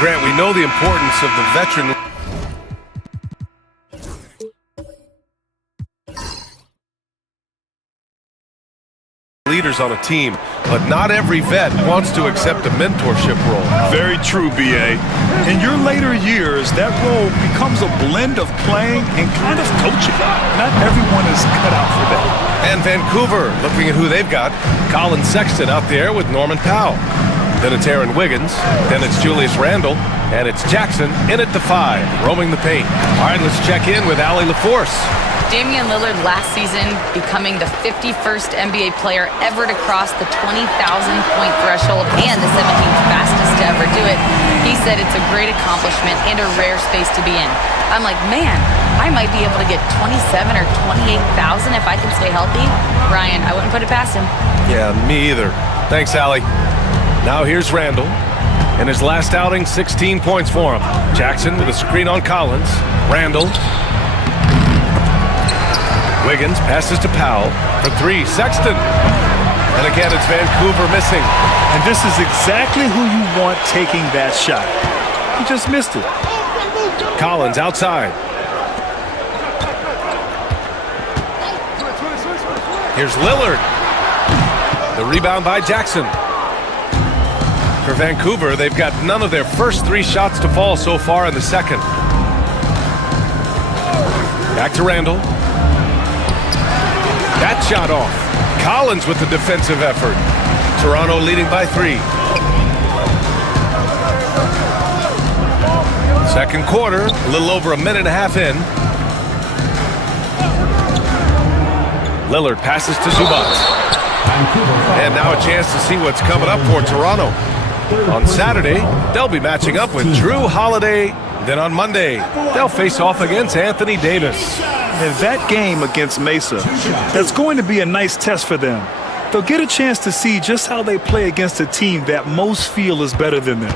Grant, we know the importance of the veteran leaders on a team, but not every vet wants to accept a mentorship role. Very true, B.A. In your later years, that role becomes a blend of playing and kind of coaching. Not everyone is cut out for that. And Vancouver, looking at who they've got, Colin Sexton out there with Norman Powell. Then it's Aaron Wiggins, then it's Julius Randle, and it's Jackson in at the 5, roaming the paint. All right, let's check in with Allie LaForce. Damian Lillard last season becoming the 51st NBA player ever to cross the 20,000-point threshold and the 17th fastest to ever do it. He said it's a great accomplishment and a rare space to be in. I'm like, man, I might be able to get 27 or 28,000 if I can stay healthy. Ryan, I wouldn't put it past him. Yeah, me either. Thanks, Allie. Now here's Randle. In his last outing, 16 points for him. Jackson with a screen on Collins. Randle. Wiggins passes to Powell for 3. Sexton. And again, it's Vancouver missing. And this is exactly who you want taking that shot. He just missed it. Collins outside. Here's Lillard. The rebound by Jackson. For Vancouver, they've got none of their first 3 shots to fall so far in the second. Back to Randle. That shot off. Collins with the defensive effort. Toronto leading by 3. Second quarter, a little over a minute and a half in. Lillard passes to Zubac. And now a chance to see what's coming up for Toronto. On Saturday, they'll be matching up with Drew Holiday. Then on Monday, they'll face off against Anthony Davis. And that game against Mesa, that's going to be a nice test for them. They'll get a chance to see just how they play against a team that most feel is better than them.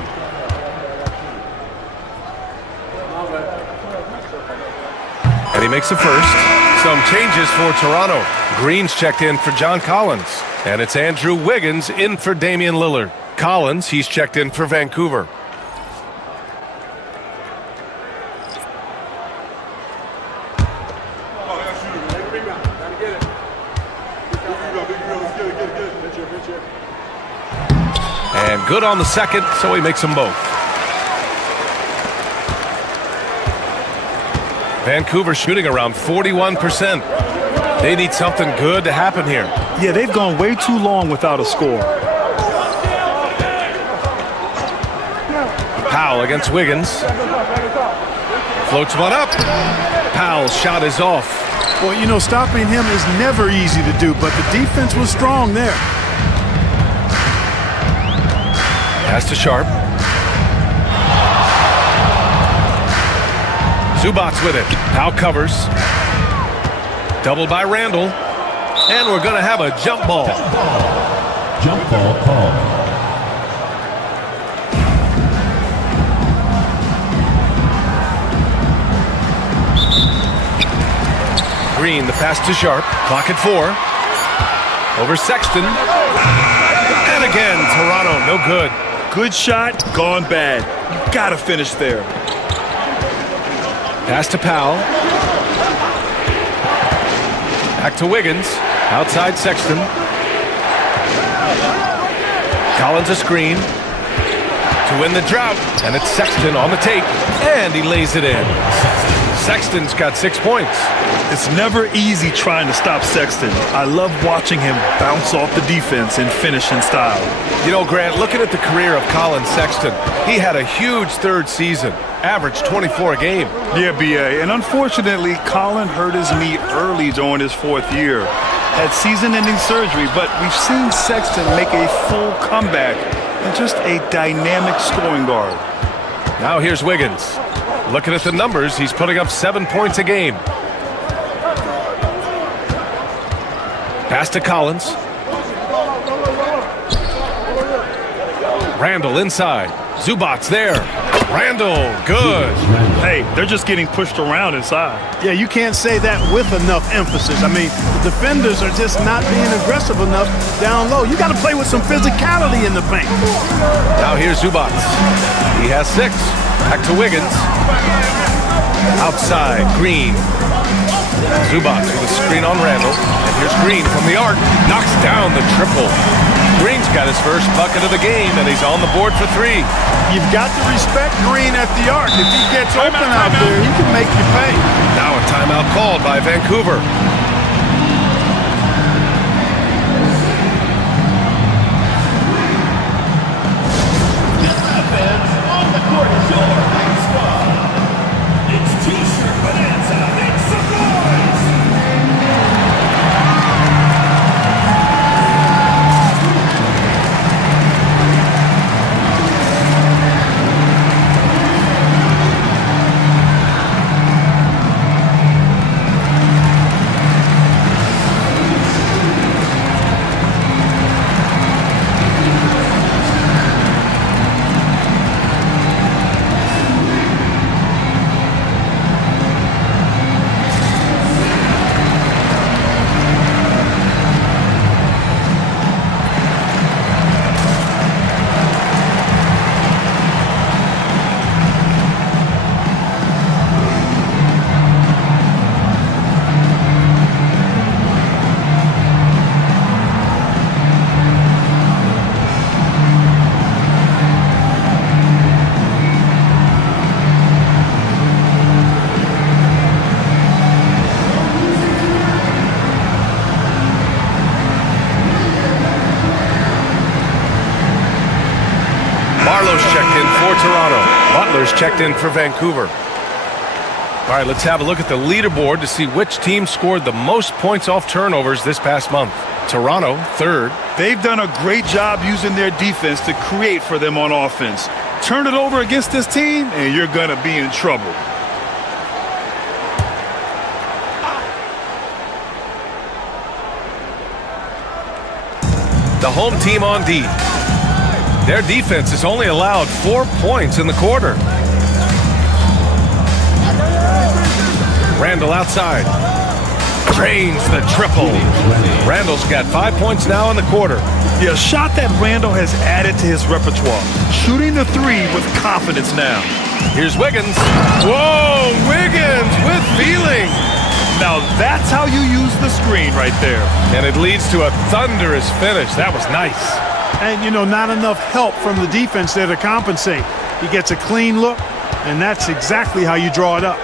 And he makes a first. Some changes for Toronto. Green's checked in for John Collins. And it's Andrew Wiggins in for Damian Lillard. Collins, he's checked in for Vancouver. And good on the second, so he makes them both. Vancouver shooting around 41%. They need something good to happen here. Yeah, they've gone way too long without a score. Powell against Wiggins. Floats one up. Powell's shot is off. Well, you know, stopping him is never easy to do, but the defense was strong there. Pass to Sharp. Zubac with it. Powell covers. Doubled by Randle. And we're going to have a jump ball. Jump ball call. Green, the pass to Sharp. Clock at 4. Over Sexton. And again, Toronto, no good. Good shot, gone bad. You gotta finish there. Pass to Powell. Back to Wiggins. Outside Sexton. Collins a screen. To win the drought. And it's Sexton on the take. And he lays it in. Sexton's got 6 points. It's never easy trying to stop Sexton. I love watching him bounce off the defense and finish in style. You know, Grant, looking at the career of Colin Sexton, he had a huge third season, averaged 24 a game. Yeah, B.A., and unfortunately, Colin hurt his knee early during his 4th year. Had season-ending surgery, but we've seen Sexton make a full comeback and just a dynamic scoring guard. Now here's Wiggins. Looking at the numbers, he's putting up 7 points a game. Pass to Collins. Randle inside. Zubac's there. Randall, good. Hey, they're just getting pushed around inside. Yeah, you can't say that with enough emphasis. I mean, the defenders are just not being aggressive enough down low. You got to play with some physicality in the paint. Now here's Zubats. He has 6. Back to Wiggins. Outside, Green. Zubats with a screen on Randall. And here's Green from the arc. Knocks down the triple. Green's got his first bucket of the game, and he's on the board for 3. You've got to respect Green at the arc. If he gets open out there, he can make you pay. Now a timeout called by Vancouver. Checked in for Toronto. Butler's checked in for Vancouver. All right, let's have a look at the leaderboard to see which team scored the most points off turnovers this past month. Toronto, 3rd. They've done a great job using their defense to create for them on offense. Turn it over against this team, and you're going to be in trouble. The home team on D. Their defense has only allowed 4 points in the quarter. Randall outside. Drains the triple. Randall's got 5 points now in the quarter. Yeah, a shot that Randall has added to his repertoire. Shooting the 3 with confidence now. Here's Wiggins. Whoa, Wiggins with feeling. Now that's how you use the screen right there. And it leads to a thunderous finish. That was nice. And, you know, not enough help from the defense there to compensate. He gets a clean look, and that's exactly how you draw it up.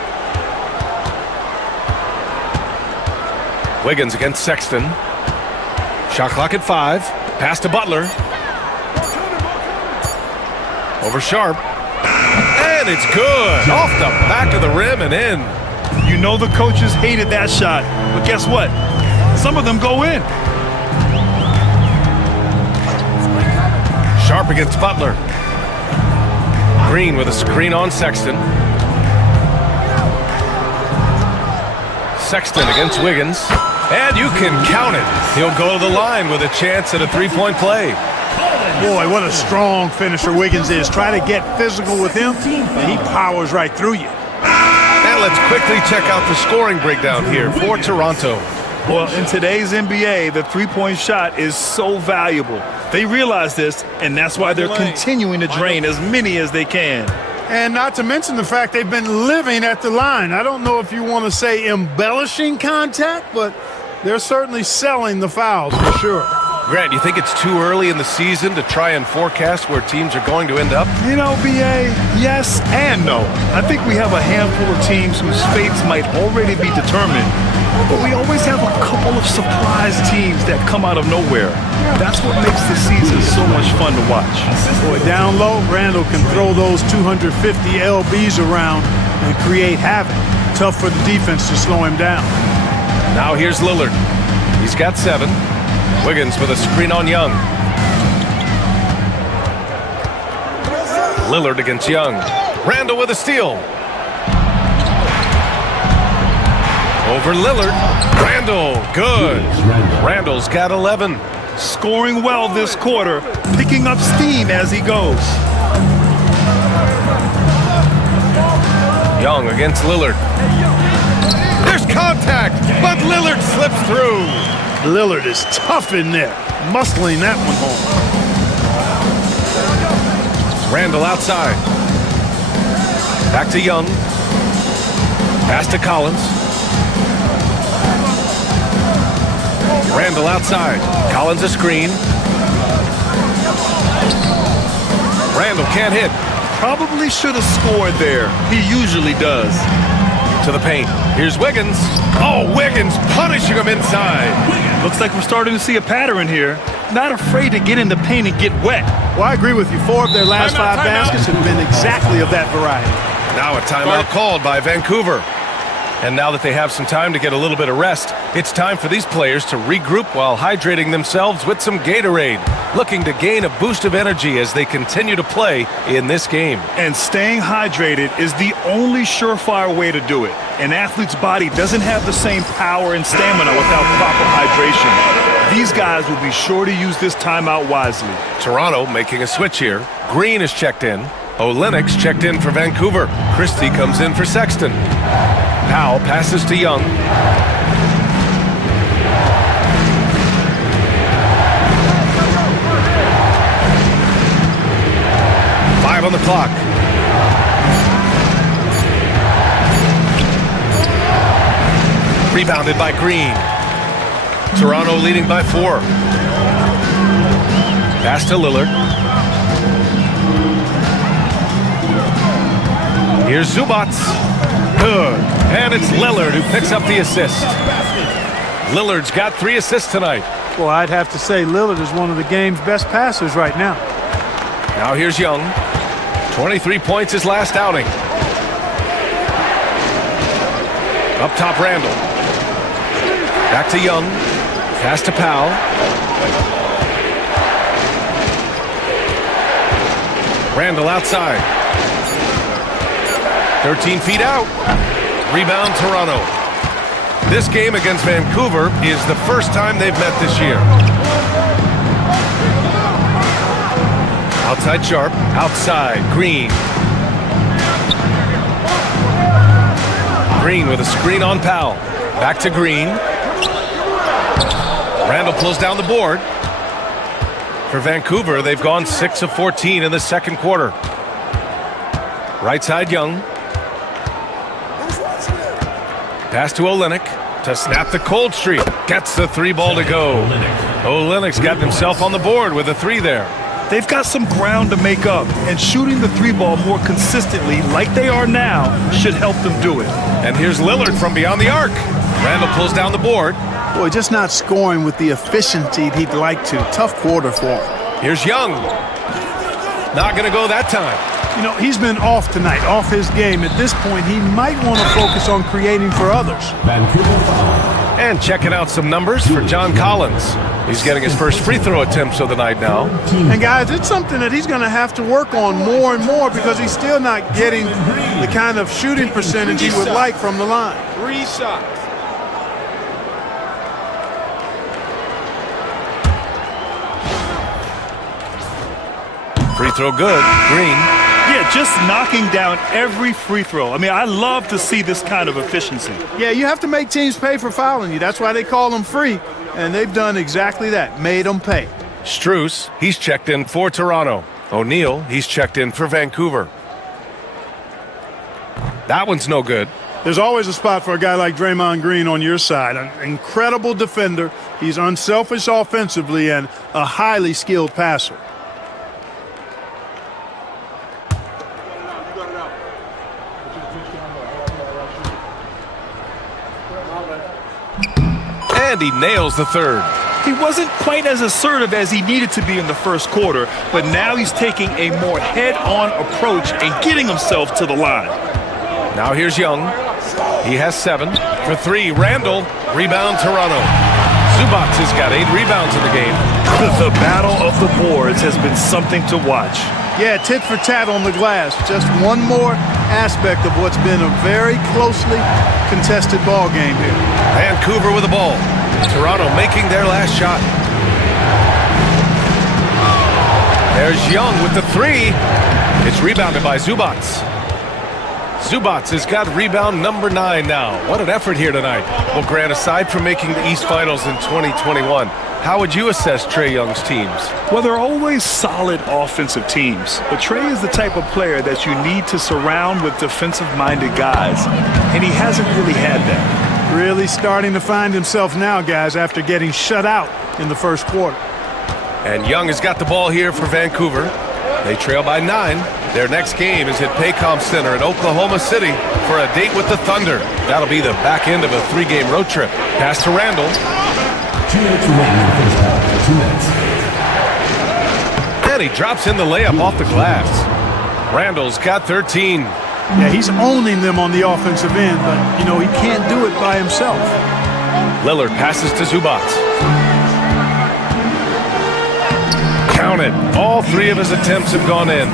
Wiggins against Sexton. Shot clock at 5. Pass to Butler. Over Sharp. And it's good. Off the back of the rim and in. You know the coaches hated that shot, but guess what? Some of them go in. Sharp against Butler. Green with a screen on Sexton. Sexton against Wiggins. And you can count it. He'll go to the line with a chance at a 3-point play. Boy, what a strong finisher Wiggins is. Try to get physical with him, and he powers right through you. And let's quickly check out the scoring breakdown here for Toronto. Well, in today's NBA, the three-point shot is so valuable. They realize this, and that's why they're continuing to drain as many as they can. And not to mention the fact they've been living at the line. I don't know if you want to say embellishing contact, but they're certainly selling the fouls for sure. Grant, you think it's too early in the season to try and forecast where teams are going to end up? You know, B.A., yes and no. I think we have a handful of teams whose fates might already be determined, but we always have a couple of surprise teams that come out of nowhere. That's what makes the season so much fun to watch. Boy, down low, Randall can throw those 250 LBs around and create havoc. Tough for the defense to slow him down. Now here's Lillard. He's got 7. Wiggins with a screen on Young. Lillard against Young. Randall with a steal. Over Lillard. Randall, good. Randall's got 11. Scoring well this quarter, picking up steam as he goes. Young against Lillard. There's contact, but Lillard slips through. Lillard is tough in there, muscling that one home. Randall outside. Back to Young. Pass to Collins. Randall outside. Collins a screen. Randall can't hit. Probably should have scored there. He usually does. To the paint. Here's Wiggins. Oh, Wiggins punishing him inside. Looks like we're starting to see a pattern here. Not afraid to get in the paint and get wet. Well, I agree with you. 4 of their last 5 baskets have been exactly of that variety. Now a timeout called by Vancouver. And now that they have some time to get a little bit of rest, it's time for these players to regroup while hydrating themselves with some Gatorade, looking to gain a boost of energy as they continue to play in this game. And staying hydrated is the only surefire way to do it. An athlete's body doesn't have the same power and stamina without proper hydration. These guys will be sure to use this timeout wisely. Toronto making a switch here. Green is checked in. Olenek's checked in for Vancouver. Christie comes in for Sexton. Powell passes to Young. Five on the clock. Rebounded by Green. Toronto leading by 4. Pass to Lillard. Here's Zubats. Good. And it's Lillard who picks up the assist. Lillard's got 3 assists tonight. Well, I'd have to say Lillard is one of the game's best passers right now. Now here's Young. 23 points his last outing. Up top, Randall. Back to Young. Pass to Powell. Randall outside. 13 feet out. Rebound, Toronto. This game against Vancouver is the first time they've met this year. Outside Sharp. Outside Green. Green with a screen on Powell. Back to Green. Randall pulls down the board. For Vancouver, they've gone 6 of 14 in the second quarter. Right side Young. Pass to Olenek to snap the cold streak. Gets the 3 ball to go. Olenek's got himself on the board with a 3 there. They've got some ground to make up, and shooting the 3 ball more consistently like they are now should help them do it. And here's Lillard from beyond the arc. Randall pulls down the board. Boy, just not scoring with the efficiency he'd like to. Tough quarter for him. Here's Young. Not going to go that time. You know, he's been off tonight, off his game. At this point, he might want to focus on creating for others. And checking out some numbers for John Collins. He's getting his first free throw attempts of the night now. And guys, it's something that he's going to have to work on more and more because he's still not getting the kind of shooting percentage he would like from the line. 3 shots. Free throw good. Green. Yeah, just knocking down every free throw. I mean, I love to see this kind of efficiency. Yeah, you have to make teams pay for fouling you. That's why they call them free. And they've done exactly that, made them pay. Strus, he's checked in for Toronto. O'Neal, he's checked in for Vancouver. That one's no good. There's always a spot for a guy like Draymond Green on your side. An incredible defender. He's unselfish offensively and a highly skilled passer. And he nails the 3rd. He wasn't quite as assertive as he needed to be in the first quarter, but now he's taking a more head-on approach and getting himself to the line. Now here's Young. He has 7 for 3. Randall. Rebound, Toronto. Zubats has got 8 rebounds in the game. The battle of the boards has been something to watch. Yeah, tit for tat on the glass. Just one more aspect of what's been a very closely contested ball game here. Vancouver with the ball. Toronto making their last shot. There's Young with the 3. It's rebounded by Zubats. Zubats has got rebound number 9 now. What an effort here tonight. Well, Grant, aside from making the East Finals in 2021, how would you assess Trae Young's teams? Well, they're always solid offensive teams, but Trae is the type of player that you need to surround with defensive-minded guys, and he hasn't really had that. Really starting to find himself now, guys, after getting shut out in the first quarter. And Young has got the ball here for Vancouver. They trail by 9. Their next game is at Paycom Center in Oklahoma City for a date with the Thunder. That'll be the back end of a 3-game road trip. Pass to Randall. 2 minutes remaining in the first half. 2 minutes. And he drops in the layup off the glass. Randall's got 13. Yeah, he's owning them on the offensive end, but, you know, he can't do it by himself. Lillard passes to Zubats. Count it. All 3 of his attempts have gone in.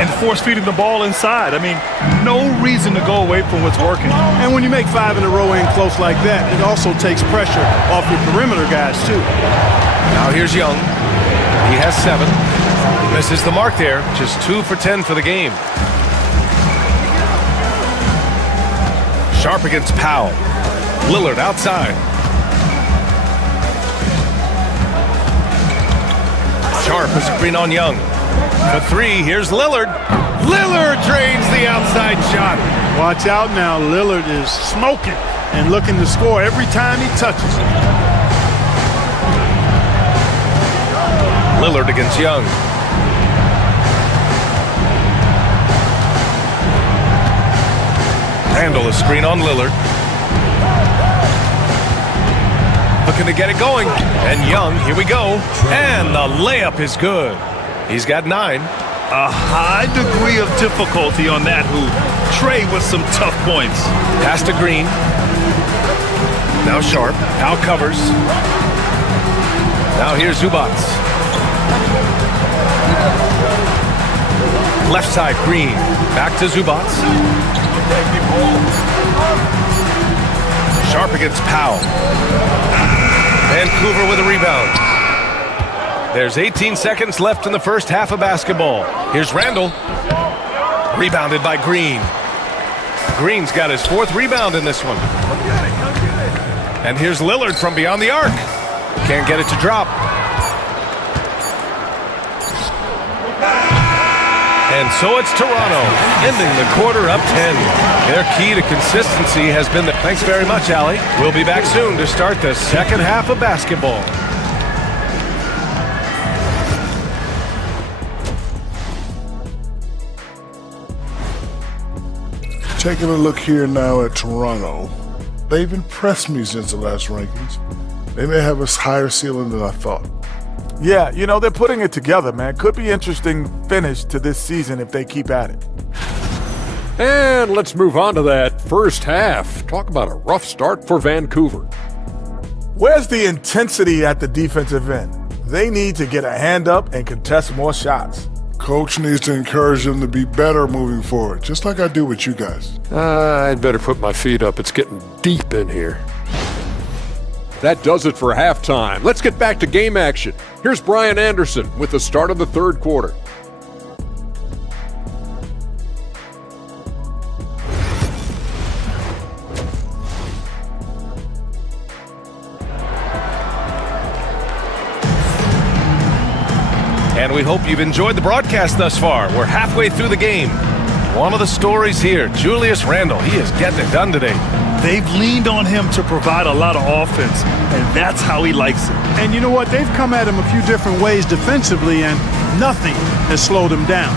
And force-feeding the ball inside. I mean, no reason to go away from what's working. And when you make 5 in a row in close like that, it also takes pressure off your perimeter guys, too. Now here's Young. He has 7. Misses the mark there. Just 2 for 10 for the game. Sharp against Powell. Lillard outside. Sharp is screen on Young. For 3, here's Lillard. Lillard drains the outside shot. Watch out now. Lillard is smoking and looking to score every time he touches it. Lillard against Young. Randall is screen on Lillard. Looking to get it going. And Young, here we go. And the layup is good. He's got 9. A high degree of difficulty on that hoop. Trae with some tough points. Pass to Green. Now Sharp. Now covers. Now here's Zubats. Left side, Green. Back to Zubats. Sharp against Powell. Vancouver with a rebound. There's 18 seconds left in the first half of basketball. Here's Randall. Rebounded by Green. Green's got his 4th rebound in this one. And here's Lillard from beyond the arc. Can't get it to drop. And so it's Toronto, ending the quarter up 10. Their key to consistency has been the... Thanks very much, Allie. We'll be back soon to start the second half of basketball. Taking a look here now at Toronto, they've impressed me since the last rankings. They may have a higher ceiling than I thought. Yeah, you know, they're putting it together, man. Could be interesting finish to this season if they keep at it. And let's move on to that first half. Talk about a rough start for Vancouver. Where's the intensity at the defensive end? They need to get a hand up and contest more shots. Coach needs to encourage them to be better moving forward, just like I do with you guys. I'd better put my feet up. It's getting deep in here. That does it for halftime. Let's get back to game action. Here's Brian Anderson with the start of the third quarter. And we hope you've enjoyed the broadcast thus far. We're halfway through the game. One of the stories here, Julius Randle. He is getting it done today. They've leaned on him to provide a lot of offense, and that's how he likes it. And you know what? They've come at him a few different ways defensively, and nothing has slowed him down.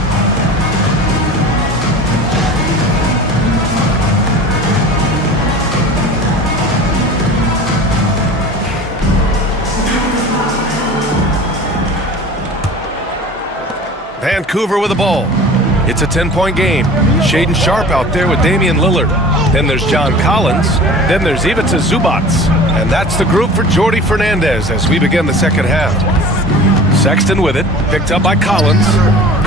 Vancouver with the ball. It's a 10-point game. Shaedon Sharp out there with Damian Lillard. Then there's John Collins. Then there's Ivica Zubats. And that's the group for Jordi Fernandez as we begin the second half. Sexton with it. Picked up by Collins.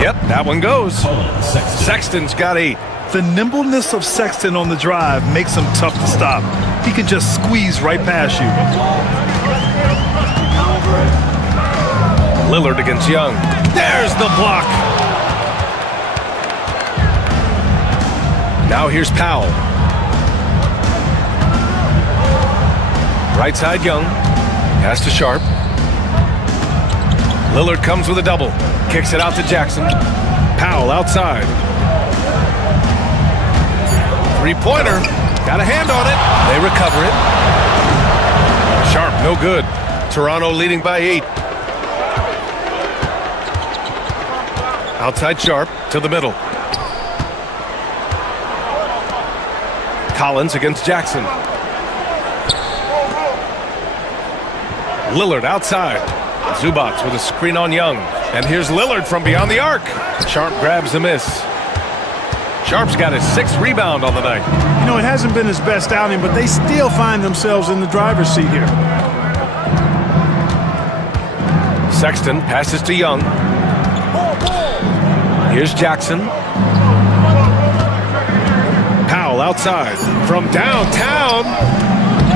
Yep, that one goes. Sexton's got 8. The nimbleness of Sexton on the drive makes him tough to stop. He can just squeeze right past you. Lillard against Young. There's the block. Now here's Powell. Right side Young. Pass to Sharp. Lillard comes with a double. Kicks it out to Jackson. Powell outside. Three-pointer. Got a hand on it. They recover it. Sharp, no good. Toronto leading by 8. Outside Sharp to the middle. Collins against Jackson. Lillard outside. Zubats with a screen on Young. And here's Lillard from beyond the arc. Sharp grabs the miss. Sharp's got his 6th rebound on the night. You know, it hasn't been his best outing, but they still find themselves in the driver's seat here. Sexton passes to Young. Here's Jackson. Powell outside from downtown.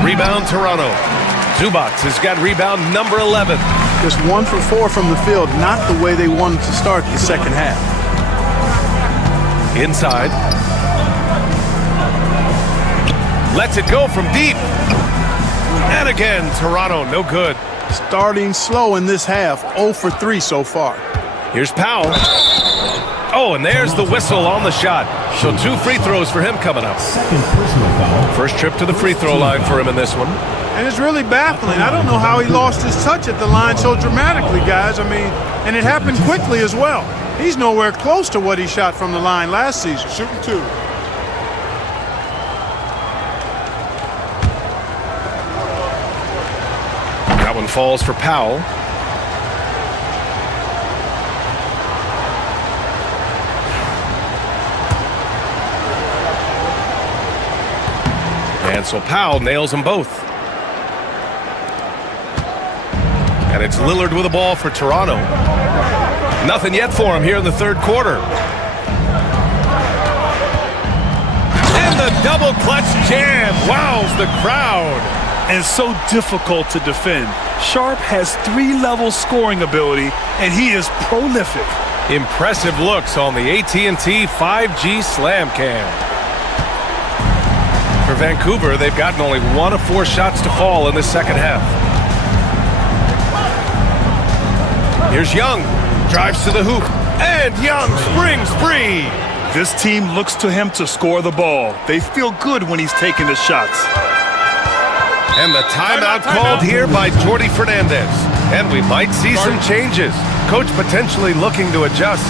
Rebound Toronto. Zubats has got rebound number 11. Just 1 for 4 from the field, not the way they wanted to start the second half. Inside. Lets it go from deep. And again, Toronto, no good. Starting slow in this half, 0 for 3 so far. Here's Powell. Oh, and there's the whistle on the shot. So 2 free throws for him coming up. Second personal foul. First trip to the free throw line for him in this one. And it's really baffling. I don't know how he lost his touch at the line so dramatically, guys. I mean, and it happened quickly as well. He's nowhere close to what he shot from the line last season. Shooting 2. That one falls for Powell. And so Powell nails them both. And it's Lillard with the ball for Toronto. Nothing yet for him here in the third quarter. And the double clutch jam wows the crowd. And so difficult to defend. Sharp has 3-level scoring ability, and he is prolific. Impressive looks on the AT&T 5G Slam Cam. For Vancouver, they've gotten only 1 of 4 shots to fall in the second half. Here's Young. Drives to the hoop. And Young springs free. This team looks to him to score the ball. They feel good when he's taking the shots. And the timeout called here by Jordi Fernandez. And we might see some changes. Coach potentially looking to adjust.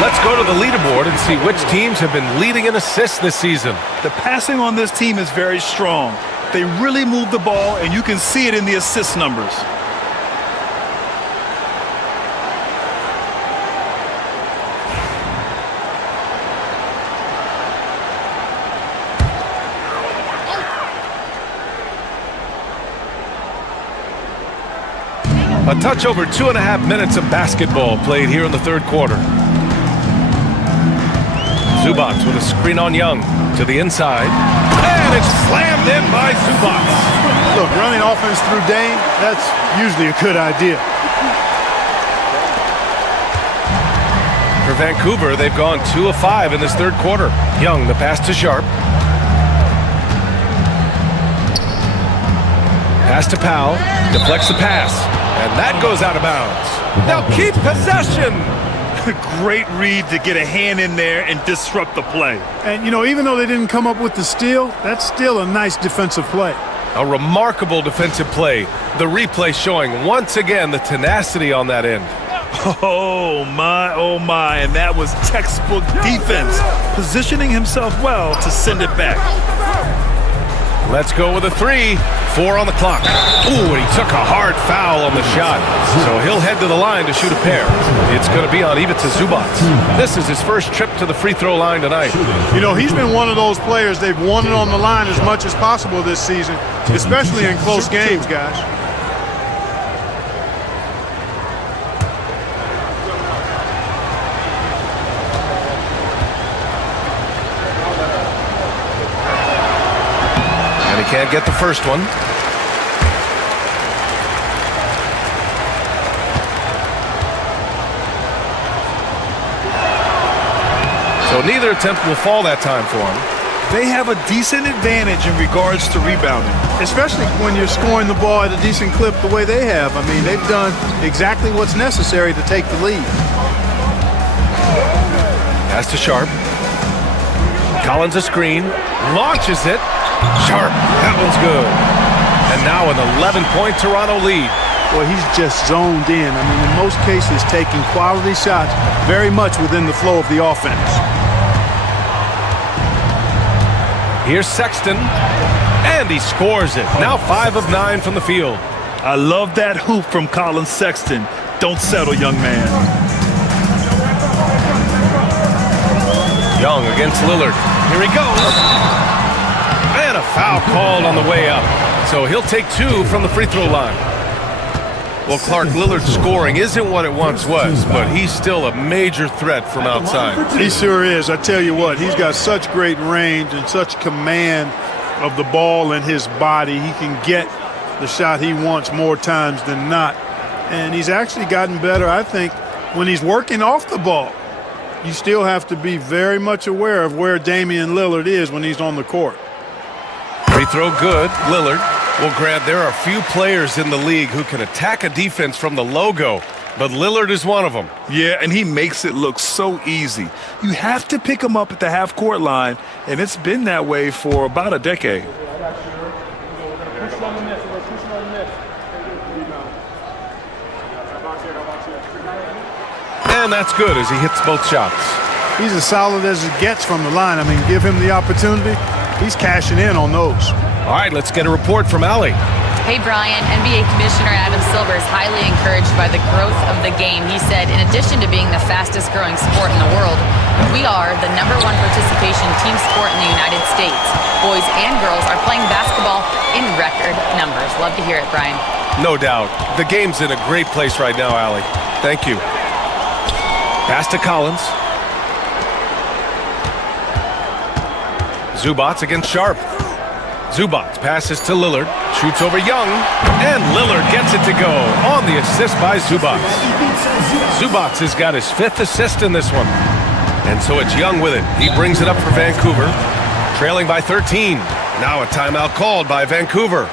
Let's go to the leaderboard and see which teams have been leading in assists this season. The passing on this team is very strong. They really move the ball, and you can see it in the assist numbers. A touch over 2.5 minutes of basketball played here in the third quarter. Zubats with a screen on Young to the inside. And it's slammed in by Zubats. Look, running offense through Dame, that's usually a good idea. For Vancouver, they've gone 2 of 5 in this third quarter. Young, the pass to Sharp. Pass to Powell. Deflects the pass. And that goes out of bounds. Now keep possession. Great read to get a hand in there and disrupt the play. And, you know, even though they didn't come up with the steal, that's still a nice defensive play. A remarkable defensive play. The replay showing once again the tenacity on that end. Oh my, and that was textbook defense, positioning himself well to send it back. Let's go with a 3. 4 on the clock. Ooh, and he took a hard foul on the shot. So he'll head to the line to shoot a pair. It's going to be on Ivica Zubats. This is his first trip to the free throw line tonight. You know, he's been one of those players they've wanted on the line as much as possible this season, especially in close games, guys. can't get the first one. So neither attempt will fall that time for him. They have a decent advantage in regards to rebounding. Especially when you're scoring the ball at a decent clip the way they have. I mean, they've done exactly what's necessary to take the lead. Pass to Sharp. Collins a screen. Launches it. Sharp. That one's good. And now an 11-point Toronto lead. Boy, he's just zoned in. I mean, in most cases, taking quality shots very much within the flow of the offense. Here's Sexton, and he scores it. Now 5 of 9 from the field. I love that hoop from Colin Sexton. Don't settle, young man. Young against Lillard. Here he goes. And a foul called on the way up. So he'll take 2 from the free throw line. Well, Clark, Lillard's scoring isn't what it once was, but he's still a major threat from outside. He sure is. I tell you what, he's got such great range and such command of the ball in his body. He can get the shot he wants more times than not. And he's actually gotten better, I think, when he's working off the ball. You still have to be very much aware of where Damian Lillard is when he's on the court. Free throw good. Lillard. Well, Grant, there are few players in the league who can attack a defense from the logo, but Lillard is one of them. Yeah, and he makes it look so easy. You have to pick him up at the half-court line, and it's been that way for about a decade. And that's good as he hits both shots. He's as solid as it gets from the line. I mean, give him the opportunity. He's cashing in on those. All right, let's get a report from Allie. Hey, Brian, NBA Commissioner Adam Silver is highly encouraged by the growth of the game. He said, in addition to being the fastest growing sport in the world, we are the #1 participation team sport in the United States. Boys and girls are playing basketball in record numbers. Love to hear it, Brian. No doubt. The game's in a great place right now, Allie. Thank you. Pass to Collins. Zubats against Sharp. Zubats passes to Lillard, shoots over Young, and Lillard gets it to go on the assist by Zubats. Zubats has got his 5th assist in this one. And so it's Young with it. He brings it up for Vancouver, trailing by 13. Now a timeout called by Vancouver.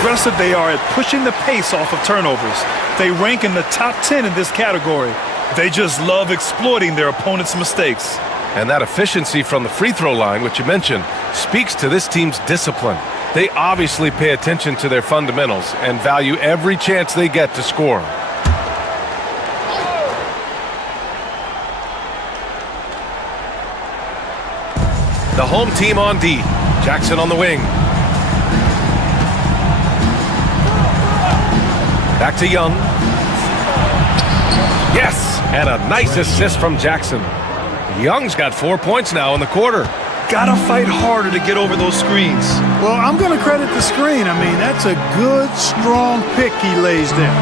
Aggressive they are at pushing the pace off of turnovers. They rank in the top 10 in this category. They just love exploiting their opponent's mistakes. And that efficiency from the free throw line, which you mentioned, speaks to this team's discipline. They obviously pay attention to their fundamentals and value every chance they get to score. The home team on D. Jackson on the wing. Back to Young. Yes, and a nice assist from Jackson. Young's got 4 points now in the quarter. Gotta fight harder to get over those screens. Well, I'm going to credit the screen. I mean, that's a good, strong pick he lays there.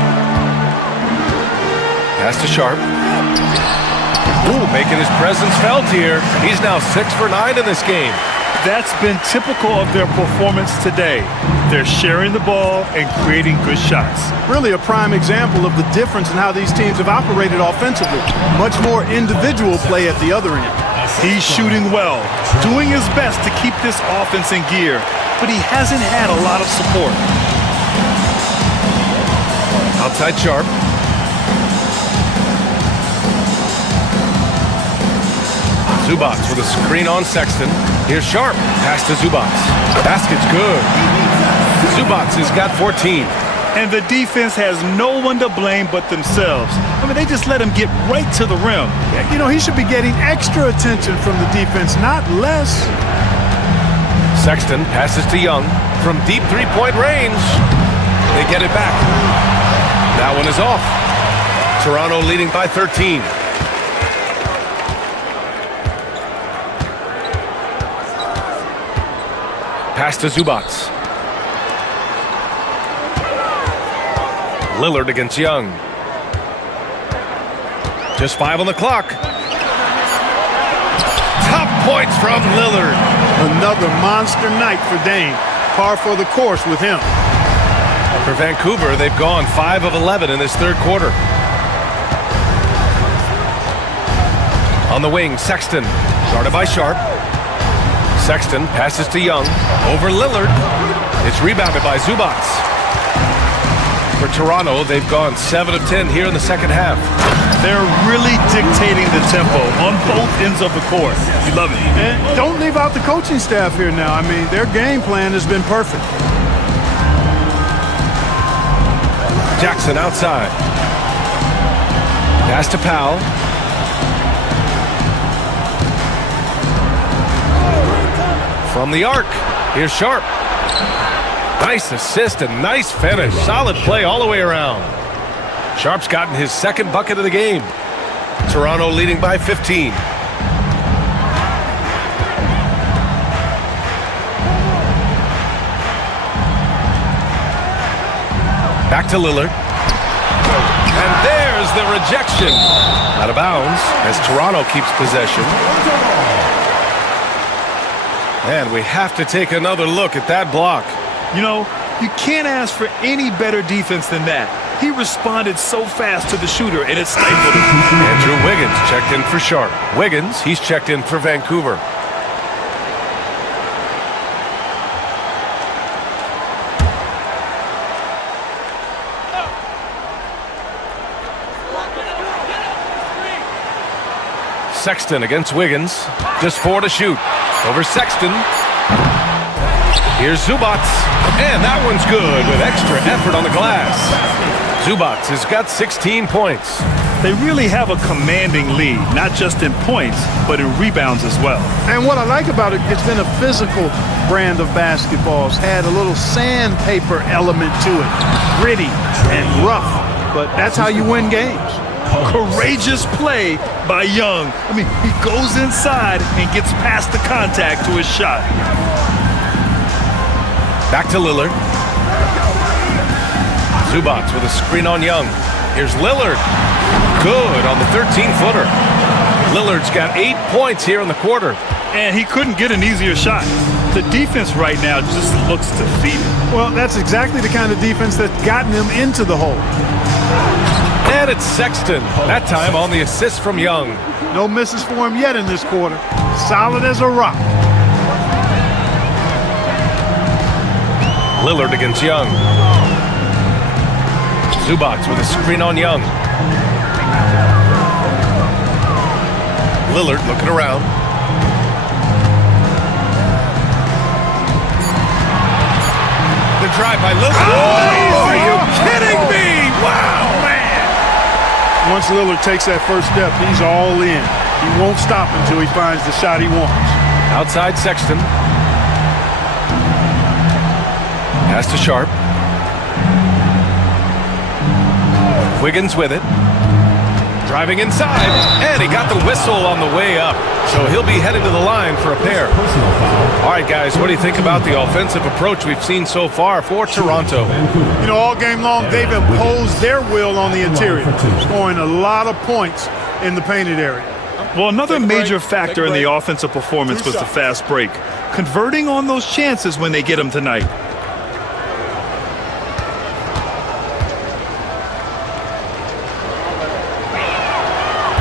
Pass to Sharp. Ooh, making his presence felt here. He's now 6 for 9 in this game. That's been typical of their performance today. They're sharing the ball and creating good shots. Really a prime example of the difference in how these teams have operated offensively. Much more individual play at the other end. He's shooting well, doing his best to keep this offense in gear, but he hasn't had a lot of support. Outside Sharp. Zubats with a screen on Sexton. Here's Sharp. Pass to Zubats. Basket's good. Zubats has got 14. And the defense has no one to blame but themselves. I mean, they just let him get right to the rim. Yeah, you know, he should be getting extra attention from the defense, not less. Sexton passes to Young from deep three-point range. They get it back. That one is off. Toronto leading by 13. Pass to Zubats. Lillard against Young. Just 5 on the clock. Top points from Lillard. Another monster night for Dame. Par for the course with him. For Vancouver, they've gone 5 of 11 in this third quarter. On the wing, Sexton, guarded by Sharp. Sexton passes to Young, over Lillard. It's rebounded by Zubats. For Toronto, they've gone 7 of 10 here in the second half. They're really dictating the tempo on both ends of the court. You love it. And don't leave out the coaching staff here now. I mean, their game plan has been perfect. Jackson outside. Pass to Powell. From the arc, here's Sharp. Nice assist and nice finish. Solid play all the way around. Sharp's gotten his second bucket of the game. Toronto leading by 15. Back to Lillard. And there's the rejection. Out of bounds as Toronto keeps possession. And we have to take another look at that block. You know, you can't ask for any better defense than that. He responded so fast to the shooter, and it stifled him. Andrew Wiggins checked in for Sharp. Wiggins, he's checked in for Vancouver. Sexton against Wiggins. Just 4 to shoot. Over Sexton. Here's Zubats. And that one's good with extra effort on the glass. Zubats has got 16 points. They really have a commanding lead, not just in points, but in rebounds as well. And what I like about it, it's been a physical brand of basketball. It's had a little sandpaper element to it. Gritty and rough. But that's how you win games. Courageous play by Young. I mean, he goes inside and gets past the contact to his shot. Back to Lillard. Zubats with a screen on Young. Here's Lillard. Good on the 13-footer. Lillard's got 8 points here in the quarter. And he couldn't get an easier shot. The defense right now just looks defeated. Well, that's exactly the kind of defense that's gotten them into the hole. And it's Sexton. That time on the assist from Young. No misses for him yet in this quarter. Solid as a rock. Lillard against Young. Zubats with a screen on Young. Lillard looking around. The drive by Lillard. Oh, are you kidding me? Wow, man. Once Lillard takes that first step, he's all in. He won't stop until he finds the shot he wants. Outside Sexton. Pass to Sharp. Wiggins with it. Driving inside. And he got the whistle on the way up. So he'll be headed to the line for a pair. All right, guys, what do you think about the offensive approach we've seen so far for Toronto? You know, all game long, they've imposed their will on the interior, scoring a lot of points in the painted area. Well, another major factor in the offensive performance was the fast break. Converting on those chances when they get them tonight.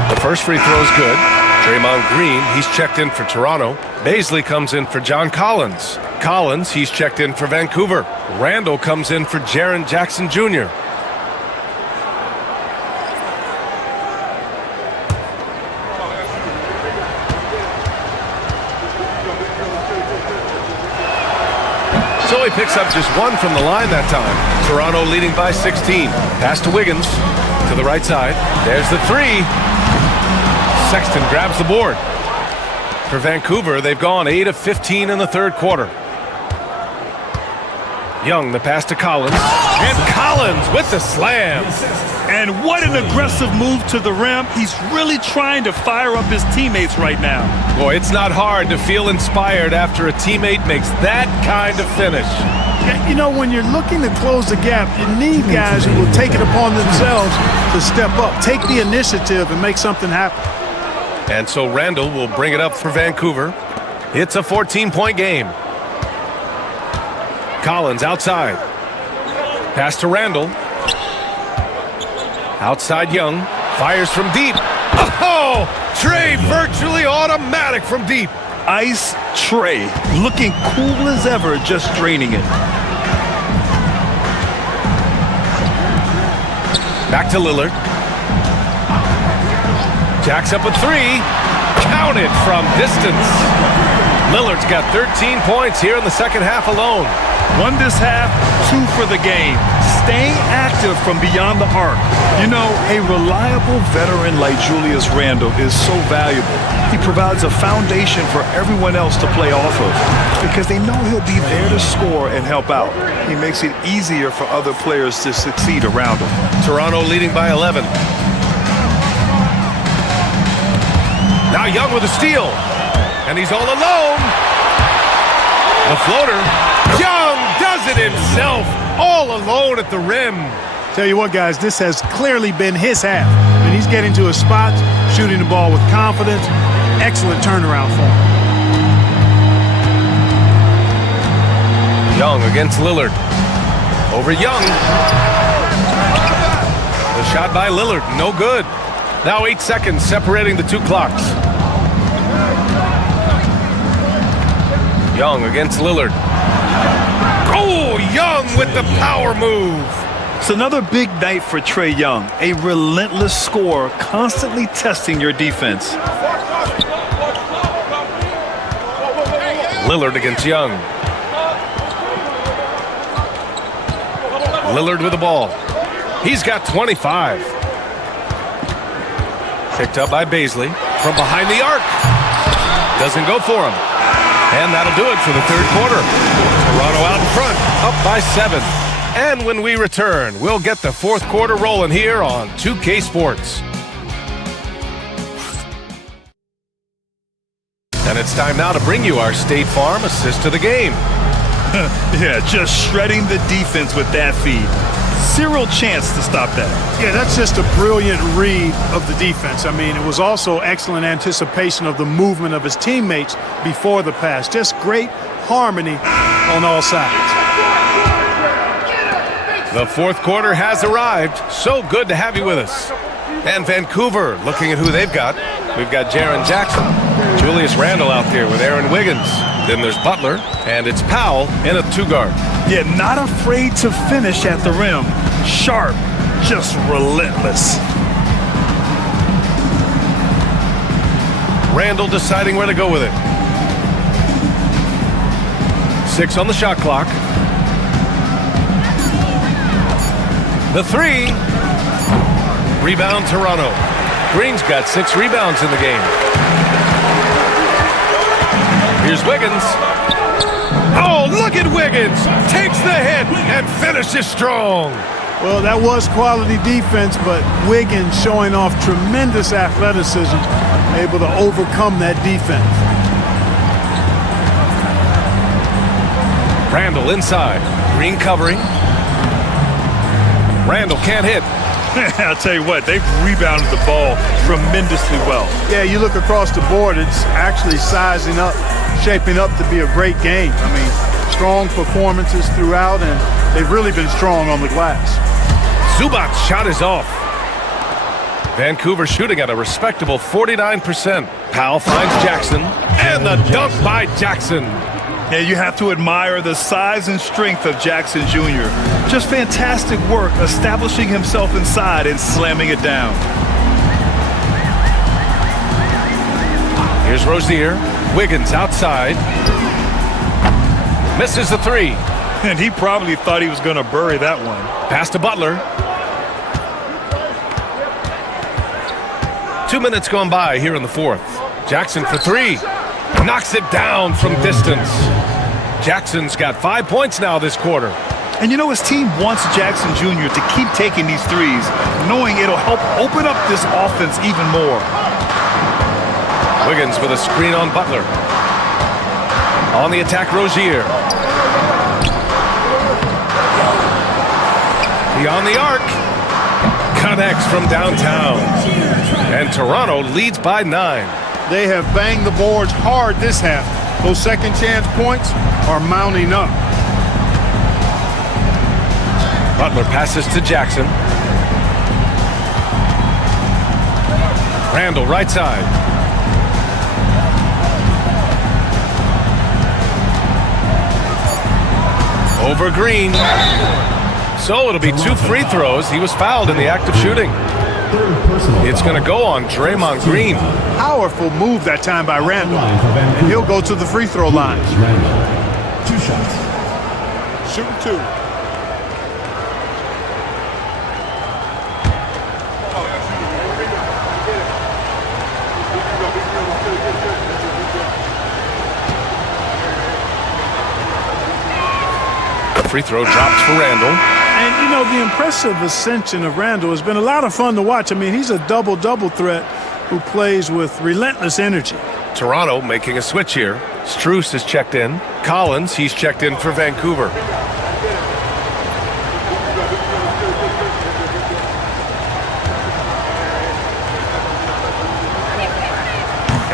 The first free throw is good. Draymond Green, he's checked in for Toronto. Baisley comes in for John Collins. Collins, he's checked in for Vancouver. Randall comes in for Jaren Jackson Jr. So he picks up just one from the line that time. Toronto leading by 16. Pass to Wiggins to the right side. There's the three. Sexton grabs the board. For Vancouver, they've gone 8 of 15 in the third quarter. Young, the pass to Collins. And Collins with the slam. And what an aggressive move to the rim. He's really trying to fire up his teammates right now. Boy, it's not hard to feel inspired after a teammate makes that kind of finish. Yeah, you know, when you're looking to close the gap, you need guys who will take it upon themselves to step up, take the initiative, and make something happen. And so Randall will bring it up for Vancouver. It's a 14-point game. Collins outside. Pass to Randall. Outside Young. Fires from deep. Oh! Trey virtually automatic from deep. Ice Trey, looking cool as ever, just draining it. Back to Lillard. Jacks up a three. Counted from distance. Lillard's got 13 points here in the second half alone. One this half, 2 for the game. Staying active from beyond the arc. You know, a reliable veteran like Julius Randle is so valuable. He provides a foundation for everyone else to play off of because they know he'll be there to score and help out. He makes it easier for other players to succeed around him. Toronto leading by 11. Now Young with a steal. And he's all alone. The floater. Young does it himself. All alone at the rim. Tell you what, guys, this has clearly been his half. And he's getting to his spots, shooting the ball with confidence. Excellent turnaround for him. Young against Lillard. Over Young. The shot by Lillard, no good. Now 8 seconds separating the two clocks. Young against Lillard. Oh, Young with the power move. It's another big night for Trey Young. A relentless scorer, constantly testing your defense. Lillard against Young. Lillard with the ball. He's got 25. Picked up by Baisley from behind the arc. Doesn't go for him. And that'll do it for the third quarter. Toronto out in front, up by 7. And when we return, we'll get the fourth quarter rolling here on 2K Sports. And it's time now to bring you our State Farm assist to the game. Yeah, just shredding the defense with that feed. Zero chance to stop that. Yeah, that's just a brilliant read of the defense. I mean, it was also excellent anticipation of the movement of his teammates before the pass. Just great harmony on all sides. The fourth quarter has arrived. So good to have you with us. And Vancouver, looking at who they've got. We've got Jaren Jackson, Julius Randle out there with Aaron Wiggins. Then there's Butler, and it's Powell in a 2-guard. Yeah, not afraid to finish at the rim. Sharp, just relentless. Randle deciding where to go with it. 6 on the shot clock. The 3. Rebound Toronto. Green's got 6 rebounds in the game. Here's Wiggins. Oh, look at Wiggins. Takes the hit and finishes strong. Well, that was quality defense, but Wiggins showing off tremendous athleticism, able to overcome that defense. Randle inside. Green covering. Randle can't hit. I'll tell you what, they've rebounded the ball tremendously well. Yeah, you look across the board, it's actually sizing up, shaping up to be a great game. I mean, strong performances throughout, and they've really been strong on the glass. Zubac's shot is off. Vancouver shooting at a respectable 49%. Powell finds Jackson, and the dunk by Jackson. Yeah, you have to admire the size and strength of Jackson Jr. Just fantastic work establishing himself inside and slamming it down. Here's Rozier. Wiggins outside. Misses the 3. And he probably thought he was going to bury that one. Pass to Butler. 2 minutes gone by here in the fourth. Jackson for three. Knocks it down from distance. Jackson's got 5 points now this quarter. And you know, his team wants Jackson Jr. to keep taking these threes, knowing it'll help open up this offense even more. Wiggins with a screen on Butler. On the attack, Rozier. Beyond the arc. Connects from downtown. And Toronto leads by 9. They have banged the boards hard this half. Those second chance points are mounting up. Butler passes to Jackson. Randall right side. Over Green. So it'll be 2 free throws. He was fouled in the act of shooting. It's going to go on Draymond Green. Powerful move that time by Randall. And he'll go to the free throw line. Randall. 2 shots. Shooting 2. Free throw dropped for Randall. And, you know, the impressive ascension of Randall has been a lot of fun to watch. I mean, he's a double-double threat who plays with relentless energy. Toronto making a switch here. Strus is checked in. Collins, he's checked in for Vancouver.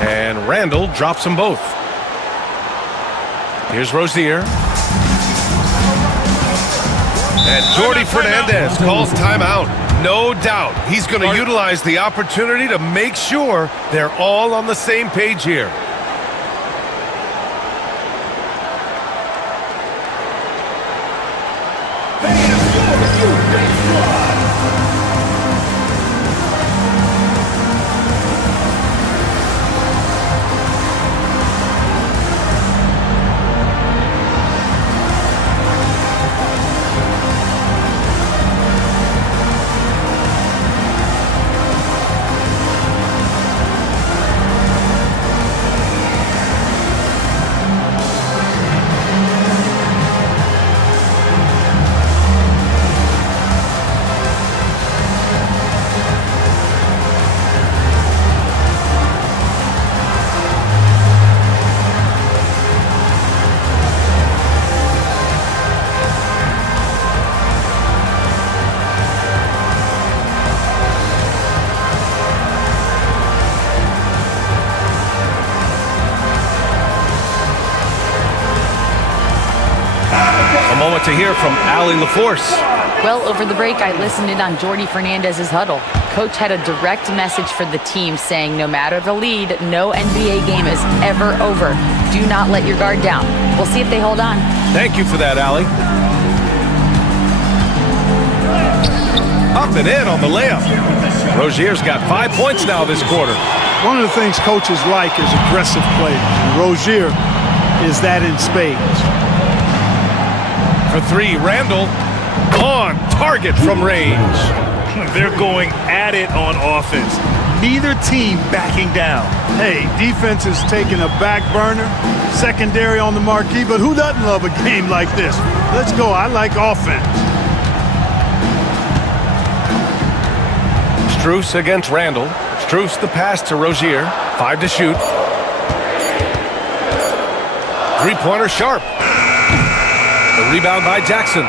And Randall drops them both. Here's Rozier. And Jordi Fernandez calls timeout. No doubt he's going to utilize the opportunity to make sure they're all on the same page here. Moment to hear from Allie LaForce. Well, over the break, I listened in on Jordi Fernandez's huddle. Coach had a direct message for the team saying no matter the lead, no NBA game is ever over. Do not let your guard down. We'll see if they hold on. Thank you for that, Allie. Up and in on the layup. Rozier's got 5 points now this quarter. One of the things coaches like is aggressive players. Rozier is that in spades. For three, Randall on target from range. They're going at it on offense. Neither team backing down. Hey, defense is taking a back burner, secondary on the marquee, but who doesn't love a game like this? Let's go. I like offense. Strus against Randall. Strus the pass to Rozier. 5 to shoot. Three-pointer sharp. The rebound by Jackson.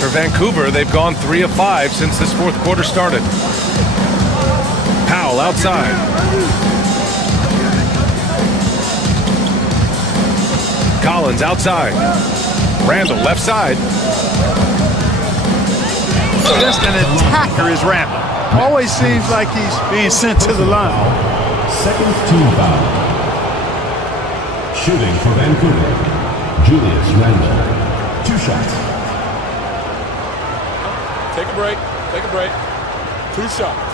For Vancouver, they've gone 3 of 5 since this fourth quarter started. Powell outside. Collins outside. Randall left side. Just an attacker is Randall. Always seems like he's being sent to the line. Second team foul. Shooting for Vancouver, Julius Randle. 2 shots. Take a break. Take a break. 2 shots.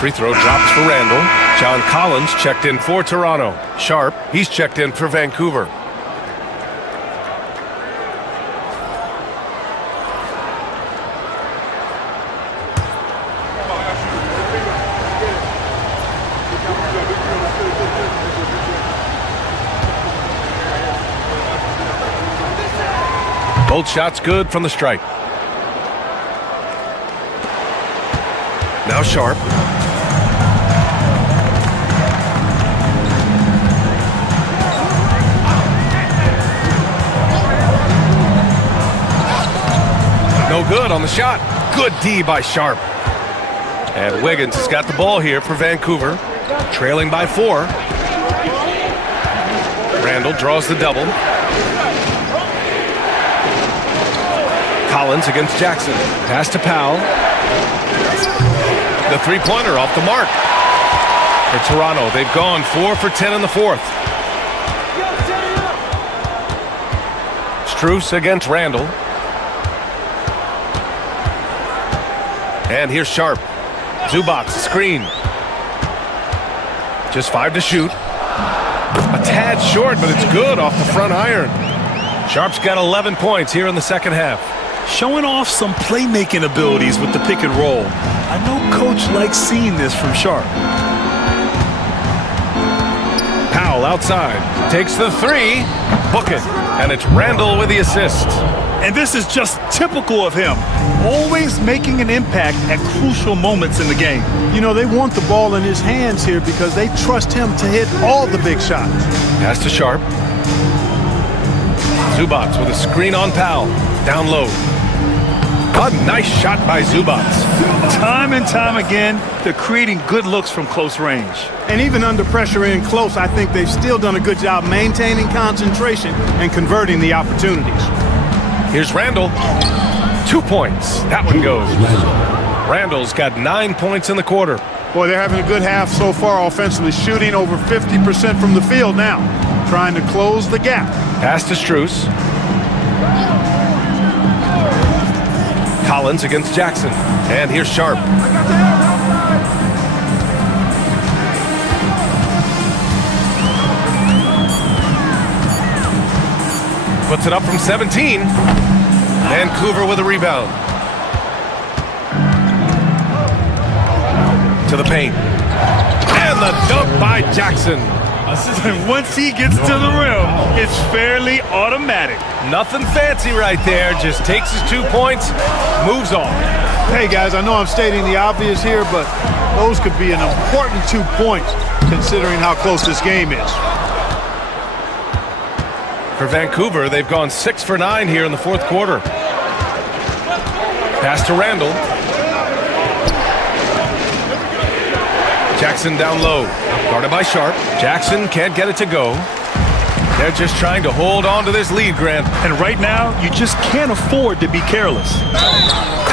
Free throw drops for Randall. John Collins checked in for Toronto. Sharp, he's checked in for Vancouver. Both shots good from the stripe. Now Sharp. No good on the shot. Good D by Sharp. And Wiggins has got the ball here for Vancouver. Trailing by 4. Randall draws the double. Collins against Jackson. Pass to Powell. The three-pointer off the mark. For Toronto, they've gone 4 for 10 in the fourth. Strus against Randall. And here's Sharp. Zubats screen. Just 5 to shoot. A tad short, but it's good off the front iron. Sharp's got 11 points here in the second half. Showing off some playmaking abilities with the pick and roll. I know Coach likes seeing this from Sharp. Powell outside. Takes the 3. Book it. And it's Randall with the assist. And this is just typical of him. Always making an impact at crucial moments in the game. You know, they want the ball in his hands here because they trust him to hit all the big shots. Pass to Sharp. Zubats with a screen on Powell. Down low. A nice shot by Zubats. Time and time again, they're creating good looks from close range. And even under pressure in close, I think they've still done a good job maintaining concentration and converting the opportunities. Here's Randall. 2 points. That one goes. Randall's got 9 points in the quarter. Boy, they're having a good half so far offensively, shooting over 50% from the field now, trying to close the gap. Pass to Strus. Collins against Jackson. And here's Sharp. Puts it up from 17. Vancouver with a rebound. To the paint. And the dunk by Jackson. And once he gets to the rim, it's fairly automatic. Nothing fancy right there. Just takes his 2 points, moves on. Hey, guys, I know I'm stating the obvious here, but those could be an important 2 points considering how close this game is. For Vancouver, they've gone 6 for 9 here in the fourth quarter. Pass to Randall. Jackson down low. Guarded by Sharp. Jackson can't get it to go. They're just trying to hold on to this lead, Grant. And right now, you just can't afford to be careless.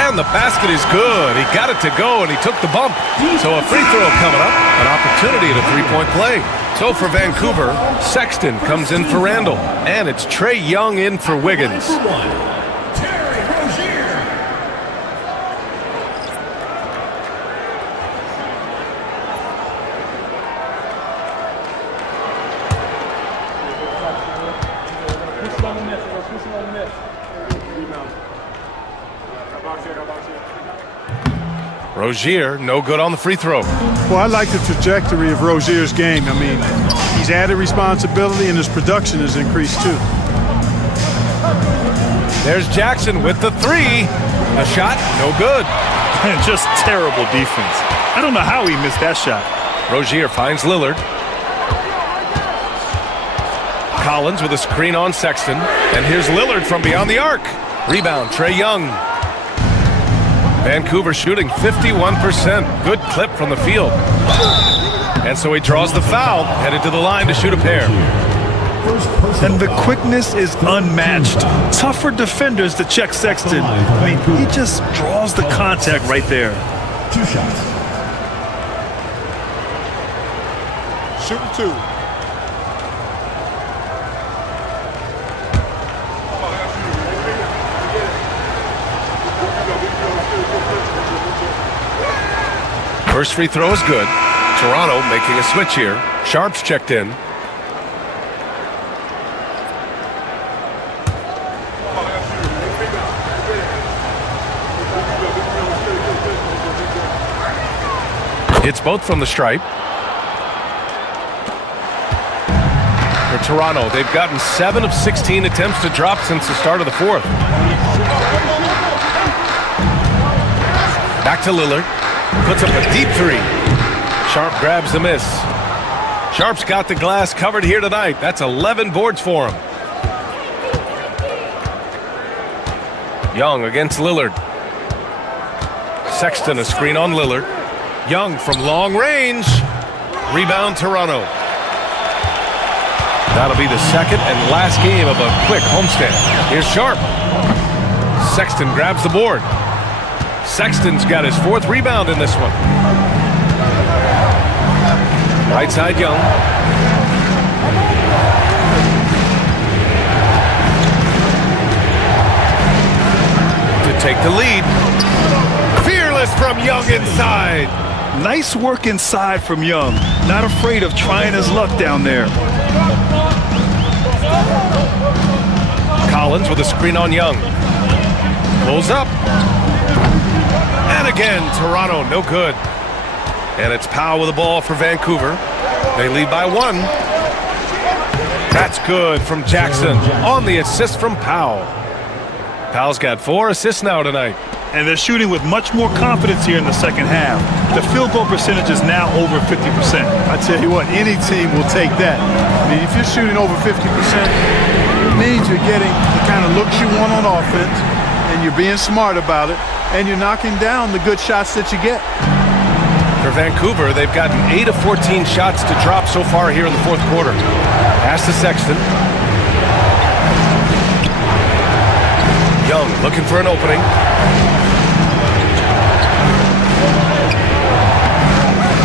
And the basket is good. He got it to go, and he took the bump. So a free throw coming up. An opportunity at a three-point play. So for Vancouver, Sexton comes in for Randall. And it's Trae Young in for Wiggins. Rozier, no good on the free throw. Well, I like the trajectory of Rozier's game. I mean, he's added responsibility and his production has increased too. There's Jackson with the 3. The shot, no good. And just terrible defense. I don't know how he missed that shot. Rozier finds Lillard. Collins with a screen on Sexton. And here's Lillard from beyond the arc. Rebound, Trae Young. Vancouver shooting 51%. Good clip from the field. And so he draws the foul, headed to the line to shoot a pair. And the quickness is unmatched. Tough for defenders to check Sexton. I mean, he just draws the contact right there. 2 shots. Shooting 2. First free throw is good. Toronto making a switch here. Sharp's checked in. Hits both from the stripe. For Toronto, they've gotten 7 of 16 attempts to drop since the start of the fourth. Back to Lillard. Puts up a deep three. Sharp grabs the miss. Sharp's got the glass covered here tonight. That's 11 boards for him. Young against Lillard. Sexton a screen on Lillard. Young from long range. Rebound Toronto. That'll be the second and last game of a quick homestand. Here's Sharp. Sexton grabs the board. Sexton's got his 4th rebound in this one. Right side Young. To take the lead. Fearless from Young inside. Nice work inside from Young. Not afraid of trying his luck down there. Collins with a screen on Young. Pulls up. And again, Toronto, no good. And it's Powell with the ball for Vancouver. They lead by 1. That's good from Jackson on the assist from Powell. Powell's got 4 assists now tonight. And they're shooting with much more confidence here in the second half. The field goal percentage is now over 50%. I tell you what, any team will take that. I mean, if you're shooting over 50%, it means you're getting the kind of looks you want on offense, and you're being smart about it, and you're knocking down the good shots that you get. For Vancouver, they've gotten 8 of 14 shots to drop so far here in the fourth quarter. Pass to Sexton. Young looking for an opening.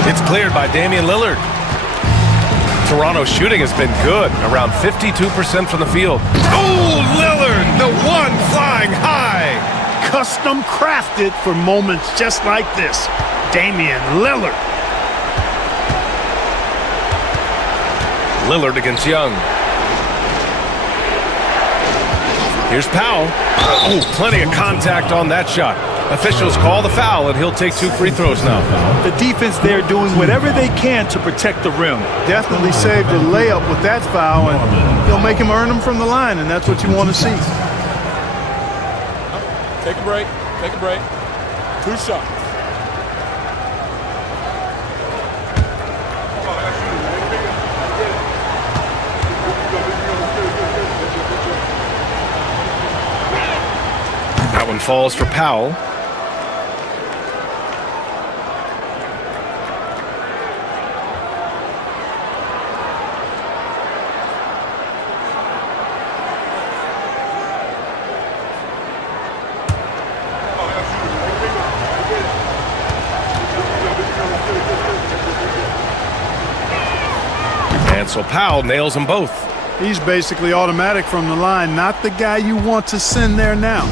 It's cleared by Damian Lillard. Toronto's shooting has been good, around 52% from the field. Oh, Lillard, the one flying high. Custom crafted for moments just like this. Damian Lillard. Lillard against Young. Here's Powell. Oh, plenty of contact on that shot. Officials call the foul, and he'll take 2 free throws now. The defense there doing whatever they can to protect the rim. Definitely saved a layup with that foul, and they'll make him earn them from the line, and that's what you want to see. Take a break. Take a break. 2 shots. That one falls for Powell. And so Powell nails them both. He's basically automatic from the line, not the guy you want to send there now.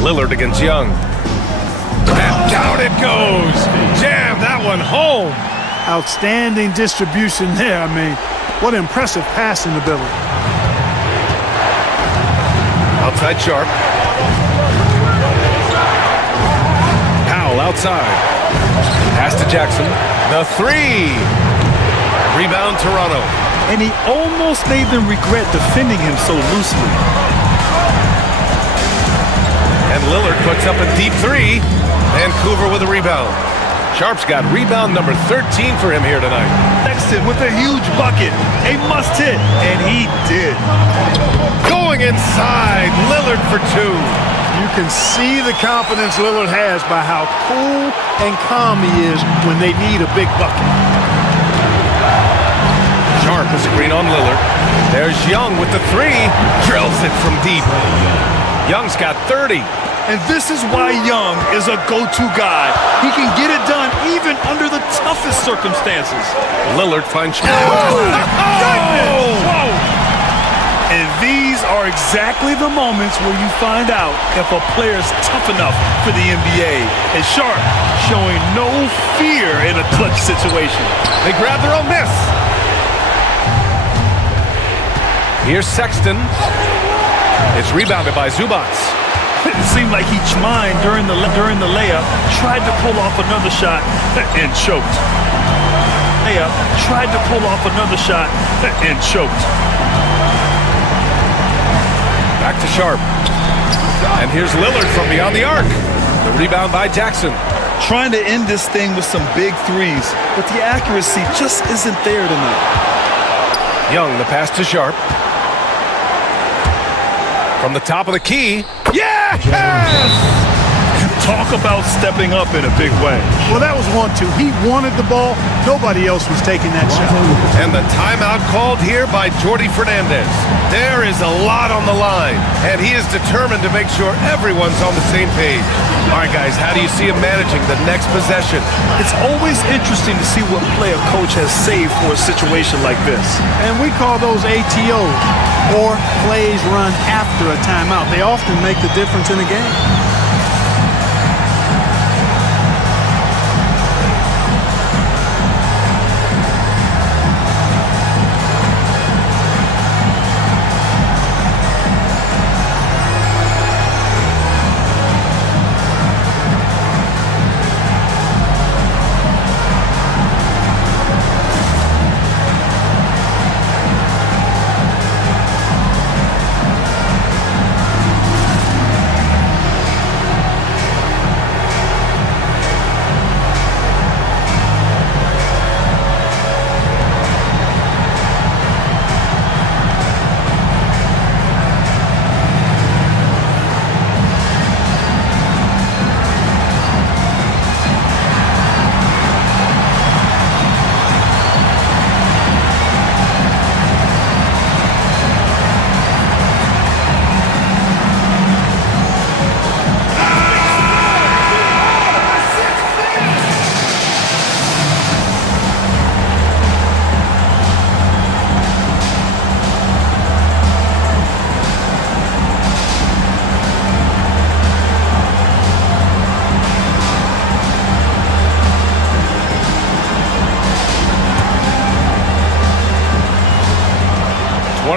Lillard against Young. And down it goes. Jam that one home. Outstanding distribution there. I mean, what impressive passing ability. Outside Sharp. Powell outside. Pass to Jackson. The 3. Rebound Toronto. And he almost made them regret defending him so loosely. And Lillard puts up a deep 3. Vancouver with a rebound. Sharp's got rebound number 13 for him here tonight. Sexton with a huge bucket. A must hit. And he did. Going inside. Lillard for 2. You can see the confidence Lillard has by how cool and calm he is when they need a big bucket. Sharp a screen on Lillard. There's Young with the 3. Drills it from deep. Young's got 30. And this is why Young is a go-to guy. He can get it done even under the toughest circumstances. Lillard finds. Whoa! And these are are exactly the moments where you find out if a player is tough enough for the NBA. And Sharp showing no fear in a clutch situation. They grab their own miss. Here's Sexton. It's rebounded by Zubac. It seemed like he chimed during the layup, tried to pull off another shot, and choked. Tried to pull off another shot, and choked. Back to Sharp. And here's Lillard from beyond the arc. The rebound by Jackson. Trying to end this thing with some big threes, but the accuracy just isn't there tonight. Young, the pass to Sharp. From the top of the key. Yes! Talk about stepping up in a big way. Well, that was 1-2. He wanted the ball. Nobody else was taking that shot. And the timeout called here by Jordi Fernandez. There is a lot on the line, and he is determined to make sure everyone's on the same page. All right, guys, how do you see him managing the next possession? It's always interesting to see what play a coach has saved for a situation like this. And we call those ATOs, or plays run after a timeout. They often make the difference in a game.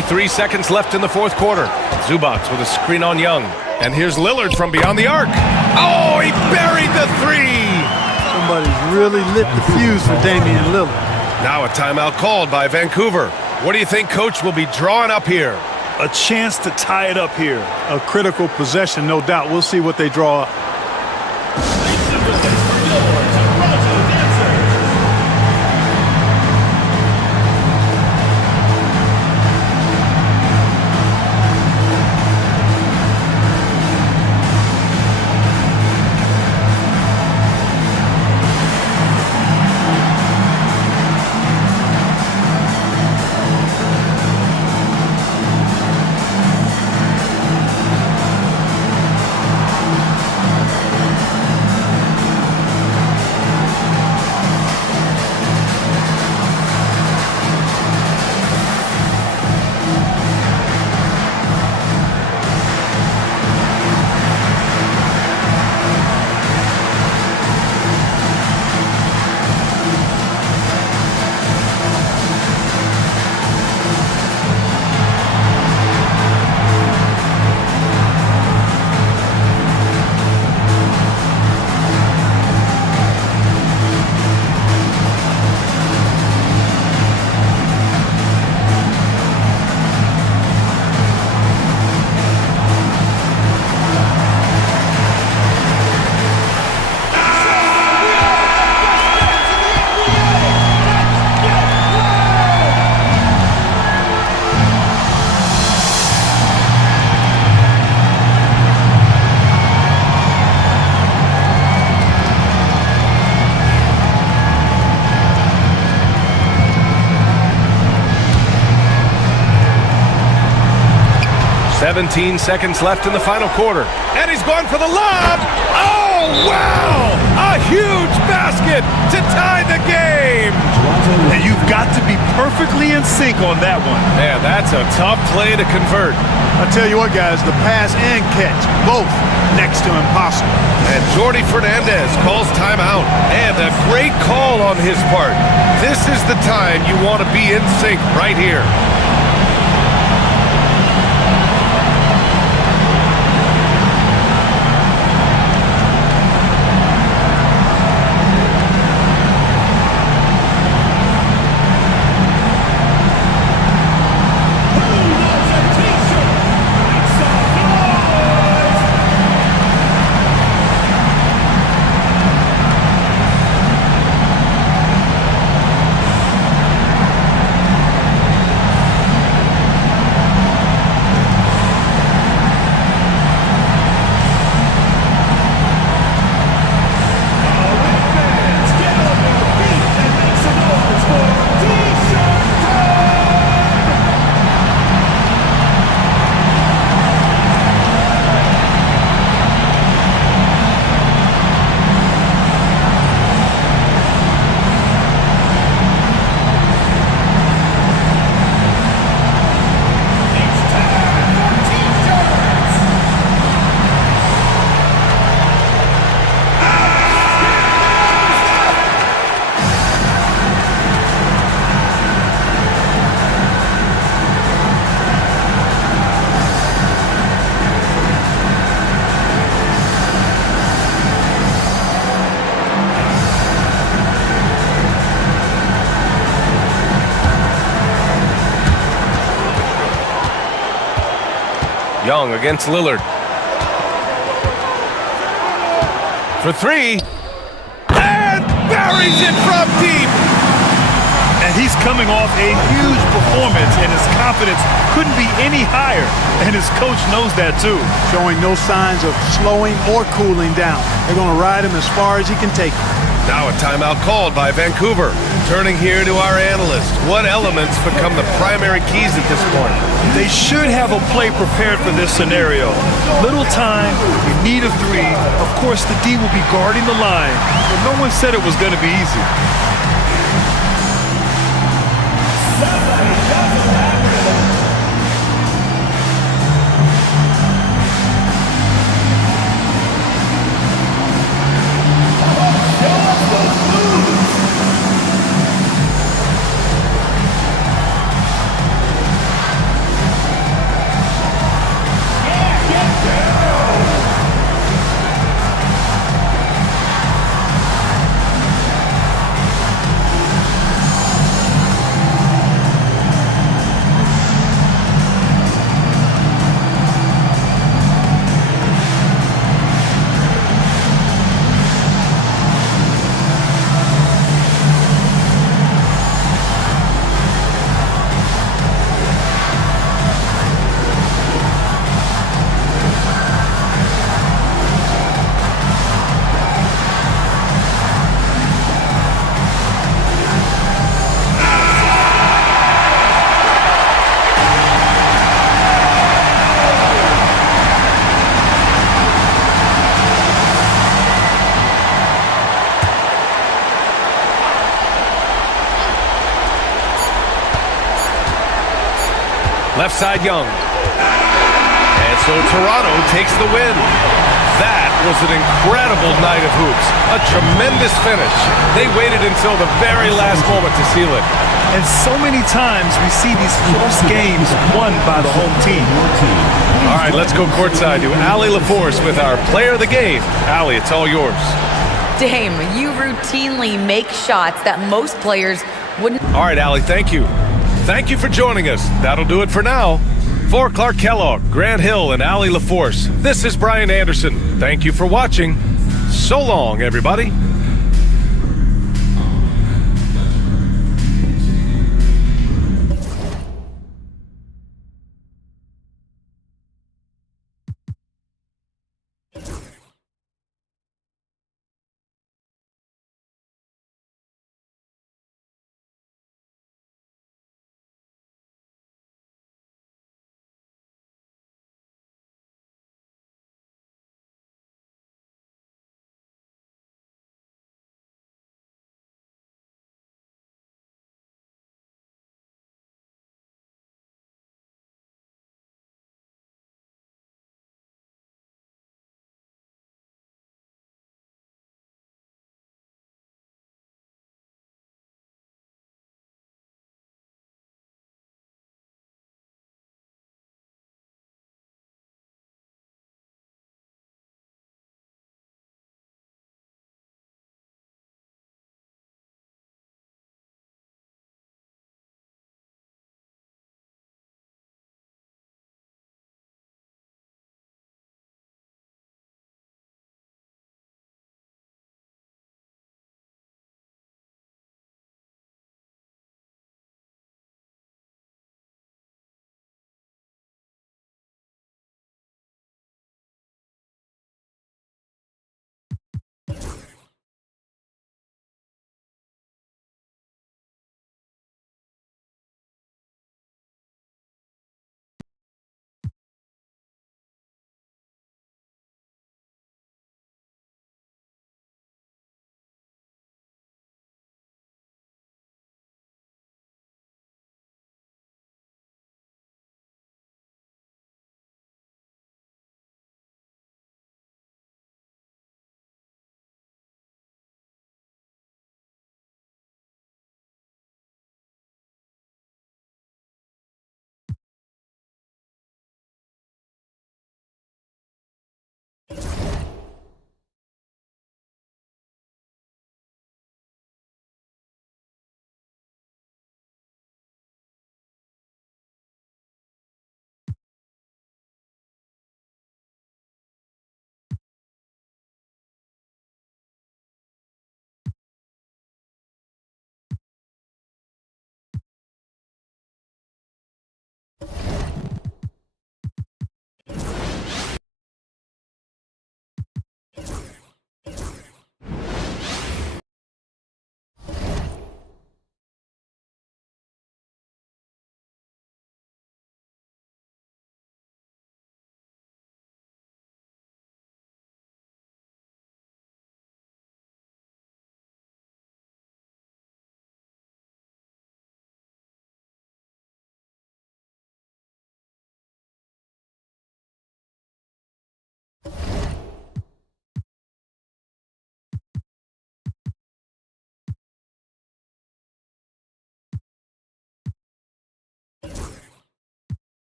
.3 seconds left in the fourth quarter. Zubac with a screen on Young. And here's Lillard from beyond the arc. Oh, he buried the three! Somebody's really lit the fuse for Damian Lillard. Now a timeout called by Vancouver. What do you think Coach will be drawing up here? A chance to tie it up here. A critical possession, no doubt. We'll see what they draw up. .17 seconds left in the final quarter. And he's going for the lob. Oh! Oh, wow! A huge basket to tie the game! And you've got to be perfectly in sync on that one. Man, that's a tough play to convert. I tell you what, guys, the pass and catch, both next to impossible. And Jordi Fernandez calls timeout. And a great call on his part. This is the time you want to be in sync right here. Young against Lillard. For three. And buries it from deep. And he's coming off a huge performance, and his confidence couldn't be any higher. And his coach knows that too. Showing no signs of slowing or cooling down. They're going to ride him as far as he can take him. Now a timeout called by Vancouver. Turning here to our analyst. What elements become the primary keys at this point? They should have a play prepared for this scenario. Little time, you need a three. Of course, the D will be guarding the line, but no one said it was going to be easy. Left side Young. And so Toronto takes the win. That was an incredible night of hoops. A tremendous finish. They waited until the very last moment to seal it. And so many times we see these close games won by the home team. All right, let's go courtside to Allie LaForce with our player of the game. Allie, it's all yours. Dame, you routinely make shots that most players wouldn't. All right, Allie, thank you. Thank you for joining us. That'll do it for now. For Clark Kellogg, Grant Hill, and Allie LaForce, this is Brian Anderson. Thank you for watching. So long, everybody.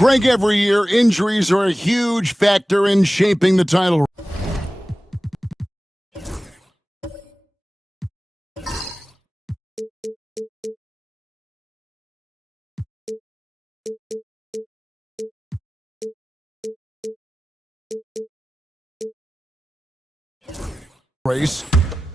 Greg, every year, injuries are a huge factor in shaping the title race.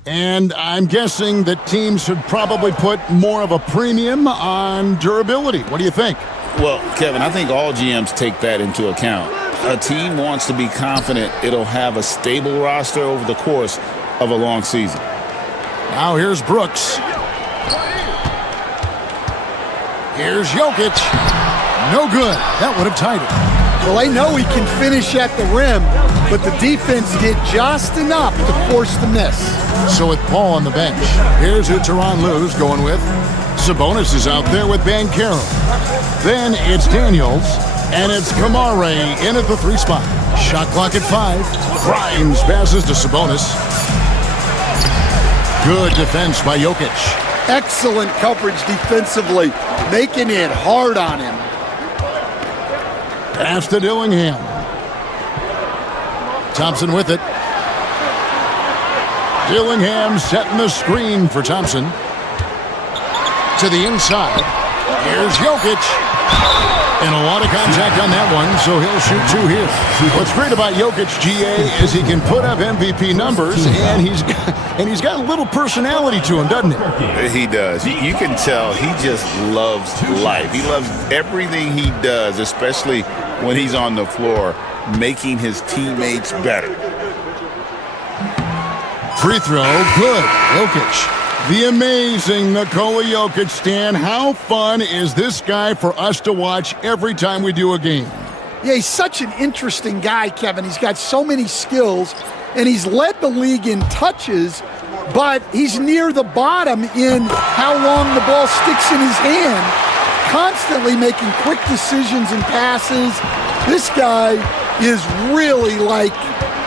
And I'm guessing that teams should probably put more of a premium on durability. What do you think? Well, Kevin, I think all GMs take that into account. A team wants to be confident it'll have a stable roster over the course of a long season. Now here's Brooks. Here's Jokic. No good. That would have tied it. Well, I know he can finish at the rim, but the defense did just enough to force the miss. So with Paul on the bench, here's who Tyronn Lue's going with. Sabonis is out there with Banchero. Then it's Daniels, and it's Kamare in at the 3 spot. Shot clock at 5. Grimes passes to Sabonis. Good defense by Jokic. Excellent coverage defensively, making it hard on him. Pass to Dillingham. Thompson with it. Dillingham setting the screen for Thompson. To the inside. Here's Jokic. And a lot of contact on that one, so he'll shoot 2 here. What's great about Jokic, GA, is he can put up MVP numbers, and he's got a little personality to him, doesn't he? He does. You can tell he just loves life. He loves everything he does, especially when he's on the floor, making his teammates better. Free throw, good. Jokic. The amazing Nikola Jokic, Stan. How fun is this guy for us to watch every time we do a game? Yeah, he's such an interesting guy, Kevin. He's got so many skills, and he's led the league in touches, but he's near the bottom in how long the ball sticks in his hand, constantly making quick decisions and passes. This guy is really like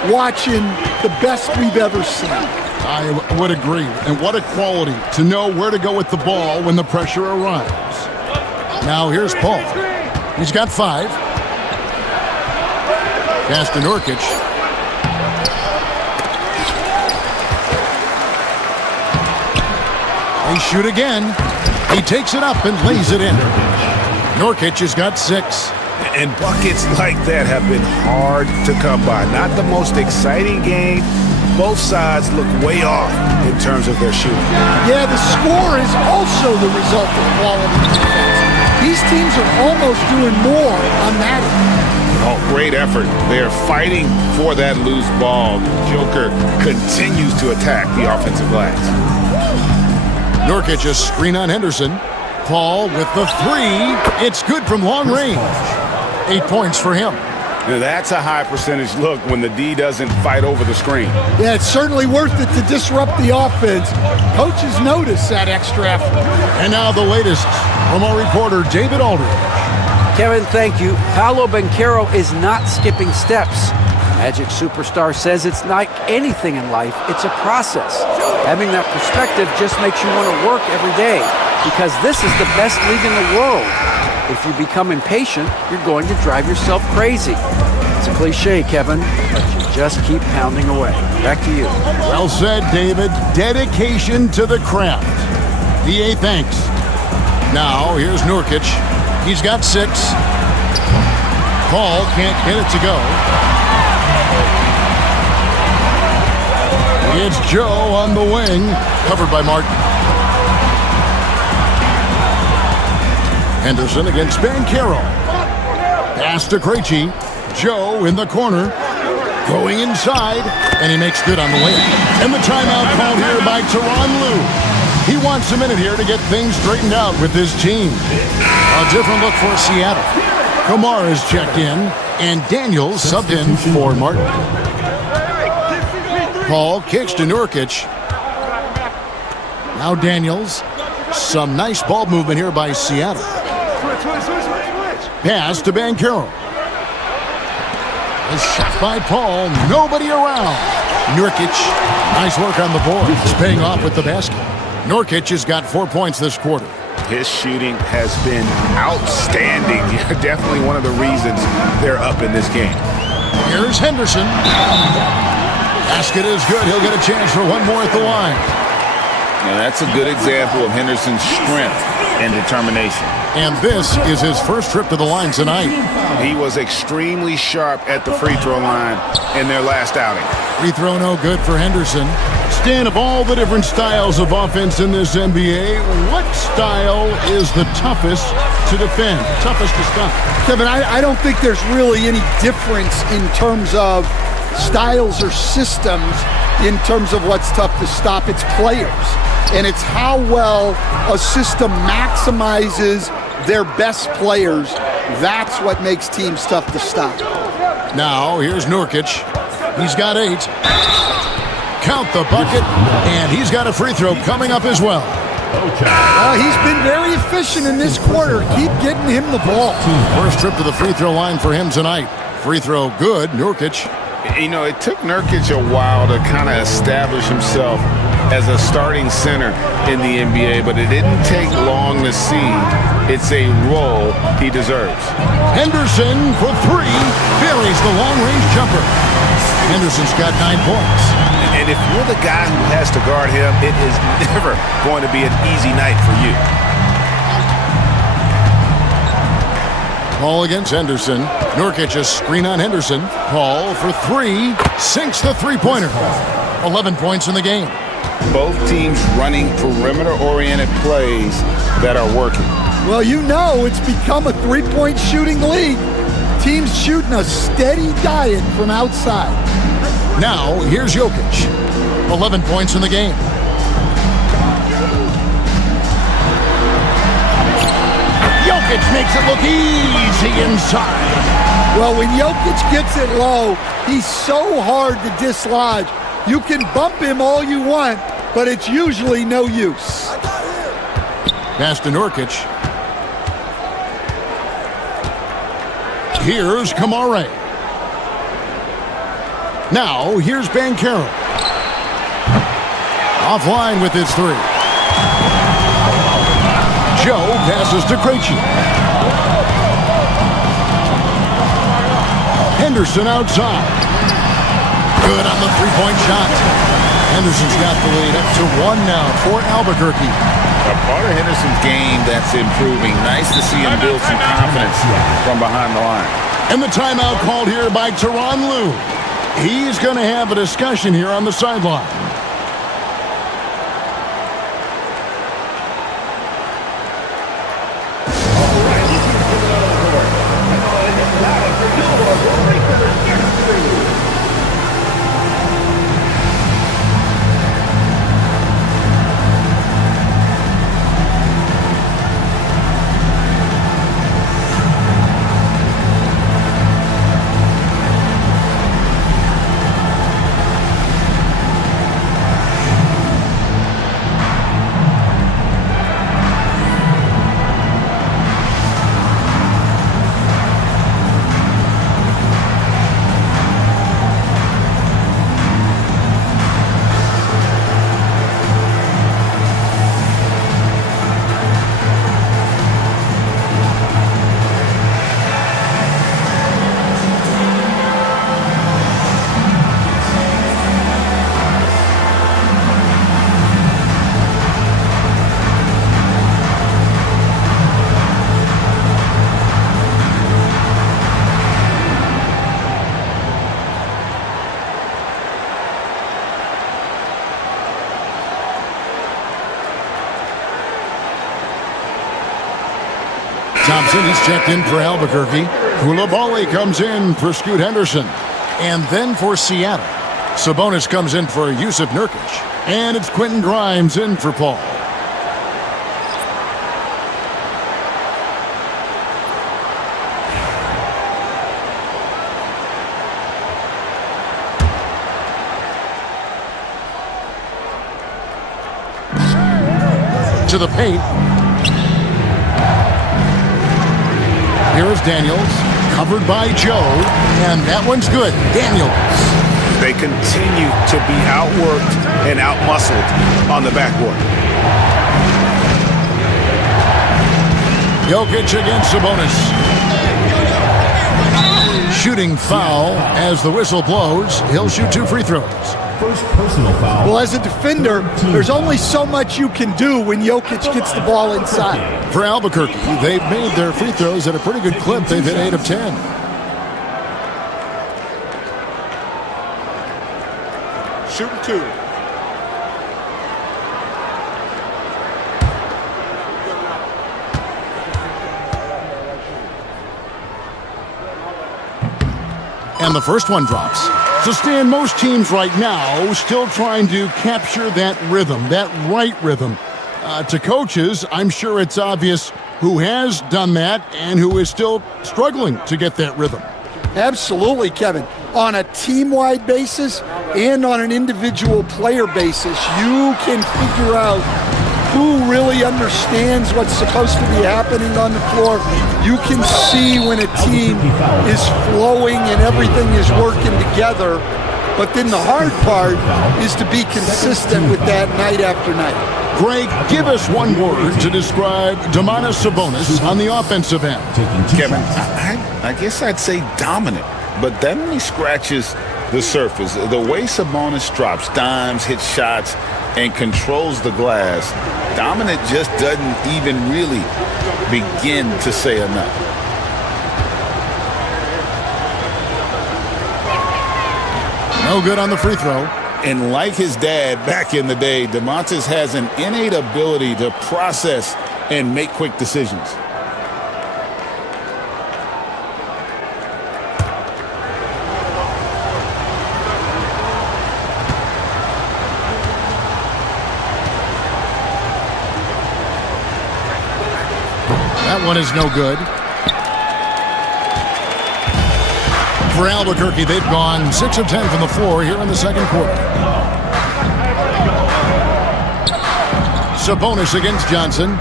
watching the best we've ever seen. I would agree. And what a quality to know where to go with the ball when the pressure arrives. Now here's Paul. He's got 5. Pass to Nurkic. They shoot again. He takes it up and lays it in. Nurkic has got 6. And buckets like that have been hard to come by. Not the most exciting game. Both sides look way off in terms of their shooting. Yeah, the score is also the result of quality defense. These teams are almost doing more on that end. Oh, great effort. They're fighting for that loose ball. Joker continues to attack the offensive glass. Nurkic a screen on Henderson. Paul with the 3. It's good from long range. 8 points for him. Now that's a high percentage look when the D doesn't fight over the screen. Yeah, it's certainly worth it to disrupt the offense. Coaches notice that extra effort. And now the latest from our reporter, David Aldridge. Kevin, thank you. Paolo Banchero is not skipping steps. Magic superstar says it's like anything in life, it's a process. Having that perspective just makes you want to work every day because this is the best league in the world. If you become impatient, you're going to drive yourself crazy. It's a cliche, Kevin, but you just keep pounding away. Back to you. Well said, David. Dedication to the craft. DA, thanks. Now, here's Nurkic. He's got 6. Paul can't get it to go. It's Joe on the wing, covered by Martin. Henderson against Banchero. Pass to Krejci. Joe in the corner. Going inside. And he makes good on the wing. And the timeout called here by Tyronn Lue. He wants a minute here to get things straightened out with his team. A different look for Seattle. Kamara is checked in. And Daniels subbed in for Martin. Paul kicks to Nurkic. Now Daniels. Some nice ball movement here by Seattle. Pass to Banchero. A shot by Paul. Nobody around. Nurkic. Nice work on the board. He's paying off with the basket. Nurkic has got 4 points this quarter. His shooting has been outstanding. Definitely one of the reasons they're up in this game. Here's Henderson. Basket is good. He'll get a chance for one more at the line. Now that's a good example of Henderson's strength and determination. And this is his first trip to the line tonight. He was extremely sharp at the free throw line in their last outing. Free throw no good for Henderson. Stan, of all the different styles of offense in this NBA, what style is the toughest to defend, toughest to stop? Kevin, I don't think there's really any difference in terms of styles or systems in terms of what's tough to stop. It's players. And it's how well a system maximizes their best players. That's what makes teams tough to stop. Now, here's Nurkic. He's got 8. Count the bucket, and he's got a free throw coming up as well. He's been very efficient in this quarter. Keep getting him the ball. First trip to the free throw line for him tonight. Free throw good, Nurkic. You know, it took Nurkic a while to kind of establish himself as a starting center in the NBA, but it didn't take long to see it's a role he deserves. Henderson for 3, buries the long-range jumper. Henderson's got 9 points. And if you're the guy who has to guard him, it is never going to be an easy night for you. Paul against Henderson. Nurkic a screen on Henderson. Paul for 3, sinks the three-pointer. 11 points in the game. Both teams running perimeter-oriented plays that are working. Well, you know it's become a three-point shooting league. Teams shooting a steady diet from outside. Now, here's Jokic. 11 points in the game. Jokic makes it look easy inside. Well, when Jokic gets it low, he's so hard to dislodge. You can bump him all you want, but it's usually no use. Pass to Nurkic. Here's Kamare. Now, here's Banchero. Offline with his 3. Joe passes to Krejci. Henderson outside. Good on the three-point shot. Henderson's got the lead up to 1 now for Albuquerque. A part of Henderson's game that's improving. Nice to see him build some confidence from behind the line. And the timeout called here by Tyronn Lue. He's going to have a discussion here on the sideline. Thompson, he's checked in for Albuquerque. Koulibaly comes in for Scoot Henderson. And then for Seattle, Sabonis comes in for Yusuf Nurkic. And it's Quentin Grimes in for Paul. To the paint. Here's Daniels, covered by Joe, and that one's good. Daniels. They continue to be outworked and outmuscled on the backboard. Jokic against Sabonis. Shooting foul as the whistle blows. He'll shoot 2 free throws. First personal foul. Well, as a defender, there's only so much you can do when Jokic gets the ball inside. For Albuquerque, they've made their free throws at a pretty good clip. They've hit 8 of 10. Shooting 2. And the first one drops. So, Stan, most teams right now still trying to capture that rhythm, that right rhythm. To coaches, I'm sure it's obvious who has done that and who is still struggling to get that rhythm. Absolutely, Kevin. On a team-wide basis and on an individual player basis, you can figure out who really understands what's supposed to be happening on the floor. You can see when a team is flowing and everything is working together. But then the hard part is to be consistent with that night after night. Greg, give us one word to describe Domantas Sabonis on the offensive end. Kevin, I guess I'd say dominant, but that only scratches the surface. The way Sabonis drops dimes, hits shots, and controls the glass, dominant just doesn't even really begin to say enough. No good on the free throw. And like his dad back in the day, Domantas has an innate ability to process and make quick decisions. That one is no good. For Albuquerque, they've gone 6 of 10 from the floor here in the second quarter. Sabonis against Johnson.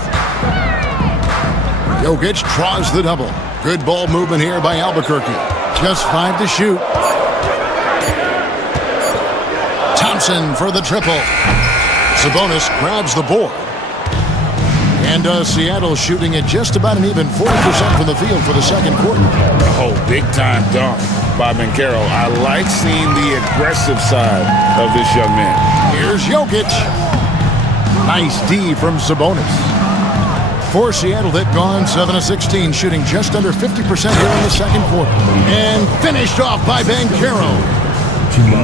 Jokic draws the double. Good ball movement here by Albuquerque. Just 5 to shoot. Thompson for the triple. Sabonis grabs the board. And Seattle shooting at just about an even 40% from the field for the second quarter. Oh, big-time dunk by Banchero. I like seeing the aggressive side of this young man. Here's Jokic. Nice D from Sabonis. For Seattle, they've gone 7 of 16, shooting just under 50% here in the second quarter. And finished off by Banchero.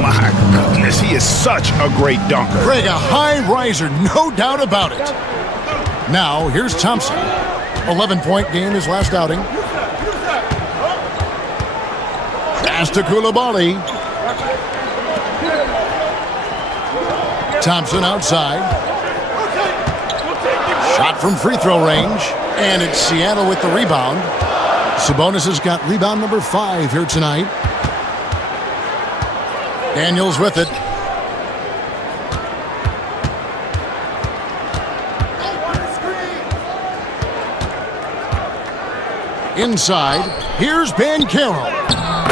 My goodness, he is such a great dunker. Greg, a high riser, no doubt about it. Now, here's Thompson. 11-point game his last outing. Pass to Coulibaly. Thompson outside. Shot from free throw range. And it's Seattle with the rebound. Sabonis has got rebound number 5 here tonight. Daniels with it. Inside, here's Banchero.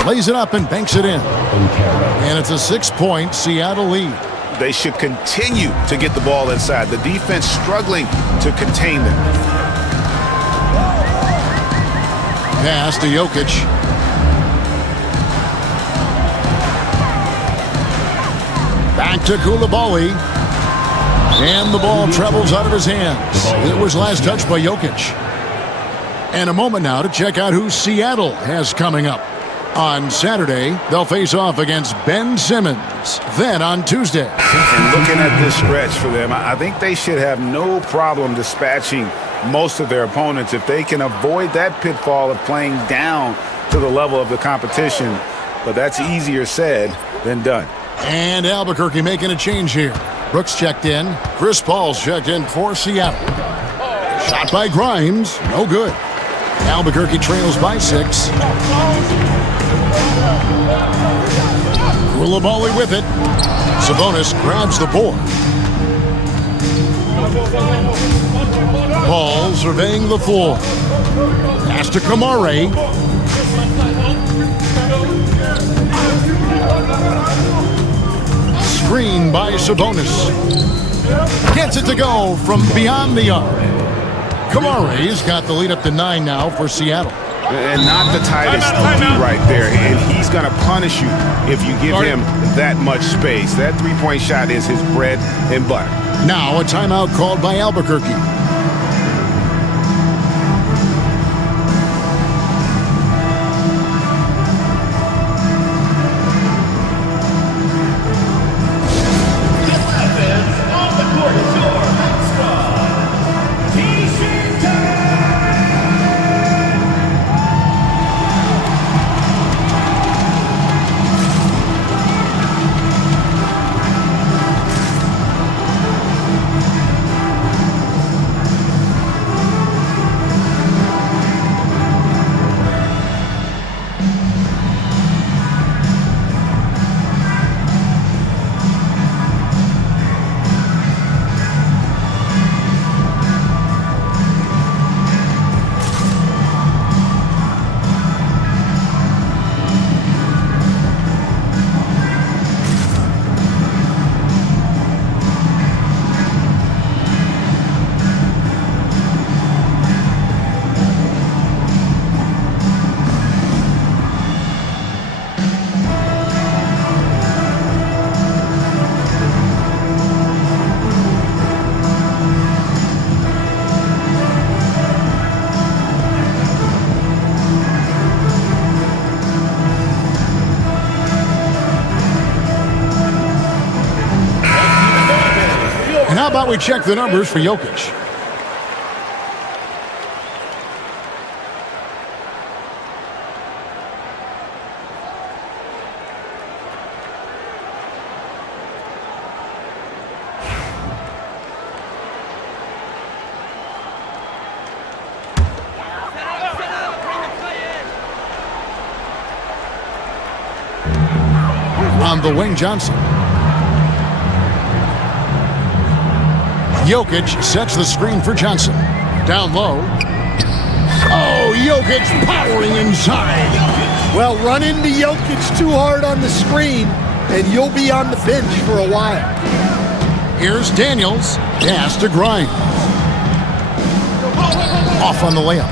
Lays it up and banks it in. And it's a 6-point Seattle lead. They should continue to get the ball inside. The defense struggling to contain them. Pass to Jokic. Back to Coulibaly. And the ball travels out of his hands. It was last touched by Jokic. And a moment now to check out who Seattle has coming up. On Saturday, they'll face off against Ben Simmons. Then on Tuesday. And looking at this stretch for them, I think they should have no problem dispatching most of their opponents if they can avoid that pitfall of playing down to the level of the competition. But that's easier said than done. And Albuquerque making a change here. Brooks checked in. Chris Paul's checked in for Seattle. Shot by Grimes. No good. Albuquerque trails by 6. Coulibaly with it. Sabonis grabs the board. Paul surveying the floor. Pass to Kamare. Screen by Sabonis. Gets it to go from beyond the arc. Kamara's got the lead up to 9 now for Seattle. And not the tightest DB right there. And he's going to punish you if you give him that much space. That three-point shot is his bread and butter. Now a timeout called by Albuquerque. How about we check the numbers for Jokic? On the wing, Johnson. Jokic sets the screen for Johnson. Down low. Oh, Jokic powering inside. Well, run into Jokic too hard on the screen, and you'll be on the bench for a while. Here's Daniels. Pass to Grimes. Off on the layup.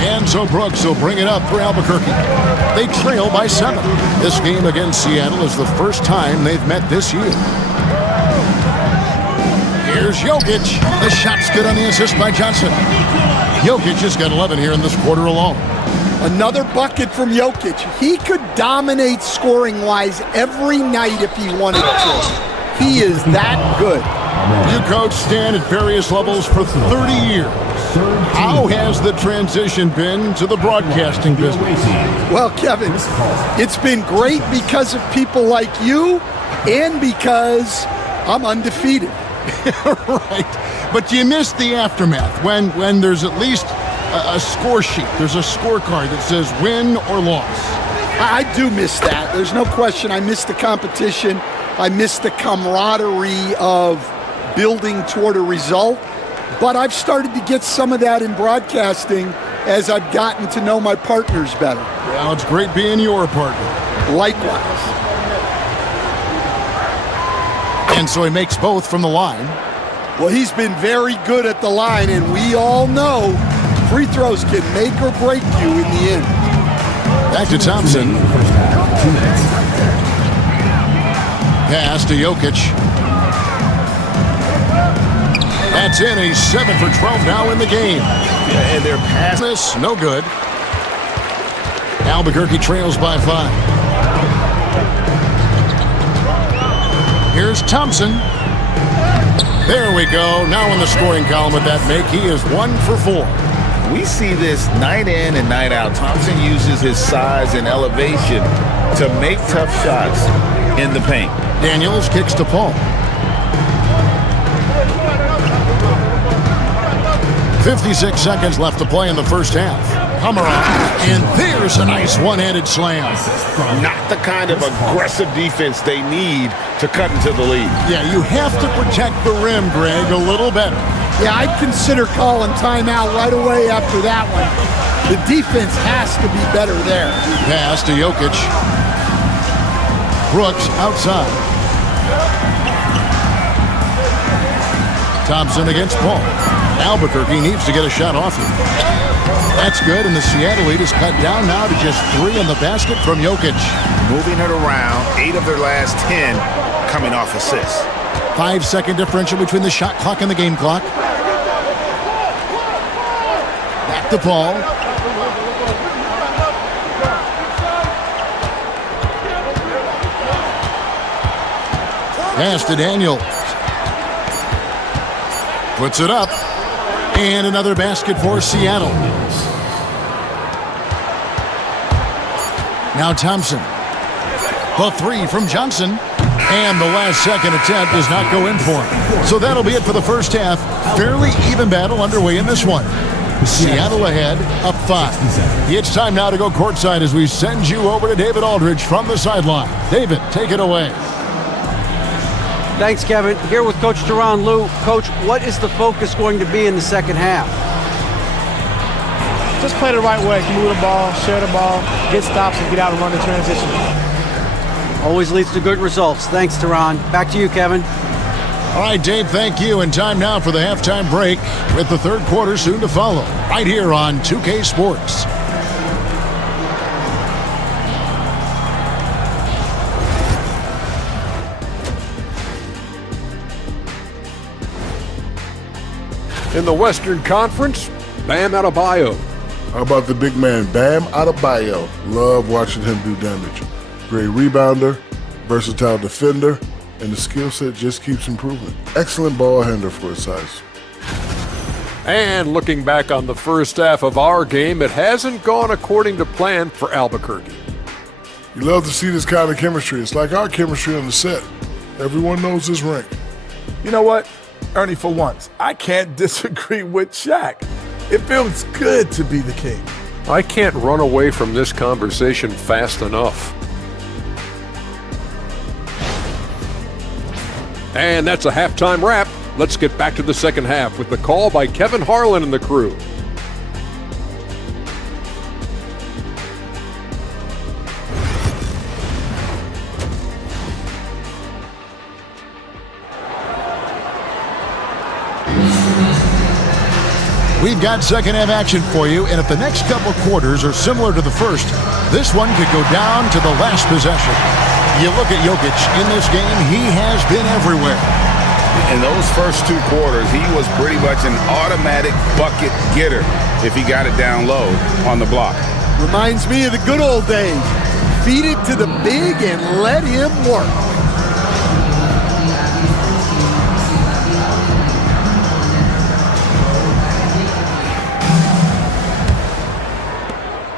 And so Brooks will bring it up for Albuquerque. They trail by 7. This game against Seattle is the first time they've met this year. Here's Jokic. The shot's good on the assist by Johnson. Jokic has got 11 here in this quarter alone. Another bucket from Jokic. He could dominate scoring-wise every night if he wanted to. He is that good. You coached Stan at various levels for 30 years. How has the transition been to the broadcasting business? Well, Kevin, it's been great because of people like you and because I'm undefeated. Right. But you missed the aftermath when there's at least a score sheet. There's a scorecard that says win or loss. I do miss that. There's no question. I miss the competition. I miss the camaraderie of building toward a result. But I've started to get some of that in broadcasting as I've gotten to know my partners better. Well, it's great being your partner. Likewise. And so he makes both from the line. Well, he's been very good at the line, and we all know free throws can make or break you in the end. Back to Thompson. Pass to Jokic. That's in. He's 7 for 12 now in the game. Yeah, and their pass. This, no good. Albuquerque trails by 5. Here's Thompson. There we go. Now in the scoring column with that make, he is 1 for 4. We see this night in and night out. Thompson uses his size and elevation to make tough shots in the paint. Daniels kicks to Paul. 56 seconds left to play in the first half. Hammer on, and there's a nice one-handed slam. Not the kind of aggressive defense they need to cut into the lead. Yeah, you have to protect the rim, Greg, a little better. Yeah, I'd consider calling timeout right away after that one. The defense has to be better there. Pass to Jokic. Brooks outside. Thompson against Paul. Albuquerque needs to get a shot off him. That's good, and the Seattle lead is cut down now to just 3 in the basket from Jokic. Moving it around, 8 of their last 10 coming off assists. 5-second differential between the shot clock and the game clock. Back to Paul. Pass to Daniels. Puts it up. And another basket for Seattle. Now Thompson. The 3 from Johnson. And the last second attempt does not go in for him. So that'll be it for the first half. Fairly even battle underway in this one. Seattle ahead, up 5. It's time now to go courtside as we send you over to David Aldridge from the sideline. David, take it away. Thanks, Kevin. Here with Coach Tyronn Lue. Coach, what is the focus going to be in the second half? Just play the right way. Move the ball, share the ball, get stops, and get out and run the transition. Always leads to good results. Thanks, Tyronn. Back to you, Kevin. All right, Dave, thank you. And time now for the halftime break with the third quarter soon to follow. Right here on 2K Sports. In the Western Conference, Bam Adebayo. How about the big man, Bam Adebayo? Love watching him do damage. Great rebounder, versatile defender, and the skill set just keeps improving. Excellent ball handler for his size. And looking back on the first half of our game, it hasn't gone according to plan for Albuquerque. You love to see this kind of chemistry. It's like our chemistry on the set. Everyone knows his rank. You know what, Ernie, for once, I can't disagree with Shaq. It feels good to be the king. I can't run away from this conversation fast enough. And that's a halftime wrap. Let's get back to the second half with the call by Kevin Harlan and the crew. We've got second half action for you, and if the next couple quarters are similar to the first, this one could go down to the last possession. You look at Jokic in this game, he has been everywhere. In those first 2 quarters, he was pretty much an automatic bucket getter if he got it down low on the block. Reminds me of the good old days. Feed it to the big and let him work.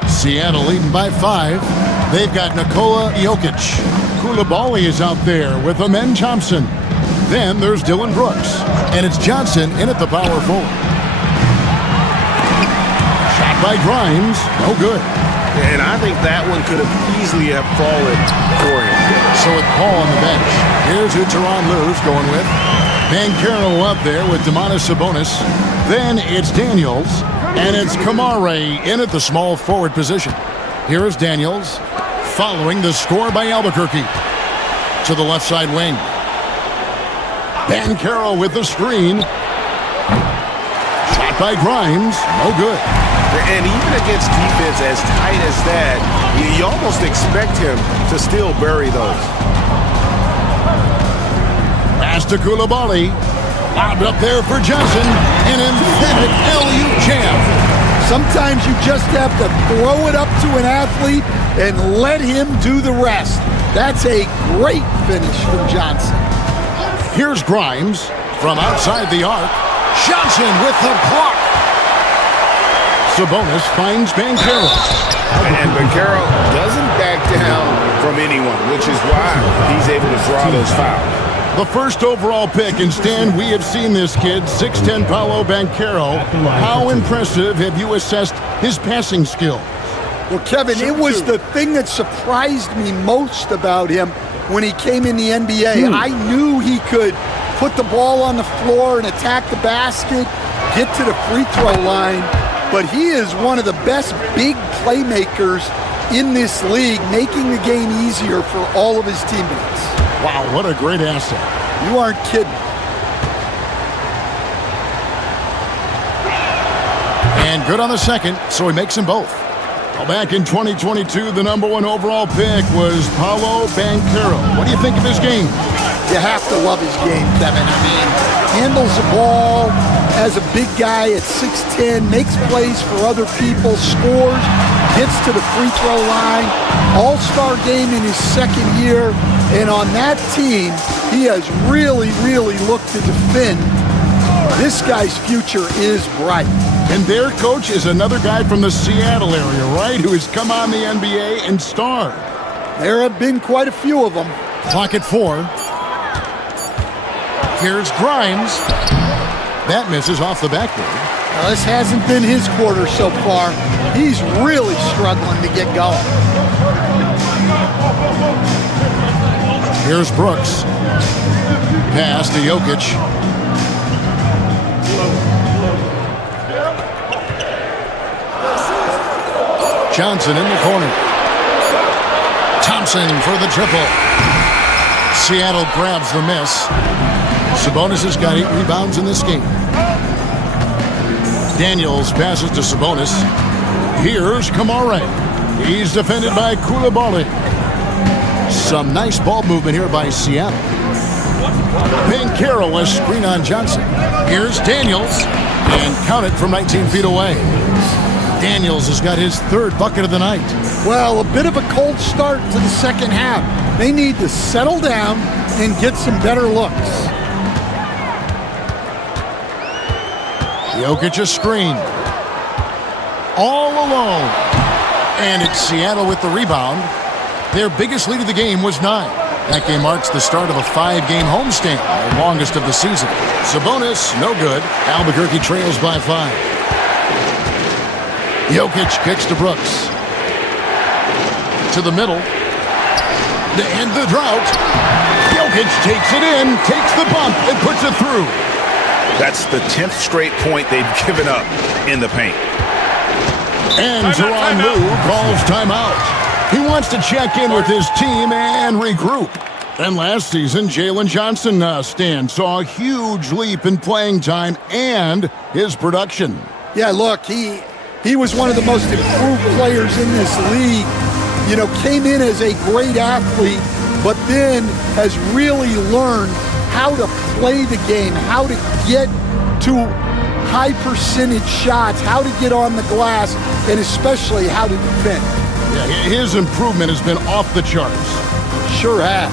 Seattle leading by 5. They've got Nikola Jokic. Coulibaly is out there with Amen Thompson. Then there's Dylan Brooks. And it's Johnson in at the power forward. Shot by Grimes. No good. And I think that one could have easily have fallen for him. So with Paul on the bench, here's who Tyronn Lue's going with. Banchero up there with Domantas Sabonis. Then it's Daniels. And it's Kamare in at the small forward position. Here is Daniels, following the score by Albuquerque. To the left side wing. Banchero with the screen. Shot by Grimes, no good. And even against defense as tight as that, you almost expect him to still bury those. Pass to Coulibaly. Lobbed up there for Johnson. An emphatic LU jam. Sometimes you just have to throw it up to an athlete and let him do the rest. That's a great finish from Johnson. Here's Grimes from outside the arc. Johnson with the block. Sabonis finds Banchero. And Banchero doesn't back down from anyone, which is why he's able to draw those fouls. The first overall pick, and Stan, we have seen this kid, 6'10" Paolo Banchero. How impressive have you assessed his passing skills? Well, Kevin, it was the thing that surprised me most about him when he came in the NBA. I knew he could put the ball on the floor and attack the basket, get to the free throw line, but he is one of the best big playmakers in this league, making the game easier for all of his teammates. Wow, what a great asset. You aren't kidding. And good on the second, so he makes them both. Well, back in 2022, the #1 overall pick was Paolo Banchero. What do you think of his game? You have to love his game, Kevin. I mean, handles the ball as a big guy at 6'10", makes plays for other people, scores, gets to the free throw line. All-star game in his second year. And on that team, he has really, really looked to defend. This guy's future is bright. And their coach is another guy from the Seattle area, right, who has come on the NBA and starred. There have been quite a few of them. Clock at 4. Here's Grimes. That misses off the backboard. Well, this hasn't been his quarter so far. He's really struggling to get going. Here's Brooks. Pass to Jokic. Johnson in the corner. Thompson for the triple. Seattle grabs the miss. Sabonis has got 8 rebounds in this game. Daniels passes to Sabonis. Here's Kamara. He's defended by Coulibaly. Some nice ball movement here by Seattle. Banchero a screen on Johnson. Here's Daniels. And count it from 19 feet away. Daniels has got his 3rd bucket of the night. Well, a bit of a cold start to the second half. They need to settle down and get some better looks. Jokic a screen. All alone. And it's Seattle with the rebound. Their biggest lead of the game was 9. That game marks the start of a 5-game homestand, the longest of the season. Sabonis, no good. Albuquerque trails by 5. Jokic kicks to Brooks. To the middle. To end the drought. Jokic takes it in, takes the bump, and puts it through. That's the 10th straight point they've given up in the paint. And Tyronn Lue calls timeout. He wants to check in with his team and regroup. And last season, Jalen Johnson saw a huge leap in playing time and his production. Yeah, look, he was one of the most improved players in this league. You know, came in as a great athlete, but then has really learned how to play the game, how to get to high percentage shots, how to get on the glass, and especially how to defend. Yeah, his improvement has been off the charts. Sure has.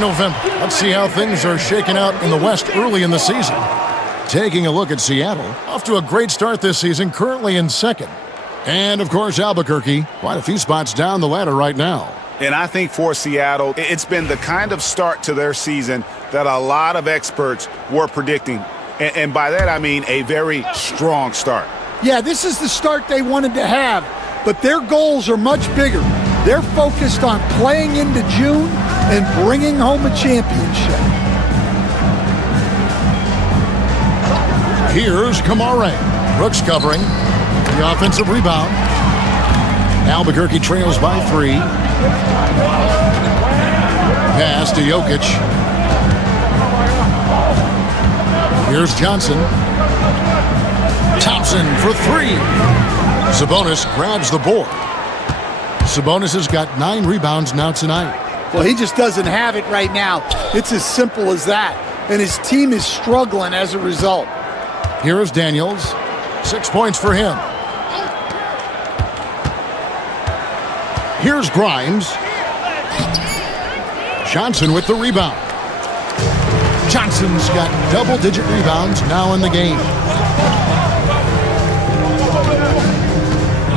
November. Let's see how things are shaking out in the West early in the season. Taking a look at Seattle, off to a great start this season, currently in 2nd. And, of course, Albuquerque, quite a few spots down the ladder right now. And I think for Seattle, it's been the kind of start to their season that a lot of experts were predicting. And by that, I mean a very strong start. Yeah, this is the start they wanted to have, but their goals are much bigger. They're focused on playing into June and bringing home a championship. Here's Kamara. Brooks covering. The offensive rebound. Albuquerque trails by 3. Pass to Jokic. Here's Johnson. Thompson for 3. Sabonis grabs the board. Sabonis has got 9 rebounds now tonight. Well, he just doesn't have it right now. It's as simple as that. And his team is struggling as a result. Here is Daniels. 6 points for him. Here's Grimes. Johnson with the rebound. Johnson's got double-digit rebounds now in the game.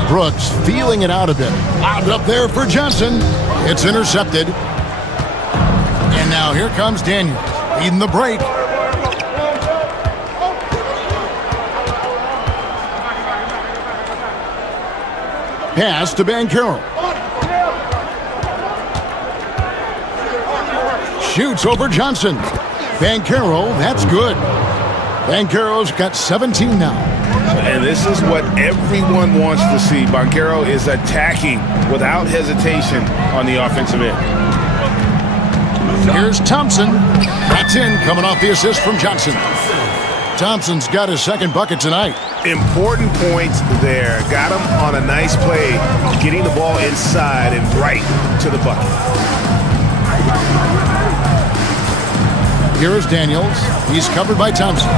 Brooks feeling it out a bit. Out up there for Johnson. It's intercepted. And now here comes Daniels, leading the break. Pass to Banchero. Shoots over Johnson. Banchero, that's good. Banchero's got 17 now. And this is what everyone wants to see. Banchero is attacking without hesitation on the offensive end. Here's Thompson. That's in, coming off the assist from Johnson. Thompson's got his second bucket tonight. Important points there. Got him on a nice play, getting the ball inside and right to the bucket. Here's Daniels. He's covered by Thompson.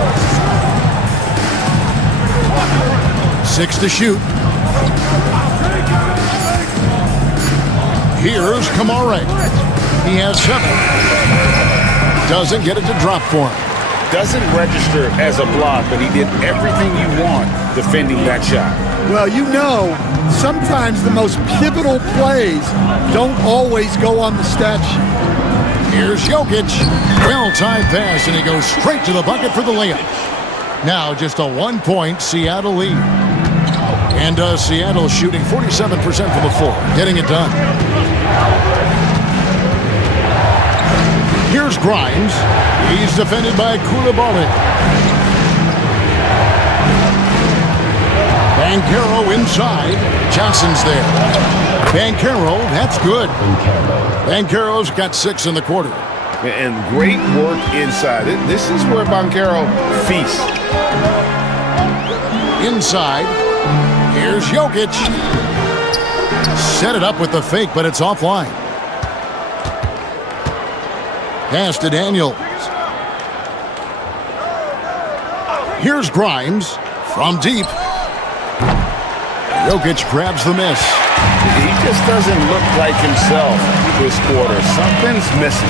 6 to shoot. Here's Kamare. He has 7. Doesn't get it to drop for him. Doesn't register as a block, but he did everything you want defending that shot. Well, you know, sometimes the most pivotal plays don't always go on the stat sheet. Here's Jokic. Well-timed pass, and he goes straight to the bucket for the layup. Now just a 1-point Seattle lead. And Seattle shooting 47% from the floor, getting it done. Here's Grimes. He's defended by Koulibaly. Banchero inside. Johnson's there. Banchero, that's good. Banchero's got 6 in the quarter. And great work inside. This is where Banchero feasts. Inside. Here's Jokic. Set it up with the fake, but it's offline. Pass to Daniels. Here's Grimes from deep. Jokic grabs the miss. He just doesn't look like himself this quarter. Something's missing.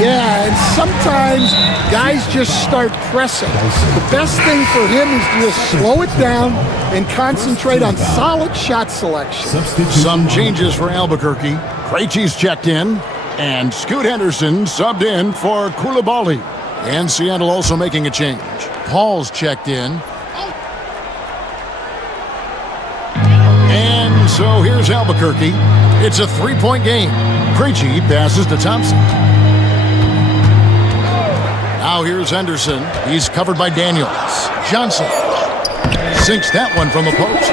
Yeah, and sometimes guys just start pressing. The best thing for him is to just slow it down and concentrate on solid shot selection. Some changes for Albuquerque. Krejci's checked in, and Scoot Henderson subbed in for Koulibaly. And Seattle also making a change. Paul's checked in. And so here's Albuquerque. It's a 3-point game. Krejci passes to Thompson. Now here's Henderson. He's covered by Daniels. Johnson sinks that one from the post.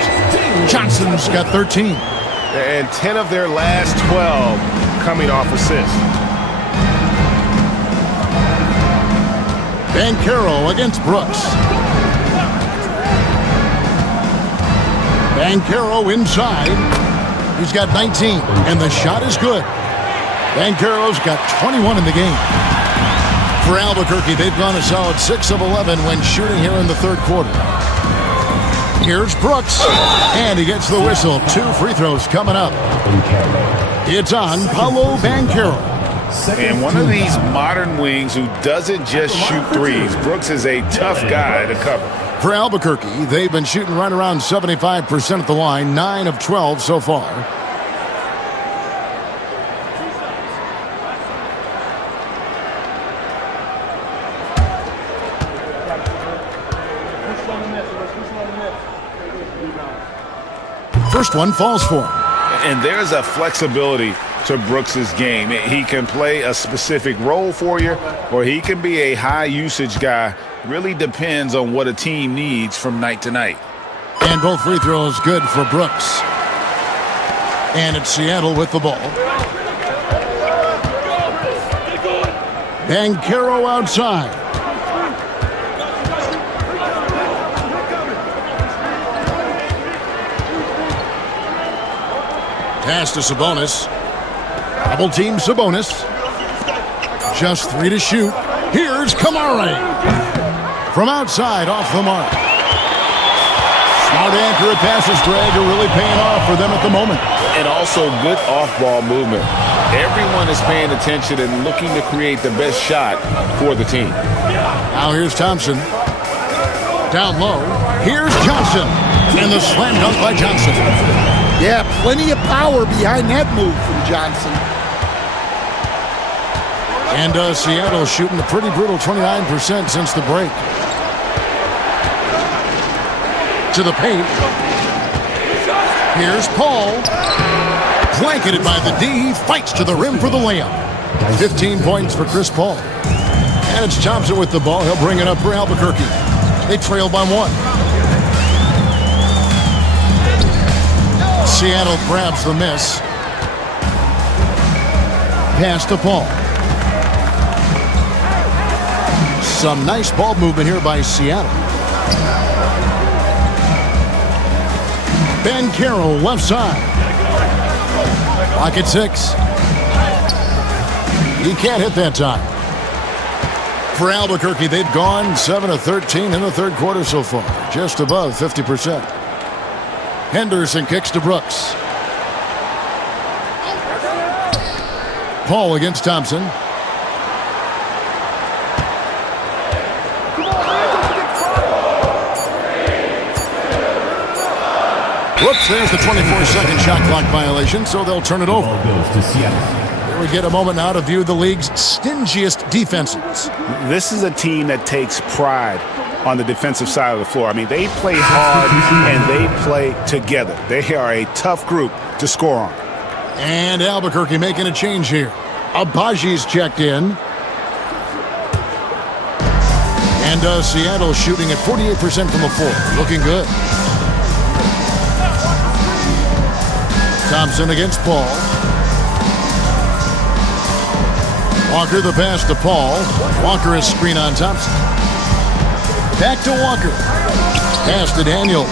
Johnson's got 13. And 10 of their last 12 coming off assists. Banchero against Brooks. Banchero inside. He's got 19, and the shot is good. Banchero's got 21 in the game. For Albuquerque, they've gone a solid 6 of 11 when shooting here in the third quarter. Here's Brooks, and he gets the whistle. 2 free throws coming up. It's on Paolo Banchero. And one of these modern wings who doesn't just shoot threes. Brooks is a tough guy to cover. For Albuquerque, they've been shooting right around 75% at the line, 9 of 12 so far. First one falls for him. And there's a flexibility to Brooks's game. He can play a specific role for you, or he can be a high-usage guy. Really depends on what a team needs from night to night. And both free throws good for Brooks. And it's Seattle with the ball. Banchero outside. Pass to Sabonis. Double team Sabonis. Just 3 to shoot. Here's Kamare. From outside, off the mark. Smart accurate passes, Greg, are really paying off for them at the moment. And also good off-ball movement. Everyone is paying attention and looking to create the best shot for the team. Now here's Thompson. Down low. Here's Johnson. And the slam dunk by Johnson. Yeah, plenty of power behind that move from Johnson. And Seattle shooting a pretty brutal 29% since the break. To the paint. Here's Paul. Blanketed by the D. Fights to the rim for the layup. 15 points for Chris Paul. And it's Thompson with the ball. He'll bring it up for Albuquerque. They trail by 1. Seattle grabs the miss. Pass to Paul. Some nice ball movement here by Seattle. Ben Carroll, left side. Lock at 6. He can't hit that time. For Albuquerque, they've gone 7 of 13 in the third quarter so far, just above 50%. Henderson kicks to Brooks. Paul against Thompson. Whoops, there's the 24-second shot clock violation, so they'll turn it over. Here we get a moment now to view the league's stingiest defenses. This is a team that takes pride on the defensive side of the floor. I mean, they play hard and they play together. They are a tough group to score on. And Albuquerque making a change here. Abaji's checked in. And Seattle shooting at 48% from the floor. Looking good. Thompson against Paul. Walker the pass to Paul. Walker is screen on Thompson. Back to Walker. Pass to Daniels.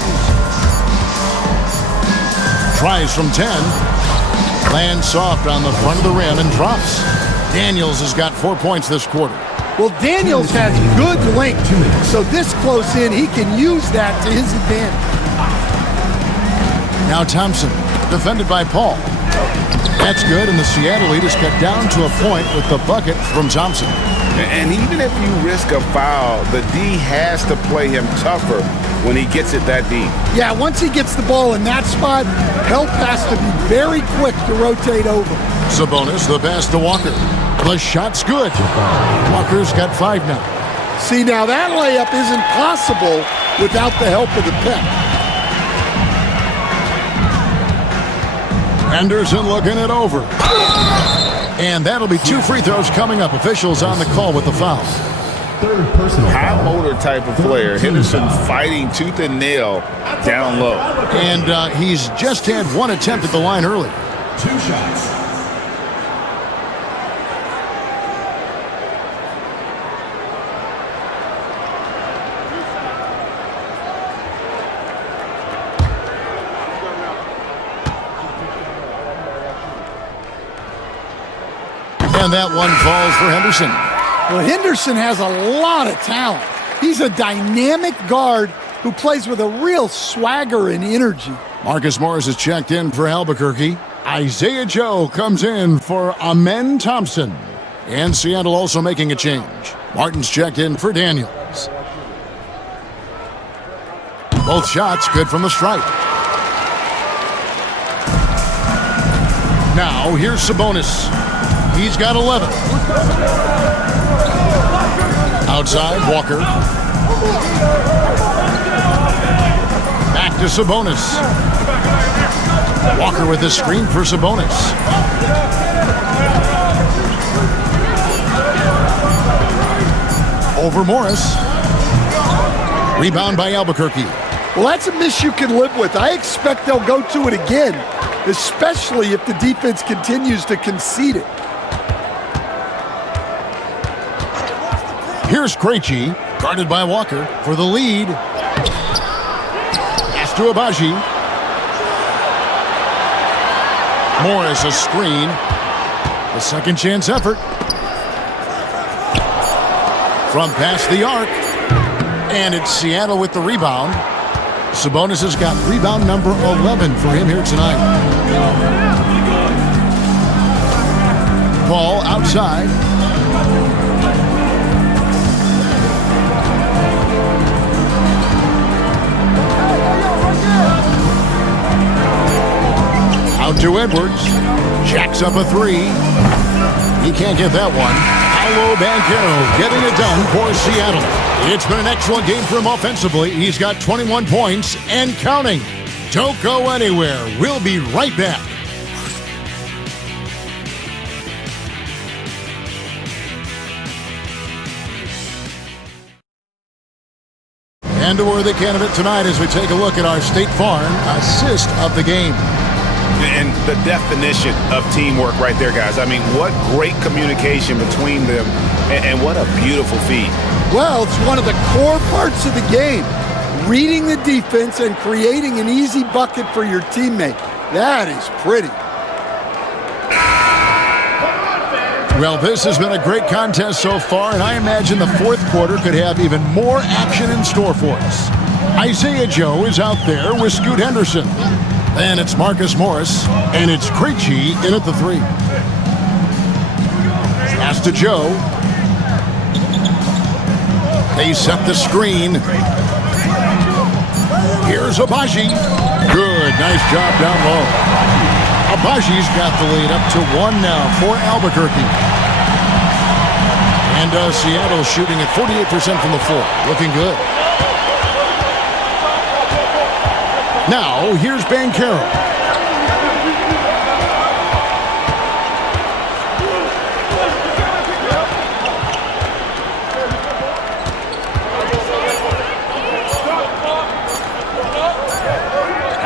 Tries from 10. Lands soft on the front of the rim and drops. Daniels has got 4 points this quarter. Well, Daniels has good length, so this close in, he can use that to his advantage. Now Thompson, defended by Paul. That's good, and the Seattle lead is cut down to a point with the bucket from Thompson. And even if you risk a foul, the D has to play him tougher when he gets it that deep. Yeah, once he gets the ball in that spot, help has to be very quick to rotate over. Sabonis, the pass to Walker. The shot's good. Walker's got 5 now. See, now that layup isn't possible without the help of the pick. Henderson looking it over. And that'll be 2 free throws coming up. Officials on the call with the foul. High motor type of player. Henderson fighting tooth and nail down low. And he's just had 1 attempt at the line early. 2 shots. And that one falls for Henderson. Well, Henderson has a lot of talent. He's a dynamic guard who plays with a real swagger and energy. Marcus Morris is checked in for Albuquerque. Isaiah Joe comes in for Amen Thompson. And Seattle also making a change. Martin's checked in for Daniels. Both shots good from the stripe. Now here's Sabonis. He's got 11. Outside, Walker. Back to Sabonis. Walker with the screen for Sabonis. Over Morris. Rebound by Albuquerque. Well, that's a miss you can live with. I expect they'll go to it again, especially if the defense continues to concede it. Here's Krejci, guarded by Walker for the lead. Pass to Abaji. Morris a screen. A second chance effort. From past the arc. And it's Seattle with the rebound. Sabonis has got rebound number 11 for him here tonight. Ball outside. Out to Edwards. Jacks up a three. He can't get that one. Paolo Banchero getting it done for Seattle. It's been an excellent game for him offensively. He's got 21 points and counting. Don't go anywhere. We'll be right back. And a worthy candidate tonight as we take a look at our State Farm assist of the game. And the definition of teamwork right there, guys. I mean, what great communication between them, and what a beautiful feed. Well, it's one of the core parts of the game. Reading the defense and creating an easy bucket for your teammate. That is pretty. Well, this has been a great contest so far, and I imagine the fourth quarter could have even more action in store for us. Isaiah Joe is out there with Scoot Henderson. Then it's Marcus Morris, and it's Krejci in at the three. Pass to Joe. They set the screen. Here's Abaji. Good, nice job down low. Abaji's got the lead up to 1 now for Albuquerque. And Seattle shooting at 48% from the floor. Looking good. Now, here's Banchero.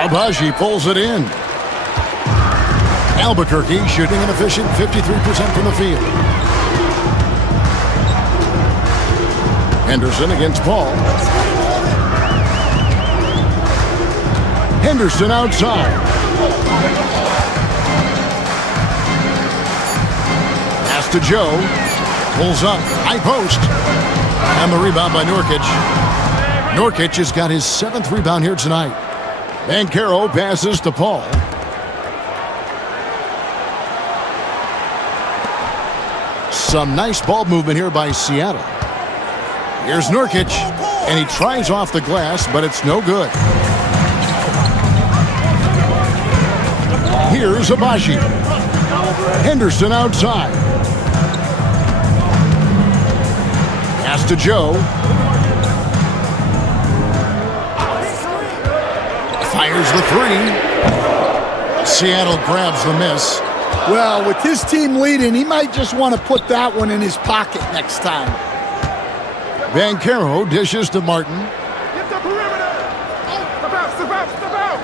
Abaji pulls it in. Albuquerque shooting an efficient 53% from the field. Henderson against Paul. Henderson outside. Pass to Joe. Pulls up. High post. And the rebound by Nurkic. Nurkic has got his 7th rebound here tonight. Banchero passes to Paul. Some nice ball movement here by Seattle. Here's Nurkic. And he tries off the glass, but it's no good. Here's Abaji. Henderson outside. Pass to Joe. Fires the three. Seattle grabs the miss. Well, with his team leading, he might just want to put that one in his pocket next time. Banchero dishes to Martin. Get the perimeter. Step out, step out, step out.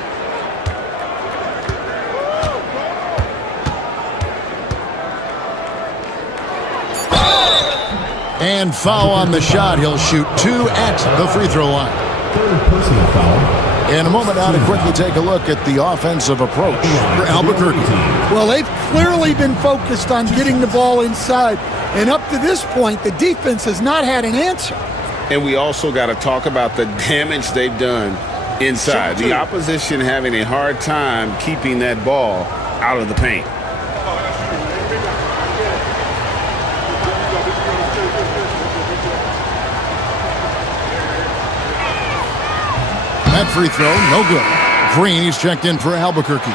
And foul on the shot. He'll shoot 2 at the free throw line. Third personal foul. In a moment now to quickly take a look at the offensive approach for Albuquerque. Well, they've clearly been focused on getting the ball inside. And up to this point, the defense has not had an answer. And we also got to talk about the damage they've done inside. The opposition having a hard time keeping that ball out of the paint. That free throw, no good. Green, he's checked in for Albuquerque.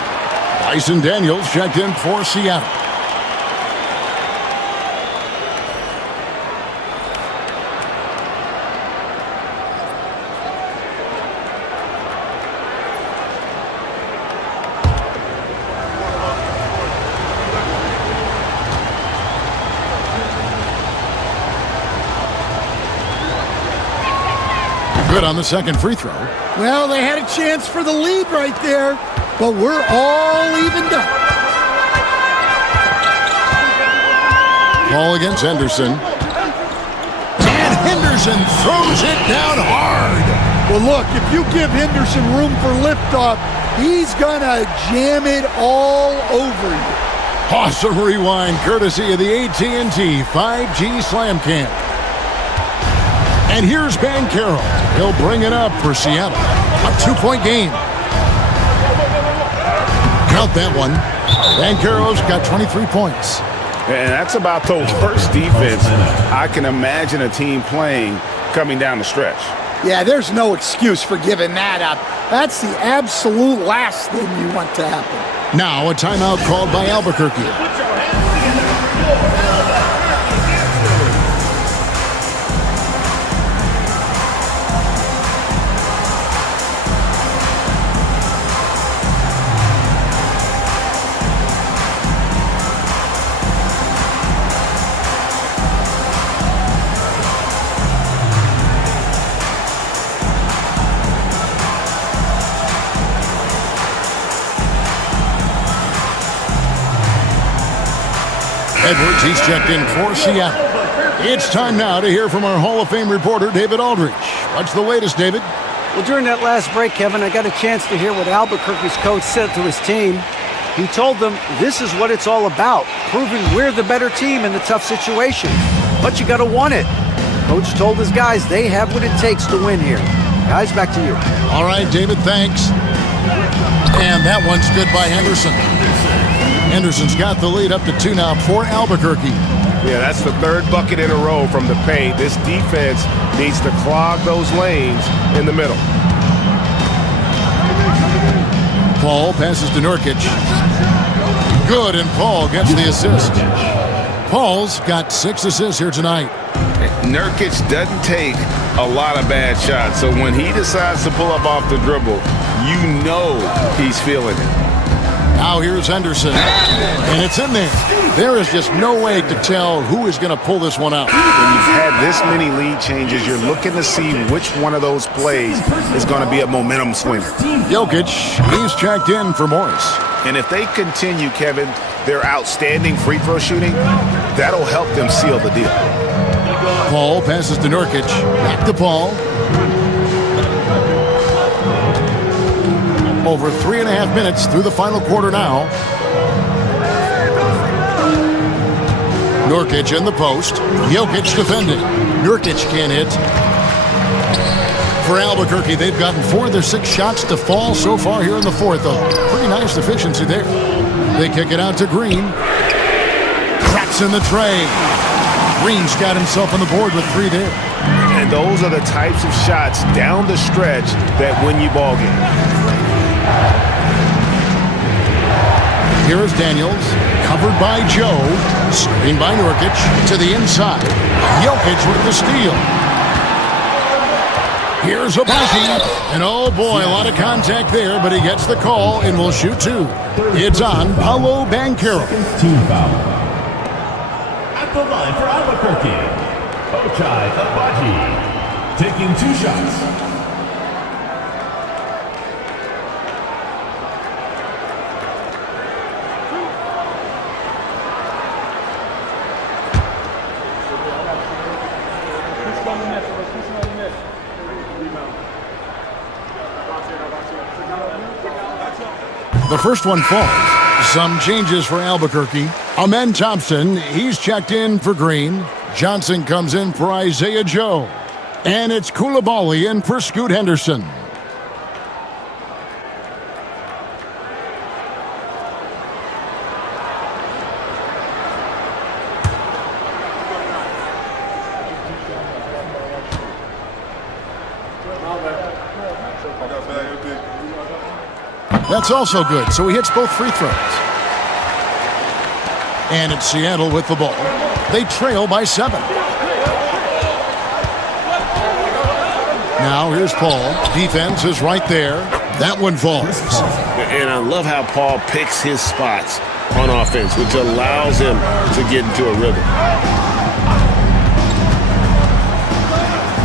Dyson Daniels checked in for Seattle. Good on the second free throw. Well, they had a chance for the lead right there, but we're all evened up. Ball against Henderson. And Henderson throws it down hard. Well, look, if you give Henderson room for liftoff, he's going to jam it all over you. Awesome rewind courtesy of the AT&T 5G Slam Cam. And here's Banchero. He'll bring it up for Seattle. A 2-point game. Count that one. Banchero's got 23 points. And that's about the worst defense I can imagine a team playing coming down the stretch. Yeah, there's no excuse for giving that up. That's the absolute last thing you want to happen. Now a timeout called by Albuquerque. Edwards, he's checked in for Seattle. It's time now to hear from our Hall of Fame reporter, David Aldrich. What's the latest, David? Well, during that last break, Kevin, I got a chance to hear what Albuquerque's coach said to his team. He told them this is what it's all about, proving we're the better team in the tough situation. But you got to want it. Coach told his guys they have what it takes to win here. Guys, back to you. All right, David, thanks. And that one's good by Henderson. Henderson's got the lead up to 2 now for Albuquerque. Yeah, that's the third bucket in a row from the paint. This defense needs to clog those lanes in the middle. Paul passes to Nurkic. Good, and Paul gets the assist. Paul's got 6 assists here tonight. Nurkic doesn't take a lot of bad shots, so when he decides to pull up off the dribble, you know he's feeling it. Now here's Henderson, and it's in there. There is just no way to tell who is going to pull this one out. When you've had this many lead changes, you're looking to see which one of those plays is going to be a momentum swinger. Jokic, he's checked in for Morris. And if they continue, Kevin, their outstanding free throw shooting, that'll help them seal the deal. Paul passes to Nurkic. Back to Paul. Over 3.5 minutes through the final quarter now. Nurkic in the post. Jokic defending. Nurkic can't hit. For Albuquerque, they've gotten 4 of their 6 shots to fall so far here in the fourth. A pretty nice efficiency there. They kick it out to Green. Cracks in the tray. Green's got himself on the board with 3 there. And those are the types of shots down the stretch that win you ball games. Here is Daniels, covered by Joe, screened by Nurkic, to the inside. Jokic with the steal. Here's Hibachi, and oh boy, a lot of contact there, but he gets the call and will shoot 2. It's on Paolo Banchero. Team foul. At the line for Albuquerque, Ochai Hibachi, taking 2 shots. The first one falls. Some changes for Albuquerque. Amen Thompson, he's checked in for Green. Johnson comes in for Isaiah Joe. And it's Coulibaly in for Scoot Henderson. That's also good, so he hits both free throws. And it's Seattle with the ball. They trail by 7. Now here's Paul. Defense is right there. That one falls. And I love how Paul picks his spots on offense, which allows him to get into a rhythm.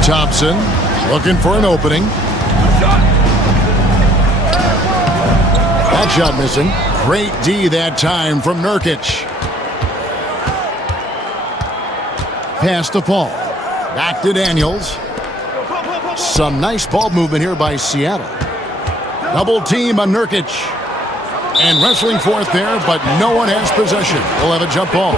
Thompson looking for an opening. That shot missing. Great D that time from Nurkic. Pass to Paul. Back to Daniels. Some nice ball movement here by Seattle. Double team on Nurkic. And wrestling for it there, but no one has possession. We'll have a jump ball.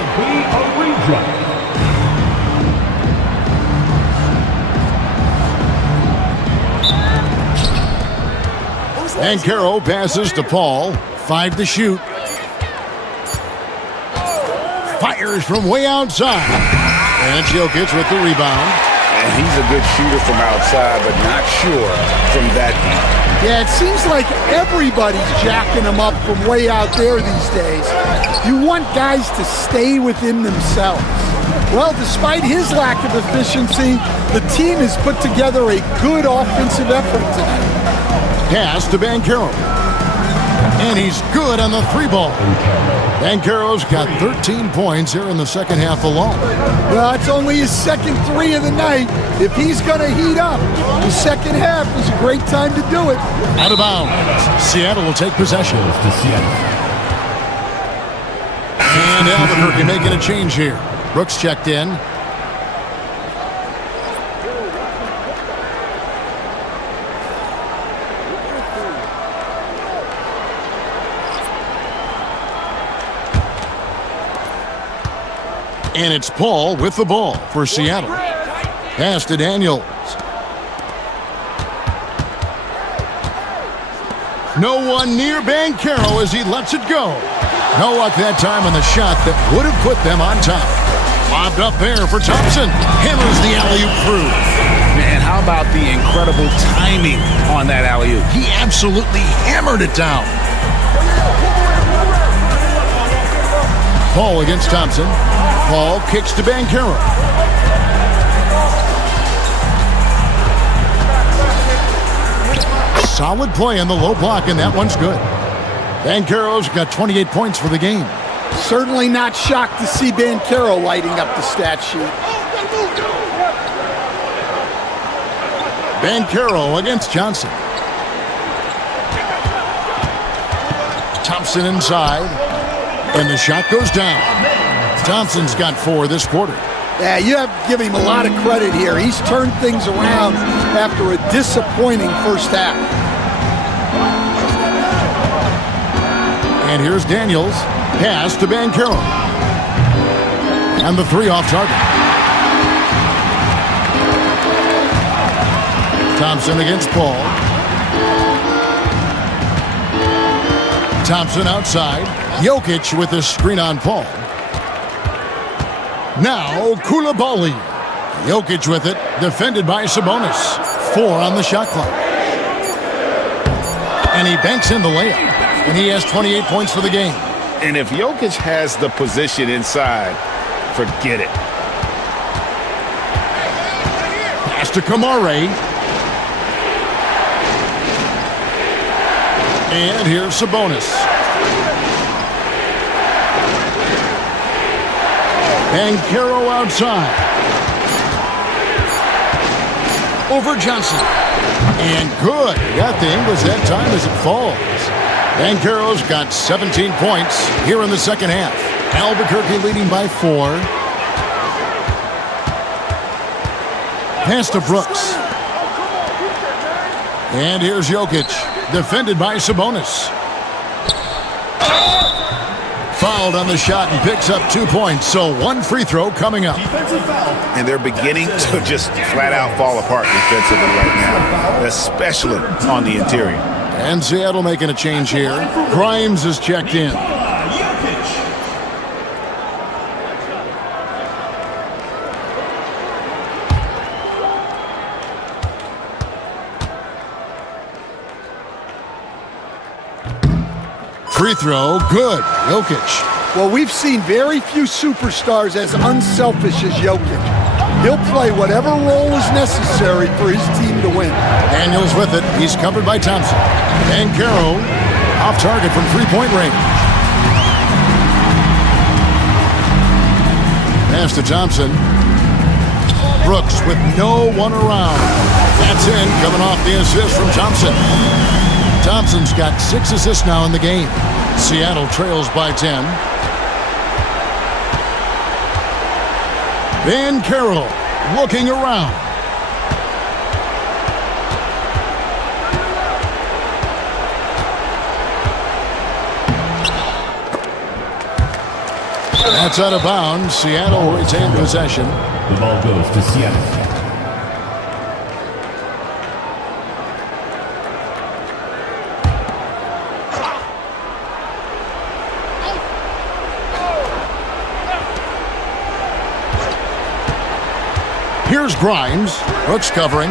Banchero passes to Paul. 5 to shoot. Fires from way outside. And Jokic with the rebound. And he's a good shooter from outside, but not sure from that deep. Yeah, it seems like everybody's jacking him up from way out there these days. You want guys to stay within themselves. Well, despite his lack of efficiency, the team has put together a good offensive effort tonight. Pass to Banchero. And he's good on the 3-ball. Banchero's got 13 points here in the second half alone. Well, it's only his second 3 of the night. If he's going to heat up, the second half is a great time to do it. Out of bounds. Seattle will take possession. And Albuquerque making a change here. Brooks checked in. And it's Paul with the ball for Seattle. Pass to Daniels. No one near Banchero as he lets it go. No luck that time on the shot that would have put them on top. Lobbed up there for Thompson. Hammers the alley-oop through. Man, how about the incredible timing on that alley-oop? He absolutely hammered it down. Paul against Thompson. Paul kicks to Banchero. Solid play on the low block, and that one's good. Banchero's got 28 points for the game. Certainly not shocked to see Banchero lighting up the stat sheet. Banchero against Johnson. Thompson inside, and the shot goes down. Thompson's got 4 this quarter. Yeah, you have to give him a lot of credit here. He's turned things around after a disappointing first half. And here's Daniels. Pass to Banchero. And the 3 off target. Thompson against Paul. Thompson outside. Jokic with the screen on Paul. Now Koulibaly. Jokic with it. Defended by Sabonis. 4 on the shot clock. And he banks in the layup. And he has 28 points for the game. And if Jokic has the position inside, forget it. Pass to Kamare. And here's Sabonis. Banchero outside. Over Johnson. And good. Got the English that time as it falls. Banchero's got 17 points here in the second half. Albuquerque leading by 4. Pass to Brooks. And here's Jokic. Defended by Sabonis. Fouled on the shot and picks up 2 points. So 1 free throw coming up. And they're beginning to just flat out fall apart defensively right now, especially on the interior. And Seattle making a change here. Grimes is checked in. Free throw, good. Jokic. Well, we've seen very few superstars as unselfish as Jokic. He'll play whatever role is necessary for his team to win. Daniels with it. He's covered by Thompson. Banchero off target from 3-point range. Pass to Thompson. Brooks with no one around. That's in, coming off the assist from Thompson. Thompson's got 6 assists now in the game. Seattle trails by 10. Banchero looking around. That's out of bounds. Seattle will retain possession. The ball goes to Seattle. Here's Grimes. Brooks covering.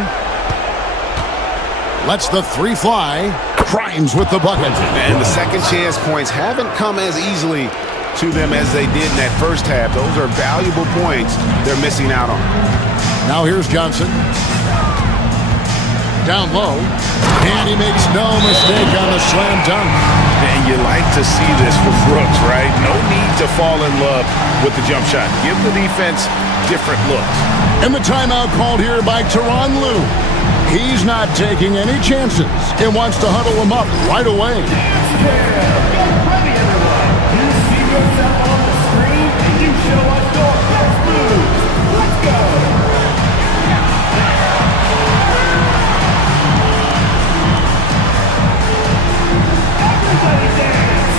Lets the three fly. Grimes with the bucket. And the second chance points haven't come as easily to them as they did in that first half. Those are valuable points they're missing out on. Now here's Johnson. Down low. And he makes no mistake on the slam dunk. And you like to see this for Brooks, right? No need to fall in love with the jump shot. Give the defense different looks. And the timeout called here by Tyronn Lue. He's not taking any chances and wants to huddle him up right away. Ready, everyone. You see yourself on the screen, and you show us your best moves. Let's go. Everybody dance.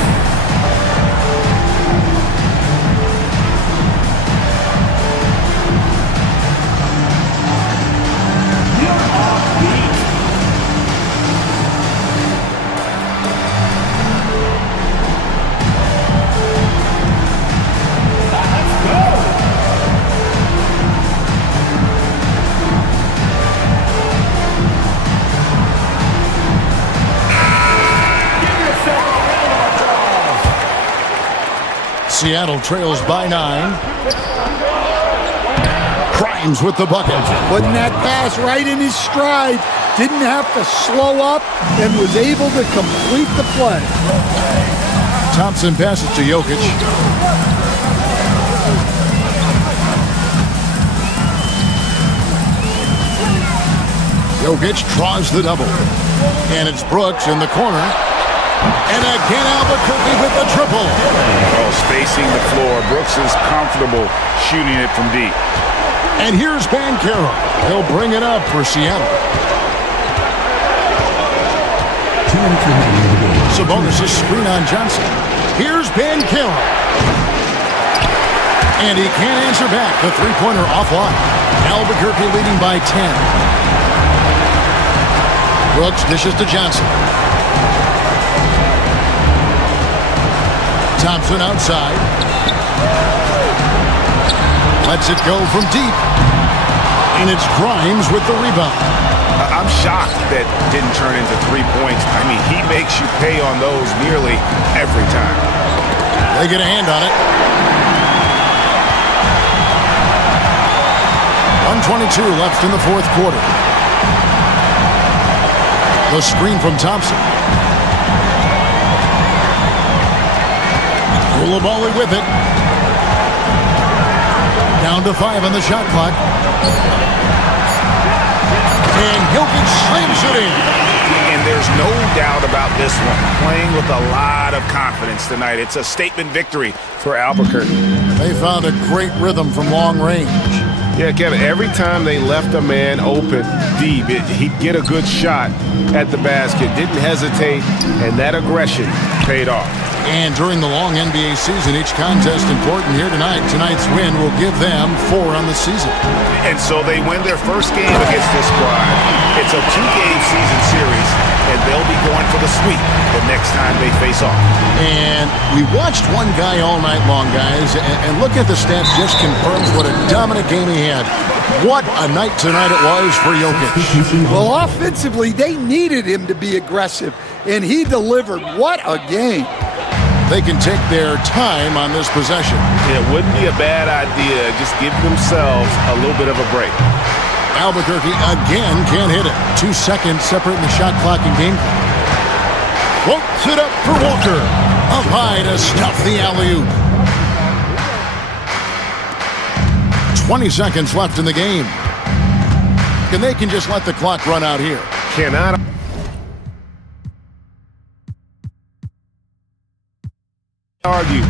You're off beat. Seattle trails by 9. Grimes with the bucket. Putting that pass right in his stride. Didn't have to slow up and was able to complete the play. Thompson passes to Jokic. Jokic draws the double. And it's Brooks in the corner. And again, Albuquerque with the triple. Oh, spacing the floor. Brooks is comfortable shooting it from deep. And here's Banchero. He'll bring it up for Seattle. Sabonis' screen on Johnson. Here's Banchero. And he can't answer back. The three-pointer offline. Albuquerque leading by 10. Brooks dishes to Johnson. Thompson outside. Lets it go from deep. And it's Grimes with the rebound. I'm shocked that didn't turn into 3 points. I mean, he makes you pay on those nearly every time. They get a hand on it. 1:22 left in the fourth quarter. The screen from Thompson. Koulibaly with it. Down to 5 on the shot clock. And Jokic slams it in. And there's no doubt about this one. Playing with a lot of confidence tonight. It's a statement victory for Albuquerque. They found a great rhythm from long range. Yeah, Kevin, every time they left a man open deep, he'd get a good shot at the basket. Didn't hesitate, and that aggression paid off. And during the long NBA season, each contest important here tonight. Tonight's win will give them 4 on the season. And so they win their first game against this squad. It's a 2-game season series, and they'll be going for the sweep the next time they face off. And we watched one guy all night long, guys, and look at the stats just confirms what a dominant game he had. What a night tonight it was for Jokic. Well, offensively, they needed him to be aggressive, and he delivered. What a game. They can take their time on this possession. It wouldn't be a bad idea. Just give themselves a little bit of a break. Albuquerque again can't hit it. 2 seconds separating the shot clock and game clock. Floats it up for Walker. Up high to stuff the alley-oop. 20 seconds left in the game. And they can just let the clock run out here. Cannot argue.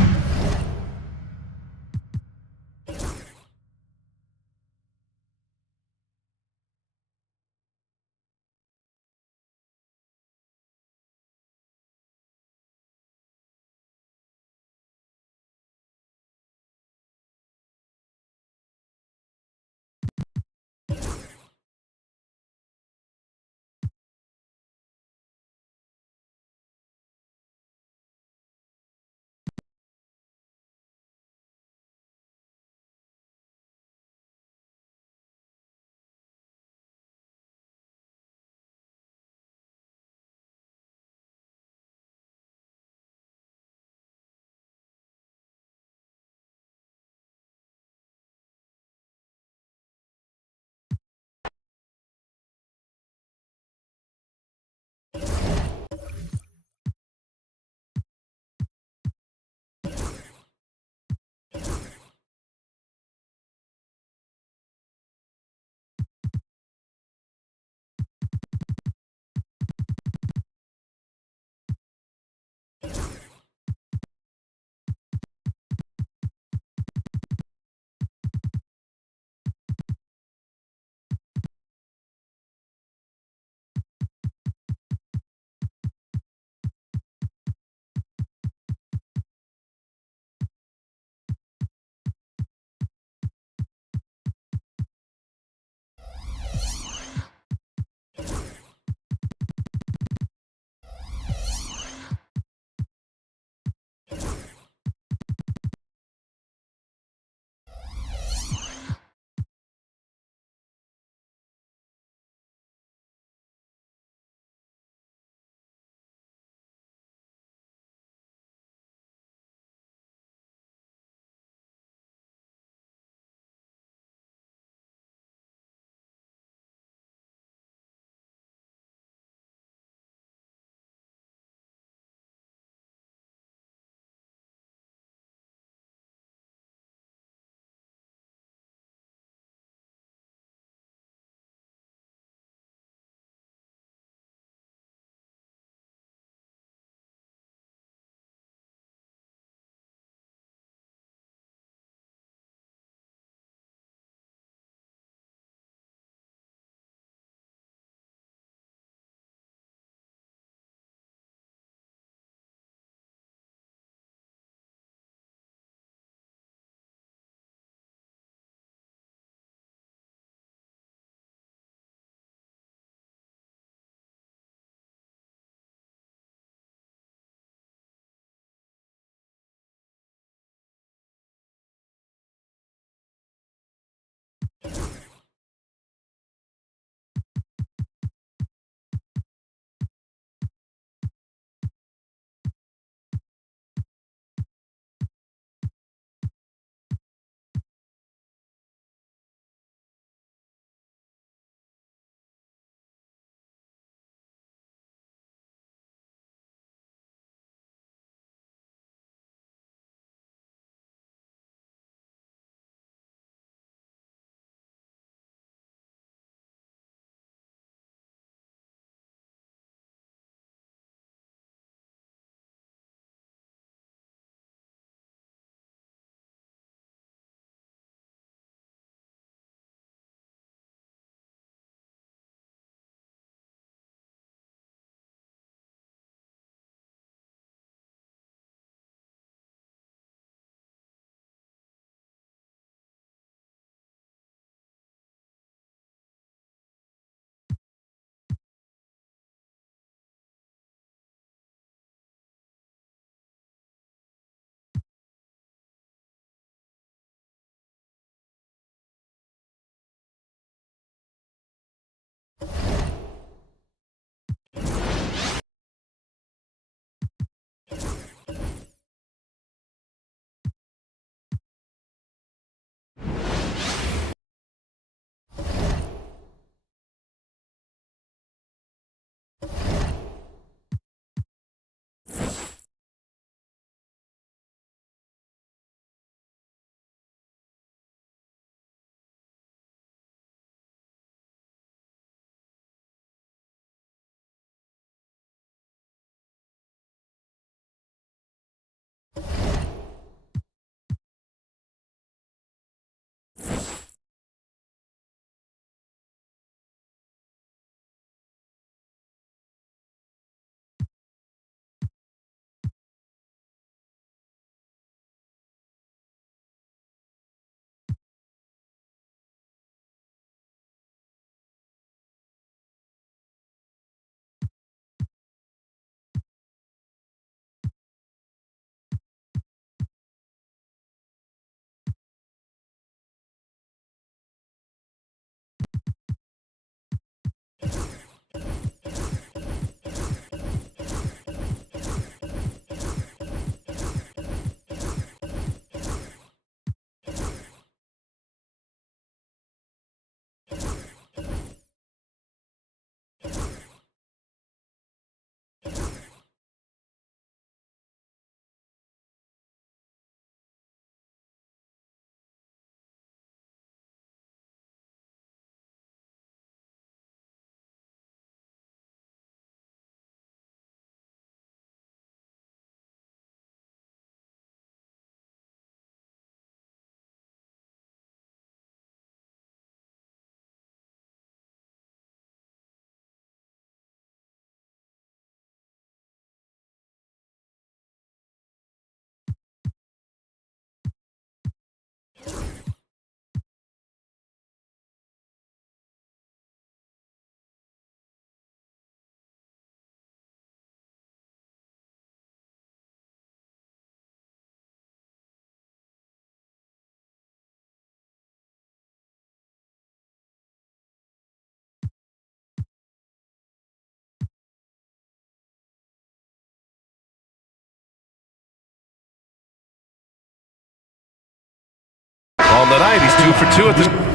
On the night, he's 2 for 2 at the...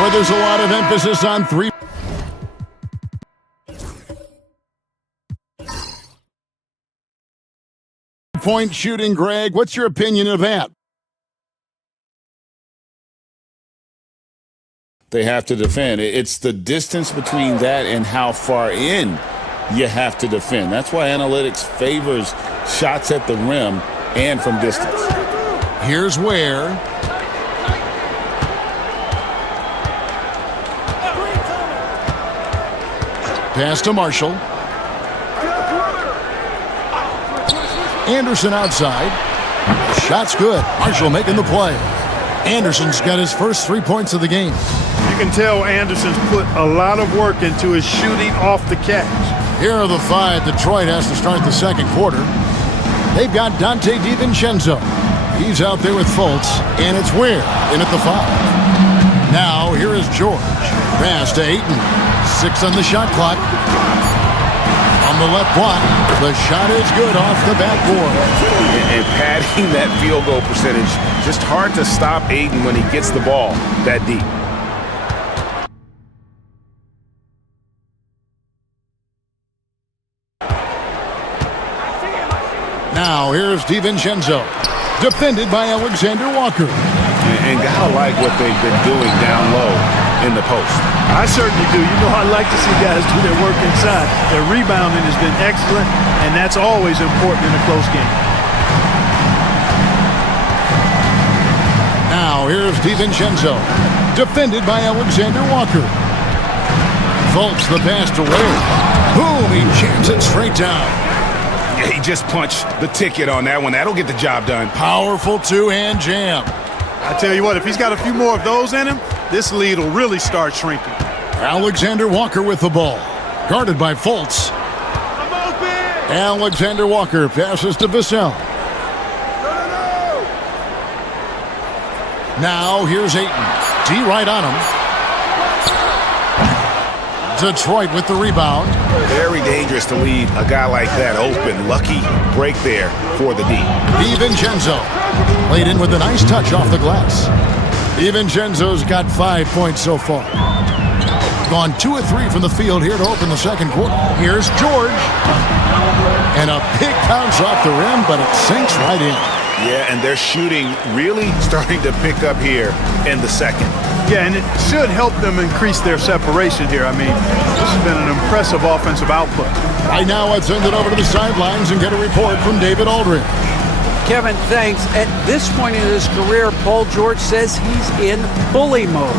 Where there's a lot of emphasis on three. Point shooting, Greg. What's your opinion of that? They have to defend. It's the distance between that and how far in you have to defend. That's why analytics favors shots at the rim and from distance. Here's where. pass to Marshall. Anderson outside. Shot's good. Marshall making the play. Anderson's got his first 3 points of the game. You can tell Anderson's put a lot of work into his shooting off the catch. Here are the 5 Detroit has to start the second quarter. They've got Dante DiVincenzo. He's out there with Fultz, and it's Ware in at the 5. Now, here is George. Pass to Ayton. 6 on the shot clock. On the left block, the shot is good off the backboard. And padding that field goal percentage, just hard to stop Ayton when he gets the ball that deep. Now, here's DiVincenzo. Defended by Alexander Walker. And gotta like what they've been doing down low in the post. I certainly do. You know, I like to see guys do their work inside. Their rebounding has been excellent, and that's always important in a close game. Now, here's DiVincenzo. Defended by Alexander Walker. Fultz the pass to Ware. Boom, he jams it straight down. Yeah, he just punched the ticket on that one. That'll get the job done. Powerful two-hand jam. I tell you what, if he's got a few more of those in him, this lead will really start shrinking. Alexander Walker with the ball. Guarded by Fultz. Alexander Walker passes to Vassell. Now here's Ayton. D right on him. Detroit with the rebound. Very dangerous to leave a guy like that open. Lucky break there for the D. DiVincenzo laid in with a nice touch off the glass. DiVincenzo's got 5 points so far. Gone 2 of 3 from the field here to open the second quarter. Here's George. And a big bounce off the rim, but it sinks right in. Yeah, and their shooting really starting to pick up here in the second. Yeah, and it should help them increase their separation here. I mean, this has been an impressive offensive output. Right now, let's send it over to the sidelines and get a report from David Aldridge. Kevin, thanks. At this point in his career, Paul George says he's in bully mode.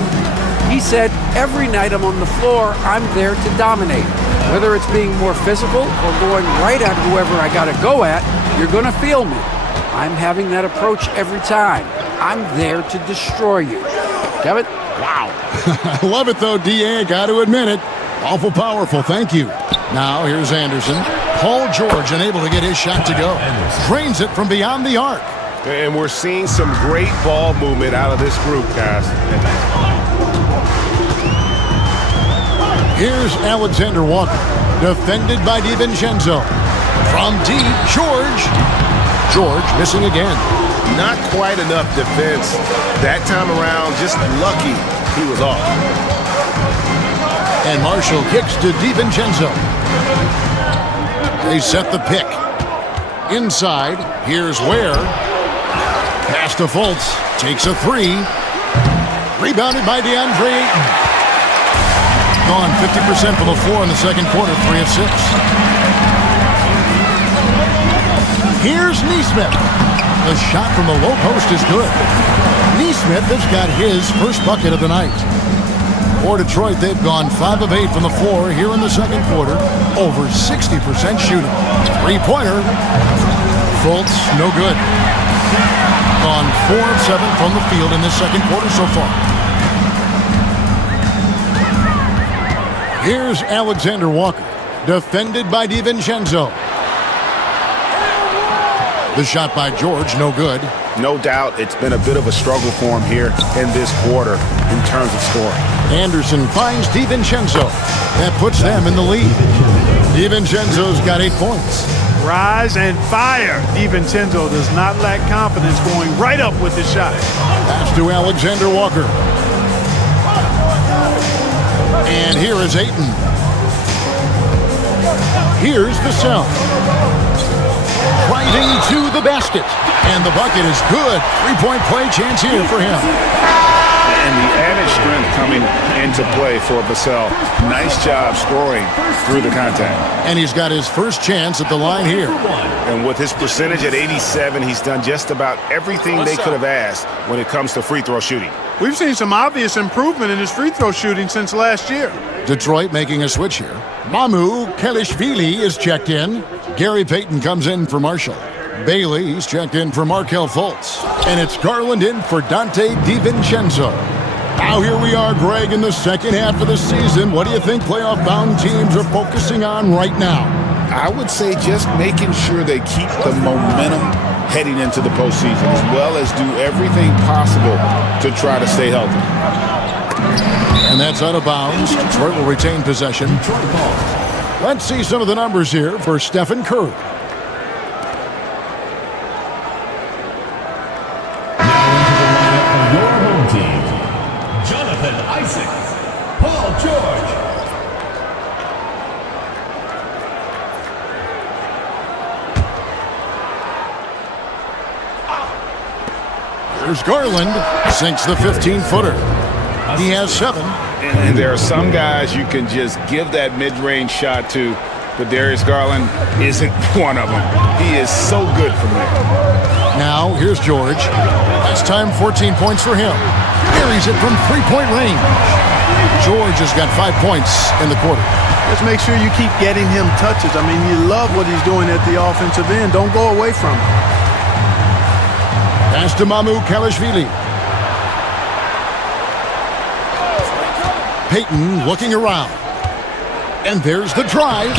He said, every night I'm on the floor, I'm there to dominate. Whether it's being more physical or going right at whoever I got to go at, you're going to feel me. I'm having that approach every time. I'm there to destroy you. Kevin? Wow. I love it, though, D.A. I got to admit it. Awful powerful. Thank you. Now, here's Anderson. Paul George unable to get his shot to go. Drains it from beyond the arc. And we're seeing some great ball movement out of this group, guys. Here's Alexander Walker. Defended by DiVincenzo. From deep, George. George missing again. Not quite enough defense that time around. Just lucky he was off. And Marshall kicks to DiVincenzo. They set the pick. Inside, here's Ware. Pass to Fultz. Takes a 3. Rebounded by DeAndre Ayton. Gone 50% from the floor in the second quarter, 3 of 6. Here's Nesmith. The shot from the low post is good. Nesmith has got his first bucket of the night. For Detroit, they've gone 5 of 8 from the floor here in the second quarter. Over 60% shooting. 3-pointer. Fultz, no good. Gone 4 of 7 from the field in this second quarter so far. Here's Alexander Walker. Defended by DiVincenzo. The shot by George, no good. No doubt it's been a bit of a struggle for him here in this quarter in terms of scoring. Anderson finds DiVincenzo. That puts them in the lead. DiVincenzo's got 8 points. Rise and fire. DiVincenzo does not lack confidence going right up with the shot. Pass to Alexander Walker. And here is Ayton. Here's Vassell. Driving to the basket. And the bucket is good. 3-point play chance here for him. And And the added strength coming into play for Vassell. Nice job scoring through the contact. And he's got his first chance at the line here. And with his percentage at 87, he's done just about everything they could have asked when it comes to free throw shooting. We've seen some obvious improvement in his free throw shooting since last year. Detroit making a switch here. Mamu Kelishvili is checked in. Gary Payton comes in for Marshall. Bailey's checked in for Markelle Fultz. And it's Garland in for Dante DiVincenzo. Now here we are, Greg, in the second half of the season. What do you think playoff-bound teams are focusing on right now? I would say just making sure they keep the momentum heading into the postseason, as well as do everything possible to try to stay healthy. And that's out of bounds. Detroit will retain possession. Let's see some of the numbers here for Stephen Curry. Your home team, Jonathan Isaac, Paul George. Here's Garland, sinks the 15-footer. He has 7. And there are some guys you can just give that mid-range shot to, but Darius Garland isn't one of them. He is so good from there. Now, here's George. Last time, 14 points for him. Carries it from three-point range. George has got 5 points in the quarter. Just make sure you keep getting him touches. I mean, you love what he's doing at the offensive end. Don't go away from him. Pass to Mamu Kelishvili. Payton looking around. And there's the drive.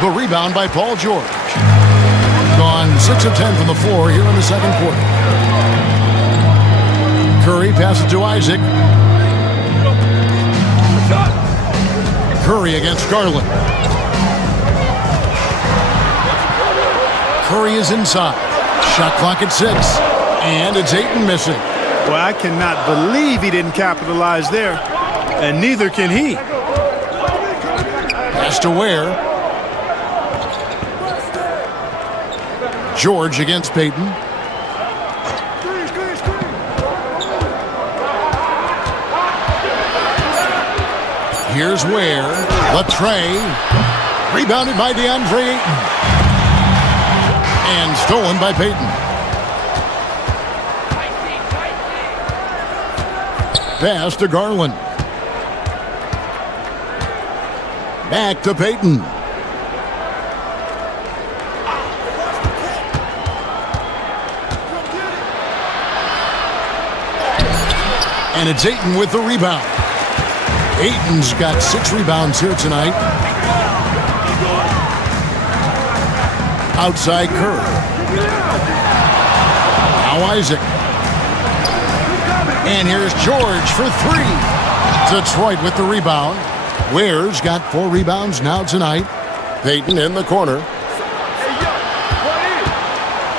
The rebound by Paul George. Gone 6 of 10 from the floor here in the second quarter. Curry passes to Isaac. Curry against Garland. Curry is inside. Shot clock at 6. And it's Ayton missing. Well, I cannot believe he didn't capitalize there. And neither can he. Pass to Ware. George against Payton. Here's Ware. Latre. Rebounded by DeAndre Ayton. And stolen by Payton. Pass to Garland. Back to Payton. And it's Ayton with the rebound. Ayton's got 6 rebounds here tonight. Outside Curry. Now Isaac. And here's George for 3. Detroit with the rebound. Ware's got 4 rebounds now tonight. Payton in the corner.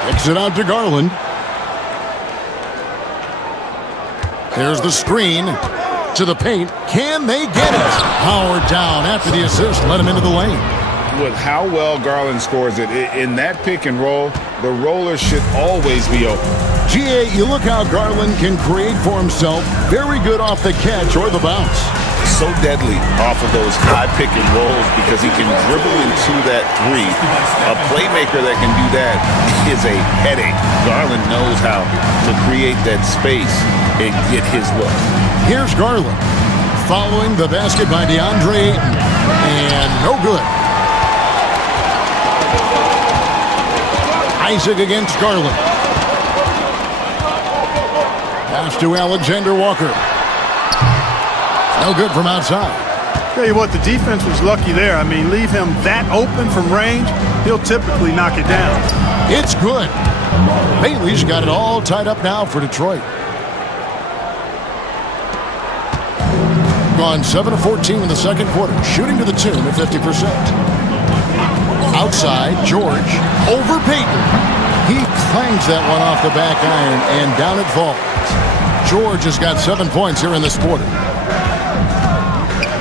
Kicks it out to Garland. There's the screen to the paint. Can they get it? Howard down after the assist. Let him into the lane. With how well Garland scores it, in that pick and roll, the roller should always be open. GA, you look how Garland can create for himself. Very good off the catch or the bounce. So deadly off of those high pick and rolls because he can dribble into that 3. A playmaker that can do that is a headache. Garland knows how to create that space and get his look. Here's Garland following the basket by DeAndre Ayton. And no good. Isaac against Garland. Pass to Alexander Walker. No good from outside. Tell you what, the defense was lucky there. I mean, leave him that open from range, he'll typically knock it down. It's good. Bailey's got it all tied up now for Detroit. Gone 7 of 14 in the second quarter, shooting to the tune of 50%. Outside, George over Payton. He clangs that one off the back iron, and down it falls. George has got 7 points here in this quarter.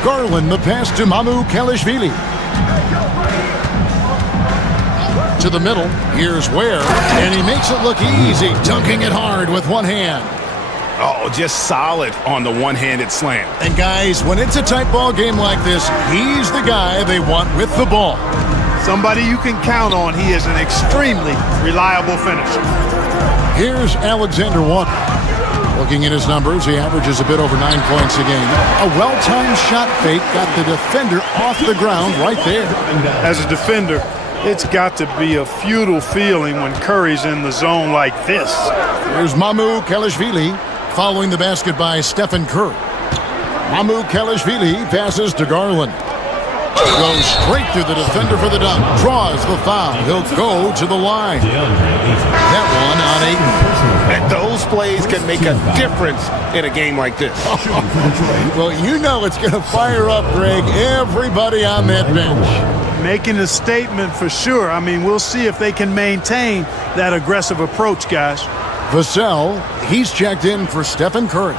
Garland, the pass to Mamu Kelishvili. To the middle, here's Ware, and he makes it look easy, dunking it hard with one hand. Oh, just solid on the one-handed slam. And guys, when it's a tight ball game like this, he's the guy they want with the ball. Somebody you can count on. He is an extremely reliable finisher. Here's Alexander Walker. Looking at his numbers, he averages a bit over 9 points a game. A well-timed shot fake got the defender off the ground right there. As a defender, it's got to be a futile feeling when Curry's in the zone like this. Here's Mamu Kelishvili following the basket by Stephen Curry. Mamu Kelishvili passes to Garland. Goes straight through the defender for the dunk. Draws the foul. He'll go to the line. That one on Ayton. And those plays can make a difference in a game like this. Well, you know it's going to fire up, Greg, everybody on that bench. Making a statement for sure. I mean, we'll see if they can maintain that aggressive approach, guys. Vassell, he's checked in for Stephen Curry.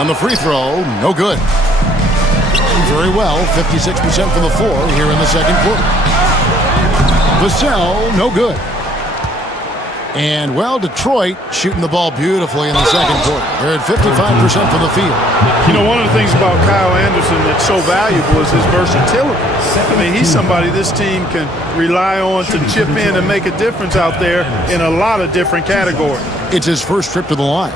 On the free throw, no good. Very well, 56% from the floor here in the second quarter. Vassell, no good. And, well, Detroit shooting the ball beautifully in the second quarter. They're at 55% from the field. You know, one of the things about Kyle Anderson that's so valuable is his versatility. I mean, he's somebody this team can rely on to chip in and make a difference out there in a lot of different categories. It's his first trip to the line.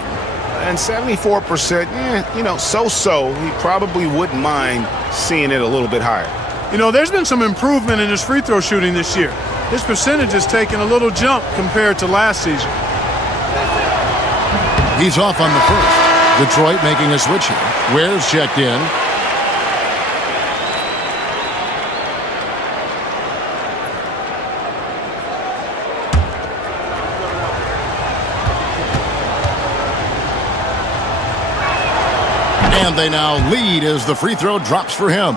And 74%, you know, so-so. He probably wouldn't mind seeing it a little bit higher. You know, there's been some improvement in his free throw shooting this year. His percentage has taken a little jump compared to last season. He's off on the first. Detroit making a switch here. Ware's checked in. And they now lead as the free throw drops for him.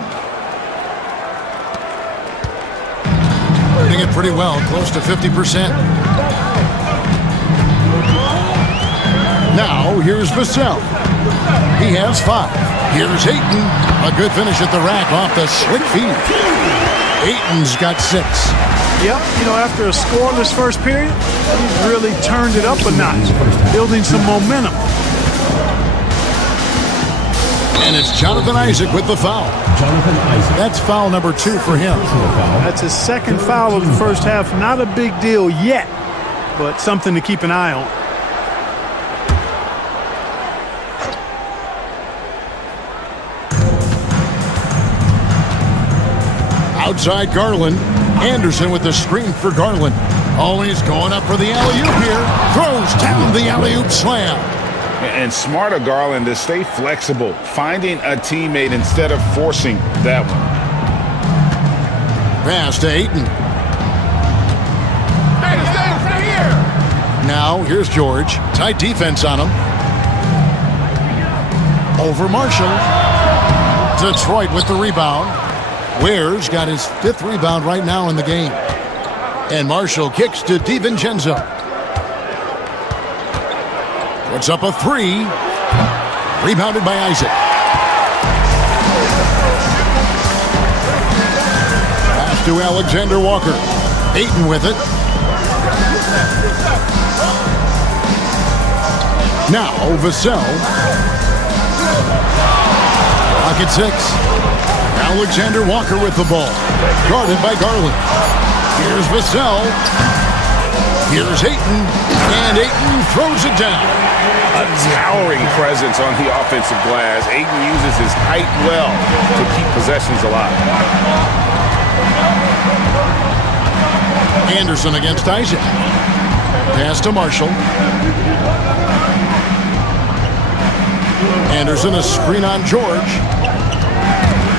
Hitting it pretty well, close to 50%. Now, here's Vassell. He has 5. Here's Ayton. A good finish at the rack off the slick feed. Ayton's got 6. Yep, you know, after a scoreless first period, he's really turned it up a notch, building some momentum. And it's Jonathan Isaac with the foul. That's foul number 2 for him. That's his second foul of the first half. Not a big deal yet, but something to keep an eye on. Outside Garland. Anderson with the screen for Garland. Always going up for the alley-oop here. Throws down the alley-oop slam. And smart of Garland to stay flexible, finding a teammate instead of forcing that one. Pass to Ayton. Stay here. Now, here's George. Tight defense on him. Over Marshall. Detroit with the rebound. Ware's got his 5th rebound right now in the game. And Marshall kicks to DiVincenzo. Puts up a 3. Rebounded by Isaac. Pass to Alexander Walker. Ayton with it. Now Vassell. Pocket 6. Alexander Walker with the ball. Guarded by Garland. Here's Vassell. Here's Ayton. And Ayton throws it down. A towering presence on the offensive glass. Ayton uses his height well to keep possessions alive. Anderson against Isaac. Pass to Marshall. Anderson, a screen on George.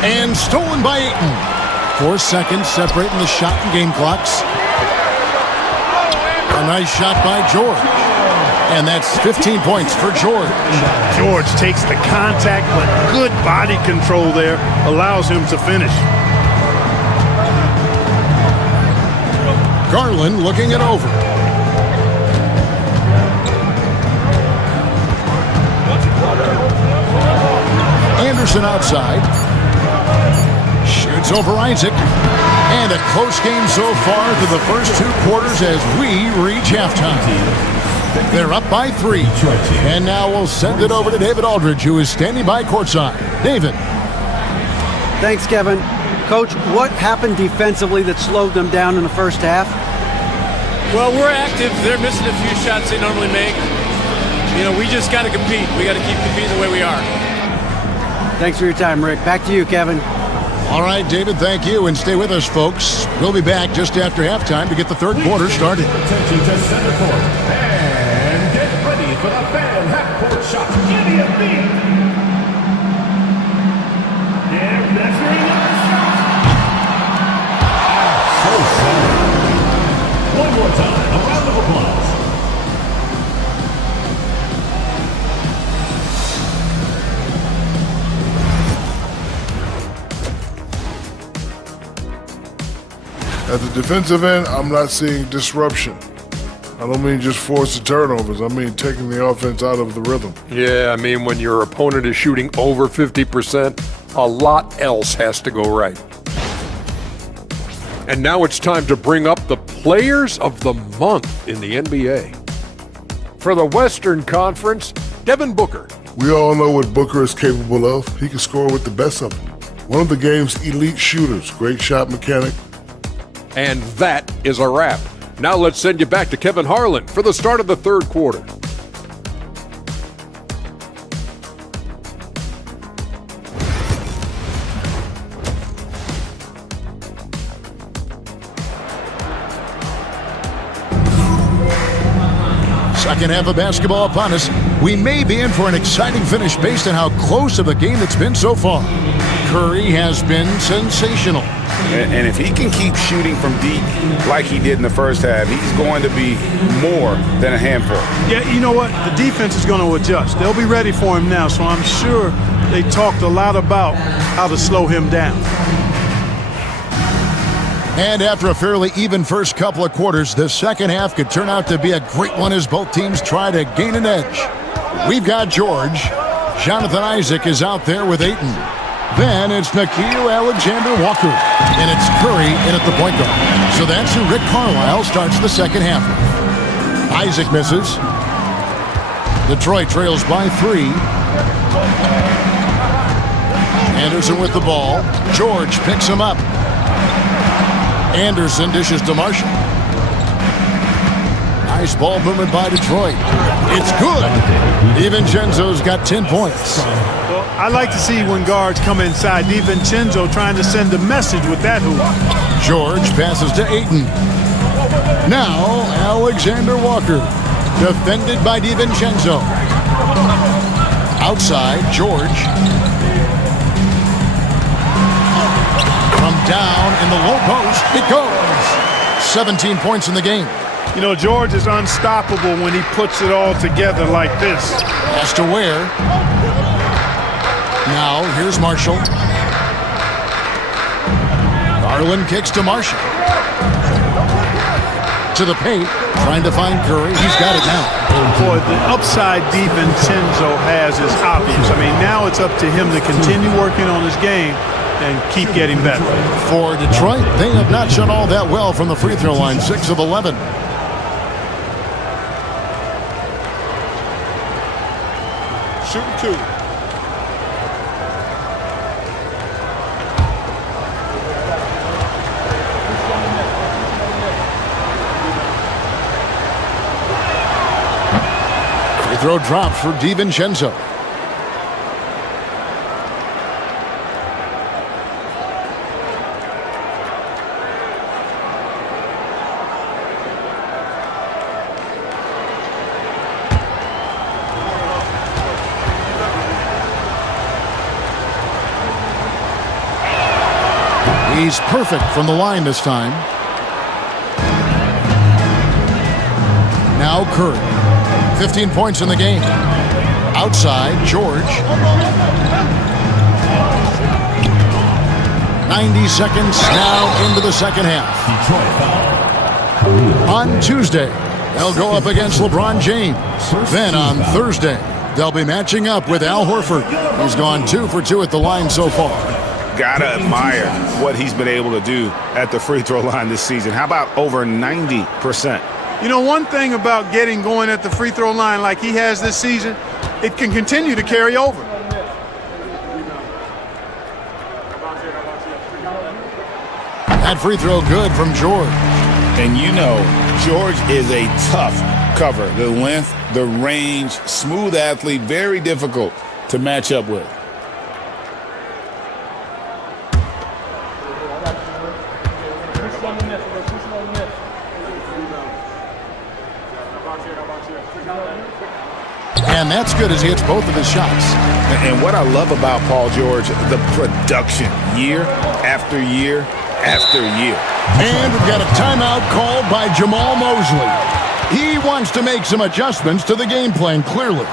And stolen by Ayton. 4 seconds separating the shot and game clocks. A nice shot by George. And that's 15 points for George. George takes the contact, but good body control there allows him to finish. Garland looking it over. Anderson outside. over Isaac. And a close game so far through the first 2 quarters as we reach halftime. They're up by 3. And now we'll send it over to David Aldridge, who is standing by courtside. David. Thanks, Kevin. Coach, what happened defensively that slowed them down in the first half? Well, we're active. They're missing a few shots they normally make. You know, we just got to compete. We got to keep competing the way we are. Thanks for your time, Rick. Back to you, Kevin. All right, David, thank you. And stay with us, folks. We'll be back just after halftime to get the third quarter started. Attention to center court. And get ready for the fan half-court shot. Give me a beat. They're measuring up the shot. So sorry. One more time. A round of applause. At the defensive end, I'm not seeing disruption. I don't mean just forced turnovers. I mean taking the offense out of the rhythm. Yeah, I mean when your opponent is shooting over 50%, a lot else has to go right. And now it's time to bring up the Players of the Month in the NBA. For the Western Conference, Devin Booker. We all know what Booker is capable of. He can score with the best of them. One of the game's elite shooters, great shot mechanic. And that is a wrap. Now let's send you back to Kevin Harlan for the start of the third quarter. Second half of basketball upon us. We may be in for an exciting finish based on how close of a game it's been so far. Curry has been sensational. And if he can keep shooting from deep like he did in the first half, he's going to be more than a handful. Yeah, you know what? The defense is going to adjust. They'll be ready for him now, so I'm sure they talked a lot about how to slow him down. And after a fairly even first couple of quarters, the second half could turn out to be a great one as both teams try to gain an edge. We've got George. Jonathan Isaac is out there with Ayton. Then it's Nickeil Alexander-Walker. And it's Curry in at the point guard. So that's who Rick Carlisle starts the second half with. Isaac misses. Detroit trails by 3. Anderson with the ball. George picks him up. Anderson dishes to Marshall. Nice ball movement by Detroit. It's good. DiVincenzo's got 10 points. Well, I like to see when guards come inside. DiVincenzo trying to send a message with that hoop. George passes to Ayton. Now Alexander Walker. Defended by DiVincenzo. Outside, George. From down in the low post, it goes. 17 points in the game. You know, George is unstoppable when he puts it all together like this. Pass to Ware. Now, here's Marshall. Garland kicks to Marshall. To the paint, trying to find Curry. He's got it now. Boy, the upside DiVincenzo has is obvious. I mean, now it's up to him to continue working on his game and keep getting better. For Detroit, they have not shot all that well from the free throw line, 6 of 11. Shooting 2. Free throw drops for DiVincenzo. He's perfect from the line this time. Now Curry. 15 points in the game. Outside, George. 90 seconds now into the second half. On Tuesday, they'll go up against LeBron James. Then on Thursday, they'll be matching up with Al Horford. He's gone 2 for 2 at the line so far. Gotta admire what he's been able to do at the free throw line this season. How about over 90%? You know, one thing about getting going at the free throw line like he has this season, it can continue to carry over. That free throw good from George. And you know, George is a tough cover. The length, the range, smooth athlete, very difficult to match up with. And that's good as he hits both of his shots. And what I love about Paul George, the production, year after year after year. And we've got a timeout called by Jamal Mosley. He wants to make some adjustments to the game plan, clearly.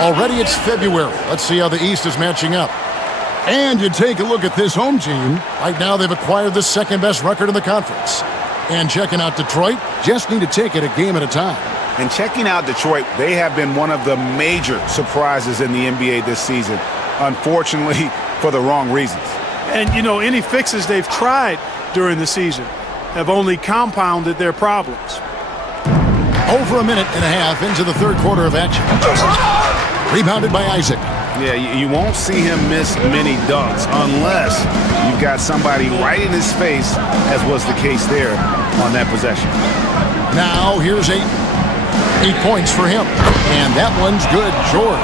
Already it's February. Let's see how the East is matching up. And you take a look at this home team. Right now they've acquired the second-best record in the conference. And checking out Detroit, just need to take it a game at a time. And checking out Detroit, they have been one of the major surprises in the NBA this season, unfortunately for the wrong reasons. And, you know, any fixes they've tried during the season have only compounded their problems. Over a minute and a half into the third quarter of action. Rebounded by Isaac. Yeah, you won't see him miss many dunks unless you've got somebody right in his face, as was the case there on that possession. Now here's 8 points for him. And that one's good, George.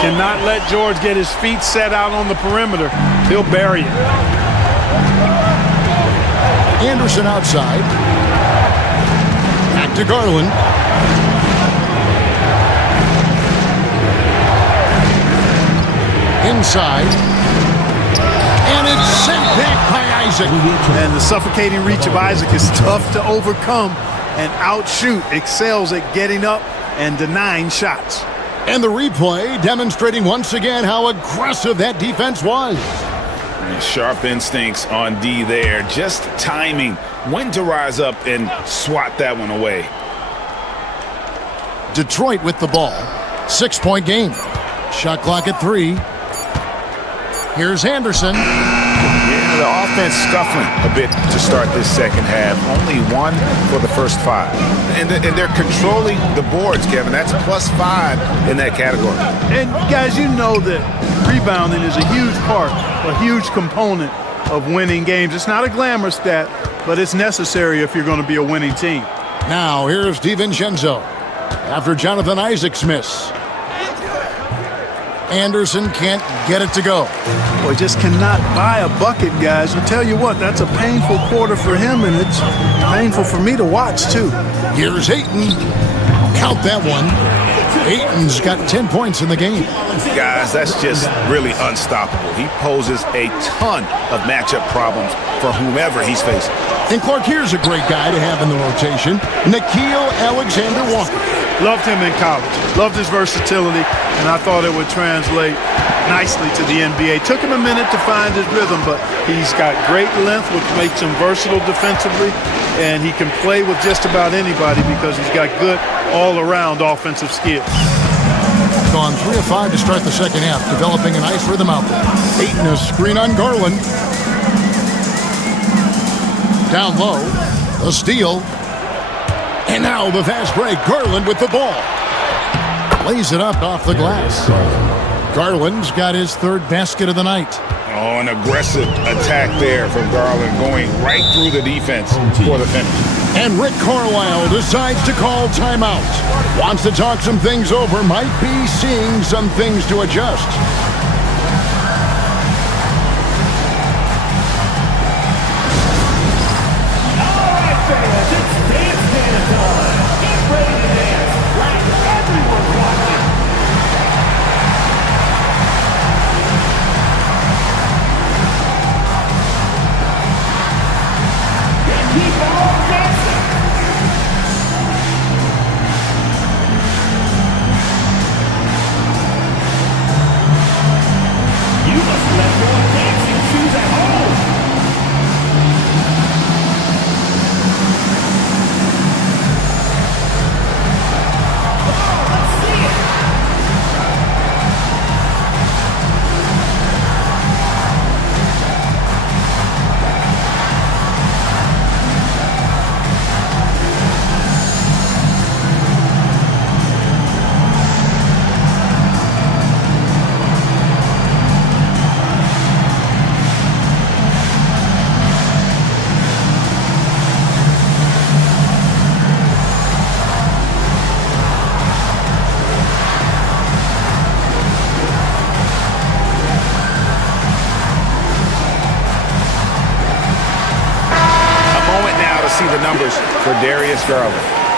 Cannot let George get his feet set out on the perimeter. He'll bury it. Anderson outside. Back to Garland. Inside. And it's sent back by Isaac. And the suffocating reach of Isaac is tough to overcome, and outshoot excels at getting up and denying shots. And the replay demonstrating once again how aggressive that defense was. Sharp instincts on D there. Just timing when to rise up and swat that one away. Detroit with the ball. 6-point game. Shot clock at 3. Here's Anderson. Yeah, the offense scuffling a bit to start this second half. Only 1 for the first 5. And they're controlling the boards, Kevin. That's +5 in that category. And guys, you know that rebounding is a huge part, a huge component of winning games. It's not a glamour stat, but it's necessary if you're going to be a winning team. Now here's DiVincenzo after Jonathan Isaac's miss. Anderson can't get it to go. Boy, just cannot buy a bucket, guys. I'll tell you what, that's a painful quarter for him, and it's painful for me to watch, too. Here's Ayton. Count that one. Ayton's got 10 points in the game. Guys, that's just really unstoppable. He poses a ton of matchup problems for whomever he's facing. And Clark, here's a great guy to have in the rotation. Nickeil Alexander-Walker. Loved him in college. Loved his versatility, and I thought it would translate nicely to the NBA. Took him a minute to find his rhythm, but he's got great length, which makes him versatile defensively, and he can play with just about anybody because he's got good all-around offensive skills. Gone 3 of 5 to start the second half, developing a nice rhythm out there. Ayton a screen on Garland. Down low, a steal. And now the fast break. Garland with the ball. Lays it up off the glass. Garland's got his third basket of the night. Oh, an aggressive attack there from Garland, going right through the defense for the finish. And Rick Carlisle decides to call timeout. Wants to talk some things over. Might be seeing some things to adjust.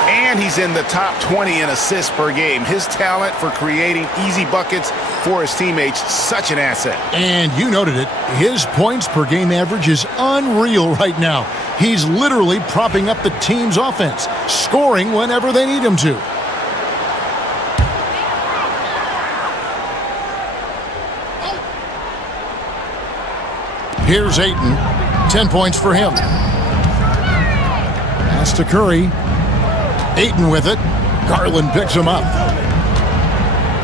And he's in the top 20 in assists per game. His talent for creating easy buckets for his teammates, such an asset. And you noted it. His points per game average is unreal right now. He's literally propping up the team's offense, scoring whenever they need him to. Here's Ayton. 10 points for him. Pass to Curry. Ayton with it. Garland picks him up.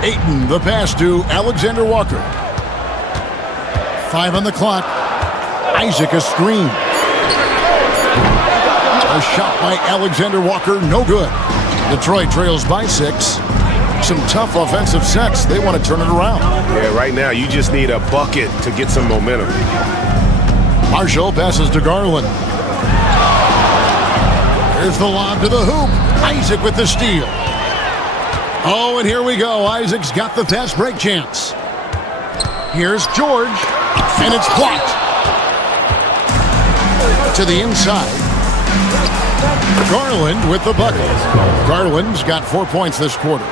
Ayton, the pass to Alexander Walker. 5 on the clock. Isaac a screen. A shot by Alexander Walker, no good. Detroit trails by 6. Some tough offensive sets. They want to turn it around. Yeah, right now you just need a bucket to get some momentum. Marshall passes to Garland. Here's the lob to the hoop. Isaac with the steal. Oh, and here we go. Isaac's got the fast break chance. Here's George, and it's blocked. To the inside. Garland with the bucket. Garland's got 4 points this quarter.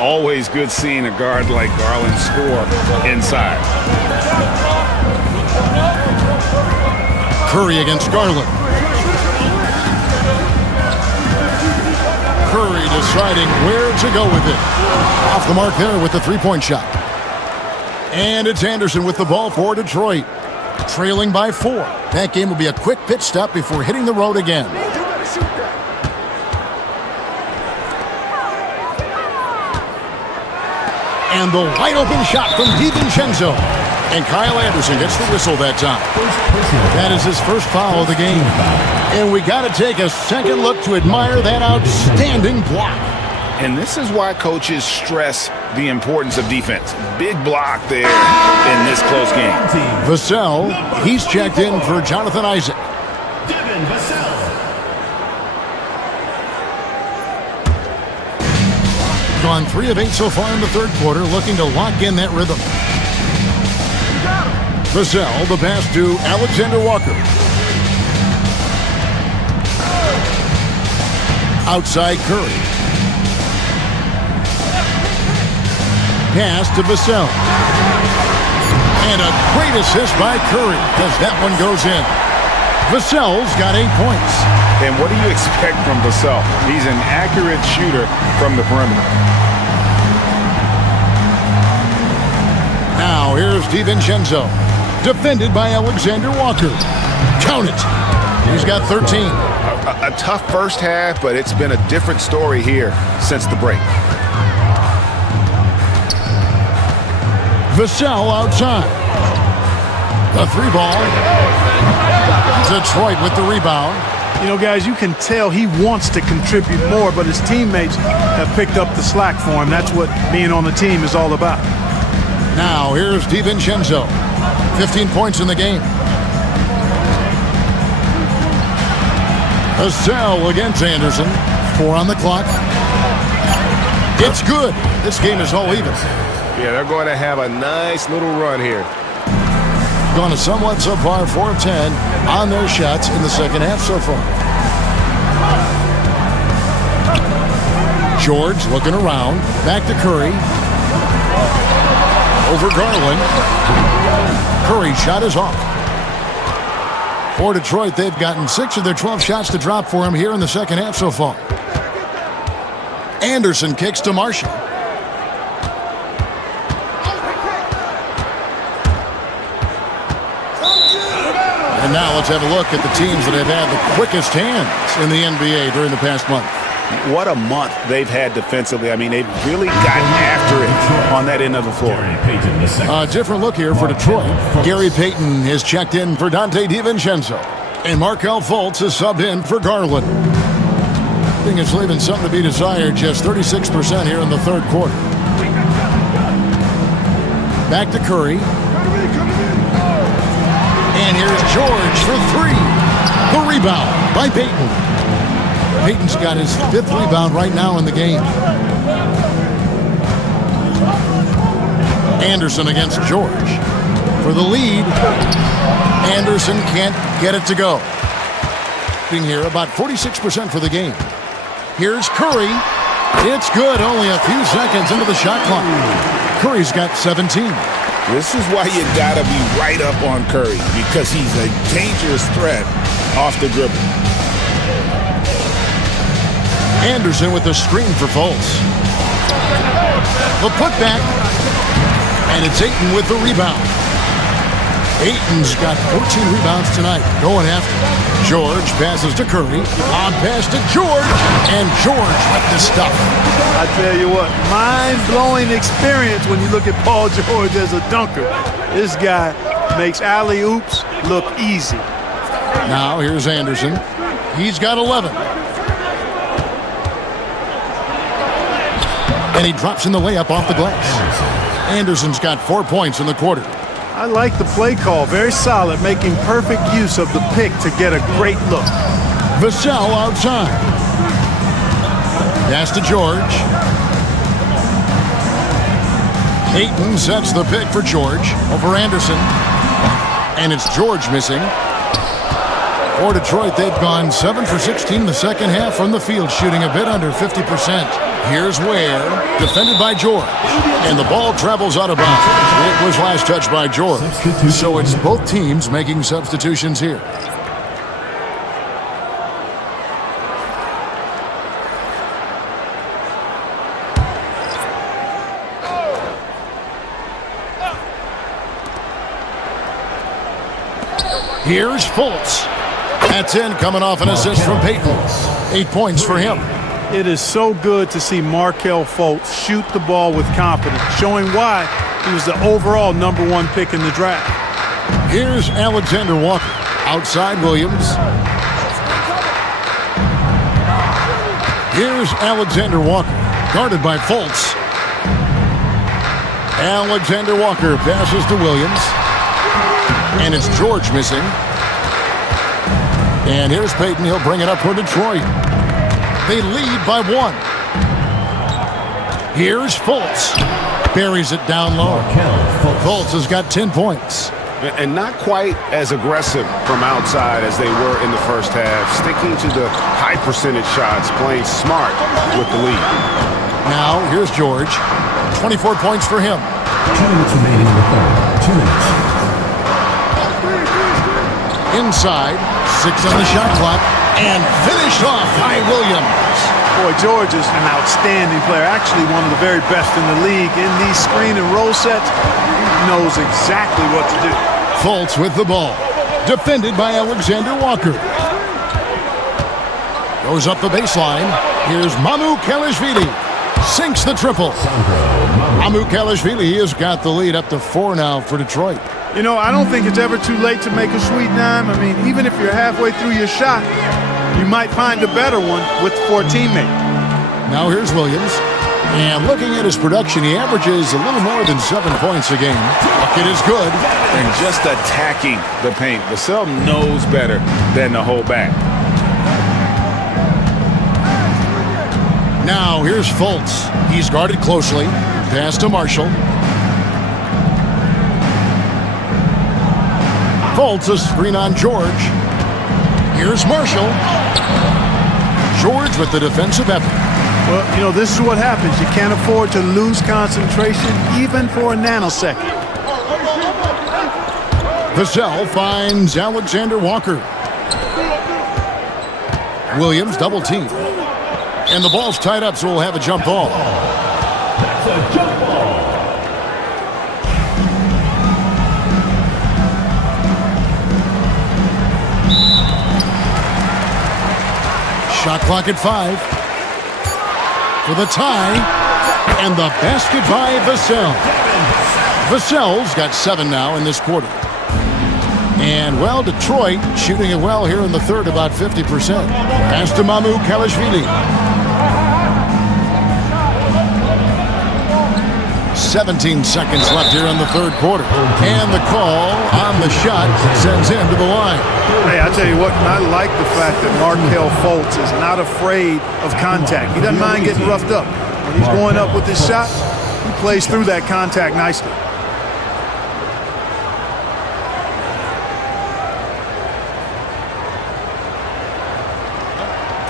Always good seeing a guard like Garland score inside. Curry against Garland. Curry deciding where to go with it. Off the mark there with the three-point shot. And it's Anderson with the ball for Detroit. Trailing by 4. That game will be a quick pit stop before hitting the road again. And the wide open shot from DiVincenzo. And Kyle Anderson gets the whistle that time. That is his first foul of the game. And we got to take a second look to admire that outstanding block. And this is why coaches stress the importance of defense. Big block there in this close game. Vassell, he's checked in for Jonathan Isaac. Gone 3 of 8 so far in the third quarter, looking to lock in that rhythm. Vassell, the pass to Alexander Walker. Outside Curry. Pass to Vassell. And a great assist by Curry, because that one goes in. Vassell's got 8 points. And what do you expect from Vassell? He's an accurate shooter from the perimeter. Now here's DiVincenzo, defended by Alexander Walker. Count it. He's got 13. A tough first half, but it's been a different story here since the break. Vassell outside. The 3 ball. Detroit with the rebound. You know, guys, you can tell he wants to contribute more, but his teammates have picked up the slack for him. That's what being on the team is all about. Now here's DiVincenzo. 15 points in the game. Vassell against Anderson. 4 on the clock. It's good. This game is all even. Yeah, they're going to have a nice little run here. Gone a somewhat subpar 4 of 10 on their shots in the second half so far. George looking around. Back to Curry. Over Garland. Curry's shot is off. For Detroit, they've gotten 6 of their 12 shots to drop for him here in the second half so far. Anderson kicks to Marshall. And now let's have a look at the teams that have had the quickest hands in the NBA during the past month. What a month they've had defensively. I mean, they've really gotten after it on that end of the floor. A different look here for Detroit. Gary Payton has checked in for Dante DiVincenzo. And Markelle Fultz is subbed in for Garland. I think it's leaving something to be desired. Just 36% here in the third quarter. Back to Curry. And here's George for 3. The rebound by Payton. Payton's got his 5th rebound right now in the game. Anderson against George. For the lead, Anderson can't get it to go. Being here about 46% for the game. Here's Curry. It's good, only a few seconds into the shot clock. Curry's got 17. This is why you got to be right up on Curry, because he's a dangerous threat off the dribble. Anderson with the screen for Fultz. The putback. And it's Ayton with the rebound. Ayton's got 14 rebounds tonight. Going after. George passes to Curry. On pass to George. And George with the stuff. I tell you what, mind-blowing experience when you look at Paul George as a dunker. This guy makes alley-oops look easy. Now here's Anderson. He's got 11. And he drops in the layup off the glass. Anderson's got 4 points in the quarter. I like the play call. Very solid, making perfect use of the pick to get a great look. Vassell outside. Pass to George. Ayton sets the pick for George over Anderson. And it's George missing. For Detroit, they've gone 7 for 16 in the second half from the field, shooting a bit under 50%. Here's Ware, defended by George. And the ball travels out of bounds. It was last touched by George. So it's both teams making substitutions here. Here's Fultz. That's in, coming off an assist from Payton. 8 points for him. It is so good to see Markelle Fultz shoot the ball with confidence, showing why he was the overall #1 pick in the draft. Here's Alexander Walker. Outside Williams. Here's Alexander Walker, guarded by Fultz. Alexander Walker passes to Williams. And it's George missing. And here's Payton. He'll bring it up for Detroit. They lead by 1. Here's Fultz. Buries it down low. Fultz has got 10 points. And not quite as aggressive from outside as they were in the first half. Sticking to the high percentage shots, playing smart with the lead. Now, here's George. 24 points for him. 2 minutes remaining in the third. 2 minutes. Inside, 6 on the shot clock, and finished off by Williams. Boy, George is an outstanding player, actually one of the very best in the league. In these screen and roll sets, he knows exactly what to do. Fultz with the ball, defended by Alexander Walker. Goes up the baseline. Here's Mamu Kelishvili. Sinks the triple. Mamu Kelishvili has got the lead up to 4 now for Detroit. You know, I don't think it's ever too late to make a sweet dime. I mean, even if you're halfway through your shot, you might find a better one for a teammate. Now here's Williams. And looking at his production, he averages a little more than 7 points a game. Bucket is good. And just attacking the paint. Vassell knows better than to hold back. Now here's Fultz. He's guarded closely. Pass to Marshall. Fultz, a screen on George. Here's Marshall. George with the defensive effort. Well, you know, this is what happens. You can't afford to lose concentration even for a nanosecond. Vassell finds Alexander Walker. Williams double team. And the ball's tied up, so we'll have a jump ball. That's a jump ball. Shot clock at 5. For the tie. And the basket by Vassell. Vassell's got 7 now in this quarter. And, well, Detroit shooting it well here in the third, about 50%. Pass to Mamu Kelishvili. 17 seconds left here in the third quarter. And the call on the shot sends him to the line. Hey, I tell you what, I like the fact that Markelle Fultz is not afraid of contact. He doesn't mind getting roughed up. When he's going up with his shot, he plays through that contact nicely.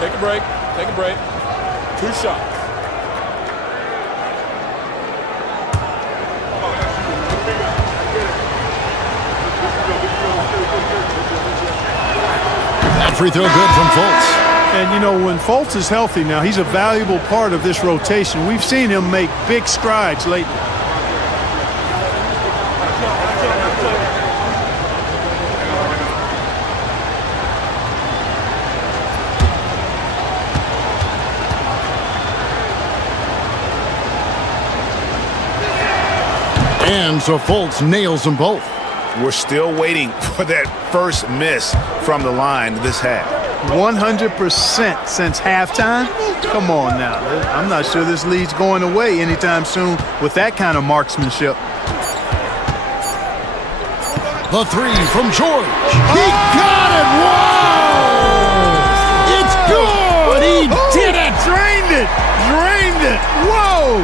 Take a break. Take a break. 2 shots. That free throw good from Fultz. And, you know, when Fultz is healthy now, he's a valuable part of this rotation. We've seen him make big strides lately. And so Fultz nails them both. We're still waiting for that first miss from the line this half. 100% since halftime? Come on now. I'm not sure this lead's going away anytime soon with that kind of marksmanship. The 3 from George. He got it! Whoa! It's good! He did it! Drained it! Drained it! Whoa!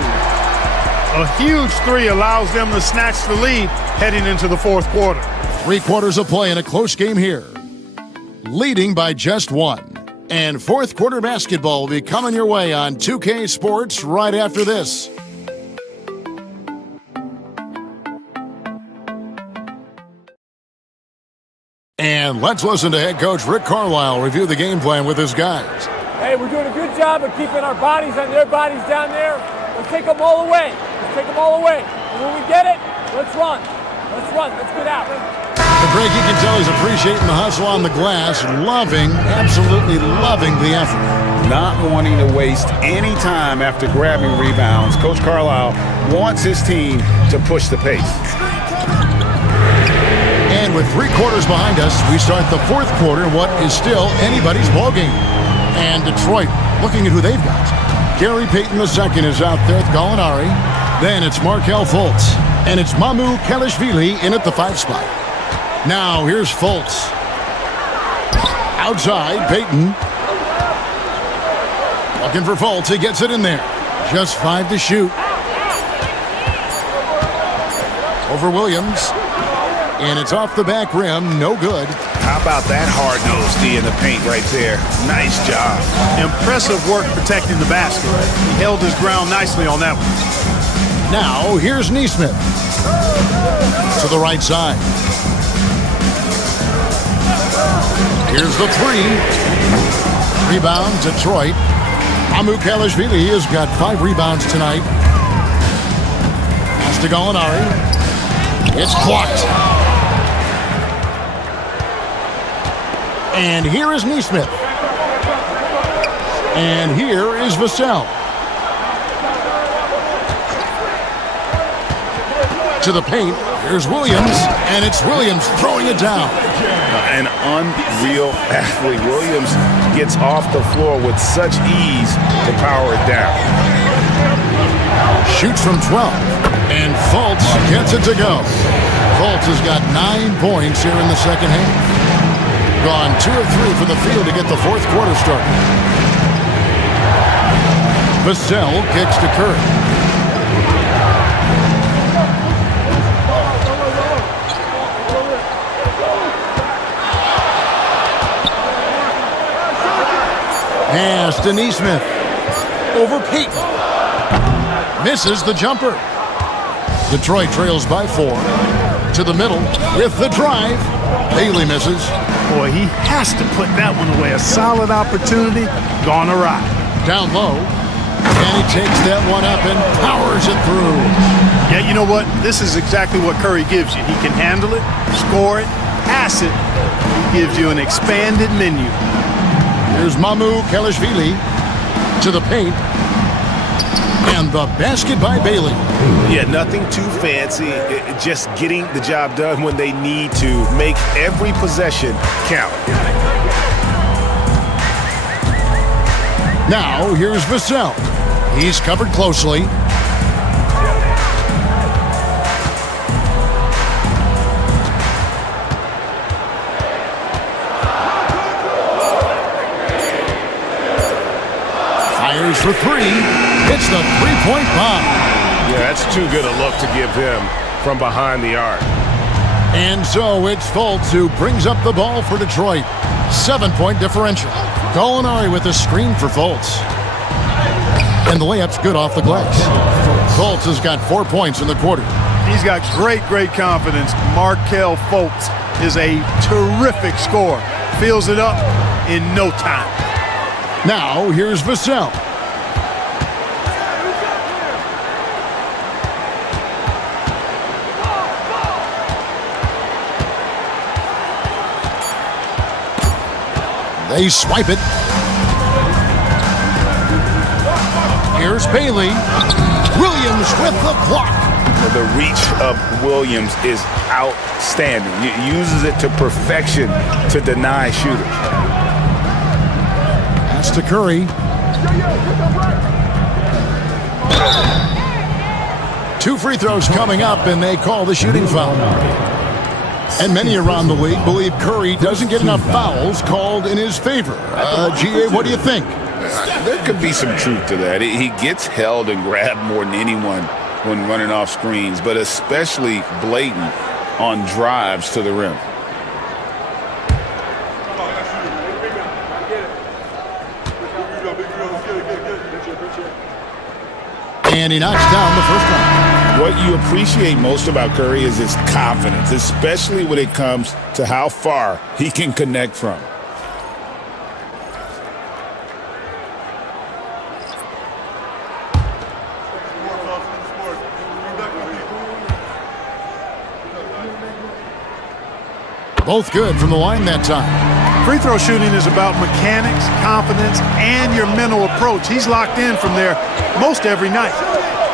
A huge 3 allows them to snatch the lead heading into the fourth quarter. 3 quarters of play in a close game here. Leading by just 1. And fourth quarter basketball will be coming your way on 2K Sports right after this. And let's listen to head coach Rick Carlisle review the game plan with his guys. Hey, we're doing a good job of keeping our bodies on their bodies down there. Let's take them all away. Let's take them all away. And when we get it, let's run. Let's run. Let's get out. But Greg, you can tell he's appreciating the hustle on the glass, absolutely loving the effort. Not wanting to waste any time after grabbing rebounds. Coach Carlisle wants his team to push the pace. And with 3 quarters behind us, we start the fourth quarter in what is still anybody's ballgame. And Detroit, looking at who they've got. Gary Payton II is out there with Gallinari. Then it's Markelle Fultz. And it's Mamu Kelishvili in at the 5 spot. Now here's Fultz. Outside, Payton. Looking for Fultz. He gets it in there. Just 5 to shoot. Over Williams. And it's off the back rim. No good. How about that hard-nosed D in the paint right there? Nice job. Impressive work protecting the basket. He held his ground nicely on that one. Now here's Neesmith. To the right side. Here's the three. Rebound, Detroit. Amukelashvili has got 5 rebounds tonight. Pass to Gallinari. It's blocked. And here is Neesmith. And here is Vassell. To the paint. Here's Williams. And it's Williams throwing it down. An unreal athlete. Williams gets off the floor with such ease to power it down. Shoots from 12. And Fultz gets it to go. Fultz has got 9 points here in the second half. Gone 2 of 3 from the field to get the fourth quarter started. Vassell kicks to Curry. Pass to Neesmith. Over Peyton. Misses the jumper. Detroit trails by 4. To the middle with the drive. Bailey misses. Boy, he has to put that one away. A solid opportunity gone awry. Down low. And he takes that one up and powers it through. Yeah, you know what? This is exactly what Curry gives you. He can handle it, score it, pass it. He gives you an expanded menu. Here's Amukelashvili to the paint. And the basket by Bailey. Yeah, nothing too fancy. Just getting the job done when they need to. Make every possession count. Now, here's Vassell. He's covered closely. Fires for 3. It's the three-point bomb. Yeah, that's too good a look to give him from behind the arc. And so it's Fultz who brings up the ball for Detroit. 7-point differential. Gallinari with a screen for Fultz. And the layup's good off the glass. Fultz has got 4 points in the quarter. He's got great confidence. Markelle Fultz is a terrific scorer. Fills it up in no time. Now, here's Vassell. They swipe it. Here's Bailey. Williams with the block. The reach of Williams is outstanding. He uses it to perfection to deny shooters. Pass to Curry. 2 free throws coming up, and they call the shooting foul. And many around the league believe Curry doesn't get enough fouls called in his favor. G.A., what do you think? There could be some truth to that. He gets held and grabbed more than anyone when running off screens, but especially blatant on drives to the rim. And he knocks down the first one. What you appreciate most about Curry is his confidence, especially when it comes to how far he can connect from. Both good from the line that time. Free throw shooting is about mechanics, confidence, and your mental approach. He's locked in from there most every night.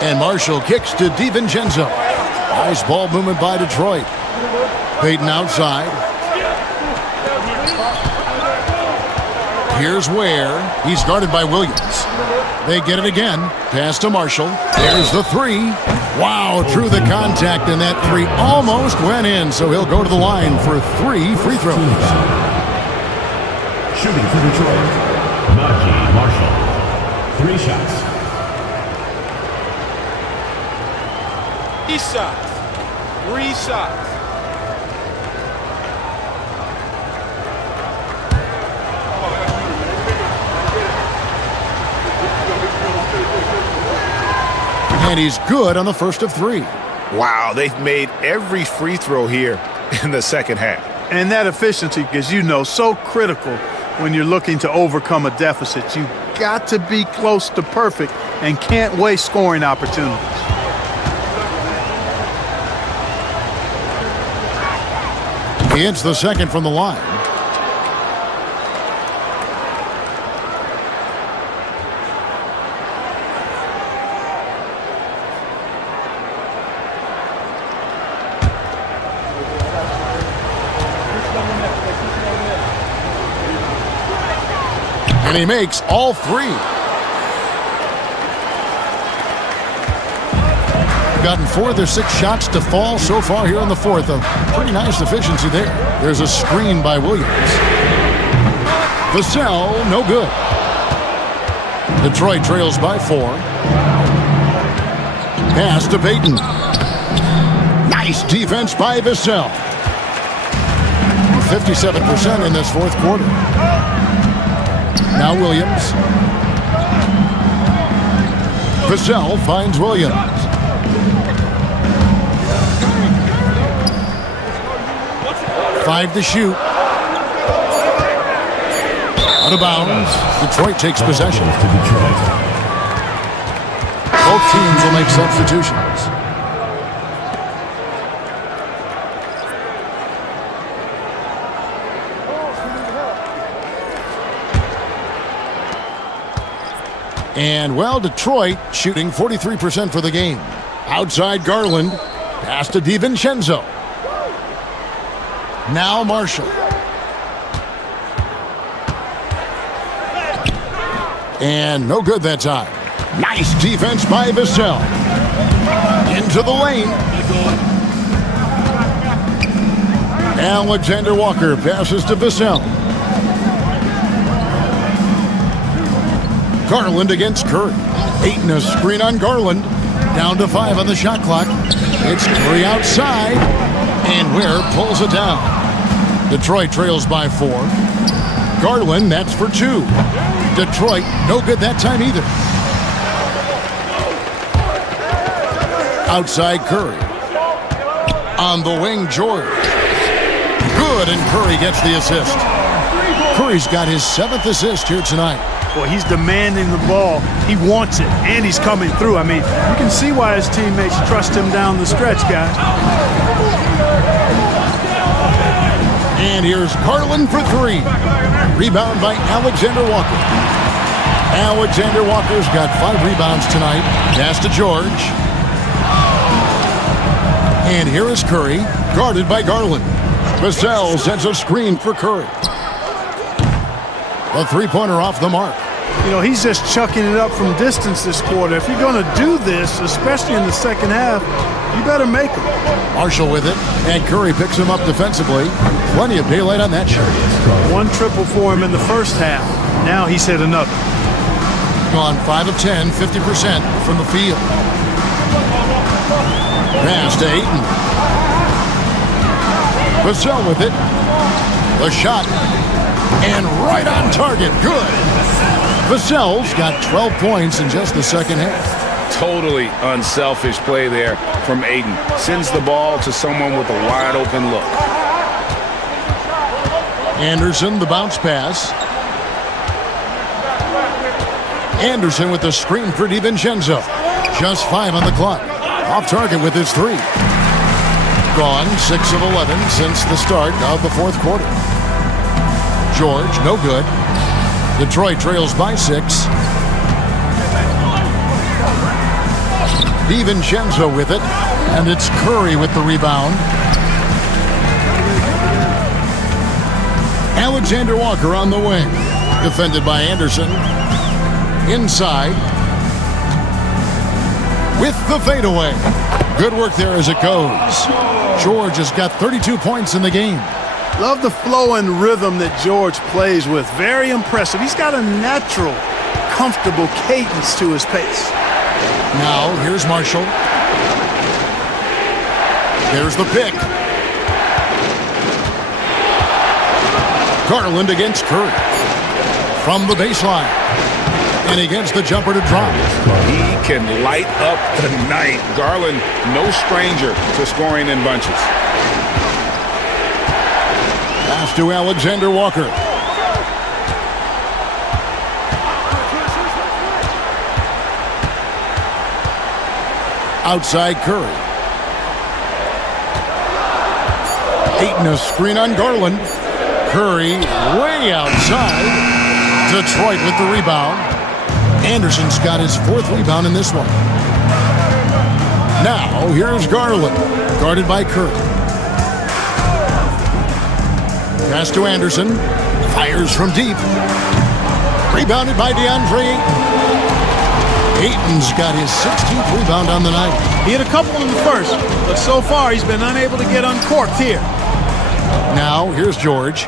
And Marshall kicks to DiVincenzo. Nice ball movement by Detroit. Peyton outside. Here's Ware. He's guarded by Williams. They get it again. Pass to Marshall. There's the 3. Wow, through the contact, and that 3 almost went in, so he'll go to the line for 3 free throws. Shooting for Detroit, Najee Marshall. 3 shots. 3 shots. 3 shots. And he's good on the first of 3. Wow, they've made every free throw here in the second half. And that efficiency, as you know, so critical when you're looking to overcome a deficit. You've got to be close to perfect and can't waste scoring opportunities. He hits the second from the line. And he makes all three. Gotten 4 of their 6 shots to fall so far here in the fourth. A pretty nice efficiency there. There's a screen by Williams. Vassell, no good. Detroit trails by 4. Pass to Payton. Nice defense by Vassell. 57% in this fourth quarter. Now Williams. Vassell finds Williams. Five to shoot. Out of bounds. Detroit takes possession. Both teams will make substitutions. And, well, Detroit shooting 43% for the game. Outside Garland. Pass to DiVincenzo. Now Marshall. And no good that time. Nice defense by Vassell. Into the lane. Alexander Walker passes to Vassell. Garland against Curry. Ayton a screen on Garland. Down to 5 on the shot clock. It's Curry outside. And Ware pulls it down. Detroit trails by 4. Garland, that's for 2. Detroit, no good that time either. Outside Curry. On the wing, George. Good, and Curry gets the assist. Curry's got his 7th assist here tonight. Well, he's demanding the ball. He wants it, and he's coming through. I mean, you can see why his teammates trust him down the stretch, guys. And here's Garland for 3. Rebound by Alexander Walker. Alexander Walker's got 5 rebounds tonight. Pass to George. And here is Curry, guarded by Garland. Vassell sends a screen for Curry. A 3-pointer off the mark. You know, he's just chucking it up from distance this quarter. If you're going to do this, especially in the second half, you better make them. Marshall with it, and Curry picks him up defensively. Plenty of daylight on that shot. 1 triple for him in the first half. Now he's hit another. Gone 5 of 10, 50% from the field. Pass to Ayton. Vassell with it. The shot. And right on target. Good. Vassell's got 12 points in just the second half. Totally unselfish play there from Ayton. Sends the ball to someone with a wide open look. Anderson, the bounce pass. Anderson with the screen for DiVincenzo. Just 5 on the clock. Off target with his 3. Gone 6 of 11 since the start of the fourth quarter. George, no good. Detroit trails by 6. DiVincenzo with it, and it's Curry with the rebound. Alexander Walker on the wing, defended by Anderson. Inside, with the fadeaway. Good work there as it goes. George has got 32 points in the game. Love the flow and rhythm that George plays with. Very impressive. He's got a natural, comfortable cadence to his pace. Now, here's Marshall. There's the pick. Garland against Curry. From the baseline. And against the jumper to drop. He can light up the night. Garland, no stranger to scoring in bunches. Pass to Alexander Walker. Outside Curry. Ayton a screen on Garland. Curry way outside. Detroit with the rebound. Anderson's got his 4th rebound in this one. Now here's Garland, guarded by Curry. Pass to Anderson. Fires from deep. Rebounded by DeAndre Ayton. Ayton's got his 16th rebound on the night. He had a couple in the first, but so far he's been unable to get uncorked here. Now, here's George.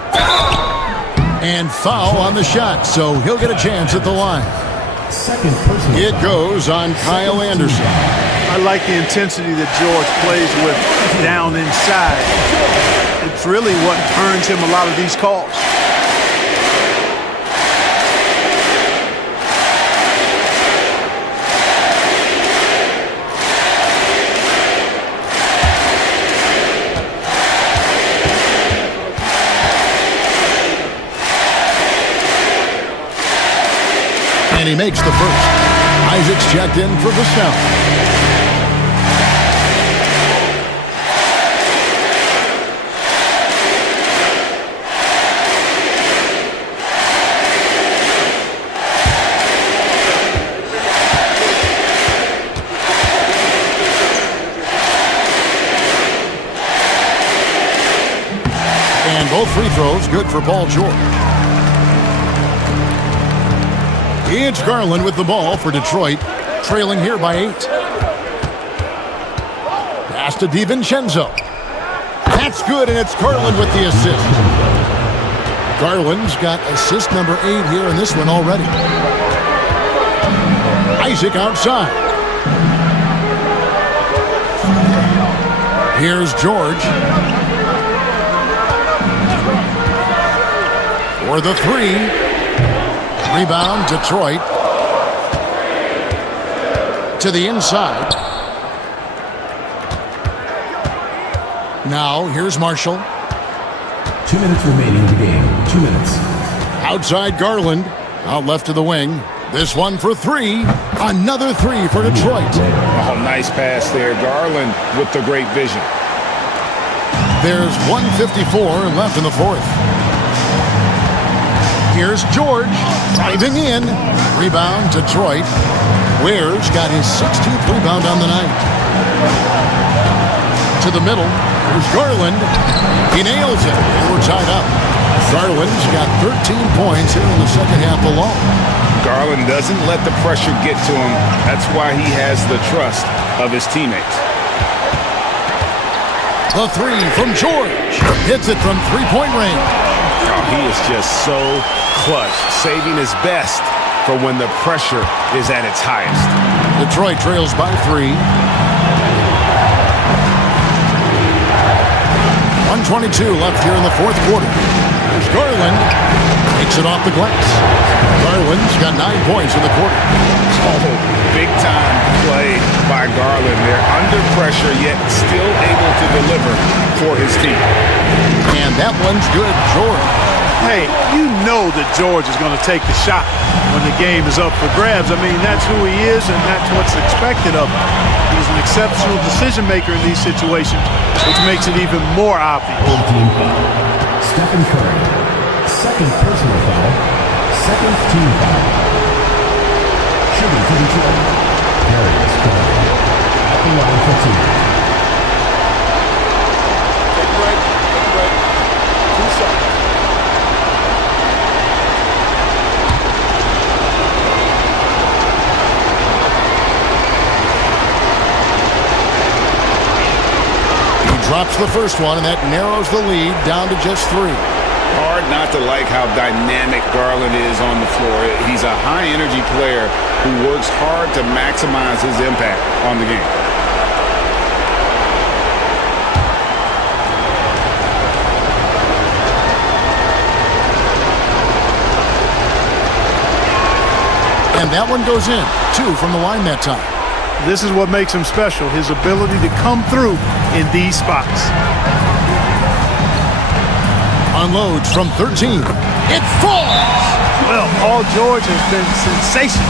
And foul on the shot, so he'll get a chance at the line. It goes on Kyle Anderson. I like the intensity that George plays with down inside. It's really what earns him a lot of these calls. And he makes the first. Isaac's checked in for the snap. And both free throws good for Paul George. It's Garland with the ball for Detroit, trailing here by 8. Pass to DiVincenzo. That's good, and it's Garland with the assist. Garland's got assist number 8 here in this one already. Isaac outside. Here's George. For the 3. Rebound, Detroit. To the inside. Now, here's Marshall. 2 minutes remaining in the game. 2 minutes. Outside Garland. Out left to the wing. This one for 3. Another 3 for Detroit. Oh, nice pass there. Garland with the great vision. There's 1:54 left in the 4th. Here's George, driving in. Rebound, Detroit. Ware's got his 16th rebound on the night. To the middle, here's Garland. He nails it, and we're tied up. Garland's got 13 points here in the second half alone. Garland doesn't let the pressure get to him. That's why he has the trust of his teammates. The 3 from George. Hits it from three-point range. Oh, he is just so clutch, saving his best for when the pressure is at its highest. Detroit trails by 3. 1:22 left here in the 4th quarter. There's Garland. Takes it off the glass. Garland's got 9 points in the quarter. Oh, big time play by Garland. They're under pressure, yet still able to deliver for his team. And that one's good, George. Hey, you know that George is going to take the shot when the game is up for grabs. I mean, that's who he is, and that's what's expected of him. He's an exceptional decision maker in these situations, which makes it even more obvious. Team foul. Stephen Curry. Second personal foul. Second team foul. Shooting for Detroit. Darius Curry. At the line for 2. Take a break. 2 seconds. Drops the first one, and that narrows the lead down to just 3. Hard not to like how dynamic Garland is on the floor. He's a high-energy player who works hard to maximize his impact on the game. And that one goes in. 2 from the line that time. This is what makes him special, his ability to come through in these spots. Unloads from 13. It falls! Well, Paul George has been sensational.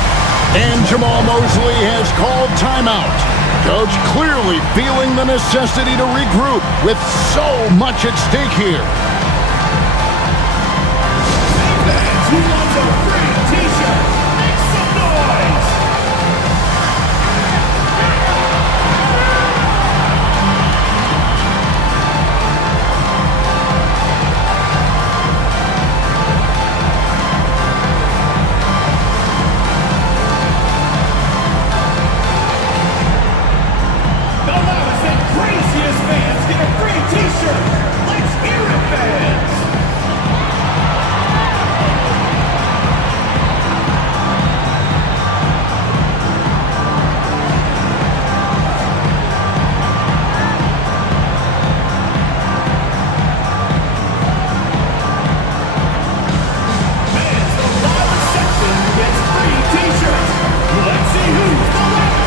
And Jamal Mosley has called timeout. Coach clearly feeling the necessity to regroup with so much at stake here. Who wants a free t-shirt? Make some noise! The loudest and craziest fans get a free t-shirt! Let's hear it, fans! Let's see who's the loudest!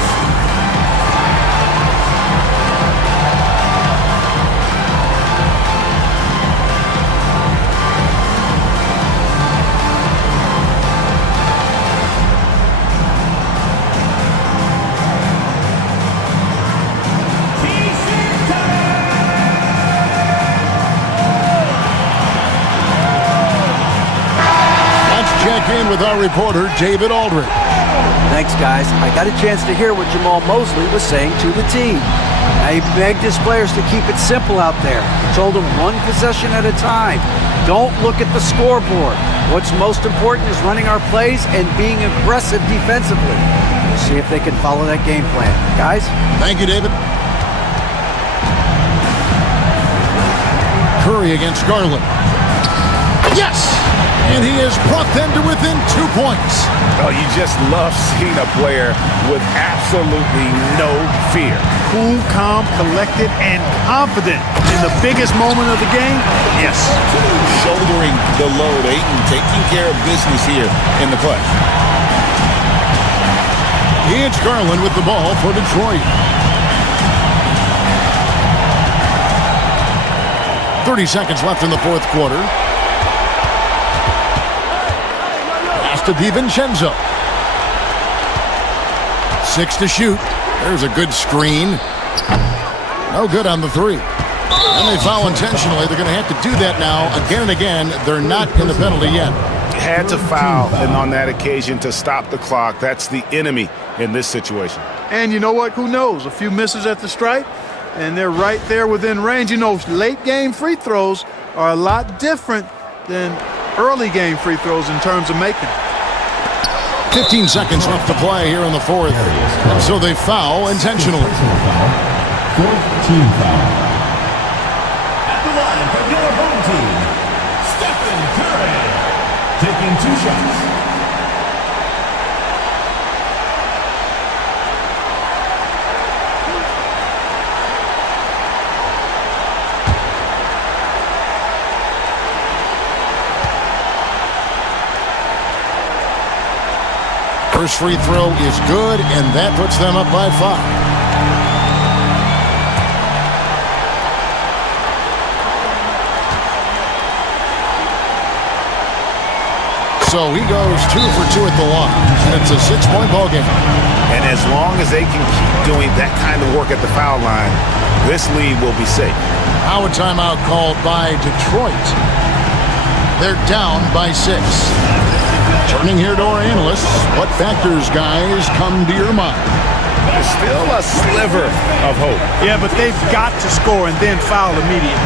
T-shirt Let's check in with our reporter, David Aldridge. Thanks, guys. I got a chance to hear what Jamal Mosley was saying to the team. He begged his players to keep it simple out there. He told them one possession at a time. Don't look at the scoreboard. What's most important is running our plays and being aggressive defensively. We'll see if they can follow that game plan. Guys? Thank you, David. Curry against Garland. Yes! And he has brought them to within 2 points. Oh, you just love seeing a player with absolutely no fear. Cool, calm, collected, and confident in the biggest moment of the game. Yes. Shouldering the load. Ayton taking care of business here in the clutch. It's Garland with the ball for Detroit. 30 seconds left in the fourth quarter. Pass to DiVincenzo. 6 to shoot. There's a good screen. No good on the three. And they foul intentionally. They're going to have to do that now again and again. They're not in the penalty yet. Had to foul, and on that occasion to stop the clock. That's the enemy in this situation. And you know what? Who knows? A few misses at the stripe, and they're right there within range. You know, late game free throws are a lot different than early game free throws in terms of making. 15 seconds left to play here in the fourth. And so they foul intentionally. Fourth team foul. At the line for your home team, Stephen Curry. Taking 2 shots. First free throw is good, and that puts them up by 5. So he goes 2 for 2 at the line, and it's a 6-point ball game. And as long as they can keep doing that kind of work at the foul line, this lead will be safe. Now a timeout called by Detroit. They're down by 6. Turning here to our analysts, what factors, guys, come to your mind? There's still a sliver of hope. Yeah, but they've got to score and then foul immediately.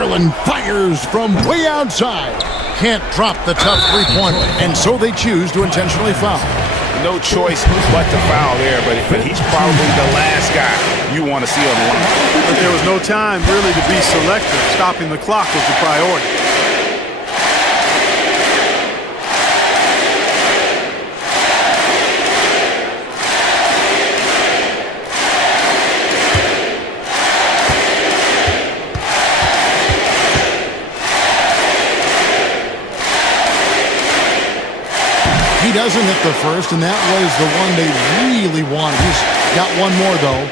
Garland fires from way outside. Can't drop the tough three-pointer, and so they choose to intentionally foul. No choice but to foul there, but he's probably the last guy you want to see on the line. But there was no time really to be selective. Stopping the clock was the priority. He doesn't hit the first, and that was the one they really wanted. He's got one more, though.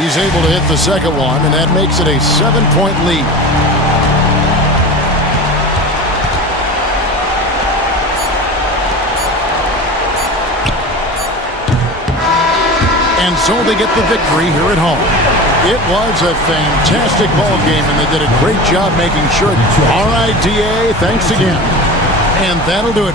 He's able to hit the second one, and that makes it a 7-point lead. And so they get the victory here at home. It was a fantastic ball game, and they did a great job making sure. All right, DA, thanks again. And that'll do it.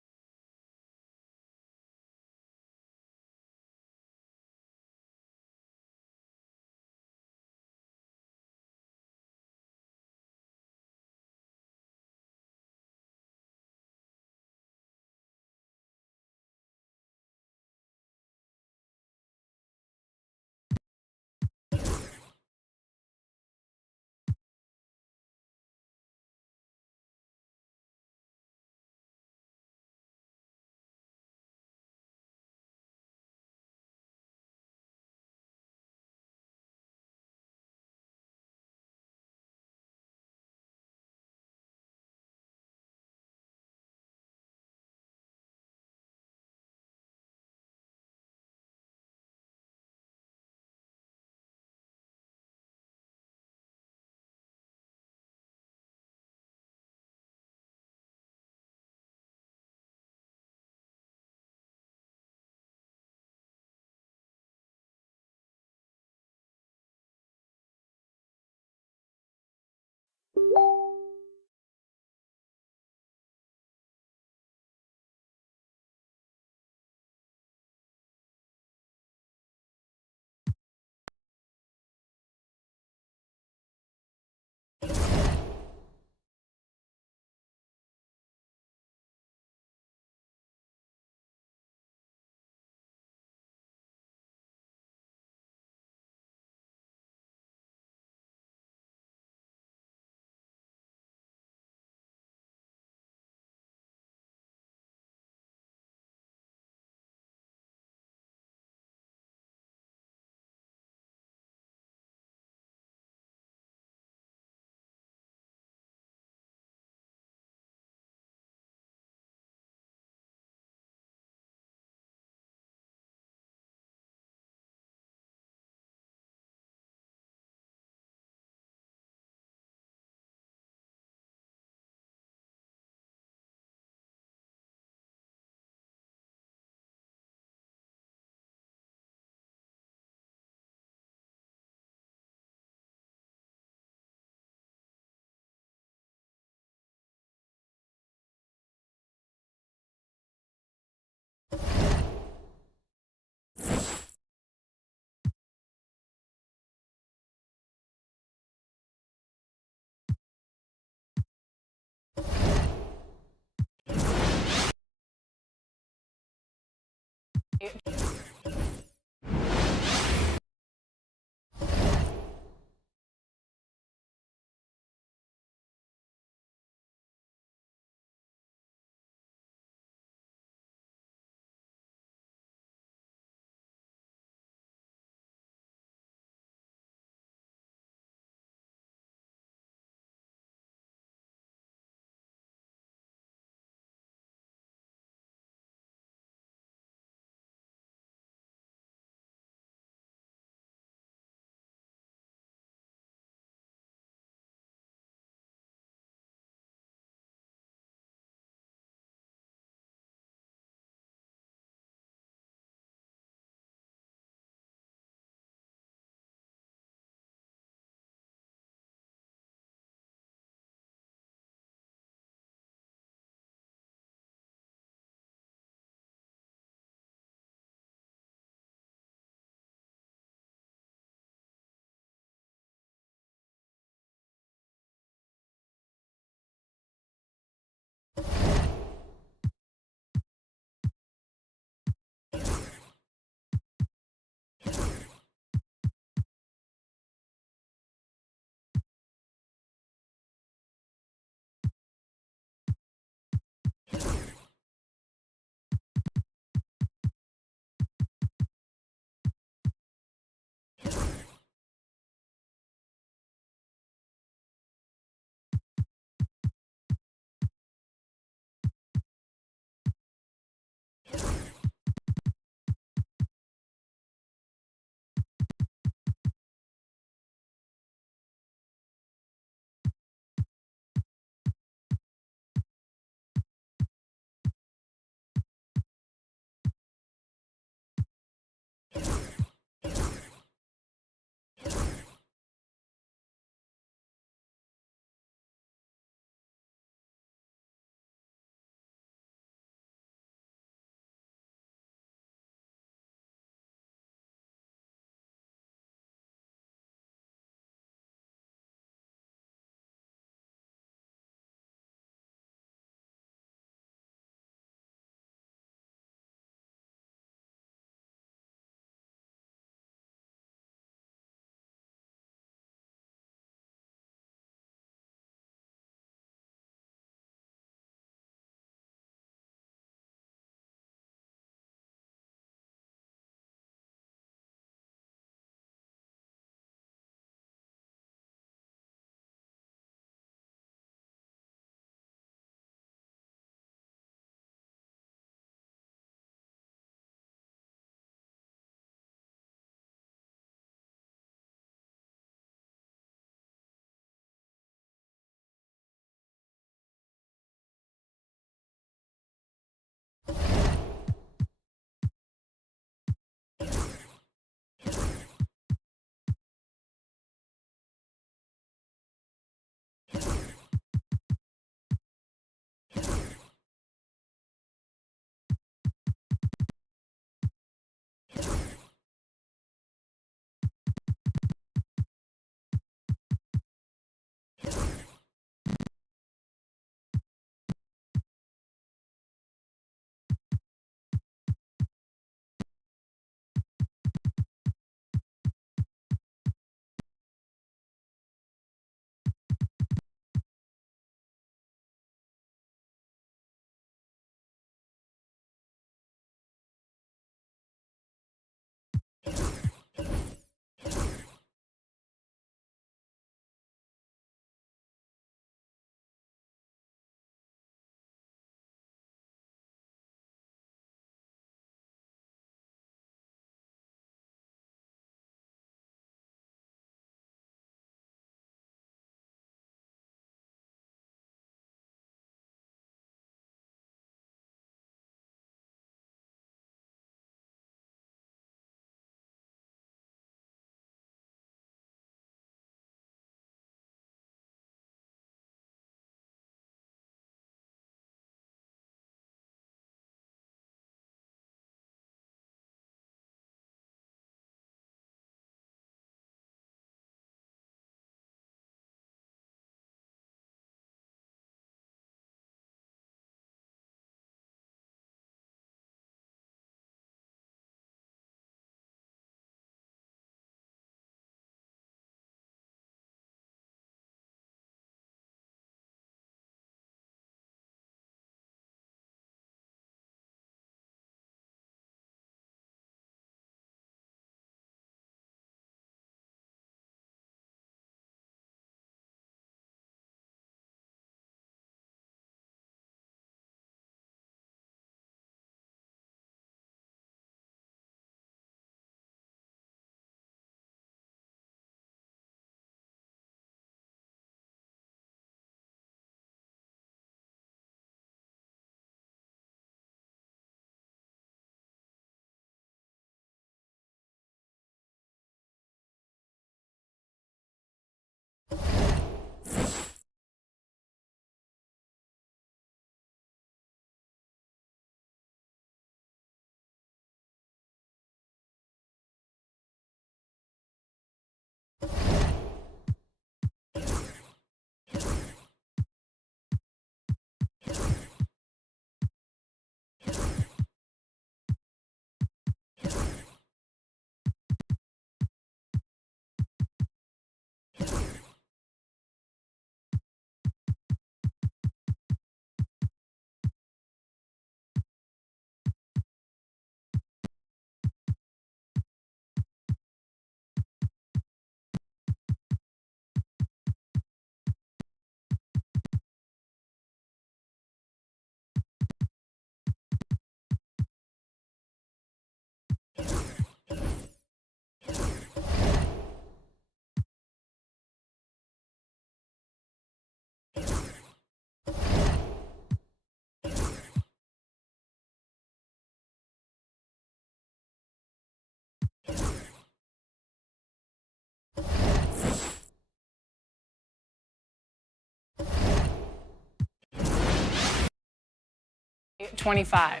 25.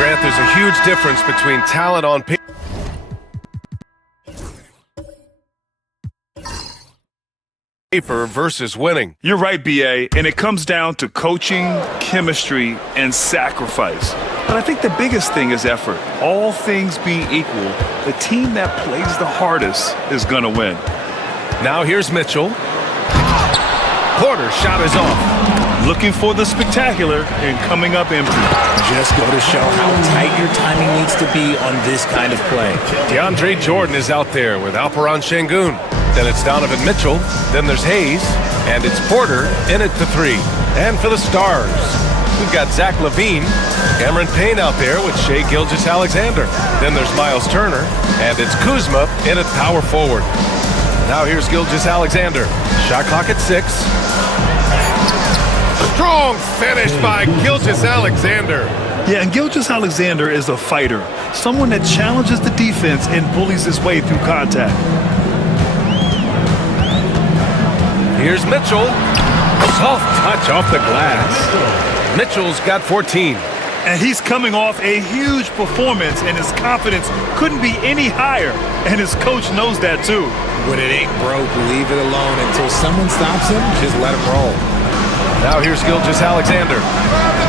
Grant, there's a huge difference between talent on paper versus winning. You're right, B.A., and it comes down to coaching, chemistry, and sacrifice. But I think the biggest thing is effort. All things being equal, the team that plays the hardest is going to win. Now here's Mitchell. Porter's shot is off. Looking for the spectacular and coming up empty. Just go to show how tight your timing needs to be on this kind of play. DeAndre Jordan is out there with Alperon Şengün. Then it's Donovan Mitchell. Then there's Hayes. And it's Porter in at the three. And for the Stars, we've got Zach LaVine, Cameron Payne out there with Shai Gilgeous-Alexander. Then there's Miles Turner. And it's Kuzma in at power forward. Now here's Gilgeous-Alexander. Shot clock at 6. Strong finish by Gilgeous-Alexander. Yeah, and Gilgeous-Alexander is a fighter. Someone that challenges the defense and bullies his way through contact. Here's Mitchell. Soft touch off the glass. Mitchell's got 14. And he's coming off a huge performance, and his confidence couldn't be any higher. And his coach knows that, too. When it ain't broke, leave it alone. Until someone stops him, just let him roll. Now here's Gilgeous-Alexander.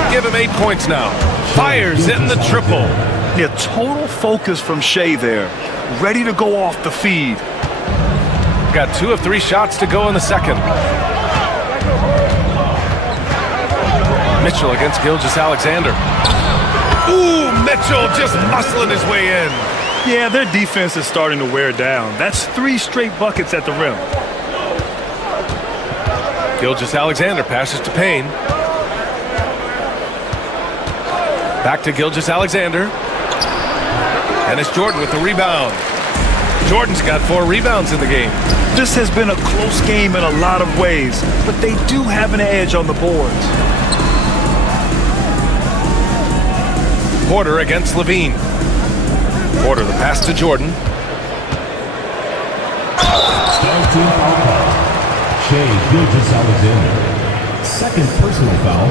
Give him 8 points now. Fires in the triple. Yeah, total focus from Shea there. Ready to go off the feed. Got 2 of 3 shots to go in the second. Mitchell against Gilgeous-Alexander. Ooh, Mitchell just muscling his way in. Yeah, their defense is starting to wear down. That's 3 straight buckets at the rim. Gilgeous-Alexander passes to Payne. Back to Gilgeous-Alexander. And it's Jordan with the rebound. Jordan's got 4 rebounds in the game. This has been a close game in a lot of ways, but they do have an edge on the boards. Porter against Levine. Porter, the pass to Jordan. Shea Gilgeous-Alexander. Second personal foul.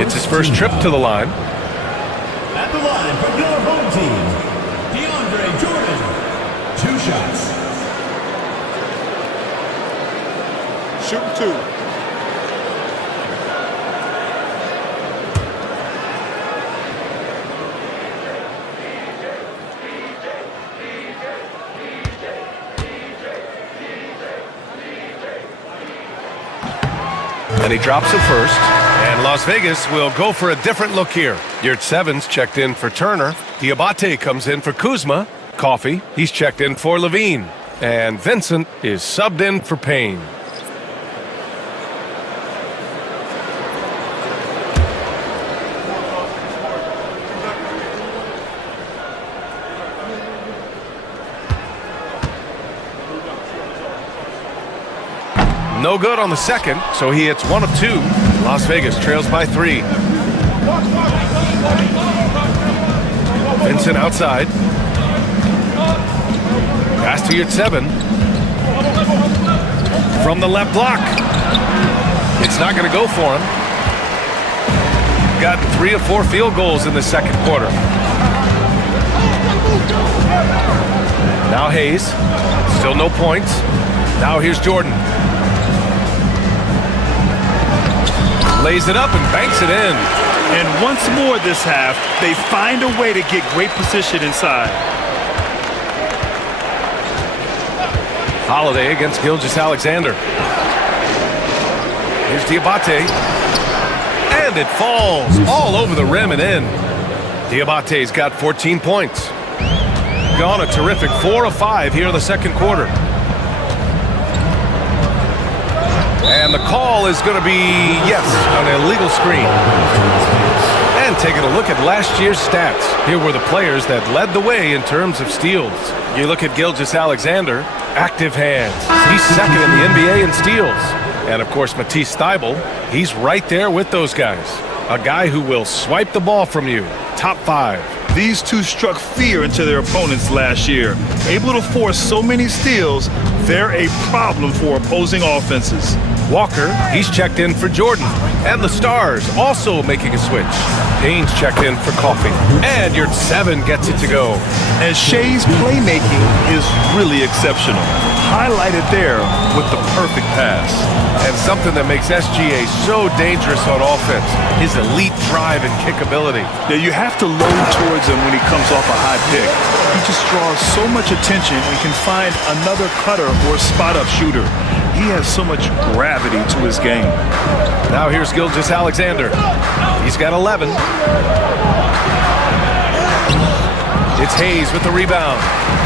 It's his first trip to the line. At the line from your home team, DeAndre Jordan. 2 shots. Shooting 2. And he drops it first. And Las Vegas will go for a different look here. Yurt 7's checked in for Turner. Diabate comes in for Kuzma. Coffey, he's checked in for Levine. And Vincent is subbed in for Payne. No good on the second, so he hits 1 of 2. Las Vegas trails by 3. Vincent outside. Pass to Yurt 7. From the left block. It's not going to go for him. Got 3 of 4 field goals in the second quarter. Now Hayes. Still no points. Now here's Jordan. Lays it up and banks it in. And once more this half, they find a way to get great position inside. Holiday against Gilgeous-Alexander. Here's Diabate. And it falls all over the rim and in. Diabate's got 14 points. Gone a terrific 4 of 5 here in the second quarter. And the call is going to be, yes, an illegal screen. And taking a look at last year's stats. Here were the players that led the way in terms of steals. You look at Gilgeous-Alexander, active hands. He's second in the NBA in steals. And, of course, Matisse Thybulle, he's right there with those guys. A guy who will swipe the ball from you. Top 5. These two struck fear into their opponents last year. Able to force so many steals, they're a problem for opposing offenses. Walker, he's checked in for Jordan. And the Stars also making a switch. Payne's checked in for Coffey. And Yurt 7 gets it to go. And Shea's playmaking is really exceptional. Highlighted there with the perfect pass. And something that makes SGA so dangerous on offense, his elite drive and kick ability. Yeah, you have to load towards him when he comes off a high pick. He just draws so much attention and can find another cutter or spot-up shooter. He has so much gravity to his game. Now here's Gilgeous-Alexander. He's got 11. It's Hayes with the rebound.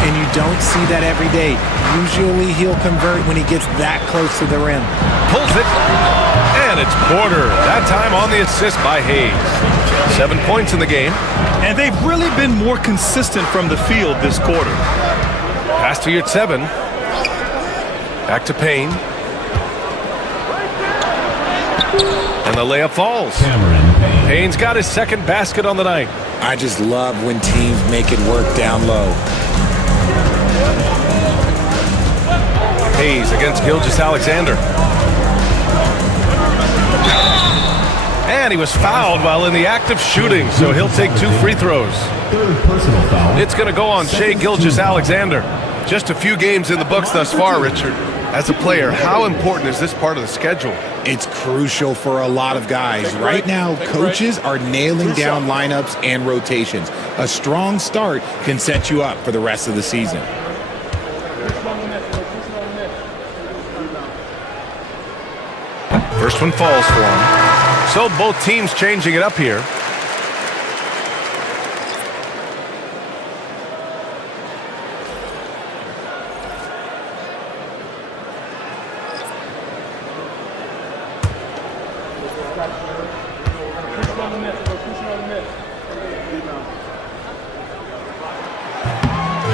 And you don't see that every day. Usually he'll convert when he gets that close to the rim. Pulls it. And it's Porter. That time on the assist by Hayes. 7 points in the game. And they've really been more consistent from the field this quarter. Pass to Yurt 7. Back to Payne. And the layup falls. Payne's got his second basket on the night. I just love when teams make it work down low. Hayes against Gilgeous-Alexander. And he was fouled while in the act of shooting, so he'll take 2 free throws. Third personal foul. It's going to go on Shai Gilgeous-Alexander. Just a few games in the books thus far, Richard. As a player, how important is this part of the schedule? It's crucial for a lot of guys. Right now, coaches are nailing down lineups and rotations. A strong start can set you up for the rest of the season. First one falls for him. So both teams changing it up here.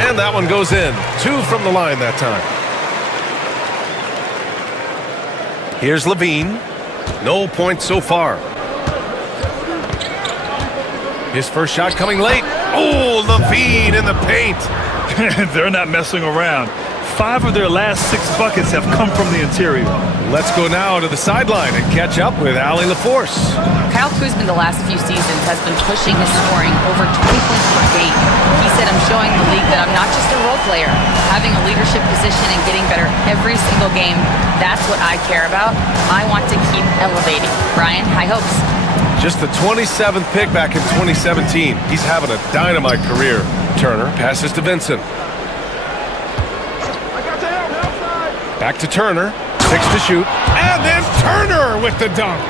And that one goes in. 2 from the line that time. Here's Levine. No points so far. His first shot coming late. Oh, Levine in the paint. They're not messing around. 5 of their last 6 buckets have come from the interior. Let's go now to the sideline and catch up with Allie LaForce. Kyle Kuzma the last few seasons has been pushing his scoring over 20 points per game. He said, I'm showing the league that I'm not just a role player. Having a leadership position and getting better every single game, that's what I care about. I want to keep elevating. Brian, high hopes. Just the 27th pick back in 2017. He's having a dynamite career. Turner passes to Vincent. Back to Turner. 6 to shoot. And then Turner with the dunk.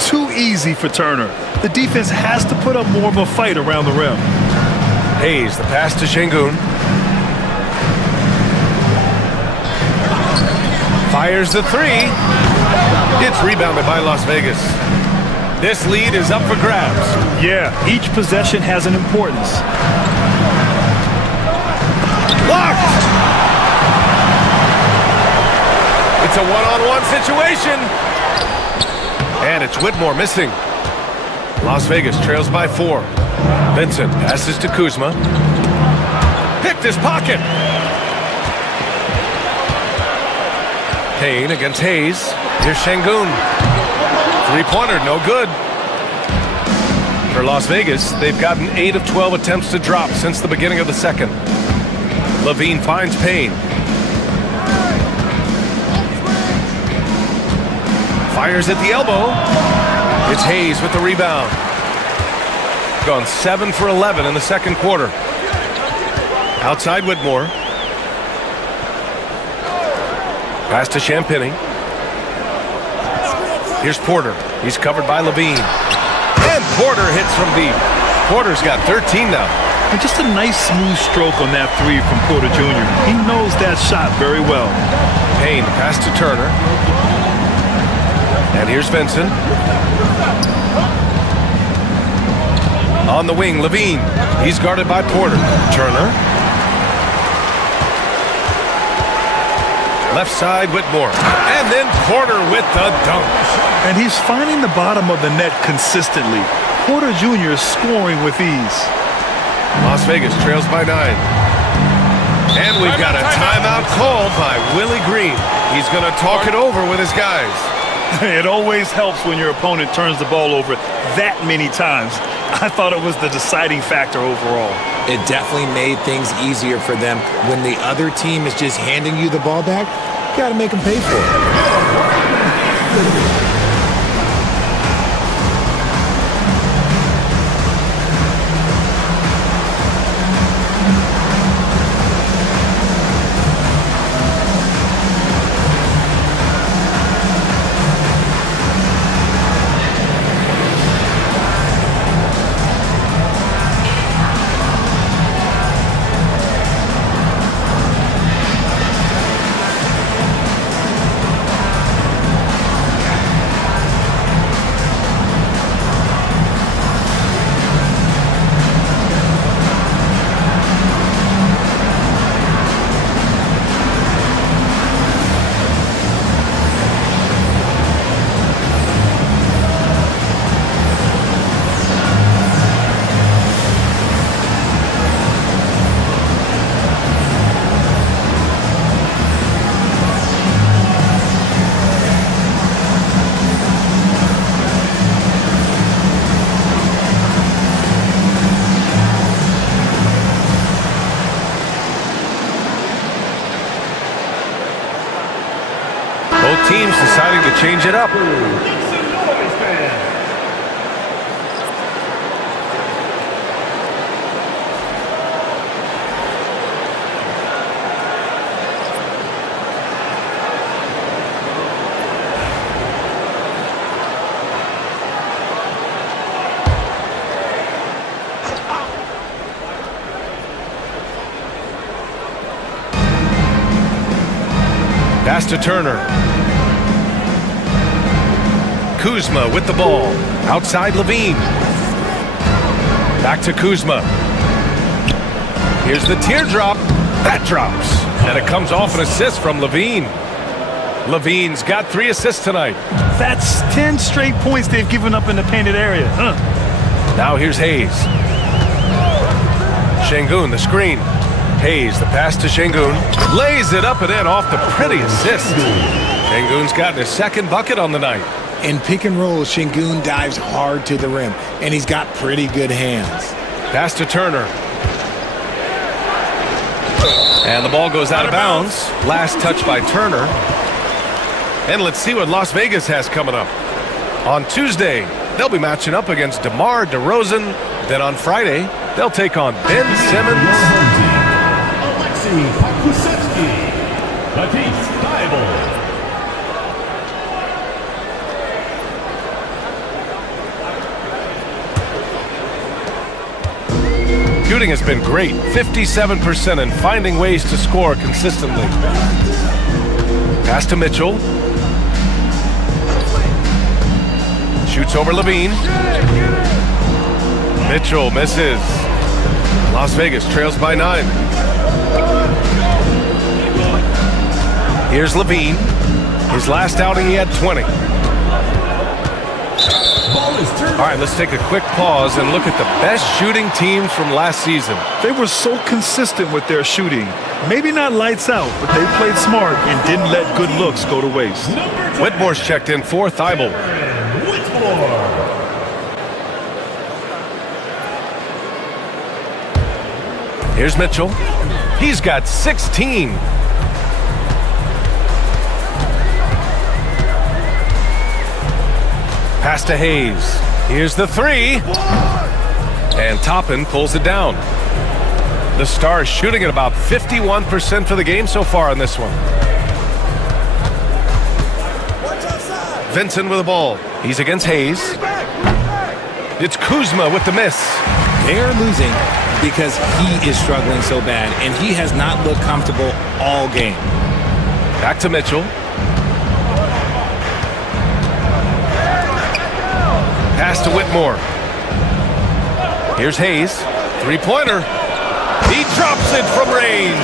Too easy for Turner. The defense has to put up more of a fight around the rim. Hayes, the pass to Şengün. Fires the 3. It's rebounded by Las Vegas. This lead is up for grabs. Yeah, each possession has an importance. Blocked! It's a one-on-one situation. And it's Whitmore missing. Las Vegas trails by 4. Vincent passes to Kuzma. Picked his pocket. Payne against Hayes. Here's Şengün. 3-pointer, no good. For Las Vegas, they've gotten 8 of 12 attempts to drop since the beginning of the second. Levine finds Payne. Fires at the elbow. It's Hayes with the rebound. Gone 7 for 11 in the second quarter. Outside Whitmore. Pass to Champagny. Here's Porter. He's covered by Levine. And Porter hits from deep. Porter's got 13 now. And just a nice smooth stroke on that 3 from Porter Jr. He knows that shot very well. Payne, pass to Turner. And here's Vincent. On the wing, Levine. He's guarded by Porter. Turner. Left side, Whitmore. And then Porter with the dunk. And he's finding the bottom of the net consistently. Porter Jr. is scoring with ease. Las Vegas trails by 9. And we've got a timeout called by Willie Green. He's going to talk it over with his guys. It always helps when your opponent turns the ball over that many times. I thought it was the deciding factor overall. It definitely made things easier for them. When the other team is just handing you the ball back, you got to make them pay for it. teams deciding to change it up. Pass to Turner. Kuzma with the ball. Outside Levine. Back to Kuzma. Here's the teardrop. That drops. And it comes off an assist from Levine. Levine's got 3 assists tonight. That's 10 straight points they've given up in the painted area. Now here's Hayes. Şengün, the screen. Hayes, the pass to Şengün. Lays it up and in off the pretty assist. Şengün's gotten his 2nd bucket on the night. In pick and roll, Şengün dives hard to the rim, and he's got pretty good hands. Pass to Turner. And the ball goes out of bounds. Last touch by Turner. And let's see what Las Vegas has coming up. On Tuesday, they'll be matching up against DeMar DeRozan. Then on Friday, they'll take on Ben Simmons. Shooting has been great, 57%, and finding ways to score consistently. Pass to Mitchell. Shoots over Levine. Mitchell misses. Las Vegas trails by 9. Here's Levine. His last outing, he had 20. All right, let's take a quick pause and look at the best shooting teams from last season. They were so consistent with their shooting. Maybe not lights out, but they played smart and didn't let good looks go to waste. Whitmore's checked in for Thibault. Here's Mitchell. He's got 16. Pass to Hayes. Here's the 3. And Toppin pulls it down. The Stars shooting at about 51% for the game so far on this one. Vincent with the ball. He's against Hayes. It's Kuzma with the miss. They're losing because he is struggling so bad, and he has not looked comfortable all game. Back to Mitchell. Pass to Whitmore. Here's Hayes. 3-pointer. He drops it from range.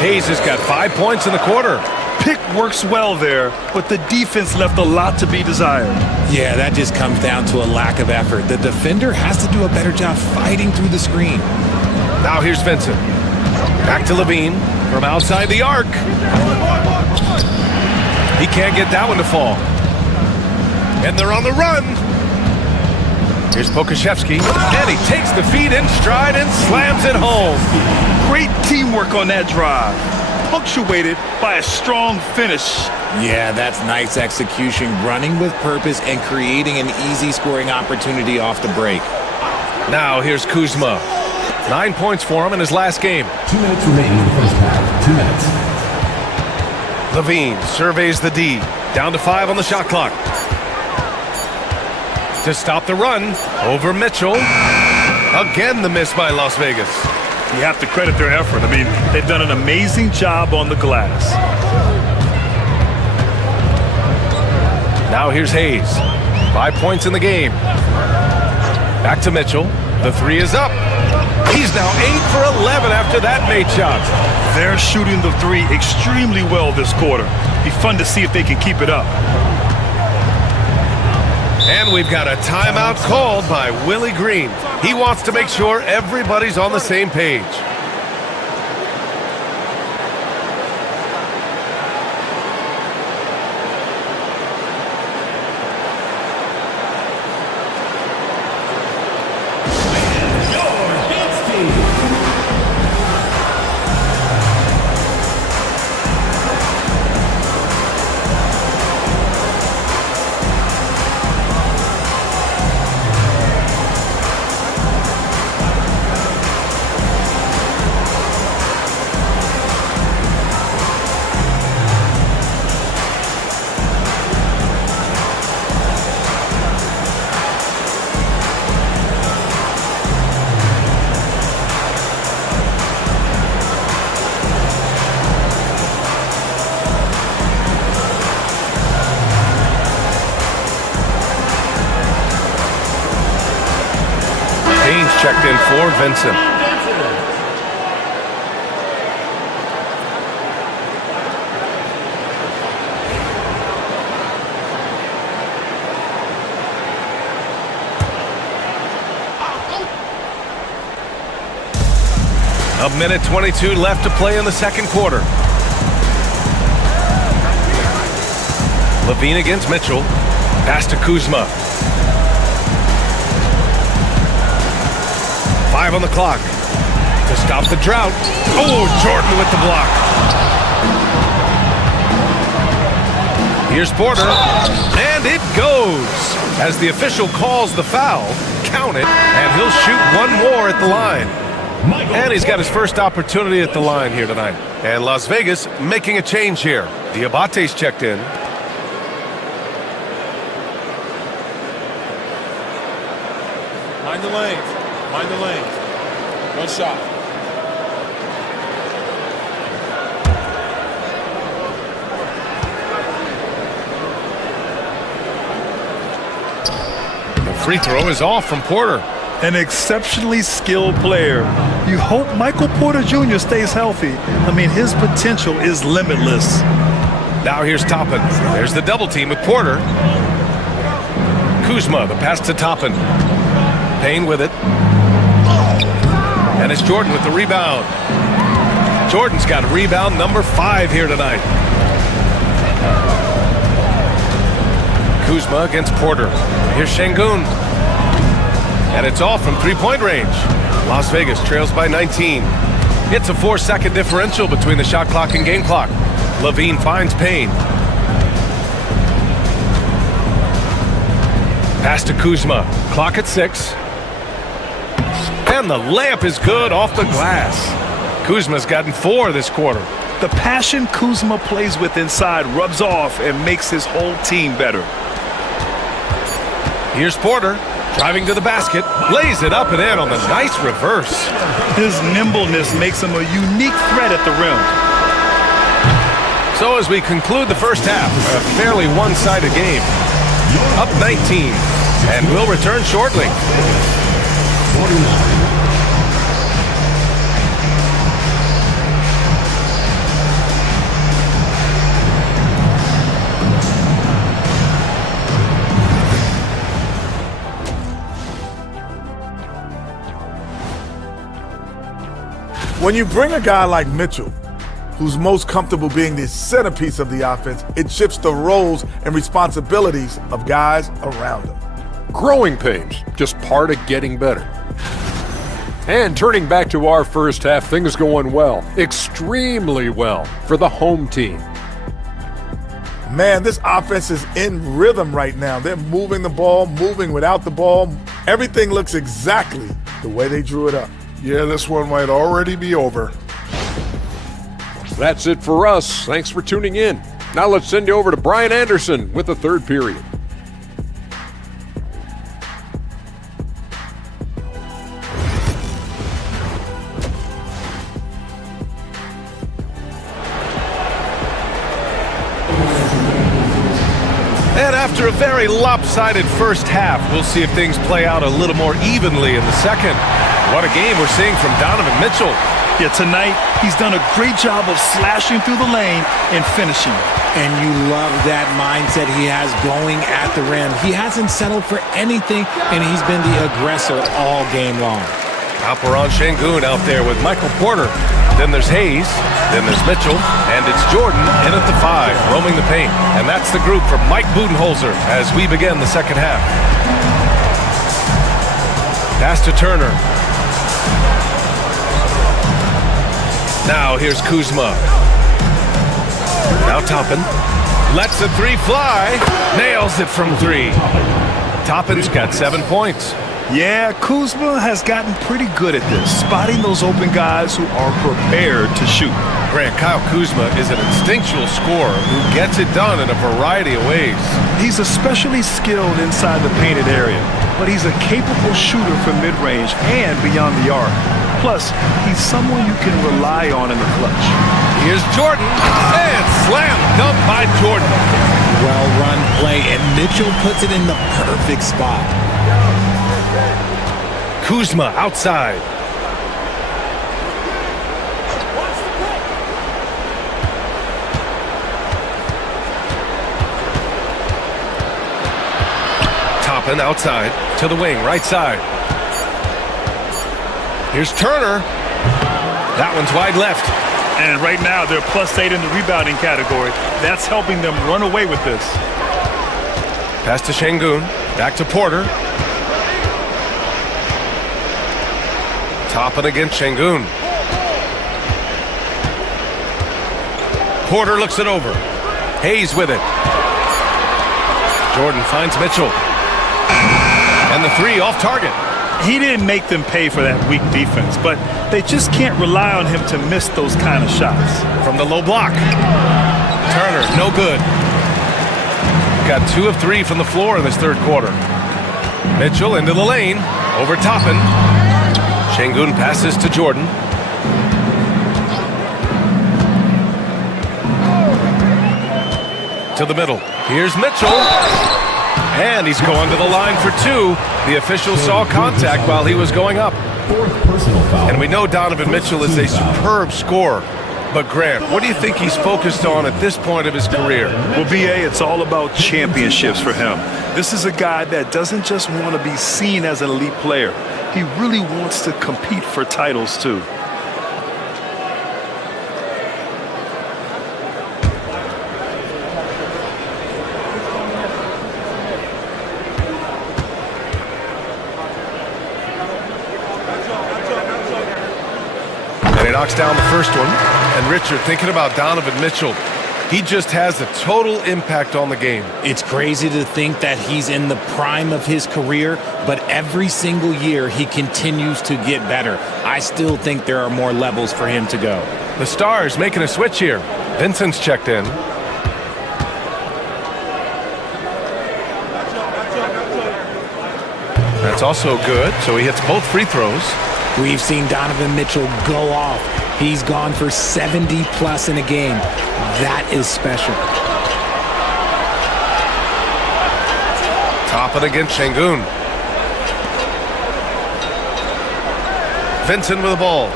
Hayes has got 5 points in the quarter. Pick works well there, but the defense left a lot to be desired. Yeah, that just comes down to a lack of effort. The defender has to do a better job fighting through the screen. Now here's Vincent. Back to Levine from outside the arc. He can't get that one to fall. And they're on the run. Here's Pokashevsky, and he takes the feed in stride and slams it home. Great teamwork on that drive, punctuated by a strong finish. Yeah, that's nice execution, running with purpose and creating an easy scoring opportunity off the break. Now here's Kuzma. 9 points for him in his last game. 2 minutes remaining in the first half. 2 minutes. Levine surveys the D. Down to 5 on the shot clock. To stop the run, over Mitchell. Again, the miss by Las Vegas. You have to credit their effort. I mean, they've done an amazing job on the glass. Now here's Hayes. 5 points in the game. Back to Mitchell. The 3 is up. He's now 8 for 11 after that made shot. They're shooting the 3 extremely well this quarter. Be fun to see if they can keep it up. And we've got a timeout called by Willie Green. He wants to make sure everybody's on the same page. checked in for Vincent. A minute 22 left to play in the second quarter. Levine against Mitchell. Pass to Kuzma. 5 on the clock to stop the drought. Oh, Jordan with the block. Here's Porter, and it goes. As the official calls the foul, count it, and he'll shoot one more at the line. And he's got his first opportunity at the line here tonight. And Las Vegas making a change here. Diabate's checked in. Mind the lanes. Mind the lanes. One shot. The free throw is off from Porter. An exceptionally skilled player. You hope Michael Porter Jr. stays healthy. I mean, his potential is limitless. Now here's Toppin. There's the double team with Porter. Kuzma, the pass to Toppin. Payne with it. And it's Jordan with the rebound. Jordan's got rebound number 5 here tonight. Kuzma against Porter. Here's Şengün. And it's off from three-point range. Las Vegas trails by 19. It's a 4-second differential between the shot clock and game clock. Levine finds Payne. Pass to Kuzma. Clock at 6. And the layup is good off the glass. Kuzma's gotten 4 this quarter. The passion Kuzma plays with inside rubs off and makes his whole team better. Here's Porter. Driving to the basket, lays it up and in on the nice reverse. His nimbleness makes him a unique threat at the rim. So as we conclude the first half, a fairly one-sided game. Up 19, and we'll return shortly. 49. When you bring a guy like Mitchell, who's most comfortable being the centerpiece of the offense, it shifts the roles and responsibilities of guys around him. Growing pains, just part of getting better. And turning back to our first half, things going well, extremely well for the home team. Man, this offense is in rhythm right now. They're moving the ball, moving without the ball. Everything looks exactly the way they drew it up. Yeah, this one might already be over. That's it for us. Thanks for tuning in. Now let's send you over to Brian Anderson with the third period. And after a very lopsided first half, we'll see if things play out a little more evenly in the second. What a game we're seeing from Donovan Mitchell. Yeah, tonight he's done a great job of slashing through the lane and finishing. And you love that mindset he has going at the rim. He hasn't settled for anything, and he's been the aggressor all game long. Alperen Şengün out there with Michael Porter. Then there's Hayes. Then there's Mitchell. And it's Jordan in at the 5, roaming the paint. And that's the group for Mike Budenholzer as we begin the second half. Pass to Turner. Now here's Kuzma. Now Toppin. Lets the 3 fly. Nails it from 3. Toppin's got 7 points. Yeah, Kuzma has gotten pretty good at this, spotting those open guys who are prepared to shoot. Grant, Kyle Kuzma is an instinctual scorer who gets it done in a variety of ways. He's especially skilled inside the painted area, but he's a capable shooter from mid-range and beyond the arc. Plus, he's someone you can rely on in the clutch. Here's Jordan, and slam dunk by Jordan. Well-run play, and Mitchell puts it in the perfect spot. Kuzma outside. Toppin outside to the wing, right side. Here's Turner. That one's wide left. And right now, they're +8 in the rebounding category. That's helping them run away with this. Pass to Şengün. Back to Porter. Toppin against Şengün. Porter looks it over. Hayes with it. Jordan finds Mitchell. And the three off target. He didn't make them pay for that weak defense, but they just can't rely on him to miss those kind of shots. From the low block. Turner, no good. Got 2 of 3 from the floor in this third quarter. Mitchell into the lane. Over Toppin. Şengün passes to Jordan. To the middle. Here's Mitchell. And he's going to the line for 2. The official saw contact while he was going up. And we know Donovan Mitchell is a superb scorer. But Grant, what do you think he's focused on at this point of his career? Well, BA, it's all about championships for him. This is a guy that doesn't just want to be seen as an elite player. He really wants to compete for titles, too. Knocks down the first one. And Richard, thinking about Donovan Mitchell, he just has a total impact on the game. It's crazy to think that he's in the prime of his career, but every single year he continues to get better. I still think there are more levels for him to go. The Stars making a switch here. Vincent's checked in. That's also good, so he hits both free throws. We've seen Donovan Mitchell go off. He's gone for 70+ in a game. That is special. Toppin against Şengün. Vincent with the ball.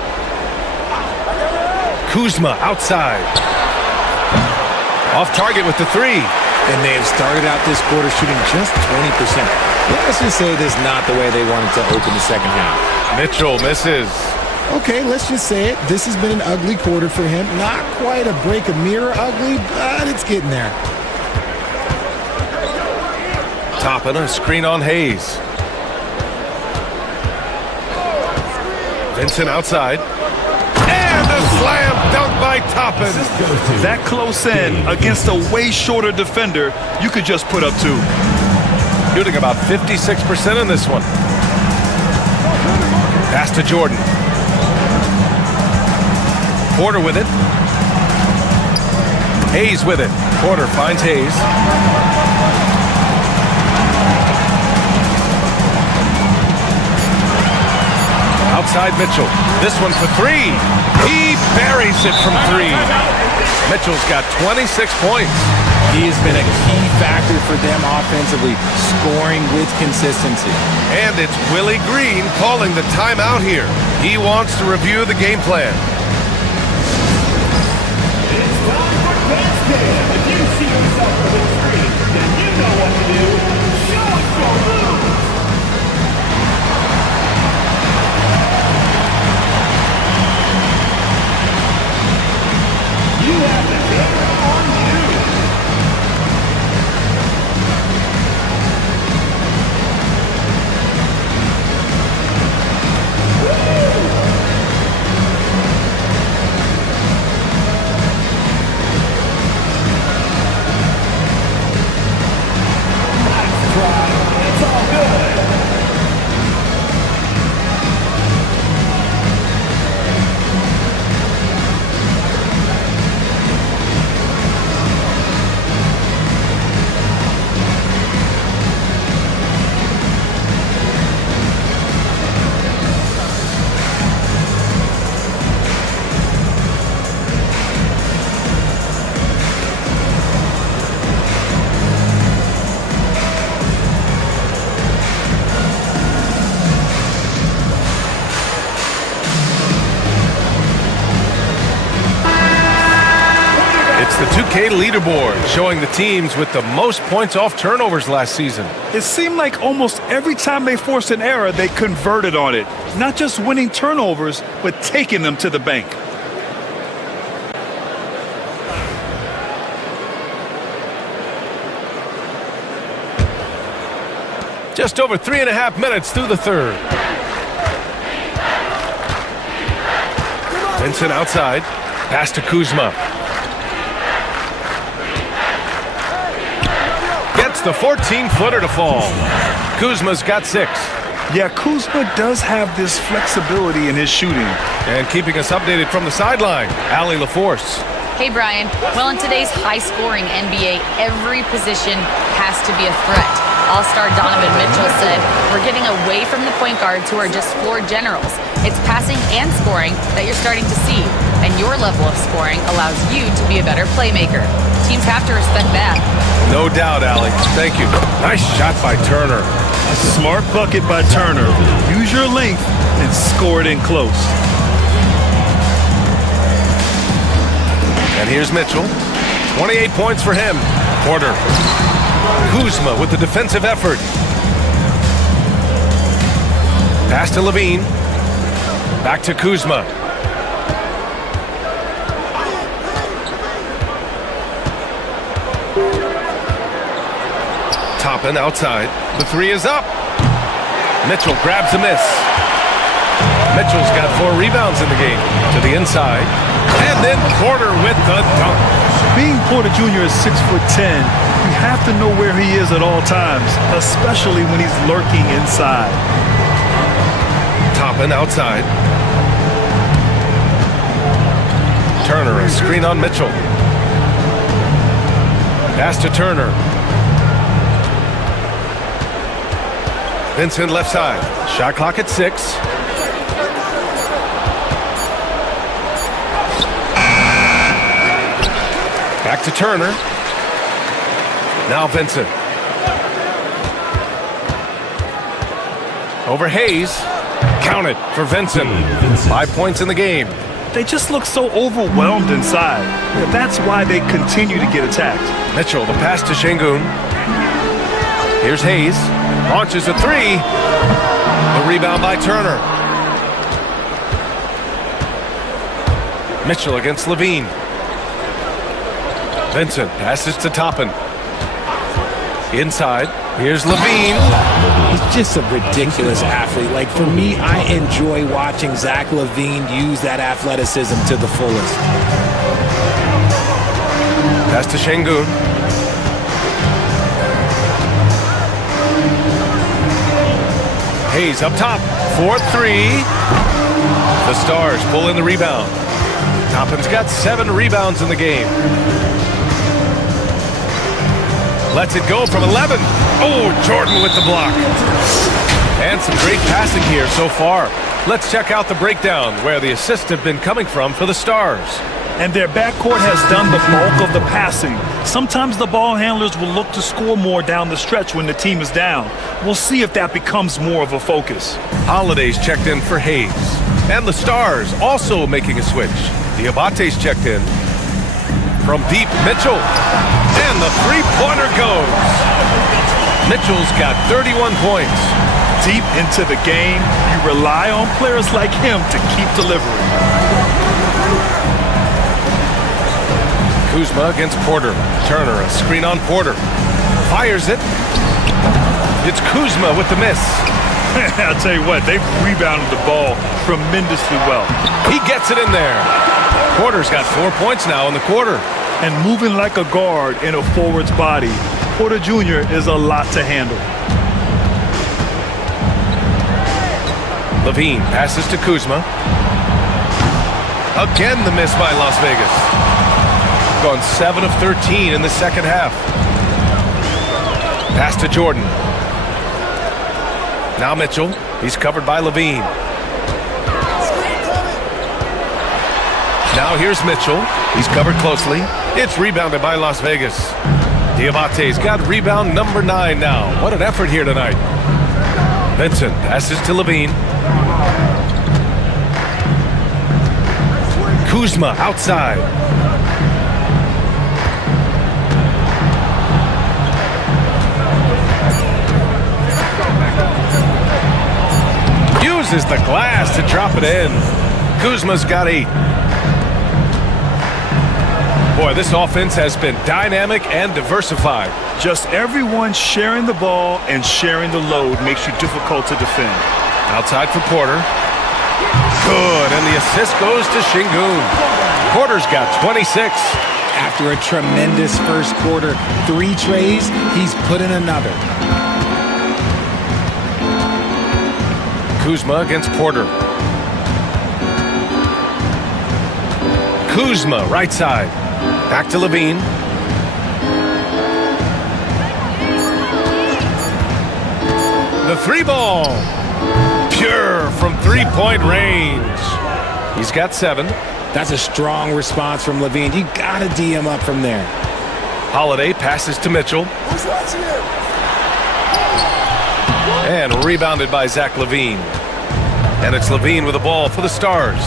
Kuzma outside. Off target with the 3. And they have started out this quarter shooting just 20%. Let's just say this is not the way they wanted to open the second half. Mitchell misses. Okay, let's just say it. This has been an ugly quarter for him. Not quite a break a mirror ugly, but it's getting there. Toppin, a screen on Hayes. Vincent outside. And a slam dunk by Toppin. That close in against a way shorter defender, you could just put up 2. Shooting about 56% in this one. Pass to Jordan. Porter with it. Hayes with it. Porter finds Hayes. Outside Mitchell. This one for 3. He buries it from 3. Mitchell's got 26 points. He has been a key factor for them offensively, scoring with consistency. And it's Willie Green calling the timeout here. He wants to review the game plan. It's time for Dance Cam. If you see yourself on the screen, then you know what to do. Show us your moves. You have the camera on you. It's the 2K leaderboard showing the teams with the most points off turnovers last season. It seemed like almost every time they forced an error, they converted on it. Not just winning turnovers, but taking them to the bank. Just over 3.5 minutes through the third. Vincent outside. Pass to Kuzma. Gets the 14-footer to fall. Kuzma's got 6. Yeah, Kuzma does have this flexibility in his shooting. And keeping us updated from the sideline, Allie LaForce. Hey, Brian. Well, in today's high-scoring NBA, every position has to be a threat. All-star Donovan Mitchell said, "We're getting away from the point guards who are just floor generals. It's passing and scoring that you're starting to see, and your level of scoring allows you to be a better playmaker. Teams have to respect that." No doubt, Allie. Thank you. Nice shot by Turner. A smart bucket by Turner. Use your length and score it in close. And here's Mitchell. 28 points for him. Porter. Kuzma with the defensive effort. Pass to Levine. Back to Kuzma. Toppin outside. The 3 is up. Mitchell grabs a miss. Mitchell's got 4 rebounds in the game. To the inside. And then Porter with the dunk. Being Porter Jr. is 6'10", you have to know where he is at all times, especially when he's lurking inside. Toppin outside. Turner, a screen on Mitchell. Pass to Turner. Vincent left side. Shot clock at 6. Back to Turner. Now Vincent. Over Hayes. Counted for Vincent. 5 points in the game. They just look so overwhelmed inside. That's why they continue to get attacked. Mitchell, the pass to Şengün. Here's Hayes. Launches a 3. The rebound by Turner. Mitchell against Levine. Vincent passes to Toppin. Inside. Here's Levine. He's just a ridiculous athlete. Like, for me, I enjoy watching Zach LaVine use that athleticism to the fullest. Pass to Şengün. Hayes up top. 4-3. The Stars pull in the rebound. Toppin's got 7 rebounds in the game. Lets it go from 11. Oh, Jordan with the block. And some great passing here so far. Let's check out the breakdown where the assists have been coming from for the Stars. And their backcourt has done the bulk of the passing. Sometimes the ball handlers will look to score more down the stretch when the team is down. We'll see if that becomes more of a focus. Holiday's checked in for Hayes. And the Stars also making a switch. Diabate's checked in. From deep, Mitchell. And the three-pointer goes. Mitchell's got 31 points. Deep into the game, you rely on players like him to keep delivering. Kuzma against Porter. Turner, a screen on Porter. Fires it. It's Kuzma with the miss. I'll tell you what, they've rebounded the ball tremendously well. He gets it in there. Porter's got 4 points now in the quarter. And moving like a guard in a forward's body, Porter Jr. is a lot to handle. Levine passes to Kuzma. Again the miss by Las Vegas. Gone 7 of 13 in the second half. Pass to Jordan. Now Mitchell. He's covered by Levine. Now here's Mitchell. He's covered closely. It's rebounded by Las Vegas. Diabate's got rebound number 9 now. What an effort here tonight. Vincent passes to Levine. Kuzma outside. uses the glass to drop it in. Kuzma's got 8. Boy, this offense has been dynamic and diversified. Just everyone sharing the ball and sharing the load makes you difficult to defend. Outside for Porter. Good, and the assist goes to Şengün. Porter's got 26. After a tremendous first quarter, 3 trays, he's put in another. Kuzma against Porter. Kuzma, right side. Back to Levine. The 3-ball. Pure from 3-point range. He's got 7. That's a strong response from Levine. You gotta D him up from there. Holiday passes to Mitchell. And rebounded by Zach LaVine. And it's LaVine with the ball for the Stars.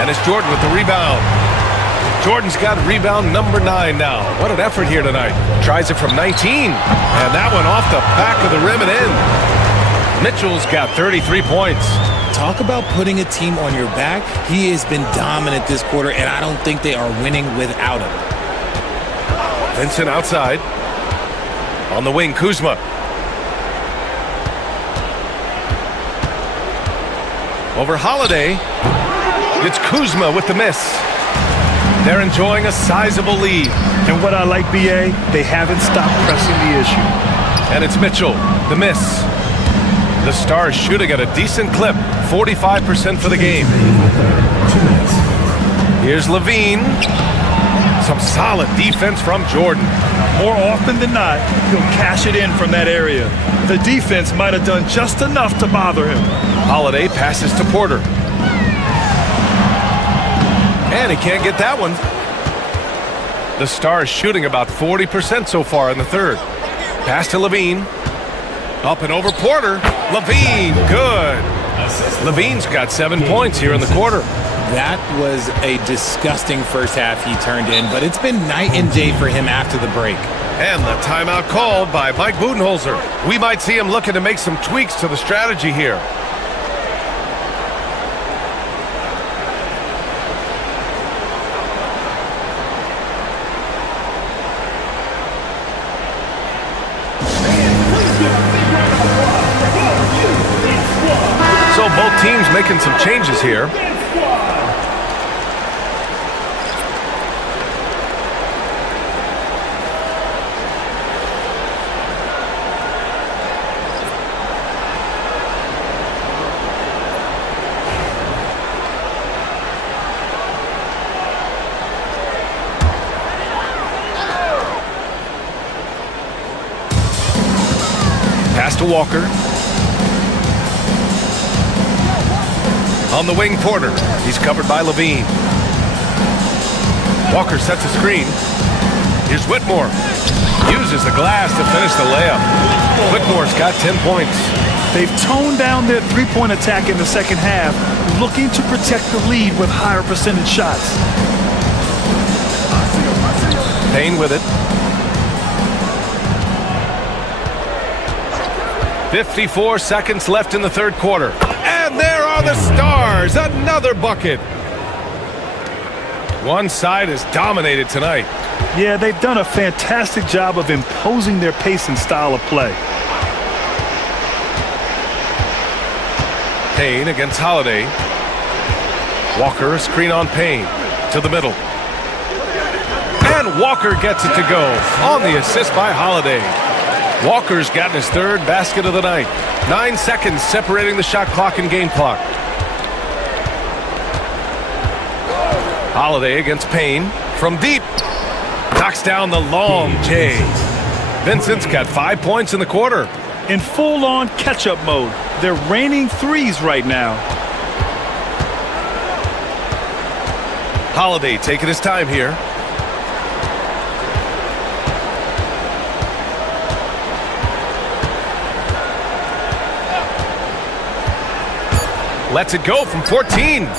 And it's Jordan with the rebound. Jordan's got rebound number 9 now. What an effort here tonight. Tries it from 19. And that one off the back of the rim and in. Mitchell's got 33 points. Talk about putting a team on your back. He has been dominant this quarter, and I don't think they are winning without him. Vincent outside. On the wing, Kuzma. Over Holiday. It's Kuzma with the miss. They're enjoying a sizable lead. And what I like, B.A., they haven't stopped pressing the issue. And it's Mitchell, the miss. The Stars shooting at a decent clip, 45% for the game. Here's LaVine. Some solid defense from Jordan. More often than not, he'll cash it in from that area. The defense might have done just enough to bother him. Holiday passes to Porter. And he can't get that one. The Stars shooting about 40% so far in the third. Pass to LaVine. Up and over Porter. LaVine, good. LaVine's got 7 points here in the quarter. That was a disgusting first half he turned in, but it's been night and day for him after the break. And the timeout called by Mike Budenholzer. We might see him looking to make some tweaks to the strategy here. So both teams making some changes here. Pass to Walker. On the wing, Porter. He's covered by LaVine. Walker sets a screen. Here's Whitmore. Uses the glass to finish the layup. Whitmore's got 10 points. They've toned down their three-point attack in the second half, looking to protect the lead with higher percentage shots. Payne with it. 54 seconds left in the third quarter. And there are the Stars. Another bucket. One side is dominated tonight. Yeah, they've done a fantastic job of imposing their pace and style of play. Payne against Holiday. Walker, a screen on Payne. To the middle. And Walker gets it to go on the assist by Holiday. Walker's gotten his third basket of the night. 9 seconds separating the shot clock and game clock. Holiday against Payne from deep. Knocks down the long J. Vincent's got 5 points in the quarter. In full-on catch-up mode. They're raining threes right now. Holiday taking his time here. Lets it go from 14. And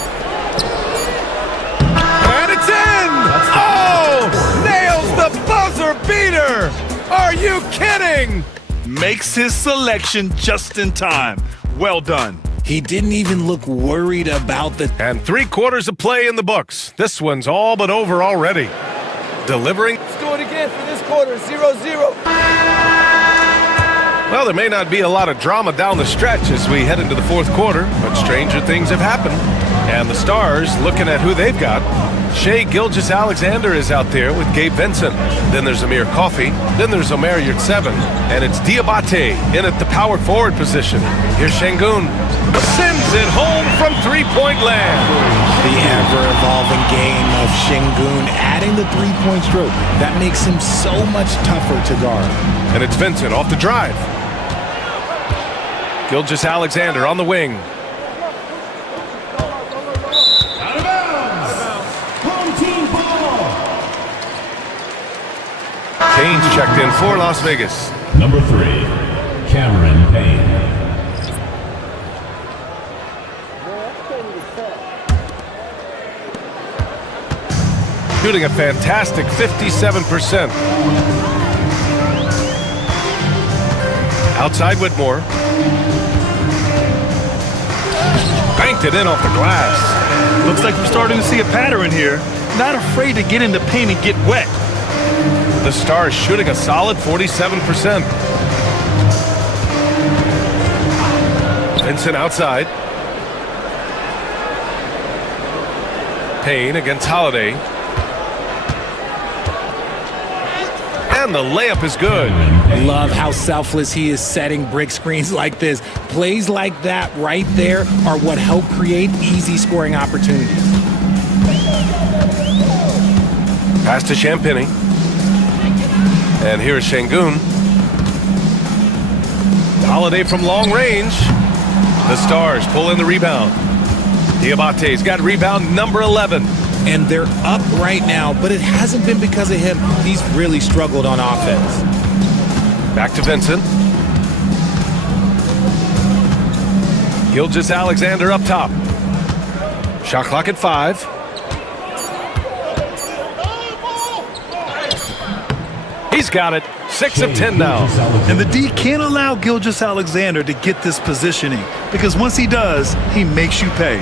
it's in! Oh! Nails the buzzer beater! Are you kidding? Makes his selection just in time. Well done. He didn't even look worried about the... And 3/4 of play in the books. This one's all but over already. Delivering. Let's do it again for this quarter, 0-0. Well, there may not be a lot of drama down the stretch as we head into the 4th quarter, but stranger things have happened. And the Stars, looking at who they've got, Shai Gilgeous-Alexander is out there with Gabe Vincent. Then there's Amir Coffey. Then there's Omer Yurtseven. And it's Diabate in at the power forward position. Here's Şengün. Sends it home from three-point land. The ever-evolving game of Şengün adding the three-point stroke. That makes him so much tougher to guard. And it's Vincent off the drive. Gilgeous-Alexander on the wing. Out of bounds. Home team ball. Payne's checked in for Las Vegas. Number 3, Cameron Payne. Shooting a fantastic 57%. Outside Whitmore. Banked it in off the glass. Looks like we're starting to see a pattern here. Not afraid to get in the paint and get wet. The Stars shooting a solid 47%. Vincent outside. Payne against Holiday. And the layup is good. Love how selfless he is setting brick screens like this. Plays like that right there are what help create easy scoring opportunities. Pass to Champagny. And here's Şengün. Holiday from long range. The Stars pull in the rebound. Diabate's got rebound number 11. And they're up right now, but it hasn't been because of him. He's really struggled on offense. Back to Vincent. Gilgeous-Alexander up top. Shot clock at 5. He's got it. 6 of 10 now. And the D can't allow Gilgeous-Alexander to get this positioning because once he does, he makes you pay.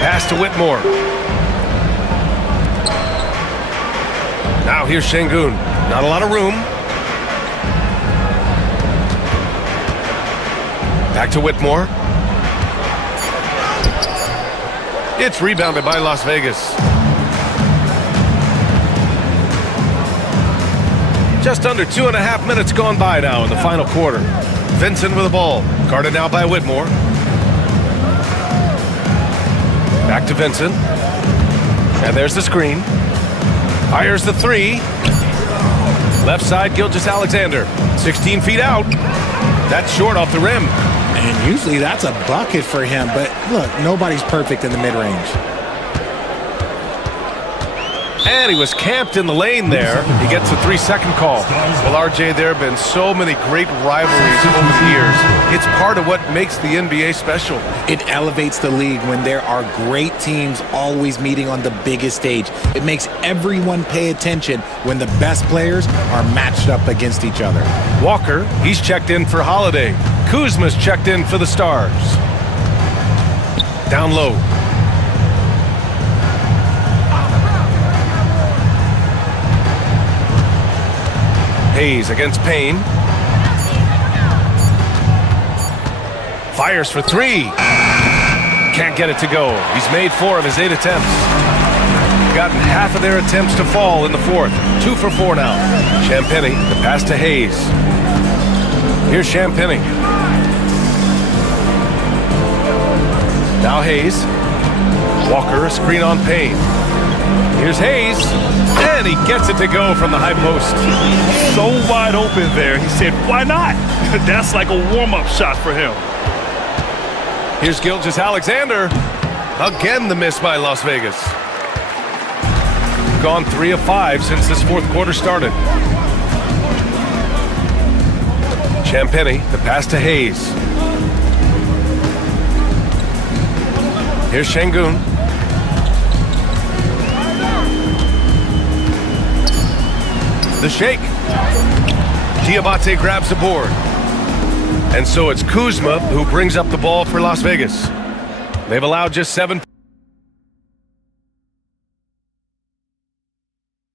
Pass to Whitmore. Now here's Şengün. Not a lot of room. Back to Whitmore. It's rebounded by Las Vegas. Just under 2.5 minutes gone by now in the final quarter. Vincent with the ball. Guarded now by Whitmore. Back to Vincent. And there's the screen. Fires the 3. Left side, Gilgeous-Alexander. 16 feet out. That's short off the rim. And usually that's a bucket for him, but look, nobody's perfect in the mid-range. And he was camped in the lane there. He gets a 3-second call. Well, RJ, there have been so many great rivalries over the years. It's part of what makes the NBA special. It elevates the league when there are great teams always meeting on the biggest stage. It makes everyone pay attention when the best players are matched up against each other. Walker, he's checked in for Holiday. Kuzma's checked in for the Stars. Down low. Hayes against Payne. Fires for 3. Can't get it to go. He's made 4 of his 8 attempts. Gotten half of their attempts to fall in the 4th. 2 for 4 now. Champagny, the pass to Hayes. Here's Champagny. Now Hayes. Walker, a screen on Payne. Here's Hayes. And he gets it to go from the high post. So wide open there. He said, why not? That's like a warm-up shot for him. Here's Gilgeous-Alexander. Again, the miss by Las Vegas. Gone 3 of 5 since this 4th quarter started. Champagny, the pass to Hayes. Here's Şengün. The shake. Diabate grabs the board. And so it's Kuzma who brings up the ball for Las Vegas. They've allowed just 7.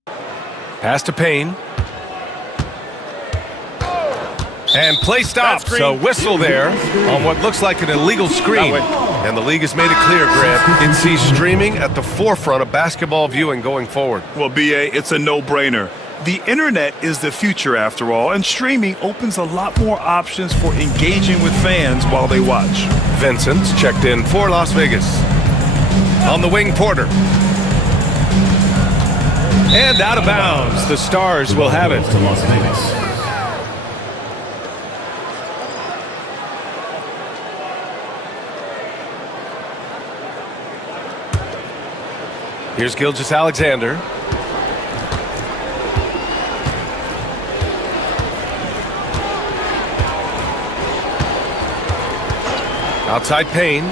Pass to Payne. And play stops. So whistle there on what looks like an illegal screen. And the league has made it clear, Grant, it sees streaming at the forefront of basketball viewing going forward. Well, B.A., it's a no-brainer. The internet is the future, after all, and streaming opens a lot more options for engaging with fans while they watch. Vincent's checked in for Las Vegas. On the wing, Porter. And out of bounds. The Stars will have it. To Las Vegas. Here's Gilgeous-Alexander. Outside Payne.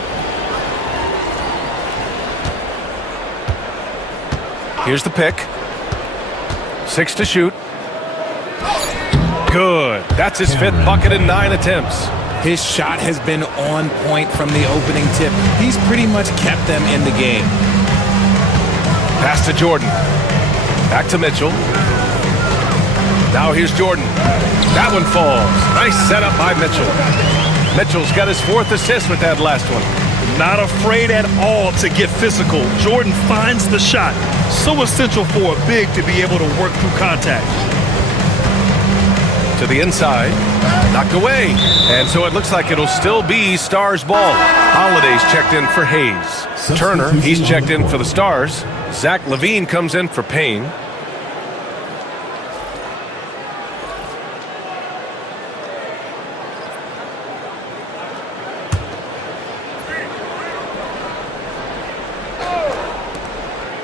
Here's the pick. 6 to shoot. Good. That's his 5th bucket in 9 attempts. His shot has been on point from the opening tip. He's pretty much kept them in the game. Pass to Jordan. Back to Mitchell. Now here's Jordan. That one falls. Nice setup by Mitchell. Mitchell's got his 4th assist with that last one. Not afraid at all to get physical. Jordan finds the shot. So essential for a big to be able to work through contact. To the inside. Knocked away. And so it looks like it'll still be Stars ball. Holiday's checked in for Hayes. Turner, he's checked in for the Stars. Zach LaVine comes in for Payne.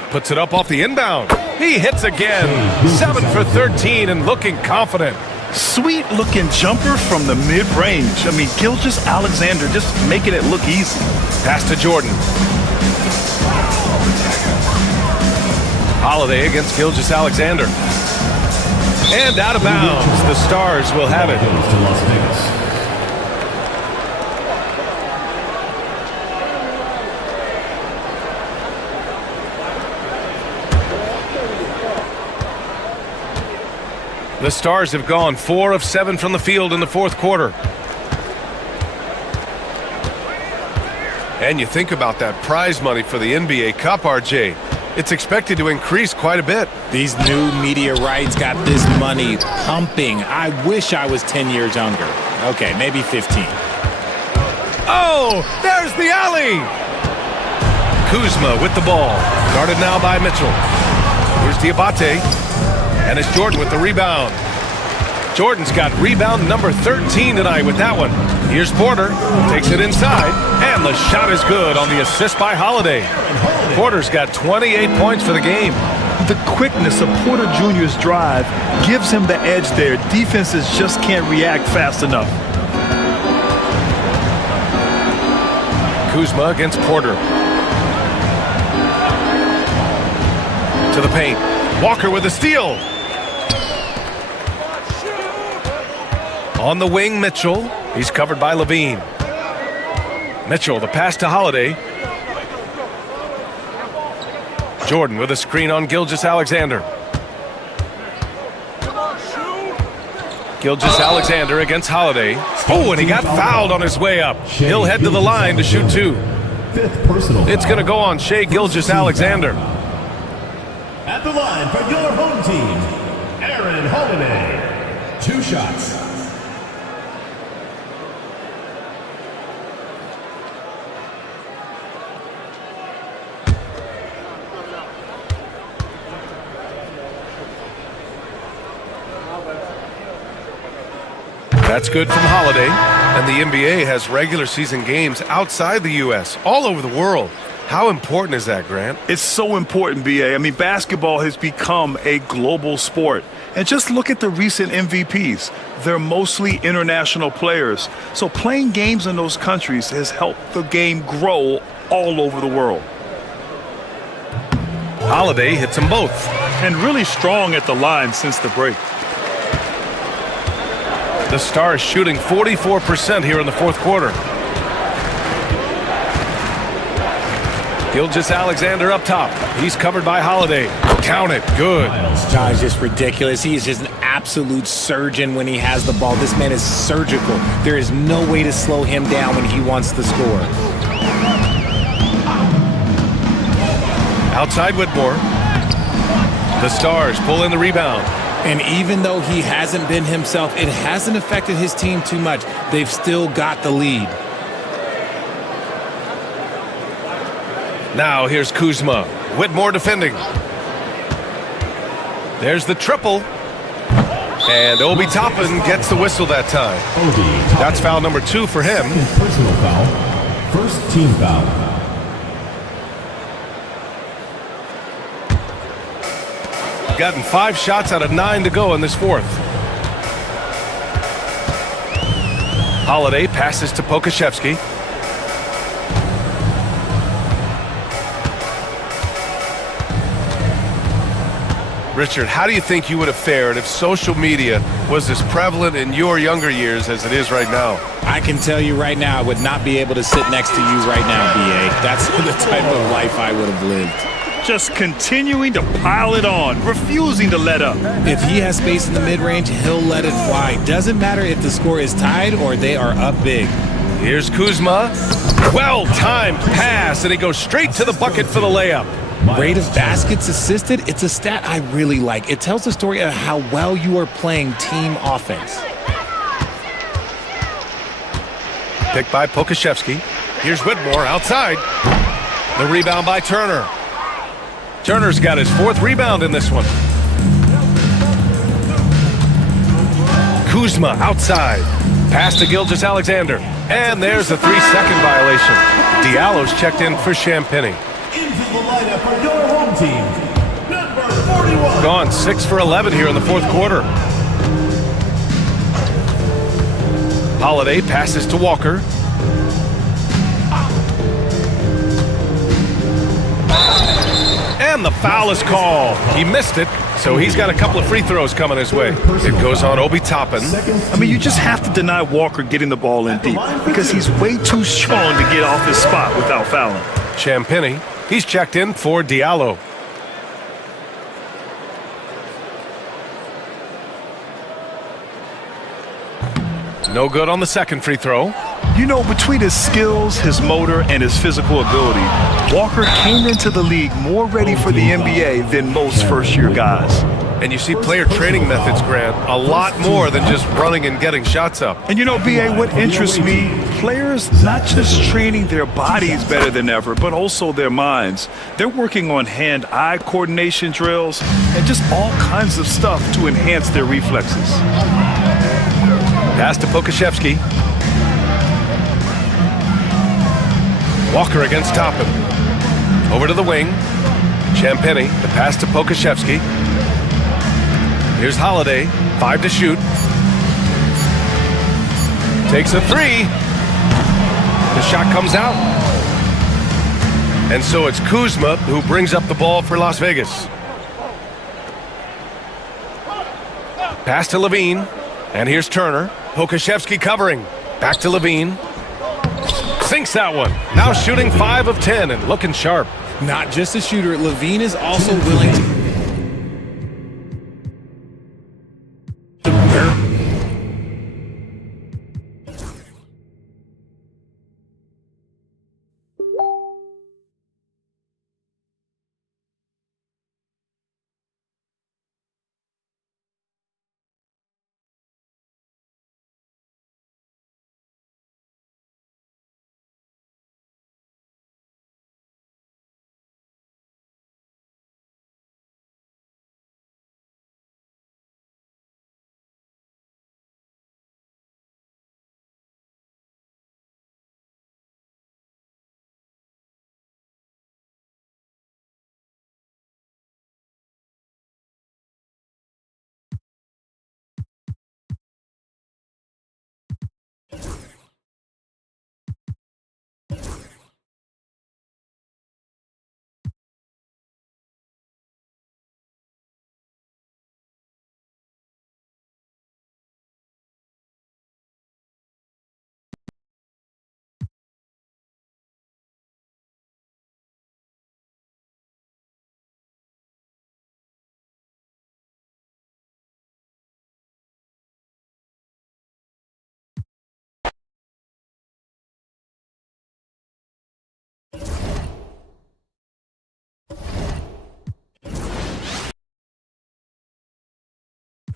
Puts it up off the inbound. He hits again. 7 for 13 and looking confident. Sweet looking jumper from the mid-range. I mean, Gilgeous-Alexander just making it look easy. Pass to Jordan. Holiday against Gilgeous-Alexander. And out of bounds. The Stars will have it. To Las Vegas. The Stars have gone 4 of 7 from the field in the 4th quarter. And you think about that prize money for the NBA Cup, RJ. It's expected to increase quite a bit. These new media rights got this money pumping. I wish I was 10 years younger. Okay, maybe 15. Oh, there's the alley. Kuzma with the ball. Guarded now by Mitchell. Here's Diabate. And it's Jordan with the rebound. Jordan's got rebound number 13 tonight with that one. Here's Porter. Takes it inside. And the shot is good on the assist by Holiday. Porter's got 28 points for the game. The quickness of Porter Jr.'s drive gives him the edge there. Defenses just can't react fast enough. Kuzma against Porter. To the paint. Walker with a steal. On the wing, Mitchell. He's covered by LaVine. Mitchell, the pass to Holiday. Jordan with a screen on Gilgeous-Alexander. Gilgeous-Alexander against Holiday. Oh, and he got fouled on his way up. He'll head to the line to shoot 2. 5th personal. It's going to go on Shai Gilgeous-Alexander. At the line for your home team, Aaron Holiday. 2 shots. That's good from Holiday. And the NBA has regular season games outside the U.S., all over the world. How important is that, Grant? It's so important, B.A. I mean, basketball has become a global sport. And just look at the recent MVPs. They're mostly international players. So playing games in those countries has helped the game grow all over the world. Holiday hits them both. and really strong at the line since the break. The Stars shooting 44% here in the fourth quarter. Gilgeous-Alexander up top. He's covered by Holiday. Count it. Good. John is just ridiculous. He is just an absolute surgeon when he has the ball. This man is surgical. There is no way to slow him down when he wants to score. Outside Whitmore. The Stars pull in the rebound. And even though he hasn't been himself, it hasn't affected his team too much. They've still got the lead. Now here's Kuzma. Whitmore defending. There's the triple. And Obi Toppin gets the whistle that time. That's foul number 2 for him. Second personal foul. First team foul. Gotten 5 shots out of 9 to go in this fourth. Holiday passes to Pokashevsky. Richard, how do you think you would have fared if social media was as prevalent in your younger years as it is right now? I can tell you right now, I would not be able to sit next to you right now, B.A. That's the type of life I would have lived. Just continuing to pile it on, refusing to let up. If he has space in the mid-range, he'll let it fly. Doesn't matter if the score is tied or they are up big. Here's Kuzma. Well-timed pass, and he goes straight to the bucket for the layup. Rate of baskets assisted, it's a stat I really like. It tells the story of how well you are playing team offense. Picked by Pokashevsky. Here's Whitmore outside. The rebound by Turner. Turner's got his 4th rebound in this one. Kuzma outside. Pass to Gilgeous-Alexander. And there's a 3-second violation. Diallo's checked in for Champagny. Into the lineup for your home team, number 41. Gone 6 for 11 here in the fourth quarter. Holiday passes to Walker. And the foul is called. He missed it, so he's got a couple of free throws coming his way. It goes on Obi Toppin. I mean, you just have to deny Walker getting the ball in deep because he's way too strong to get off his spot without fouling. Champagny, he's checked in for Diallo. No good on the second free throw. You know, between his skills, his motor, and his physical ability, Walker came into the league more ready for the NBA than most first-year guys. And you see player training methods, Grant, a lot more than just running and getting shots up. And you know, B.A., what interests me, players not just training their bodies better than ever, but also their minds. They're working on hand-eye coordination drills and just all kinds of stuff to enhance their reflexes. Pass to Pokashevsky. Walker against Toppin. Over to the wing. Champagny, the pass to Pokashevsky. Here's Holiday, 5 to shoot. Takes a 3. The shot comes out. And so it's Kuzma who brings up the ball for Las Vegas. Pass to Levine. And here's Turner. Pokashevsky covering. Back to Levine. Sinks that one. Now shooting 5 of 10 and looking sharp. Not just a shooter, Levine is also willing to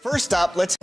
First up, let's...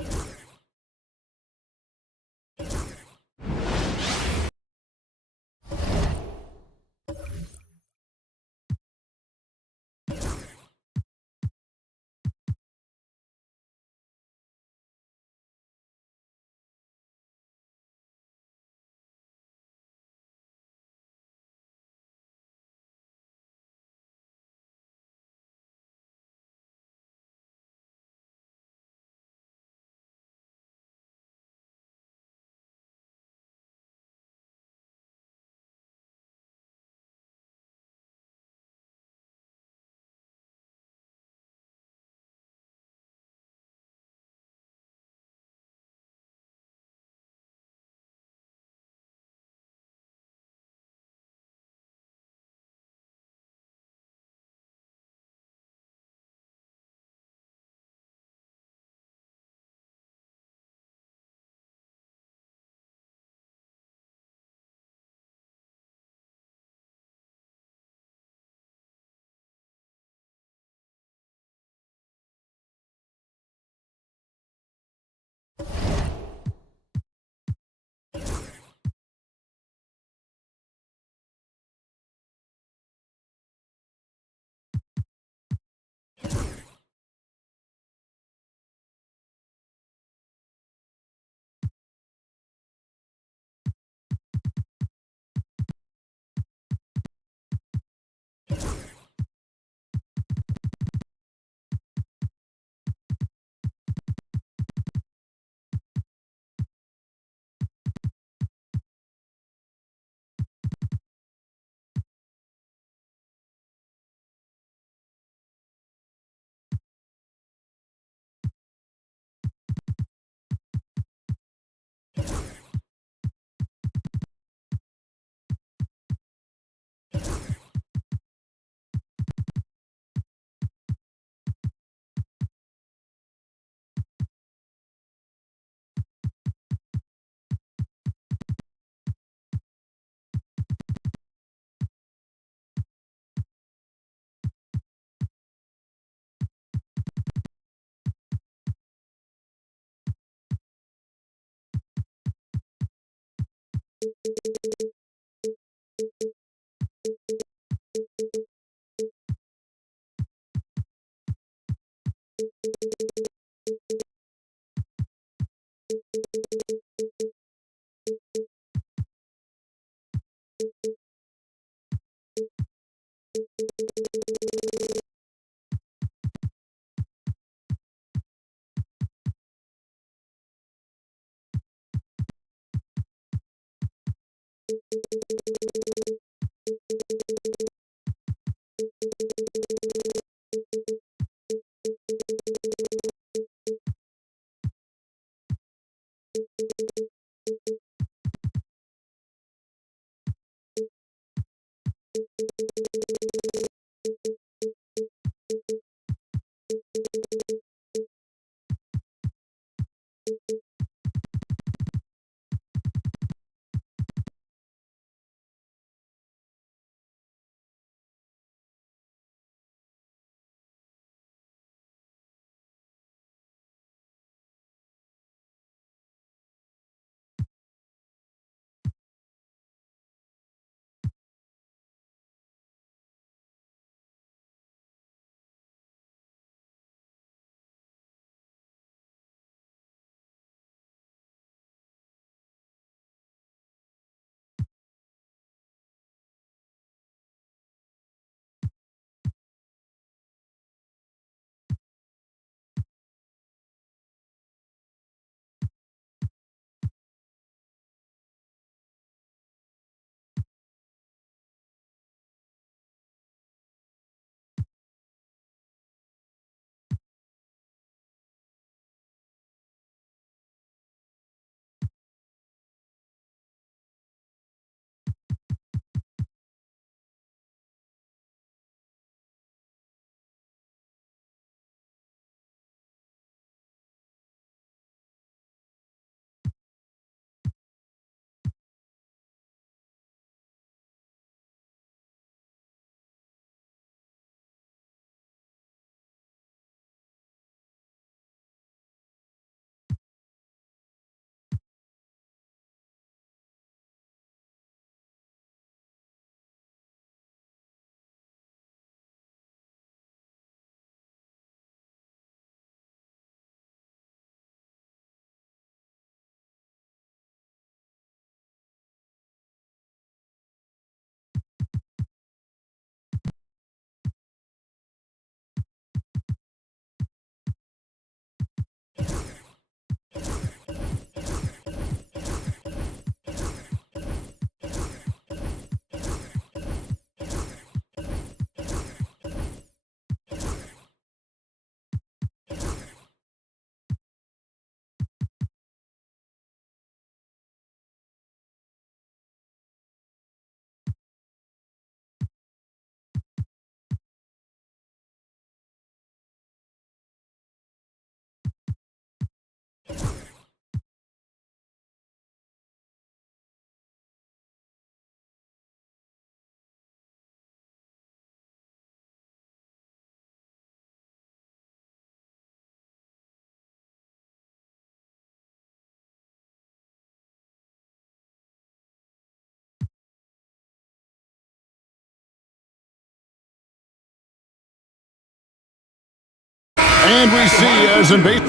And we see as in base.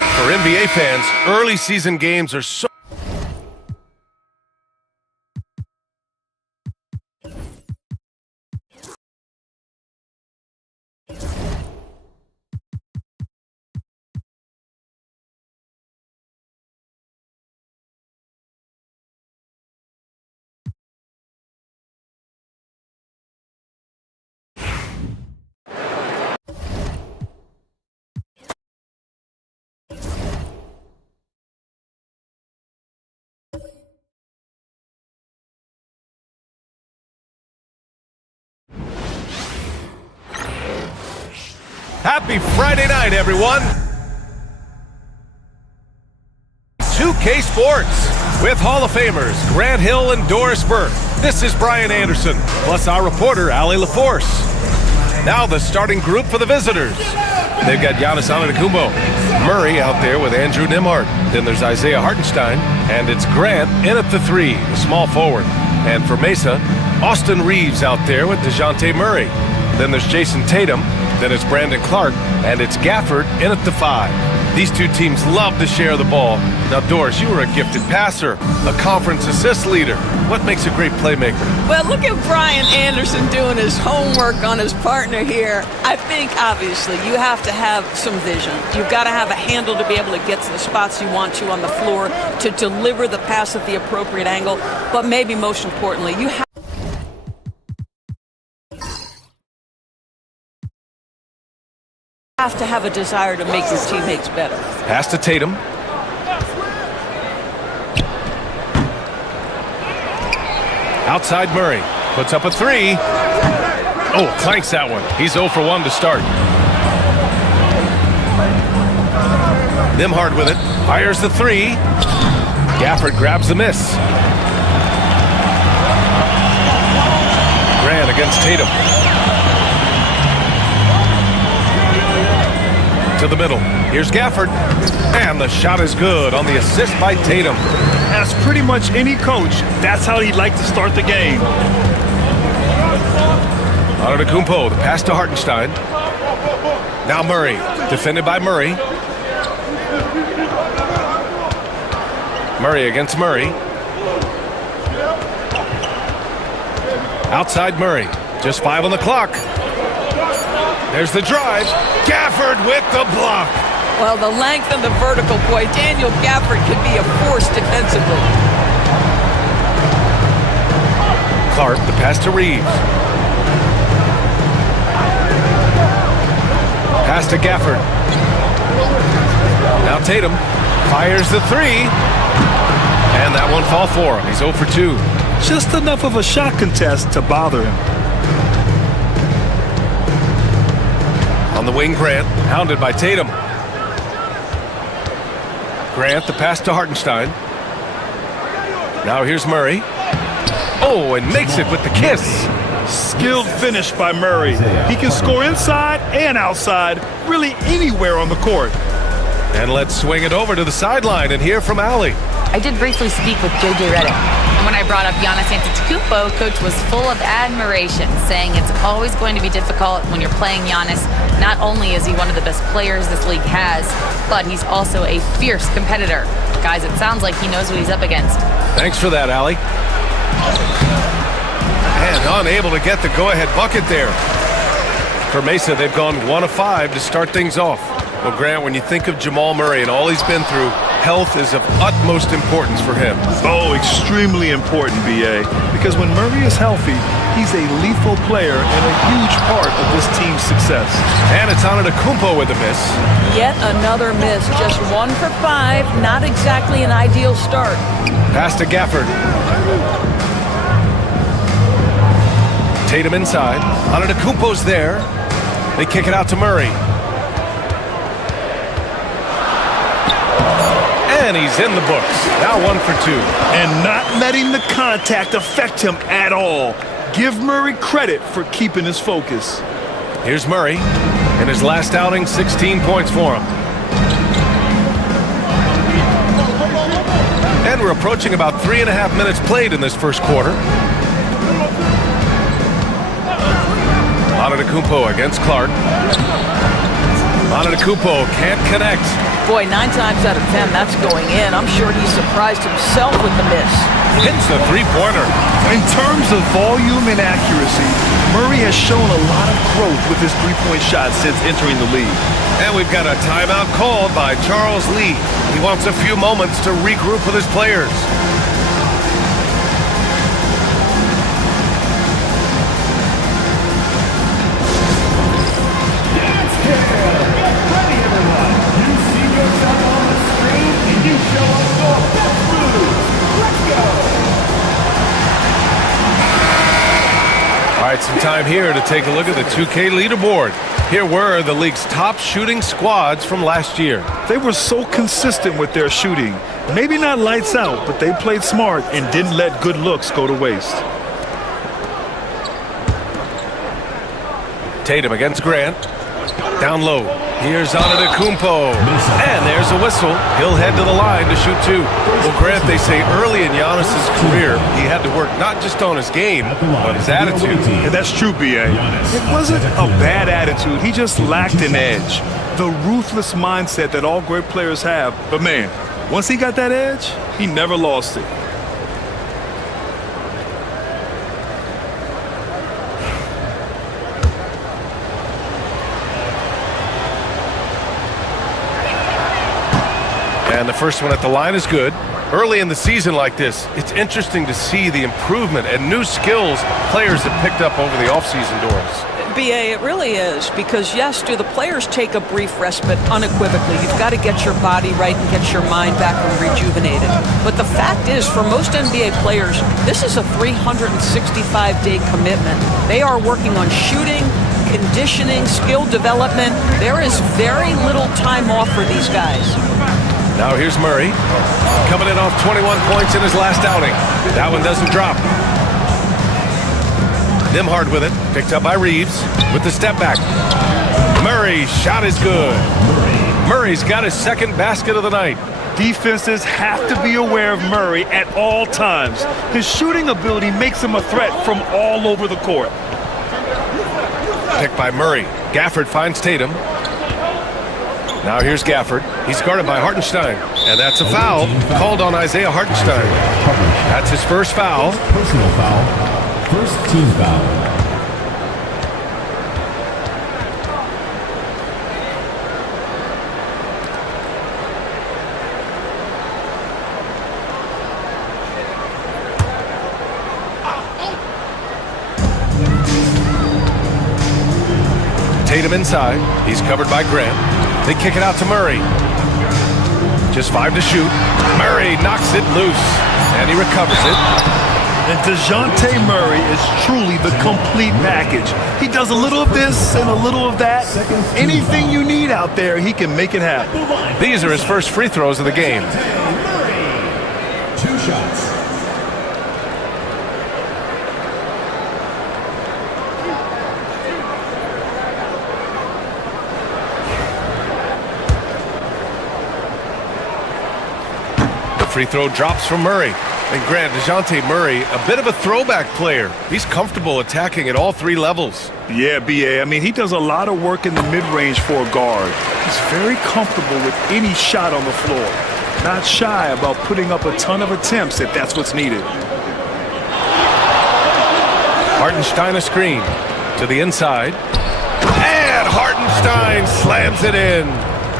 For NBA fans, early season games are so Happy Friday night, everyone! 2K Sports with Hall of Famers Grant Hill and Doris Burke. This is Brian Anderson, plus our reporter, Allie LaForce. Now the starting group for the visitors. They've got Giannis Antetokounmpo, Murray out there with Andrew Nembhard. Then there's Isaiah Hartenstein, and it's Grant in at the 3, the small forward. And for Mesa, Austin Reeves out there with DeJounte Murray. Then there's Jason Tatum. Then it's Brandon Clark, and it's Gafford in at the 5. These two teams love to share the ball. Now, Doris, you were a gifted passer, a conference assist leader. What makes a great playmaker? Well, look at Brian Anderson doing his homework on his partner here. I think, obviously, you have to have some vision. You've got to have a handle to be able to get to the spots you want to on the floor, to deliver the pass at the appropriate angle. But maybe most importantly, you have to have a desire to make your teammates better. Pass to Tatum. Outside Murray. Puts up a 3. Oh, clanks that one. He's 0 for 1 to start. Nembhard with it. Fires the 3. Gafford grabs the miss. Grant against Tatum. To the middle. Here's Gafford. And the shot is good on the assist by Tatum. As pretty much any coach, that's how he'd like to start the game. Antetokounmpo, the pass to Hartenstein. Now Murray, defended by Murray. Murray against Murray. Outside Murray. Just 5 on the clock. There's the drive. Gafford with the block. Well, the length and the vertical, boy, Daniel Gafford could be a force defensively. Clark, the pass to Reeves. Pass to Gafford. Now Tatum fires the 3. And that one fall for him. He's 0 for 2. Just enough of a shot contest to bother him. On the wing, Grant, hounded by Tatum. Grant, the pass to Hartenstein. Now here's Murray. Oh, and makes it with the kiss. Skilled finish by Murray. He can score inside and outside, really anywhere on the court. And let's swing it over to the sideline and hear from Allie. I did briefly speak with J.J. Redick. And when I brought up Giannis Antetokounmpo, Coach was full of admiration, saying it's always going to be difficult when you're playing Giannis. Not only is he one of the best players this league has, but he's also a fierce competitor. Guys, it sounds like he knows what he's up against. Thanks for that, Allie. And unable to get the go-ahead bucket there. For Mesa, they've gone 1 of 5 to start things off. Well, Grant, when you think of Jamal Murray and all he's been through, health is of utmost importance for him. Oh, extremely important, B.A., because when Murray is healthy, he's a lethal player and a huge part of this team's success. And it's Antetokounmpo with a miss. Yet another miss, just 1 for 5, not exactly an ideal start. Pass to Gafford. Tatum inside. Antetokounmpo's there. They kick it out to Murray. And he's in the books. Now 1 for 2. And not letting the contact affect him at all. Give Murray credit for keeping his focus. Here's Murray. In his last outing, 16 points for him. And we're approaching about 3.5 minutes played in this first quarter. Antetokounmpo against Clark. Antetokounmpo can't connect. Boy, 9 times out of 10, that's going in. I'm sure he surprised himself with the miss. Hits the three-pointer. In terms of volume and accuracy, Murray has shown a lot of growth with his three-point shot since entering the league. And we've got a timeout called by Charles Lee. He wants a few moments to regroup with his players. All right, some time here to take a look at the 2K leaderboard. Here were the league's top shooting squads from last year. They were so consistent with their shooting. Maybe not lights out, but they played smart and didn't let good looks go to waste. Tatum against Grant. Down low. Here's Antetokounmpo. And there's a whistle. He'll head to the line to shoot 2. Well, Grant, they say early in Giannis's career, he had to work not just on his game, but his attitude. And that's true, B.A. It wasn't a bad attitude. He just lacked an edge. The ruthless mindset that all great players have. But, man, once he got that edge, he never lost it. And the first one at the line is good. Early in the season like this, it's interesting to see the improvement and new skills players have picked up over the offseason, Doris. B.A., it really is, because yes, do the players take a brief respite? Unequivocally. You've got to get your body right and get your mind back and rejuvenated. But the fact is, for most NBA players, this is a 365-day commitment. They are working on shooting, conditioning, skill development. There is very little time off for these guys. Now here's Murray, coming in off 21 points in his last outing. That one doesn't drop. Nembhard with it, picked up by Reeves with the step back. Murray's shot is good. Murray's got his second basket of the night. Defenses have to be aware of Murray at all times. His shooting ability makes him a threat from all over the court. Picked by Murray. Gafford finds Tatum. Now here's Gafford. He's guarded by Hartenstein. And that's a foul called on Isaiah Hartenstein. That's his first foul. Personal foul. First team foul. Tatum inside. He's covered by Grant. They kick it out to Murray. Just 5 to shoot. Murray knocks it loose, and he recovers it. And DeJounte Murray is truly the complete package. He does a little of this and a little of that. Anything you need out there, he can make it happen. These are his first free throws of the game. 2 shots. Free throw drops from Murray. And Grant, DeJounte Murray, a bit of a throwback player. He's comfortable attacking at all 3 levels. Yeah, B.A. I mean, he does a lot of work in the mid-range for a guard. He's very comfortable with any shot on the floor. Not shy about putting up a ton of attempts if that's what's needed. Hartenstein a screen to the inside. And Hartenstein slams it in.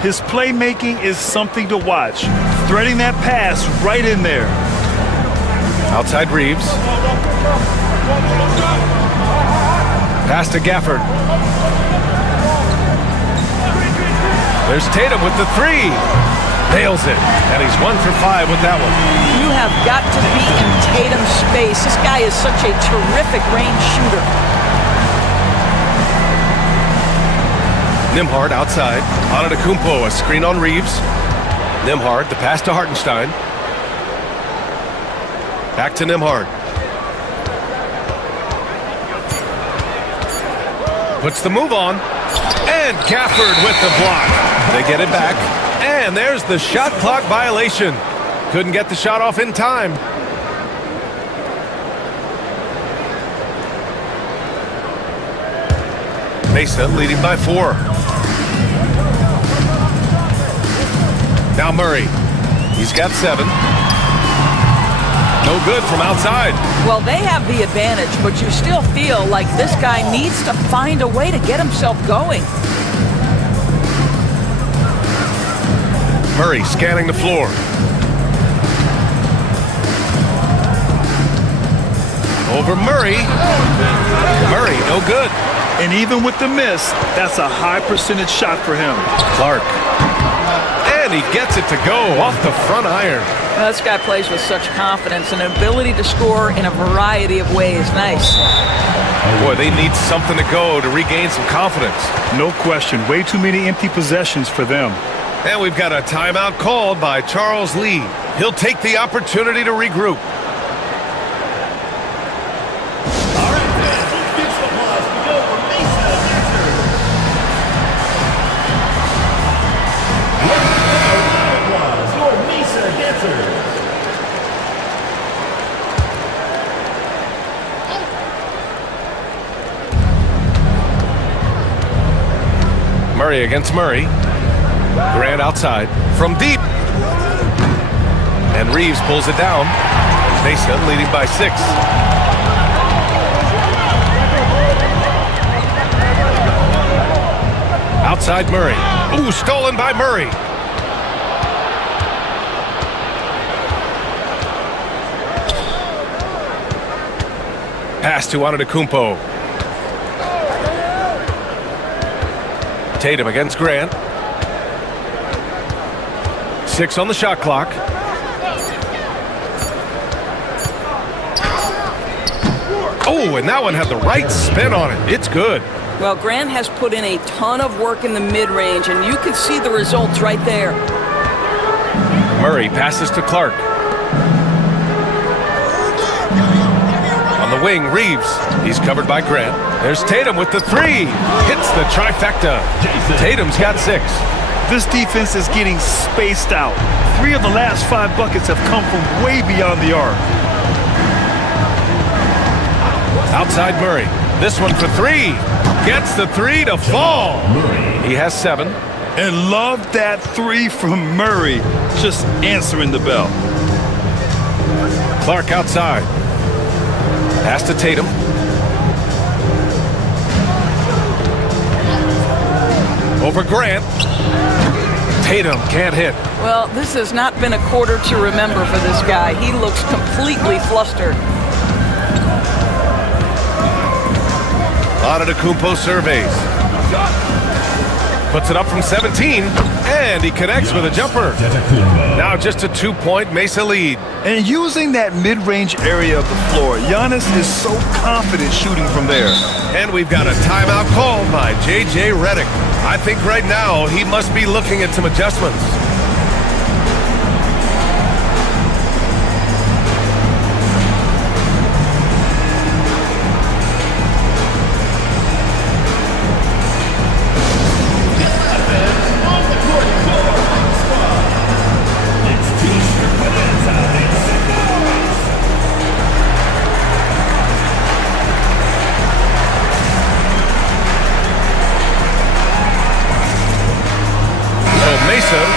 His playmaking is something to watch. Threading that pass right in there. Outside Reeves. Pass to Gafford. There's Tatum with the 3. Nails it. And he's 1 for 5 with that one. You have got to be in Tatum's space. This guy is such a terrific range shooter. Nembhard outside. Antetokounmpo, a screen on Reeves. Nembhard, the pass to Hartenstein. Back to Nembhard. Puts the move on. And Gafford with the block. They get it back. And there's the shot clock violation. Couldn't get the shot off in time. Mesa leading by 4. Now Murray. He's got 7. No good from outside. Well, they have the advantage, but you still feel like this guy needs to find a way to get himself going. Murray scanning the floor. Over Murray. Murray, no good. And even with the miss, that's a high percentage shot for him. Clark. And he gets it to go off the front iron. Well, this guy plays with such confidence and an ability to score in a variety of ways. Nice. Boy, they need something to go to regain some confidence. No question. Way too many empty possessions for them. And we've got a timeout called by Charles Lee. He'll take the opportunity to regroup. Murray against Murray. Grant outside from deep. And Reeves pulls it down. Mesa leading by 6. Outside Murray. Ooh, stolen by Murray. Pass to Antetokounmpo. Tatum against Grant. 6 on the shot clock. Oh, and that one had the right spin on it. It's good. Well, Grant has put in a ton of work in the mid-range, and you can see the results right there. Murray passes to Clark. On the wing, Reeves. He's covered by Grant. There's Tatum with the 3. Hits the trifecta. Tatum's got 6. This defense is getting spaced out. 3 of the last 5 buckets have come from way beyond the arc. Outside Murray. This one for 3. Gets the 3 to fall. He has 7. And love that 3 from Murray. Just answering the bell. Clark outside. Pass to Tatum. Over Grant. Tatum can't hit. Well, this has not been a quarter to remember for this guy. He looks completely flustered. Antetokounmpo surveys. Puts it up from 17, and he connects with a jumper. Now just a 2-point Mesa lead. And using that mid-range area of the floor, Giannis is so confident shooting from there. And we've got a timeout called by J.J. Redick. I think right now he must be looking at some adjustments.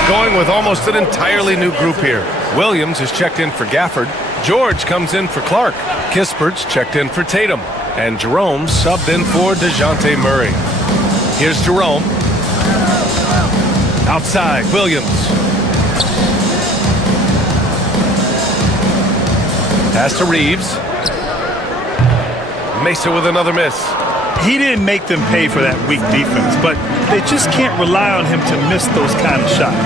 Going with almost an entirely new group here. Williams is checked in for Gafford. George comes in for Clark. Kispert's checked in for Tatum. And Jerome subbed in for DeJounte Murray. Here's Jerome. Outside, Williams. Pass to Reeves. Mesa with another miss. He didn't make them pay for that weak defense, but they just can't rely on him to miss those kind of shots.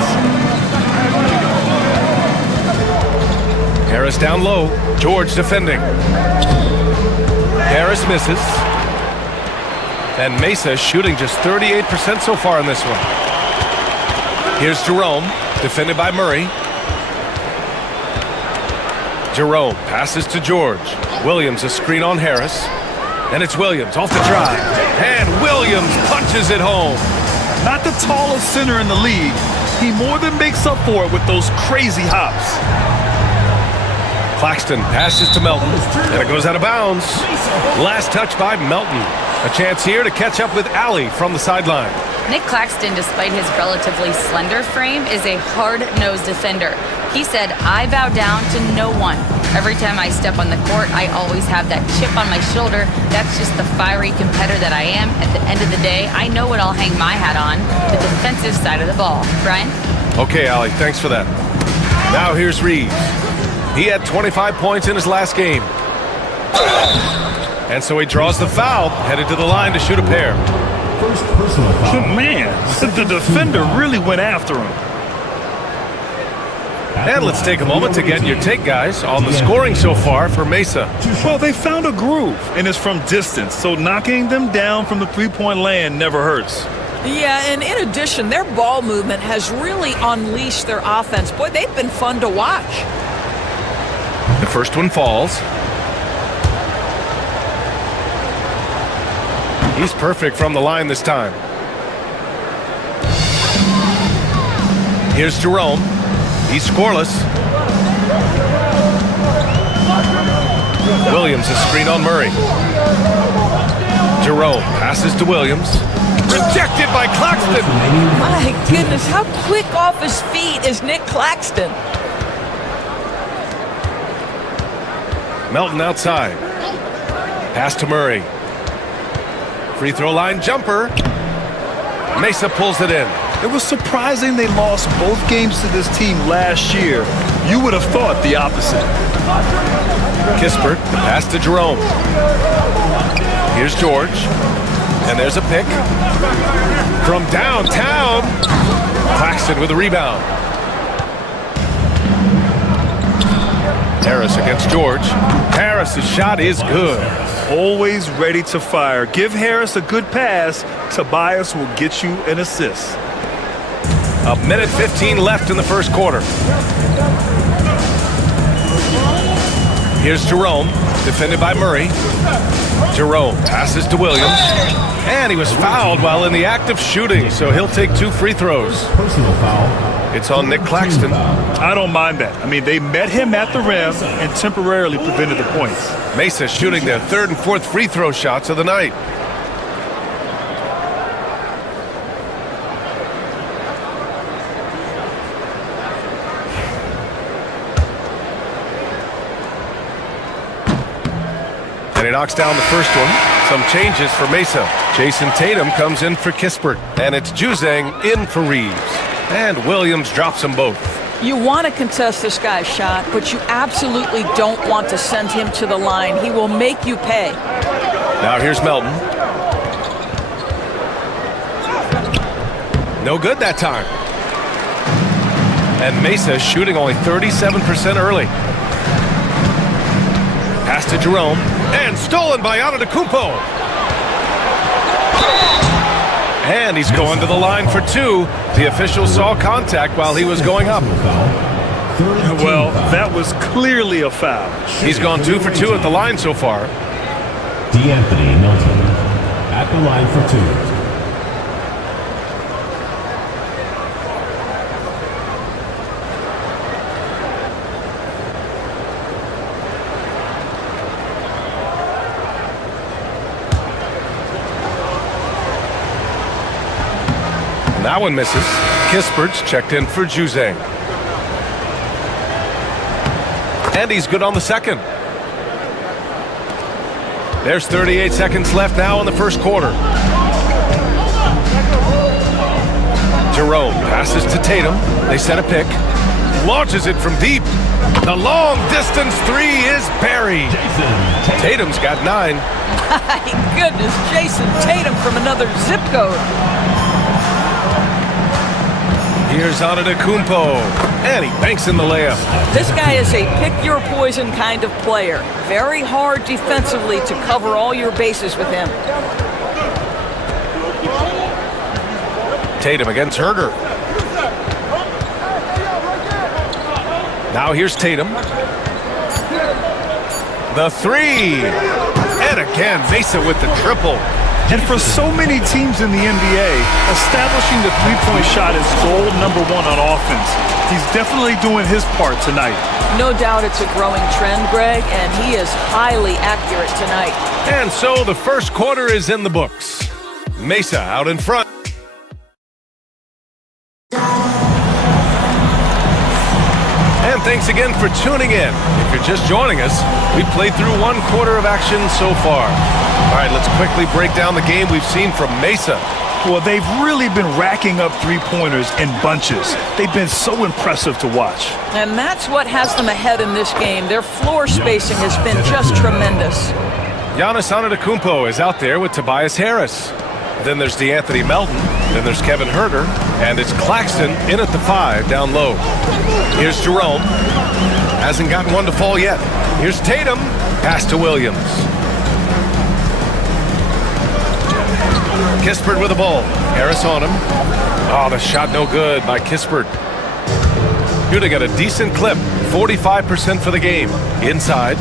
Harris down low. George defending. Harris misses. And Mesa shooting just 38% so far in this one. Here's Jerome. defended by Murray. Jerome passes to George. Williams a screen on Harris. And it's Williams off the drive. And Williams punches it home. Not the tallest center in the league. He more than makes up for it with those crazy hops. Claxton passes to Melton, and it goes out of bounds. Last touch by Melton. A chance here to catch up with Alley from the sideline. Nick Claxton, despite his relatively slender frame, is a hard-nosed defender. He said, "I bow down to no one. Every time I step on the court, I always have that chip on my shoulder. That's just the fiery competitor that I am. At the end of the day, I know what I'll hang my hat on, the defensive side of the ball." Brian? Okay, Allie, thanks for that. Now here's Reeves. He had 25 points in his last game. And so he draws the foul, headed to the line to shoot a pair. First personal foul. Man, the defender really went after him. And let's take a moment to get your take, guys, on the scoring so far for Mesa. Well, they found a groove, and it's from distance, so knocking them down from the three-point land never hurts. Yeah, and in addition, their ball movement has really unleashed their offense. Boy, they've been fun to watch. The first one falls. He's perfect from the line this time. Here's Jerome. He's scoreless. Williams is screen on Murray. Jerome passes to Williams. Rejected by Claxton. My goodness, how quick off his feet is Nick Claxton? Melton outside. Pass to Murray. Free throw line jumper. Mesa pulls it in. It was surprising they lost both games to this team last year. You would have thought the opposite. Kispert, the pass to Jerome. Here's George. And there's a pick. From downtown. Claxton with a rebound. Harris against George. Harris's shot is good. Always ready to fire. Give Harris a good pass. Tobias will get you an assist. A minute 15 left in the first quarter. Here's Jerome, defended by Murray. Jerome passes to Williams. And he was fouled while in the act of shooting, so he'll take 2 free throws. Personal foul. It's on Nick Claxton. I don't mind that. I mean, they met him at the rim and temporarily prevented the points. Mesa shooting their 3rd and 4th free throw shots of the night. And he knocks down the first one. Some changes for Mesa. Jason Tatum comes in for Kispert. And it's Juzang in for Reeves. And Williams drops them both. You want to contest this guy's shot, but you absolutely don't want to send him to the line. He will make you pay. Now here's Melton. No good that time. And Mesa shooting only 37% early. Pass to Jerome. And stolen by Antetokounmpo. And he's going to the line for 2. The official saw contact while he was going up. Well, that was clearly a foul. He's gone 2 for 2 at the line so far. D'Anthony Melton at the line for 2. That one misses. Kispert's checked in for Juzang. And he's good on the second. There's 38 seconds left now in the first quarter. Jerome passes to Tatum. They set a pick. Launches it from deep. The long distance 3 is buried. Tatum's got 9. My goodness, Jason Tatum from another zip code. Here's Antetokounmpo, and he banks in the layup. This guy is a pick-your-poison kind of player. Very hard defensively to cover all your bases with him. Tatum against Herder. Now here's Tatum. The three. And again, Mesa with the triple. And for so many teams in the NBA, establishing the three-point shot is goal number one on offense. He's definitely doing his part tonight. No doubt it's a growing trend, Greg, and he is highly accurate tonight. And so the first quarter is in the books. Mesa out in front. And thanks again for tuning in. If you're just joining us, we played through one quarter of action so far. All right, let's quickly break down the game we've seen from Mesa. Well, they've really been racking up three-pointers in bunches. They've been so impressive to watch. And that's what has them ahead in this game. Their floor spacing has been just tremendous. Giannis Antetokounmpo is out there with Tobias Harris. Then there's DeAnthony Melton. Then there's Kevin Huerter. And it's Claxton in at the 5 down low. Here's Jerome. Hasn't gotten one to fall yet. Here's Tatum. Pass to Williams. Kispert with the ball. Harris on him. Oh, the shot no good by Kispert. Huda got a decent clip. 45% for the game. Inside.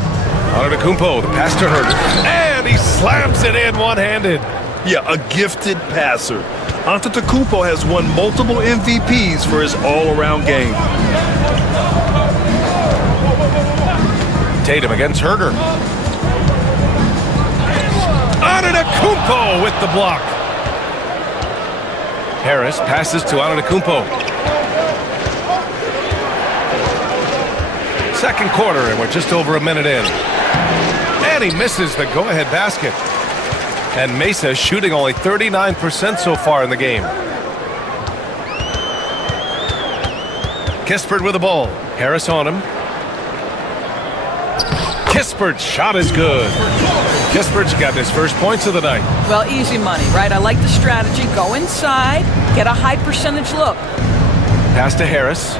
Antetokounmpo, the pass to Huerter. And he slams it in one-handed. Yeah, a gifted passer. Antetokounmpo has won multiple MVPs for his all-around game. Tatum against Huerter. Antetokounmpo with the block. Harris passes to Antetokounmpo. Second quarter, and we're just over a minute in. And he misses the go-ahead basket. And Mesa shooting only 39% so far in the game. Kispert with the ball. Harris on him. Kispert's shot is good. Kispert's gotten his first points of the night. Well, easy money, right? I like the strategy. Go inside, get a high percentage look. Pass to Harris.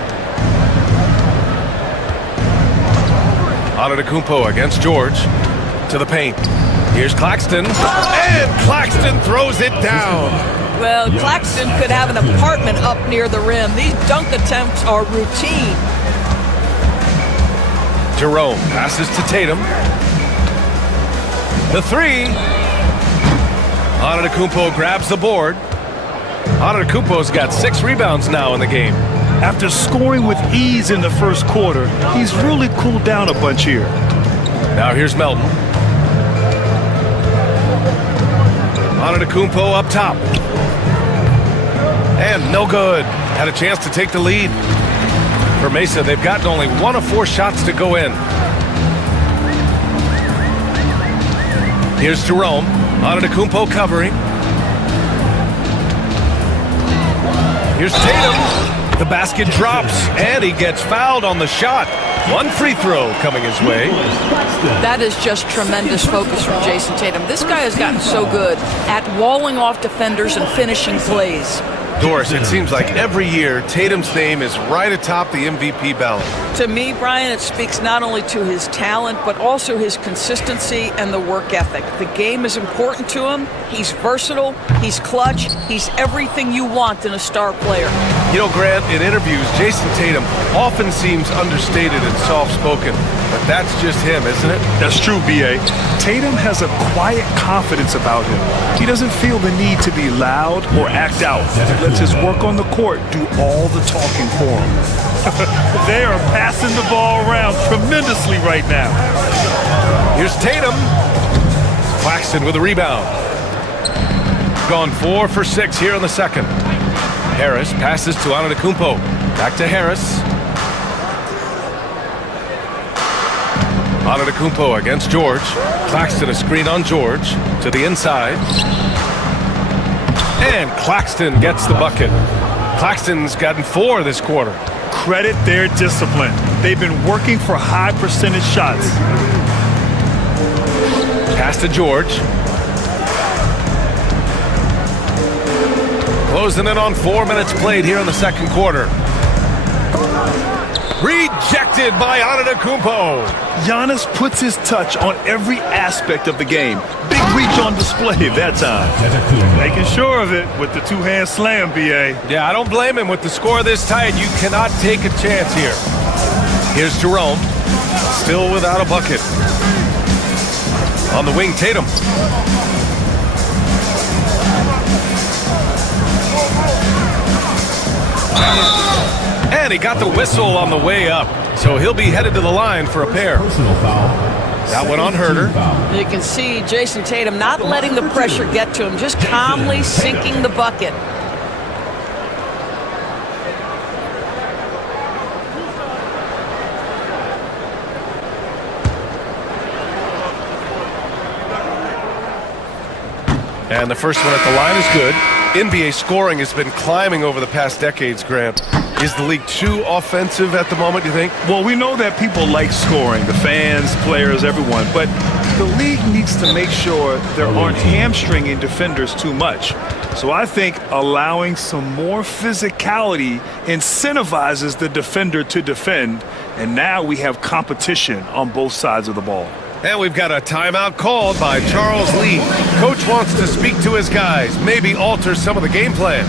Antetokounmpo against George. To the paint. Here's Claxton. And Claxton throws it down. Well, Claxton could have an apartment up near the rim. These dunk attempts are routine. Jerome passes to Tatum. The three. Antetokounmpo grabs the board. Antetokounmpo's got 6 rebounds now in the game. After scoring with ease in the first quarter, he's really cooled down a bunch here. Now here's Melton. Antetokounmpo up top. And no good. Had a chance to take the lead. For Mesa, they've gotten only 1 of 4 shots to go in. Here's Jerome. Antetokounmpo covering. Here's Tatum. The basket drops, and he gets fouled on the shot. 1 free throw coming his way. That is just tremendous focus from Jason Tatum. This guy has gotten so good at walling off defenders and finishing plays. Doris, it seems like every year Tatum's name is right atop the MVP ballot. To me, Brian, it speaks not only to his talent, but also his consistency and the work ethic. The game is important to him. He's versatile. He's clutch. He's everything you want in a star player. You know, Grant, in interviews, Jason Tatum often seems understated and soft-spoken, but that's just him, isn't it? That's true, B.A. Tatum has a quiet confidence about him. He doesn't feel the need to be loud or act out. He lets his work on the court do all the talking for him. They are passing the ball around tremendously right now. Here's Tatum. Claxton with a rebound. Gone 4 for 6 here in the second. Harris passes to Antetokounmpo. Back to Harris. Antetokounmpo against George. Claxton a screen on George. To the inside. And Claxton gets the bucket. Claxton's gotten 4 this quarter. Credit their discipline. They've been working for high percentage shots. Pass to George. Closing in on 4 minutes played here in the second quarter. Rejected by Antetokounmpo. Giannis puts his touch on every aspect of the game. Big reach on display that time. Making sure of it with the 2-hand slam, B.A. Yeah, I don't blame him with the score this tight. You cannot take a chance here. Here's Jerome. Still without a bucket. On the wing, Tatum. And he got the whistle on the way up. So he'll be headed to the line for a pair. That one on Herter. You can see Jason Tatum not letting the pressure get to him, just calmly sinking the bucket. And the first one at the line is good. NBA scoring has been climbing over the past decades, Grant. Is the league too offensive at the moment, you think? Well, we know that people like scoring, the fans, players, everyone, but the league needs to make sure there aren't hamstringing defenders too much. So I think allowing some more physicality incentivizes the defender to defend, and now we have competition on both sides of the ball. And we've got a timeout called by Charles Lee. Coach wants to speak to his guys, maybe alter some of the game plan.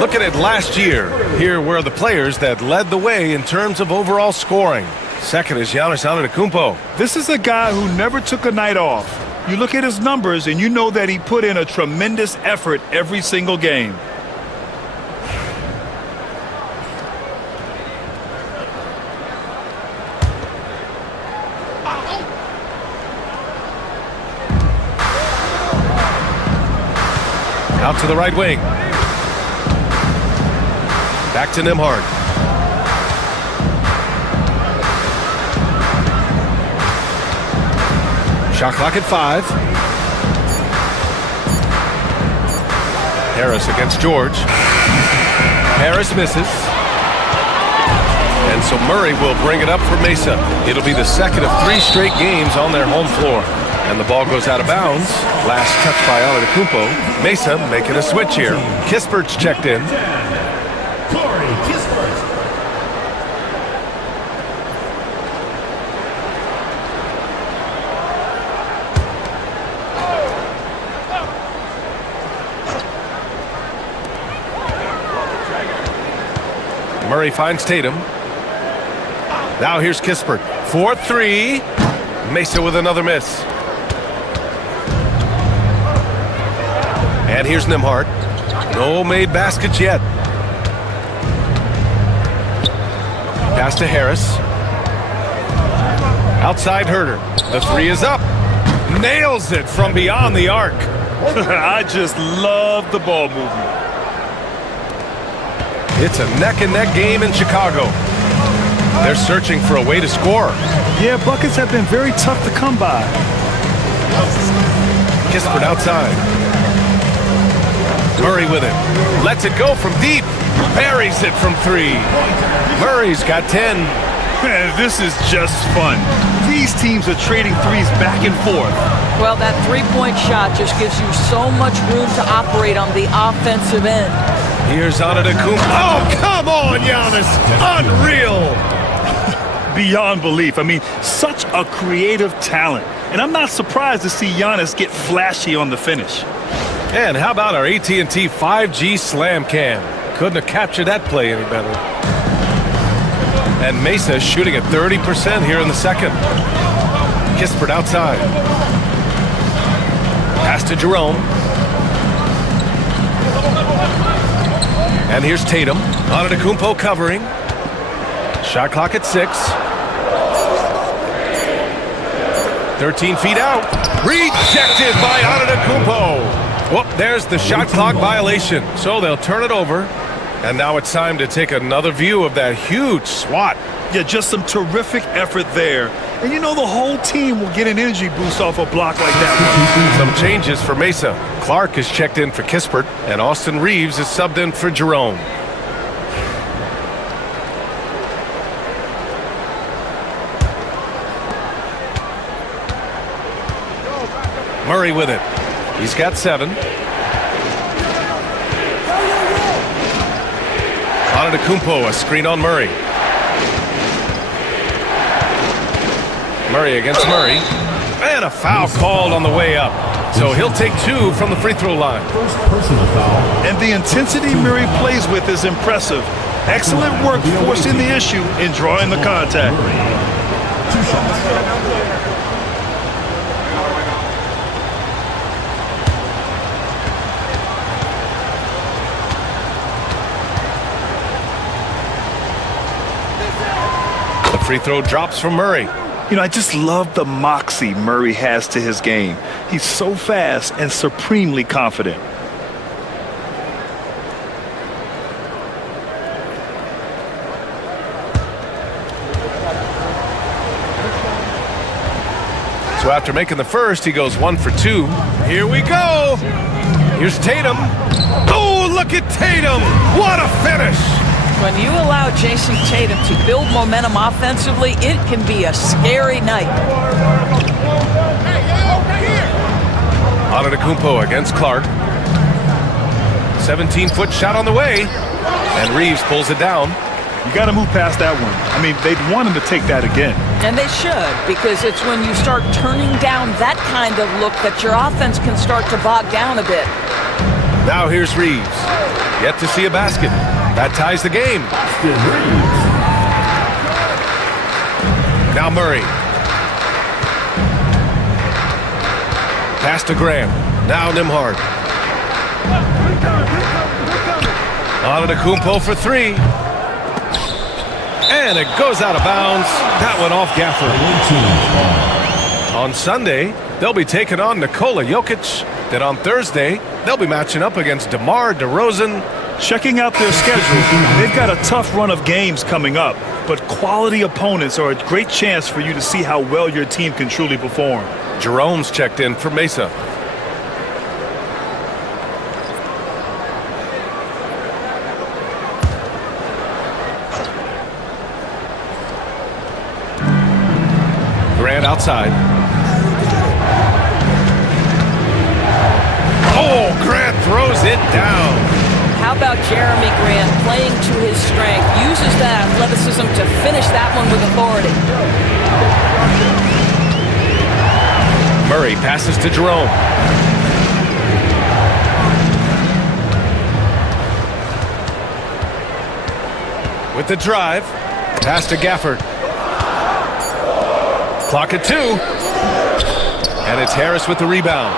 Looking at last year, here were the players that led the way in terms of overall scoring. Second is Giannis Antetokounmpo. This is a guy who never took a night off. You look at his numbers and you know that he put in a tremendous effort every single game. Out to the right wing. Back to Nembhard. Shot clock at 5. Harris against George. Harris misses. And so Murray will bring it up for Mesa. It'll be the second of 3 straight games on their home floor. And the ball goes out of bounds. Last touch by Antetokounmpo. Mesa making a switch here. Kispert's checked in. Murray finds Tatum. Now here's Kispert. 4-3. Mesa with another miss. And here's Nembhard. No made baskets yet. Pass to Harris. Outside Herter. The 3 is up. Nails it from beyond the arc. I just love the ball movement. It's a neck-and-neck game in Chicago. They're searching for a way to score. Yeah, buckets have been very tough to come by. Kispert outside. Murray with it. Lets it go from deep. Buries it from 3. Murray's got 10. Man, this is just fun. These teams are trading threes back and forth. Well, that three-point shot just gives you so much room to operate on the offensive end. Here's Antetokounmpo. Oh, come on, Giannis. Unreal. Beyond belief. I mean, such a creative talent. And I'm not surprised to see Giannis get flashy on the finish. And how about our AT&T 5G Slam Cam? Couldn't have captured that play any better. And Mesa shooting at 30% here in the second. Kispert outside. Pass to Jerome. And here's Tatum. Antetokounmpo covering. Shot clock at 6. 13 feet out. Rejected by Antetokounmpo. Well, there's the shot clock violation. So they'll turn it over. And now it's time to take another view of that huge swat. Yeah, just some terrific effort there. And you know the whole team will get an energy boost off a block like that one. Some changes for Mesa. Clark is checked in for Kispert, and Austin Reeves is subbed in for Jerome. Murray with it. He's got 7. Antetokounmpo, a screen on Murray. Murray against Murray. And a foul called on the way up. So he'll take 2 from the free throw line. First personal foul. And the intensity Murray plays with is impressive. Excellent work forcing the issue and drawing the contact. 2 shots. The free throw drops from Murray. You know, I just love the moxie Murray has to his game. He's so fast and supremely confident. So after making the first, he goes 1 for 2. Here we go. Here's Tatum. Oh, look at Tatum. What a finish. When you allow Jason Tatum to build momentum offensively, it can be a scary night. Antetokounmpo against Clark. 17-foot shot on the way. And Reeves pulls it down. You got to move past that one. I mean, they'd want him to take that again. And they should, because it's when you start turning down that kind of look that your offense can start to bog down a bit. Now here's Reeves. Yet to see a basket. That ties the game. Now Murray. Pass to Graham. Now Nembhard. Antetokounmpo for 3. And it goes out of bounds. That went off Gafford. On Sunday, they'll be taking on Nikola Jokic. Then on Thursday, they'll be matching up against DeMar DeRozan. Checking out their schedule, they've got a tough run of games coming up, but quality opponents are a great chance for you to see how well your team can truly perform. Jerome's checked in for Mesa. Grant outside. Oh, Grant throws it down. How about Jeremy Grant playing to his strength, uses that athleticism to finish that one with authority. Murray passes to Jerome. With the drive, pass to Gafford. Clock at 2. And it's Harris with the rebound.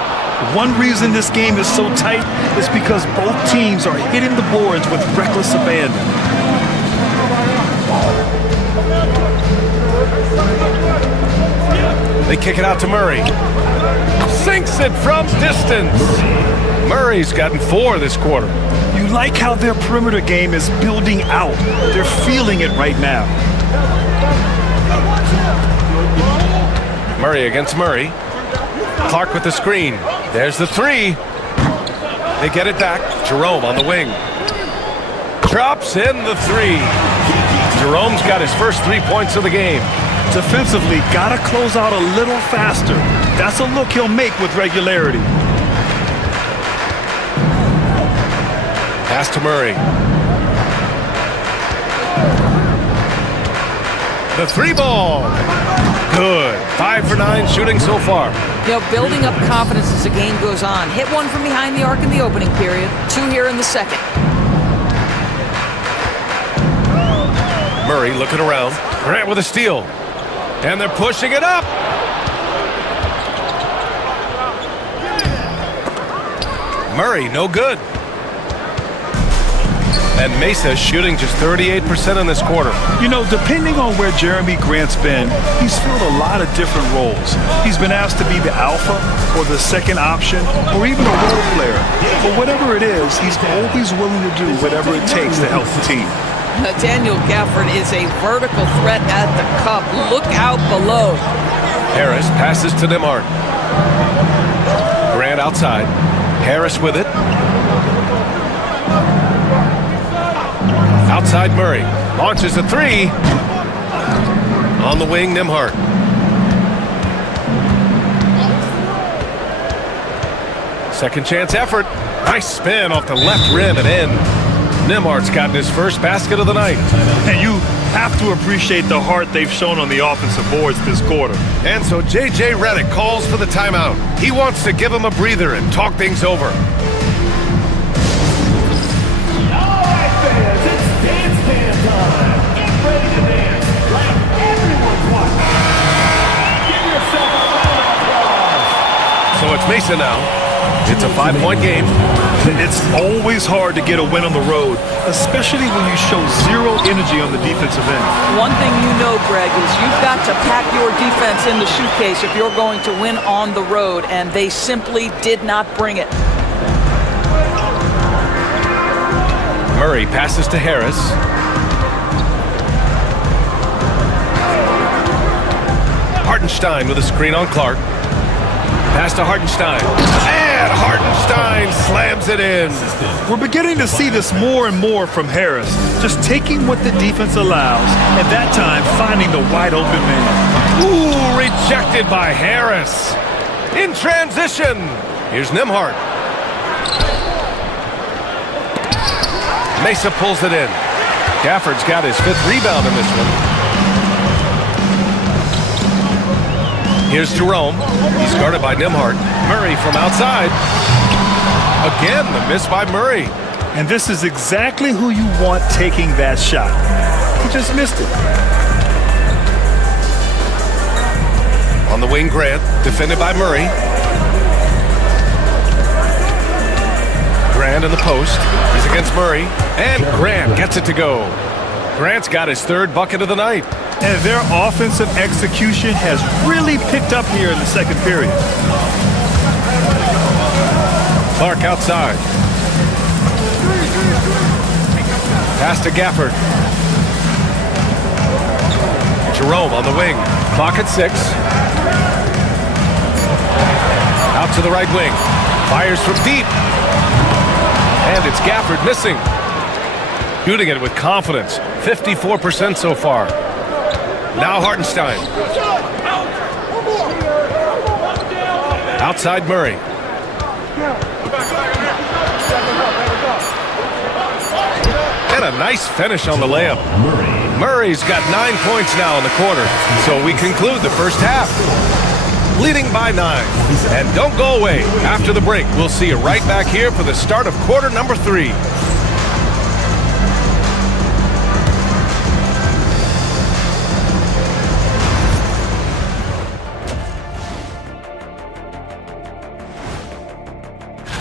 One reason this game is so tight is because both teams are hitting the boards with reckless abandon. They kick it out to Murray. Sinks it from distance. Murray's gotten 4 this quarter. You like how their perimeter game is building out. They're feeling it right now. Murray against Murray. Clark with the screen. There's the 3. They get it back. Jerome on the wing. Drops in the 3. Jerome's got his first 3 points of the game. Defensively, gotta close out a little faster. That's a look he'll make with regularity. Pass to Murray. The 3 ball. Good. 5 for 9 shooting so far. You know, building up confidence as the game goes on. Hit one from behind the arc in the opening period. 2 here in the second. Murray looking around. Grant with a steal. And they're pushing it up. Murray, no good. And Mesa shooting just 38% in this quarter. You know, depending on where Jeremy Grant's been, he's filled a lot of different roles. He's been asked to be the alpha or the second option or even a role player. But whatever it is, he's always willing to do whatever it takes to help the team. Daniel Gafford is a vertical threat at the cup. Look out below. Harris passes to Nembhard. Grant outside. Harris with it. Outside Murray. Launches a 3. On the wing, Nembhard. Second chance effort. Nice spin off the left rim and in. Nembhard's gotten his first basket of the night. And you have to appreciate the heart they've shown on the offensive boards this quarter. And so J.J. Redick calls for the timeout. He wants to give him a breather and talk things over. All right, fans, it's dance time. it's Mesa now. It's a 5-point game. It's always hard to get a win on the road, especially when you show zero energy on the defensive end. One thing you know, Greg, is you've got to pack your defense in the suitcase if you're going to win on the road, and they simply did not bring it. Murray passes to Harris. Hartenstein with a screen on Clark. Pass to Hartenstein. And Hartenstein slams it in. We're beginning to see this more and more from Harris, just taking what the defense allows, and that time finding the wide open man. Ooh, rejected by Harris. In transition. Here's Nembhard. Mesa pulls it in. Gafford's got his 5th rebound in this one. Here's Jerome. He's guarded by Nembhard. Murray from outside. Again, the miss by Murray. And this is exactly who you want taking that shot. He just missed it. On the wing, Grant, defended by Murray. Grant in the post. He's against Murray. And Grant gets it to go. Grant's got his 3rd bucket of the night. And their offensive execution has really picked up here in the second period. Clark outside. Pass to Gafford. Jerome on the wing. Clock at 6. Out to the right wing. Fires from deep. And it's Gafford missing. Shooting it with confidence. 54% so far. Now Hartenstein. Outside Murray. And a nice finish on the layup. Murray's got 9 points now in the quarter. So we conclude the first half. Leading by 9. And don't go away. After the break, we'll see you right back here for the start of quarter number 3.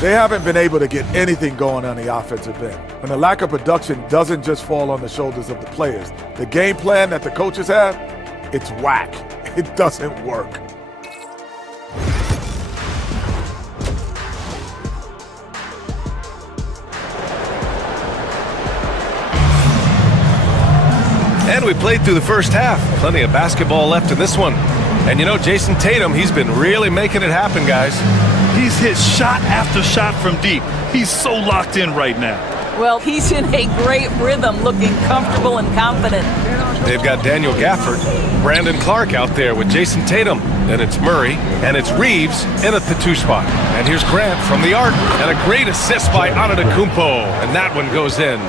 They haven't been able to get anything going on the offensive end. When the lack of production doesn't just fall on the shoulders of the players, the game plan that the coaches have, it's whack. It doesn't work. And we played through the first half. Plenty of basketball left in this one. And you know, Jason Tatum, he's been really making it happen, guys. He's hit shot after shot from deep. He's so locked in right now. Well, he's in a great rhythm, looking comfortable and confident. They've got Daniel Gafford, Brandon Clark out there with Jason Tatum. And it's Murray, and it's Reeves in at the 2 spot. And here's Grant from the arc. And a great assist by Antetokounmpo. And that one goes in.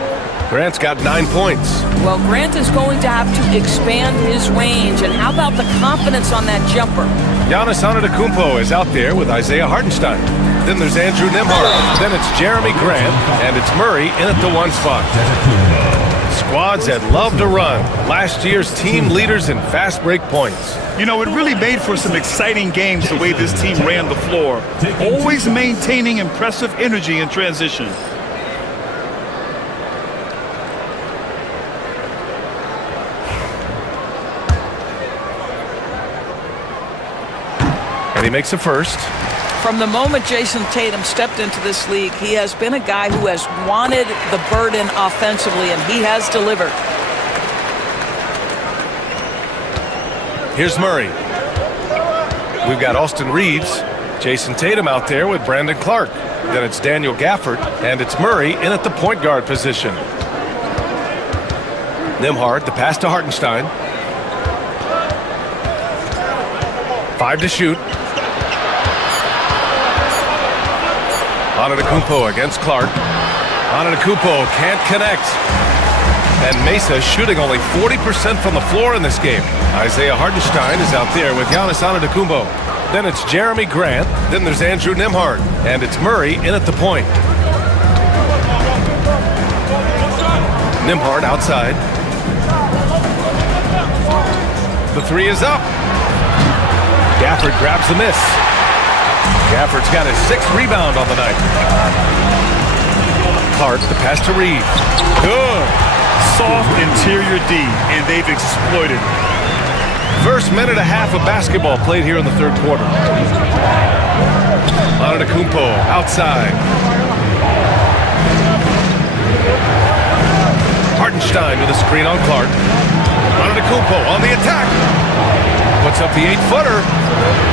Grant's got 9 points. Well, Grant is going to have to expand his range. And how about the confidence on that jumper? Giannis Antetokounmpo is out there with Isaiah Hartenstein. Then there's Andrew Nembhard. Then it's Jeremy Grant. And it's Murray in at the 1 spot. Squads that love to run. Last year's team leaders in fast break points. You know, it really made for some exciting games the way this team ran the floor. Always maintaining impressive energy in transition. And he makes a first. From the moment Jason Tatum stepped into this league, he has been a guy who has wanted the burden offensively, and he has delivered. Here's Murray. We've got Austin Reeves, Jason Tatum out there with Brandon Clark. Then it's Daniel Gafford, and it's Murray in at the point guard position. Nembhard, the pass to Hartenstein. 5 to shoot. Antetokounmpo against Clark. Antetokounmpo can't connect. And Mesa shooting only 40% from the floor in this game. Isaiah Hartenstein is out there with Giannis Antetokounmpo. Then it's Jeremy Grant. Then there's Andrew Nembhard. And it's Murray in at the point. Nembhard outside. The 3 is up. Gafford grabs the miss. Gafford's got his 6th rebound on the night. Clark, the pass to Reeves. Good. Soft interior D, and they've exploited it. First minute and a half of basketball played here in the third quarter. Antetokounmpo outside. Hartenstein with a screen on Clark. Antetokounmpo on the attack. Puts up the 8-footer.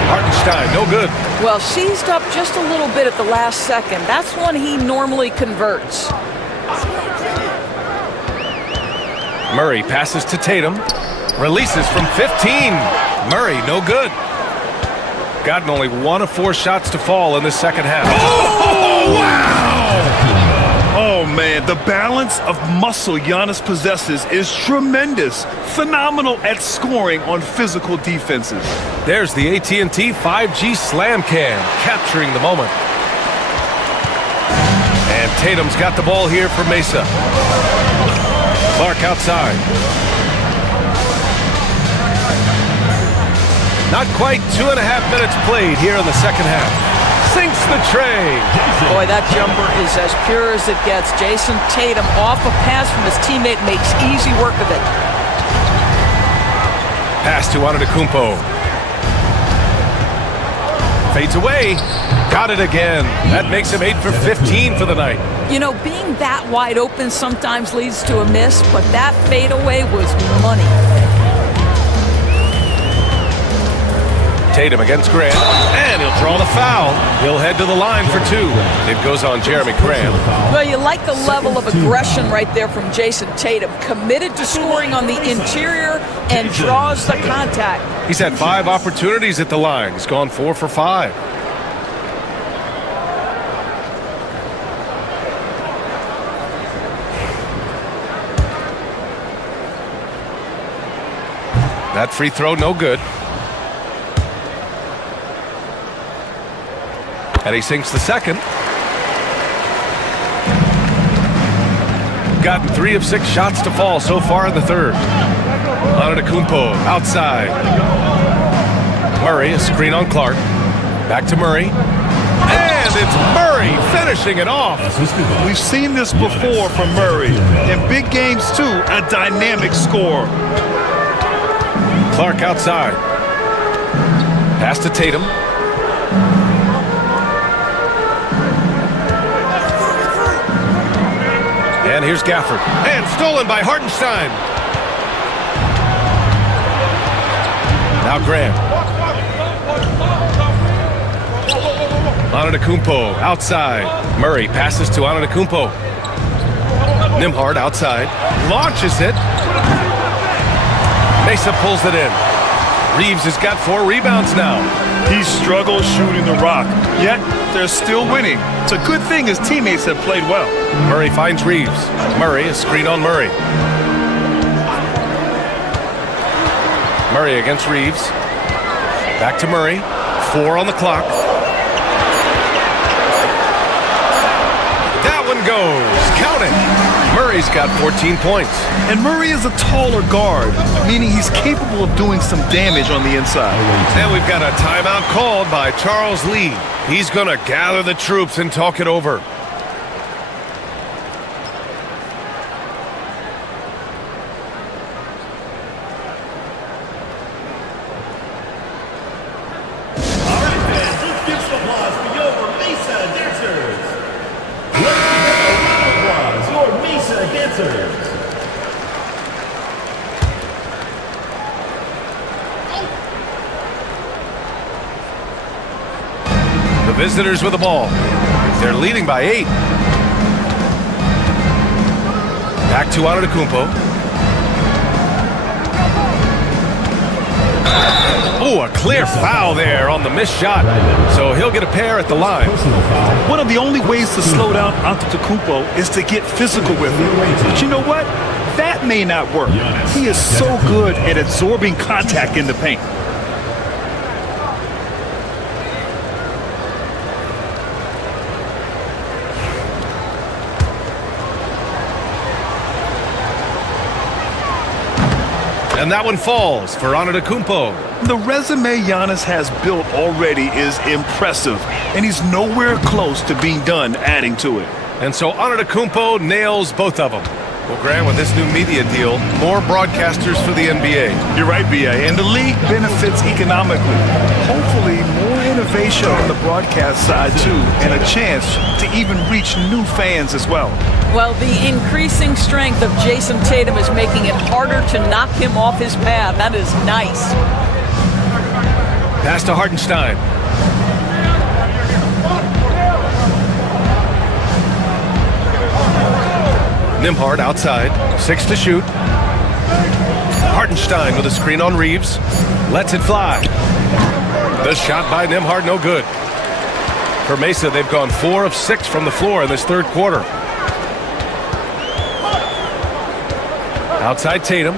Hartenstein, no good. Well, seized up just a little bit at the last second. That's when he normally converts. Murray passes to Tatum. Releases from 15. Murray, no good. Gotten only 1 of 4 shots to fall in the second half. Oh, wow! Oh, man, the balance of muscle Giannis possesses is tremendous. Phenomenal at scoring on physical defenses. There's the AT&T 5G Slam Cam, capturing the moment. And Tatum's got the ball here for Mesa. Clark outside. Not quite 2.5 minutes played here in the second half. Sinks the tray. Boy, that jumper is as pure as it gets. Jason Tatum off a pass from his teammate makes easy work of it. Pass to Antetokounmpo. Fades away. Got it again. That makes him 8 for 15 for the night. You know, being that wide open sometimes leads to a miss, but that fadeaway was money. Tatum against Grant, and he'll draw the foul. He'll head to the line for 2. It goes on Jeremy Graham. Well, you like the level of aggression right there from Jason Tatum. Committed to scoring on the interior and draws the contact. He's had 5 opportunities at the line. He's gone 4 for 5. That free throw, no good. And he sinks the second. Gotten 3 of 6 shots to fall so far in the third. Antetokounmpo outside. Murray, a screen on Clark. Back to Murray. And it's Murray finishing it off. We've seen this before from Murray. In big games, too, a dynamic scorer. Clark outside. Pass to Tatum. And here's Gafford. And stolen by Hartenstein. Now Graham. Antetokounmpo outside. Murray passes to Antetokounmpo. Nembhard outside. Launches it. Mesa pulls it in. Reeves has got 4 rebounds now. He struggles shooting the rock, yet they're still winning. It's a good thing his teammates have played well. Murray finds Reeves. Murray, a screen on Murray. Murray against Reeves. Back to Murray. 4 on the clock. That one goes. Count it. Murray's got 14 points. And Murray is a taller guard, meaning he's capable of doing some damage on the inside. And we've got a timeout called by Charles Lee. He's going to gather the troops and talk it over. Visitors with the ball. They're leading by 8. Back to Antetokounmpo. Oh, a clear foul there on the missed shot. So he'll get a pair at the line. One of the only ways to slow down Antetokounmpo is to get physical with him. But you know what? That may not work. He is so good at absorbing contact in the paint. And that one falls for Antetokounmpo. The resume Giannis has built already is impressive, and he's nowhere close to being done adding to it. And so Antetokounmpo nails both of them. Well, Grant, with this new media deal, more broadcasters for the NBA. You're right, B.A., and the league benefits economically. Hopefully, more innovation on the broadcast side, too, and a chance to even reach new fans as well. Well, the increasing strength of Jason Tatum is making it harder to knock him off his path. That is nice. Pass to Hartenstein. Nembhard outside, 6 to shoot. Hartenstein with a screen on Reeves. Lets it fly. The shot by Nembhard, no good. For Mesa, they've gone 4 of 6 from the floor in this third quarter. Outside Tatum.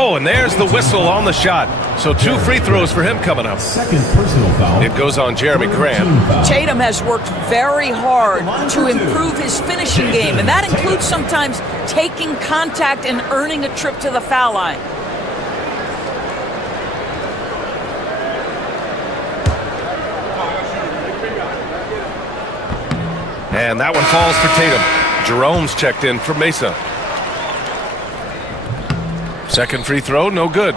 Oh, and there's the whistle on the shot. So 2 free throws for him coming up. Second personal foul. It goes on Jeremy Grant. Tatum has worked very hard to improve his finishing game, and that includes sometimes taking contact and earning a trip to the foul line. And that one falls for Tatum. Jerome's checked in for Mesa. Second free throw, no good.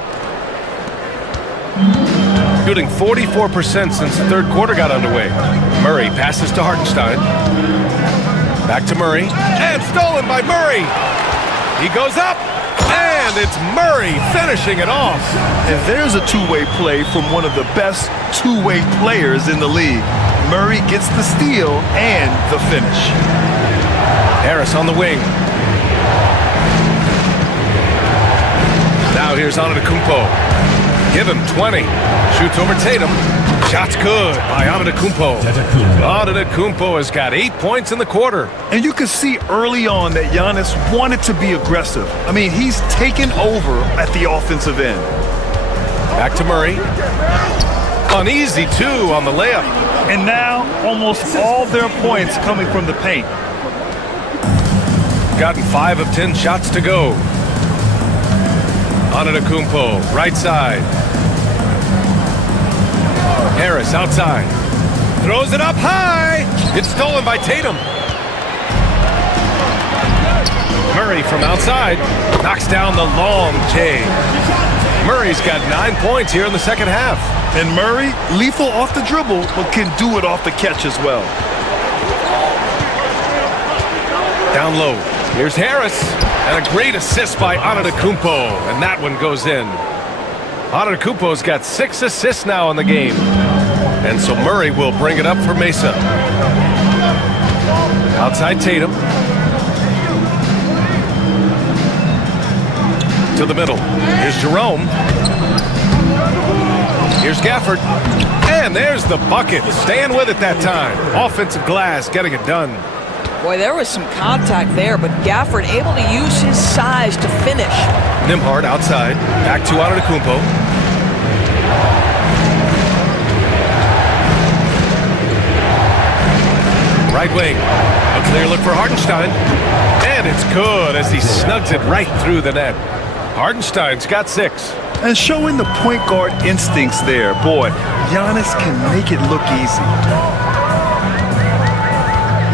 Shooting 44% since the third quarter got underway. Murray passes to Hartenstein. Back to Murray. And stolen by Murray. He goes up. And it's Murray finishing it off. And there's a two-way play from one of the best two-way players in the league. Murray gets the steal and the finish. Harris on the wing. Now here's Antetokounmpo. Give him 20. Shoots over Tatum. Shot's good by Antetokounmpo. Antetokounmpo has got 8 points in the quarter. And you can see early on that Giannis wanted to be aggressive. I mean, he's taken over at the offensive end. Back to Murray. Uneasy, too, on the layup. And now, almost all their points coming from the paint. Gotten 5 of 10 shots to go. Antetokounmpo, right side. Harris outside. Throws it up high. It's stolen by Tatum. Murray from outside. Knocks down the long J. Murray's got 9 points here in the second half. And Murray, lethal off the dribble, but can do it off the catch as well. Down low. Here's Harris. And a great assist by Antetokounmpo. And that one goes in. Antetokounmpo's got 6 assists now in the game. And so Murray will bring it up for Mesa. Outside Tatum. To the middle. Here's Jerome. Here's Gafford. And there's the bucket. Staying with it that time. Offensive glass getting it done. Boy, there was some contact there, but Gafford able to use his size to finish. Nembhard outside. Back to Antetokounmpo. Right wing. A clear look for Hartenstein. And it's good as he snugs it right through the net. Hartenstein's got 6. And showing the point guard instincts there. Boy, Giannis can make it look easy.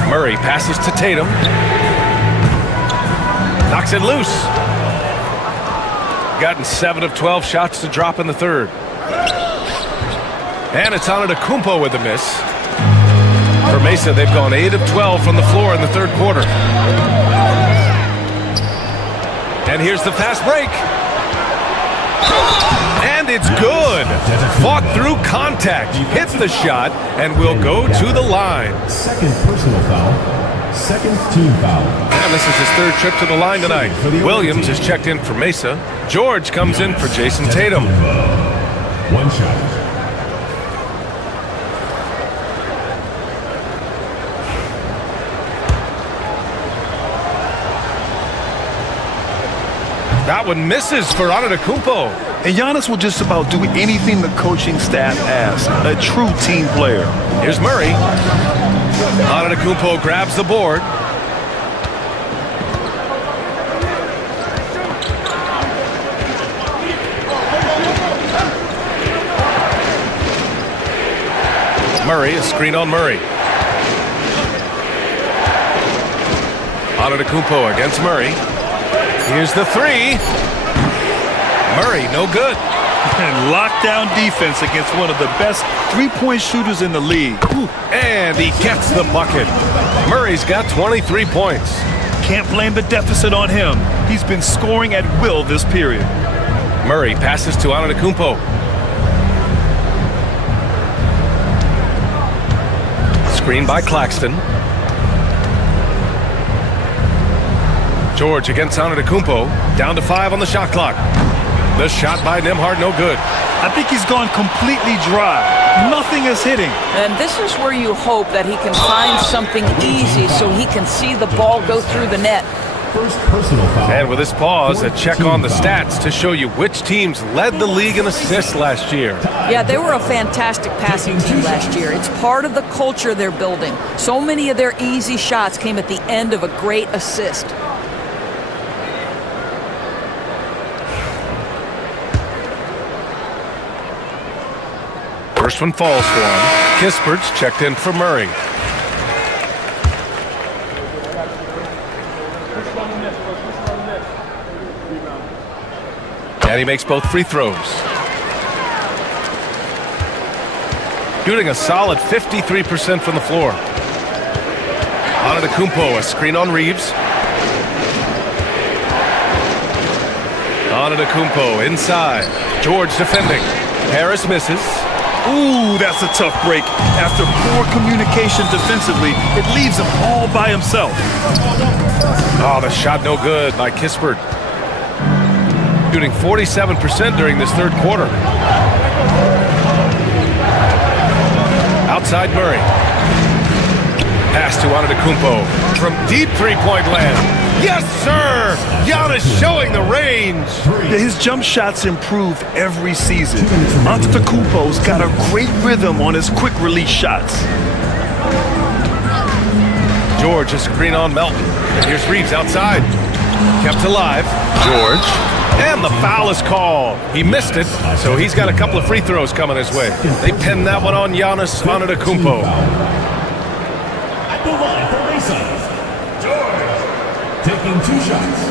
Murray passes to Tatum. Knocks it loose. Gotten 7 of 12 shots to drop in the third. And it's Antetokounmpo with the miss. For Mesa, they've gone 8 of 12 from the floor in the third quarter. And here's the fast break. And it's good. Fought through contact. Hits the shot and will go to the line. Second personal foul. Second team foul. And this is his 3rd trip to the line tonight. Williams is checked in for Mesa. George comes in for Jason Tatum. 1 shot. That one misses for Antetokounmpo. And Giannis will just about do anything the coaching staff asks. A true team player. Here's Murray. Antetokounmpo grabs the board. Murray, a screen on Murray. Antetokounmpo against Murray. Here's the three. Murray, no good. And lockdown defense against one of the best three-point shooters in the league. And he gets the bucket. Murray's got 23 points. Can't blame the deficit on him. He's been scoring at will this period. Murray passes to Antetokounmpo. Screen by Claxton. George against Antetokounmpo. Down to 5 on the shot clock. The shot by Nembhard, no good. I think he's gone completely dry. Nothing is hitting. And this is where you hope that he can find something easy so he can see the ball go through the net. First personal foul. And with this pause, a check on the stats to show you which teams led the league in assists last year. Yeah, they were a fantastic passing team last year. It's part of the culture they're building. So many of their easy shots came at the end of a great assist. First one falls for him. Kispert's checked in for Murray. And he makes both free throws. Shooting a solid 53% from the floor. Antetokounmpo, a screen on Reeves. Antetokounmpo inside. George defending. Harris misses. Ooh, that's a tough break. After poor communication defensively, it leaves him all by himself. Oh, the shot no good by Kispert. Shooting 47% during this third quarter. Outside Murray. Pass to Antetokounmpo from deep three-point land. Yes, sir! Giannis showing the range. Yeah, his jump shots improve every season. Antetokounmpo's got a great rhythm on his quick release shots. George, a screen on Melton. And here's Reeves outside. Kept alive. George. And the foul is called. He missed it, so he's got a couple of free throws coming his way. They pinned that one on Giannis Antetokounmpo. At the line for Mesa, George, taking 2 shots.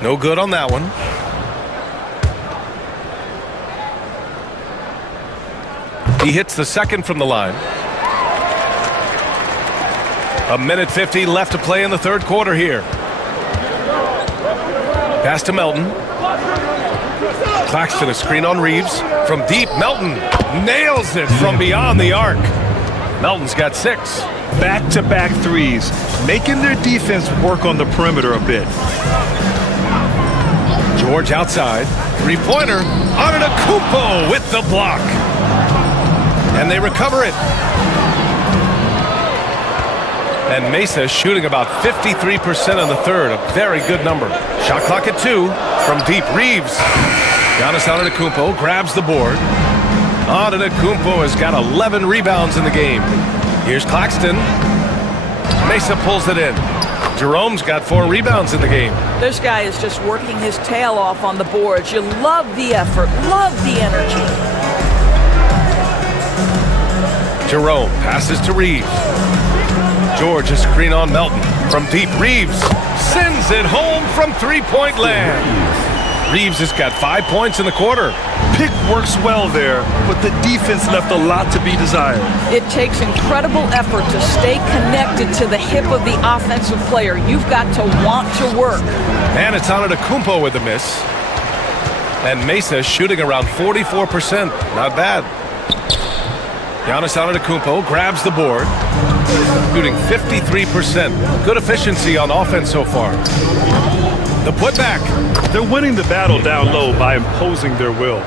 No good on that one. He hits the second from the line. 1:50 left to play in the third quarter here. Pass to Melton. Claxton, a screen on Reeves. From deep, Melton nails it from beyond the arc. Melton's got 6. Back-to-back threes, making their defense work on the perimeter a bit. George outside. Three-pointer. Antetokounmpo with the block. And they recover it. And Mesa shooting about 53% in the third. A very good number. Shot clock at 2. From deep, Reeves. Giannis Antetokounmpo grabs the board. Antetokounmpo has got 11 rebounds in the game. Here's Claxton. Mesa pulls it in. Jerome's got 4 rebounds in the game. This guy is just working his tail off on the boards. You love the effort, love the energy. Jerome passes to Reeves. George, a screen on Melton. From deep, Reeves sends it home from three-point land. Reeves has got 5 points in the quarter. Pick works well there, but the defense left a lot to be desired. It takes incredible effort to stay connected to the hip of the offensive player. You've got to want to work. And it's Antetokounmpo with the miss. And Mesa shooting around 44%. Not bad. Giannis Antetokounmpo grabs the board. Shooting 53%. Good efficiency on offense so far. The putback. They're winning the battle down low by imposing their will.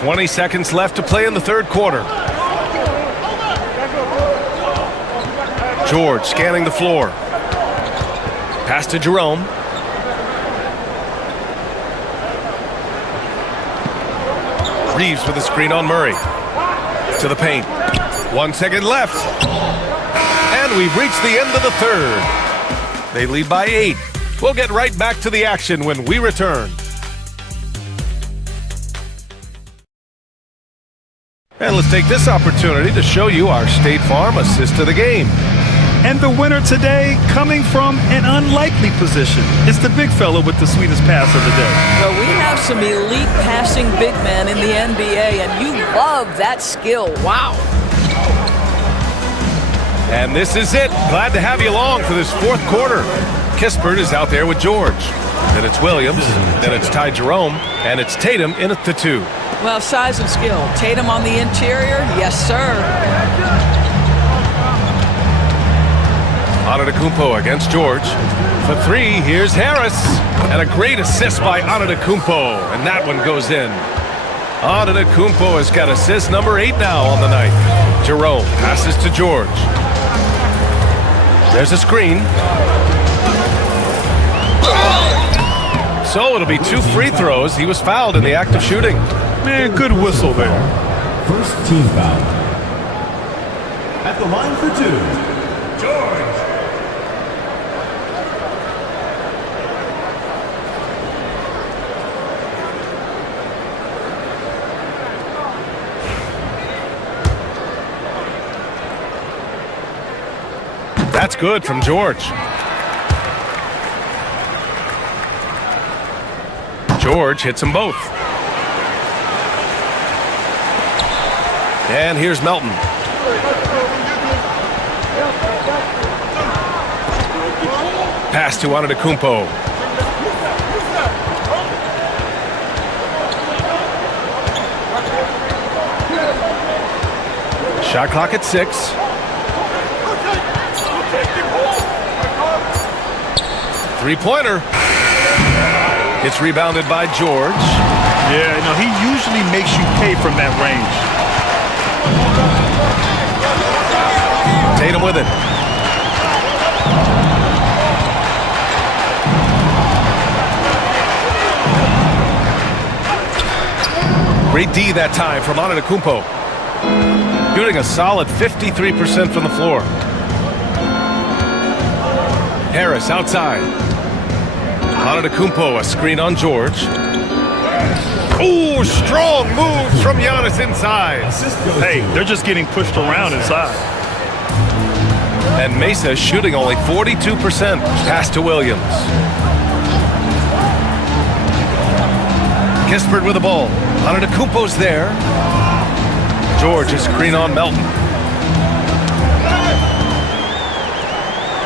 20 seconds left to play in the third quarter. George scanning the floor. Pass to Jerome. Reeves with a screen on Murray. To the paint. 1 second left. And we've reached the end of the third. They lead by 8. We'll get right back to the action when we return. And let's take this opportunity to show you our State Farm assist of the game. And the winner today coming from an unlikely position. It's the big fella with the sweetest pass of the day. Well, we have some elite passing big men in the NBA, and you love that skill. Wow. And this is it. Glad to have you along for this fourth quarter. Kispert is out there with George. Then it's Williams. Then it's Ty Jerome. And it's Tatum in at the 2. Well, size and skill. Tatum on the interior. Yes, sir. Antetokounmpo against George. For 3, here's Harris. And a great assist by Antetokounmpo. And that one goes in. Antetokounmpo has got assist number 8 now on the night. Jerome passes to George. There's a screen. So it'll be 2 free throws. He was fouled in the act of shooting. Man, good whistle there. First team foul. At the line for 2, George. That's good from George. George hits them both. And here's Melton. Pass to Antetokounmpo. Shot clock at 6. Three-pointer. It's rebounded by George. Yeah, he usually makes you pay from that range. Tatum with it. Great D that time from Antetokounmpo. Shooting a solid 53% from the floor. Harris outside. Antetokounmpo, a screen on George. Ooh, strong moves from Giannis inside. Hey, they're just getting pushed around inside. And Mesa shooting only 42%. Pass to Williams. Kispert with the ball. Antetokounmpo's there. George, a screen on Melton.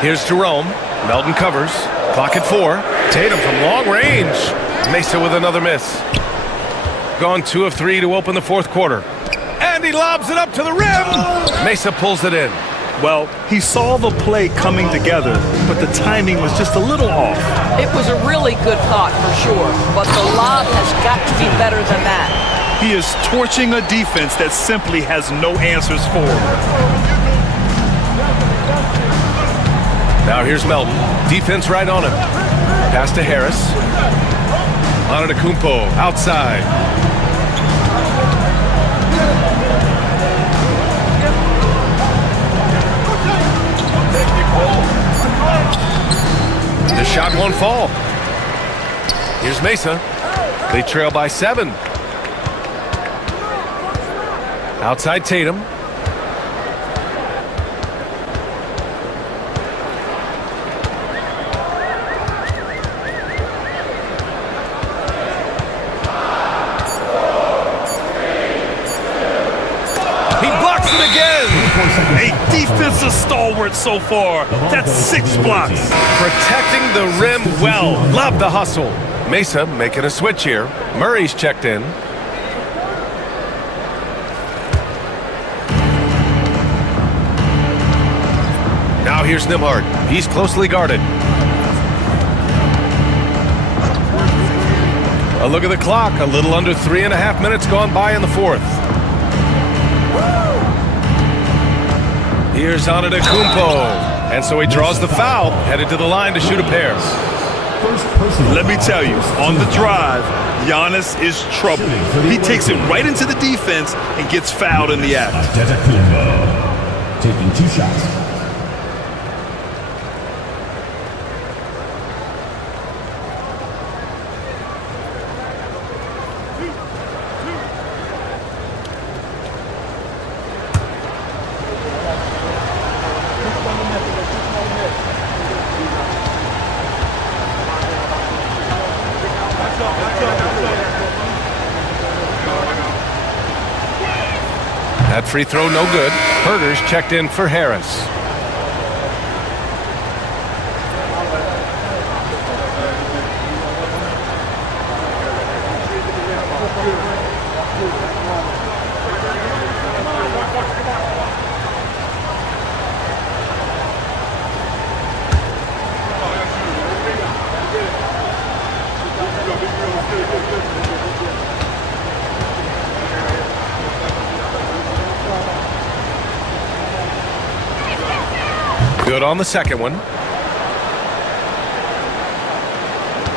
Here's Jerome. Melton covers. Clock at 4. Tatum from long range. Mesa with another miss. Gone 2 of 3 to open the fourth quarter. And he lobs it up to the rim. Mesa pulls it in. Well, he saw the play coming together, but the timing was just a little off. It was a really good thought for sure, but the lob has got to be better than that. He is torching a defense that simply has no answers for him. Now here's Melton. Defense right on him. Pass to Harris. Antetokounmpo outside. The shot won't fall. Here's Mesa. They trail by 7. Outside Tatum. A defensive stalwart so far. That's 6 blocks. Protecting the rim well. Love the hustle. Mesa making a switch here. Murray's checked in. Now here's Nimhart. He's closely guarded. A look at the clock. A little under 3.5 minutes gone by in the fourth. Here's Antetokounmpo. And so he draws the foul, headed to the line to shoot a pair. Let me tell you, on the drive, Giannis is trouble. He takes it right into the defense and gets fouled in the act. Antetokounmpo taking 2 shots. That free throw no good. Herter's checked in for Harris. Good on the second one.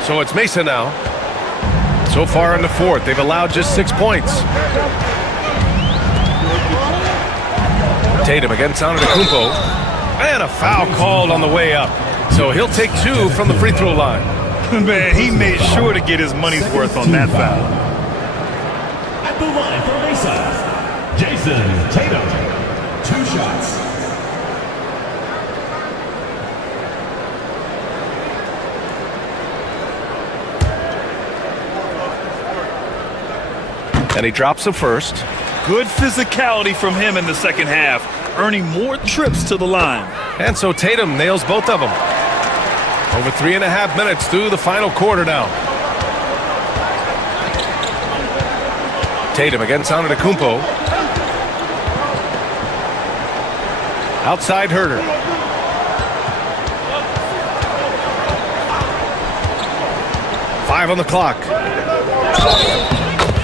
So it's Mesa now. So far in the fourth, they've allowed just 6 points. Tatum against Antetokounmpo. And a foul called on the way up. So he'll take 2 from the free throw line. Man, he made sure to get his money's worth on that foul. At the line for Mesa, Jason Tatum. 2 shots. And he drops the first. Good physicality from him in the second half, earning more trips to the line. And so Tatum nails both of them. Over 3.5 minutes through the final quarter now. Tatum against Antetokounmpo. Outside Herter. Five on the clock.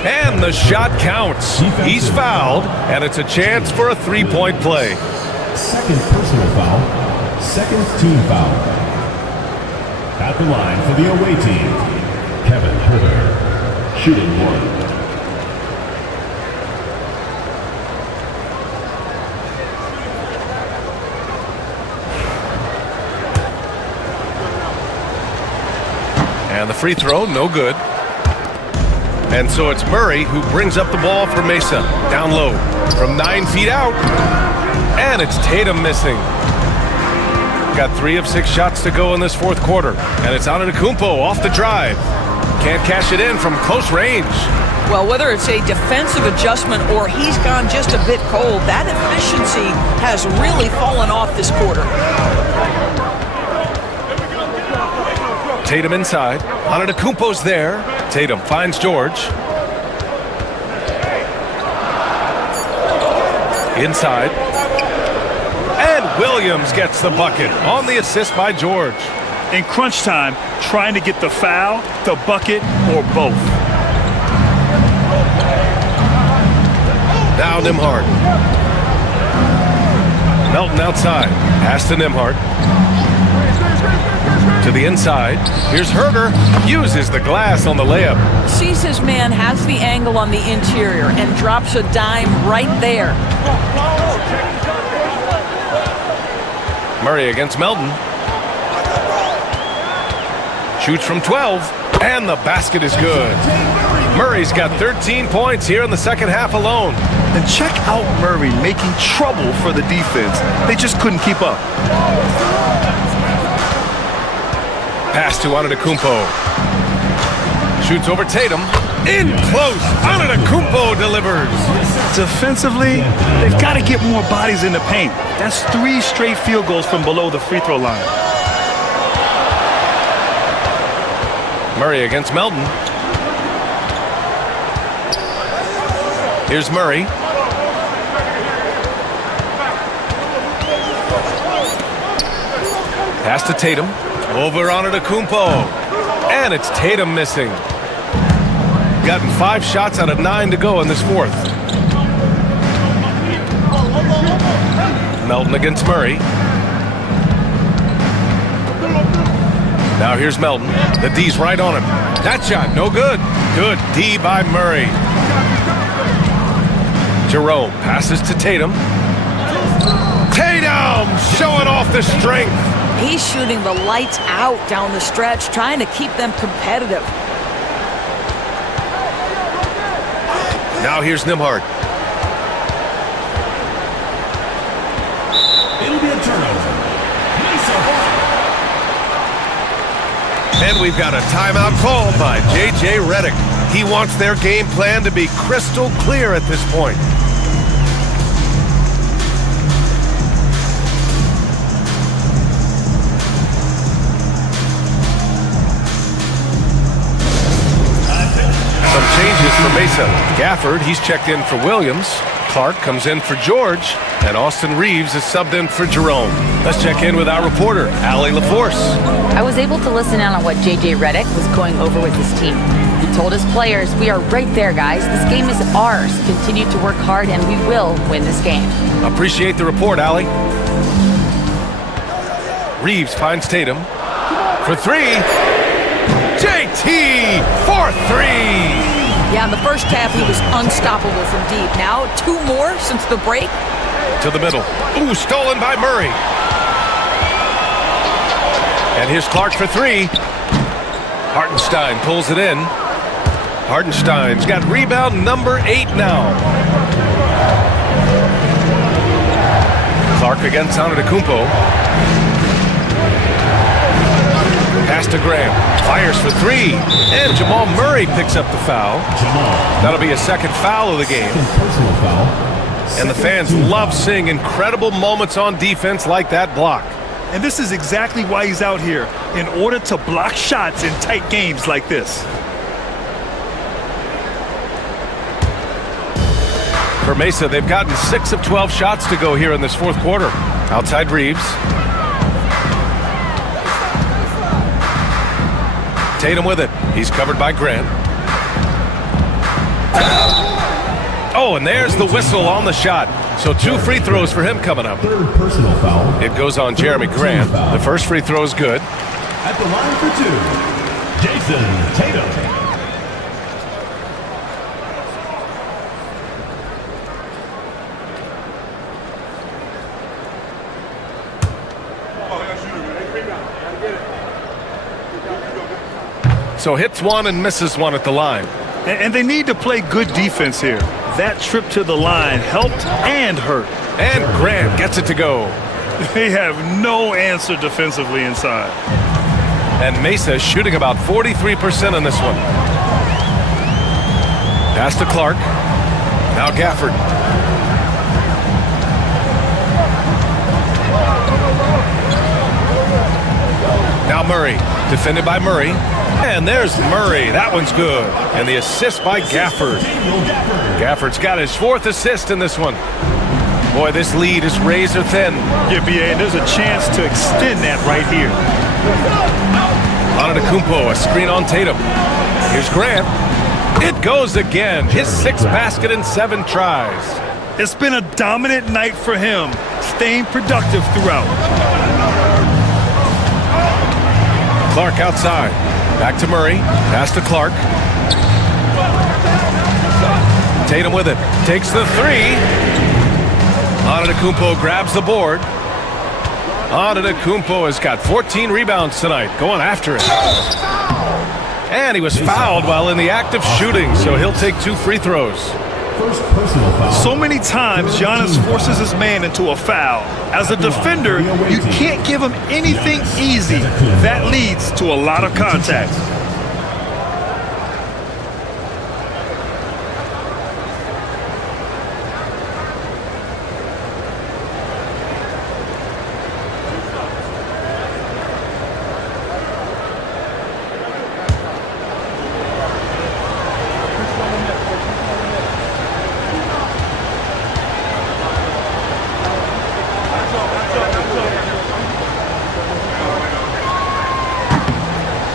And the shot counts. He's fouled, and it's a chance for a 3-point play. Second personal foul. Second team foul. At the line for the away team, Kevin Herter, shooting 1. And the free throw, no good. And so it's Murray who brings up the ball for Mesa. Down low from 9 feet out. And it's Tatum missing. Got 3 of 6 shots to go in this fourth quarter. And it's Antetokounmpo off the drive. Can't cash it in from close range. Well, whether it's a defensive adjustment or he's gone just a bit cold, that efficiency has really fallen off this quarter. Tatum inside. Antetokounmpo's there. Tatum finds George. Inside. And Williams gets the bucket on the assist by George. In crunch time, trying to get the foul, the bucket, or both. Now Nembhard. Melton outside. Pass to Nembhard. To the inside. Here's Herter. Uses the glass on the layup. Sees his man, has the angle on the interior, and drops a dime right there. Murray against Melton. Shoots from 12. And the basket is good. Murray's got 13 points here in the second half alone. And check out Murray making trouble for the defense. They just couldn't keep up. Pass to Antetokounmpo. Shoots over Tatum. In close. Antetokounmpo delivers. Defensively, they've got to get more bodies in the paint. That's 3 straight field goals from below the free throw line. Murray against Melton. Here's Murray. Pass to Tatum. Over Antetokounmpo. And it's Tatum missing. They've gotten 5 shots out of 9 to go in this fourth. Melton against Murray. Now here's Melton. The D's right on him. That shot, no good. Good D by Murray. Jerome passes to Tatum. Tatum showing off the strength. He's shooting the lights out down the stretch, trying to keep them competitive. Now here's Nimhard. It'll be a turnover. And we've got a timeout called by J.J. Redick. He wants their game plan to be crystal clear at this point. Some changes for Mesa. Gafford, he's checked in for Williams. Clark comes in for George. And Austin Reeves is subbed in for Jerome. Let's check in with our reporter, Allie LaForce. I was able to listen in on what J.J. Redick was going over with his team. He told his players, "We are right there, guys. This game is ours. Continue to work hard, and we will win this game." Appreciate the report, Allie. Reeves finds Tatum for 3. JT for 3. Yeah, in the first half, he was unstoppable from deep. Now, 2 more since the break. To the middle. Ooh, stolen by Murray. And here's Clark for 3. Hartenstein pulls it in. Hartenstein's got rebound number 8 now. Clark against Antetokounmpo. Pass to Graham. Fires for 3. And Jamal Murray picks up the foul. That'll be a second foul of the game. Personal foul. And the fans love seeing incredible moments on defense like that block. And this is exactly why he's out here, in order to block shots in tight games like this. For Mesa, they've gotten 6 of 12 shots to go here in this fourth quarter. Outside Reeves. Tatum with it. He's covered by Grant. Oh, and there's the whistle on the shot. So 2 free throws for him coming up. Third personal foul. It goes on Jeremy Grant. The first free throw is good. At the line for 2, Jason Tatum. So hits 1 and misses 1 at the line. And they need to play good defense here. That trip to the line helped and hurt. And Grant gets it to go. They have no answer defensively inside. And Mesa shooting about 43% on this one. Pass to Clark. Now Gafford. Now Murray. Defended by Murray. And there's Murray. That one's good. And the assist by Gafford. Gafford's got his 4th assist in this one. Boy, this lead is razor thin. Yeah, B.A., and there's a chance to extend that right here. Antetokounmpo, a screen on Tatum. Here's Grant. It goes again. His 6th basket in 7 tries. It's been a dominant night for him, staying productive throughout. Clark outside. Back to Murray. Pass to Clark. Tatum with it. Takes the 3. Antetokounmpo grabs the board. Antetokounmpo has got 14 rebounds tonight. Going after it. And he was fouled while in the act of shooting, so he'll take 2 free throws. First personal foul. So many times, Giannis forces his man into a foul. As a defender, you can't give him anything easy. That leads to a lot of contact.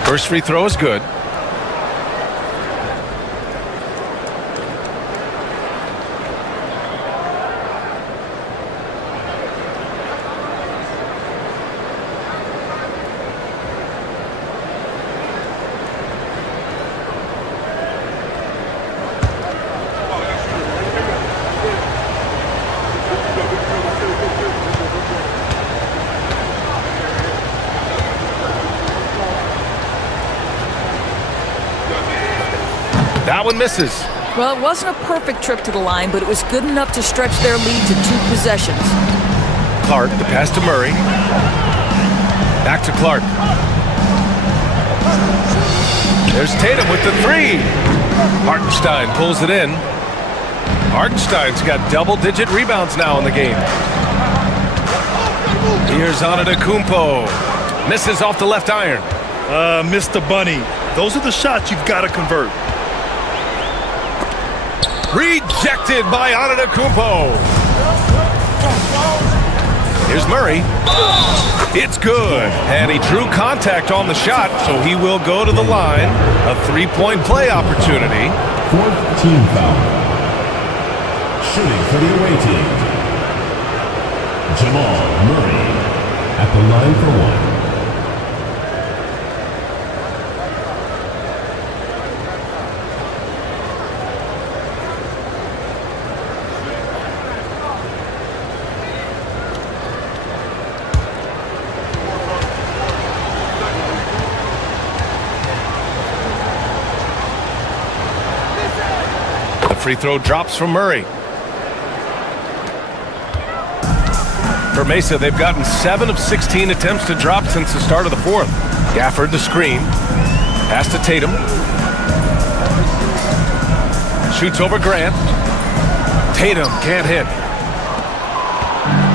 First free throw is good. That one misses. Well, it wasn't a perfect trip to the line, but it was good enough to stretch their lead to 2 possessions. Clark, the pass to Murray. Back to Clark. There's Tatum with the 3. Hartenstein pulls it in. Hartenstein's got double-digit rebounds now in the game. Here's Antetokounmpo. Misses off the left iron. Mr. Bunny, those are the shots you've got to convert. Rejected by Antetokounmpo. Here's Murray. It's good. And he drew contact on the shot, so he will go to the line. A 3-point play opportunity. 4th team foul. Shooting for the away team. Jamal Murray at the line for 1. Free throw drops from Murray. For Mesa, they've gotten 7 of 16 attempts to drop since the start of the 4th. Gafford the screen. Pass to Tatum. Shoots over Grant. Tatum can't hit.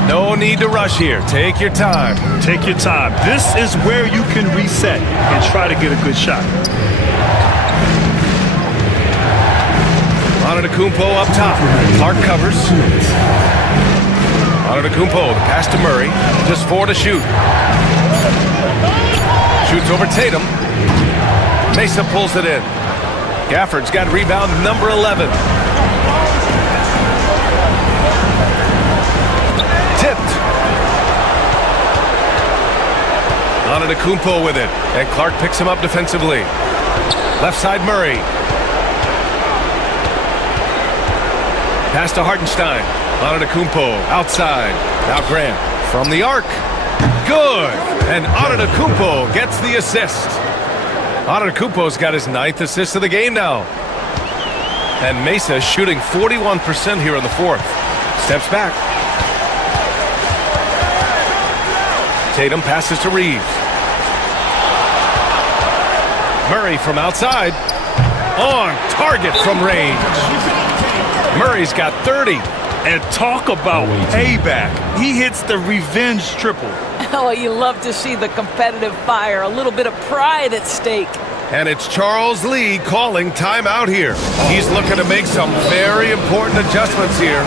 No need to rush here. Take your time. Take your time. This is where you can reset and try to get a good shot. Antetokounmpo up top. Clark covers. Antetokounmpo, the pass to Murray. Just 4 to shoot. Shoots over Tatum. Mesa pulls it in. Gafford's got rebound number 11. Tipped. Antetokounmpo with it. And Clark picks him up defensively. Left side Murray. Pass to Hartenstein. Antetokounmpo outside. Now Grant from the arc. Good. And Antetokounmpo gets the assist. Antetokounmpo's got his 9th assist of the game now. And Mesa shooting 41% here in the 4th. Steps back. Tatum passes to Reeves. Murray from outside. On target from range. Murray's got 30. And talk about payback. He hits the revenge triple. Oh, you love to see the competitive fire. A little bit of pride at stake. And it's Charles Lee calling timeout here. He's looking to make some very important adjustments here.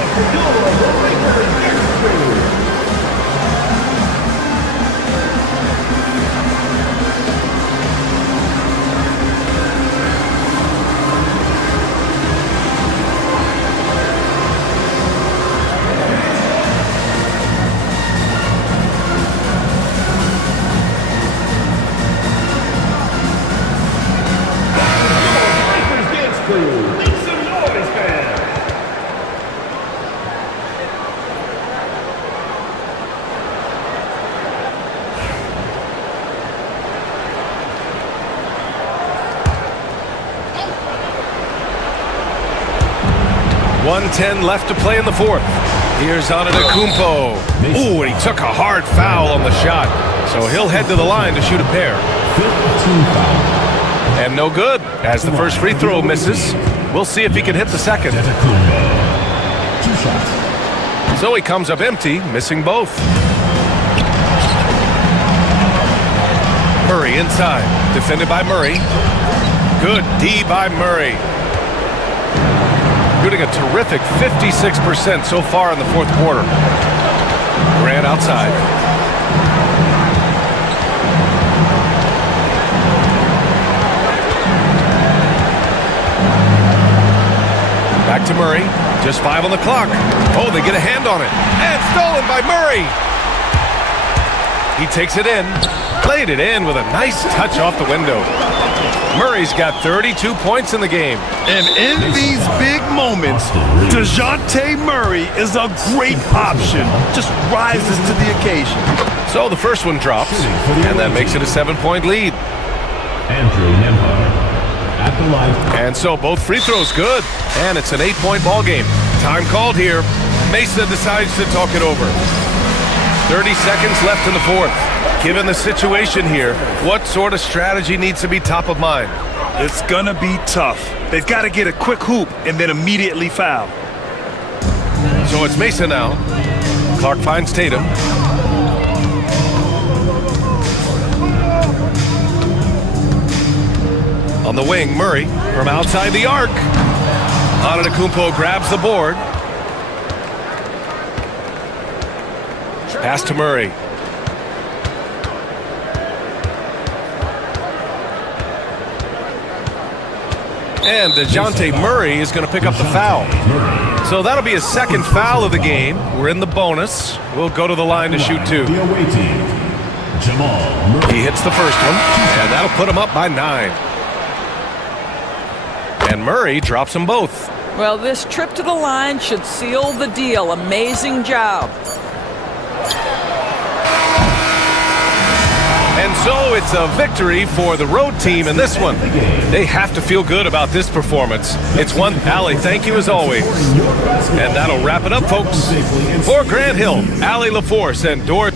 .110 left to play in the 4th. Here's Antetokounmpo. Ooh, and he took a hard foul on the shot. So he'll head to the line to shoot a pair. And no good, as the first free throw misses. We'll see if he can hit the second. 2 shots. So he comes up empty, missing both. Murray inside, defended by Murray. Good D by Murray. Shooting a terrific 56% so far in the 4th quarter. Grant outside. Back to Murray. Just 5 on the clock. Oh, they get a hand on it. And stolen by Murray. He takes it in. Played it in with a nice touch off the window. Murray's got 32 points in the game. And in these big moments, DeJounte Murray is a great option. Just rises to the occasion. So the first one drops, and that makes it a 7-point lead. Andrew Nembhard at the line. And so both free throws good, and it's an 8-point ball game. Time called here. Mesa decides to talk it over. 30 seconds left in the fourth. Given the situation here, what sort of strategy needs to be top of mind? It's gonna be tough. They've got to get a quick hoop and then immediately foul. So it's Mesa now. Clark finds Tatum. On the wing, Murray from outside the arc. Antetokounmpo grabs the board. Pass to Murray. And DeJounte Murray is going to pick up the foul. So that'll be his second foul of the game. We're in the bonus. We'll go to the line to shoot two. He hits the first one, and that'll put him up by 9. And Murray drops them both. Well, this trip to the line should seal the deal. Amazing job. And so it's a victory for the road team in this one. They have to feel good about this performance. It's one. Allie, thank you as always. And that'll wrap it up, folks. For Grant Hill, Allie LaForce, and Dor.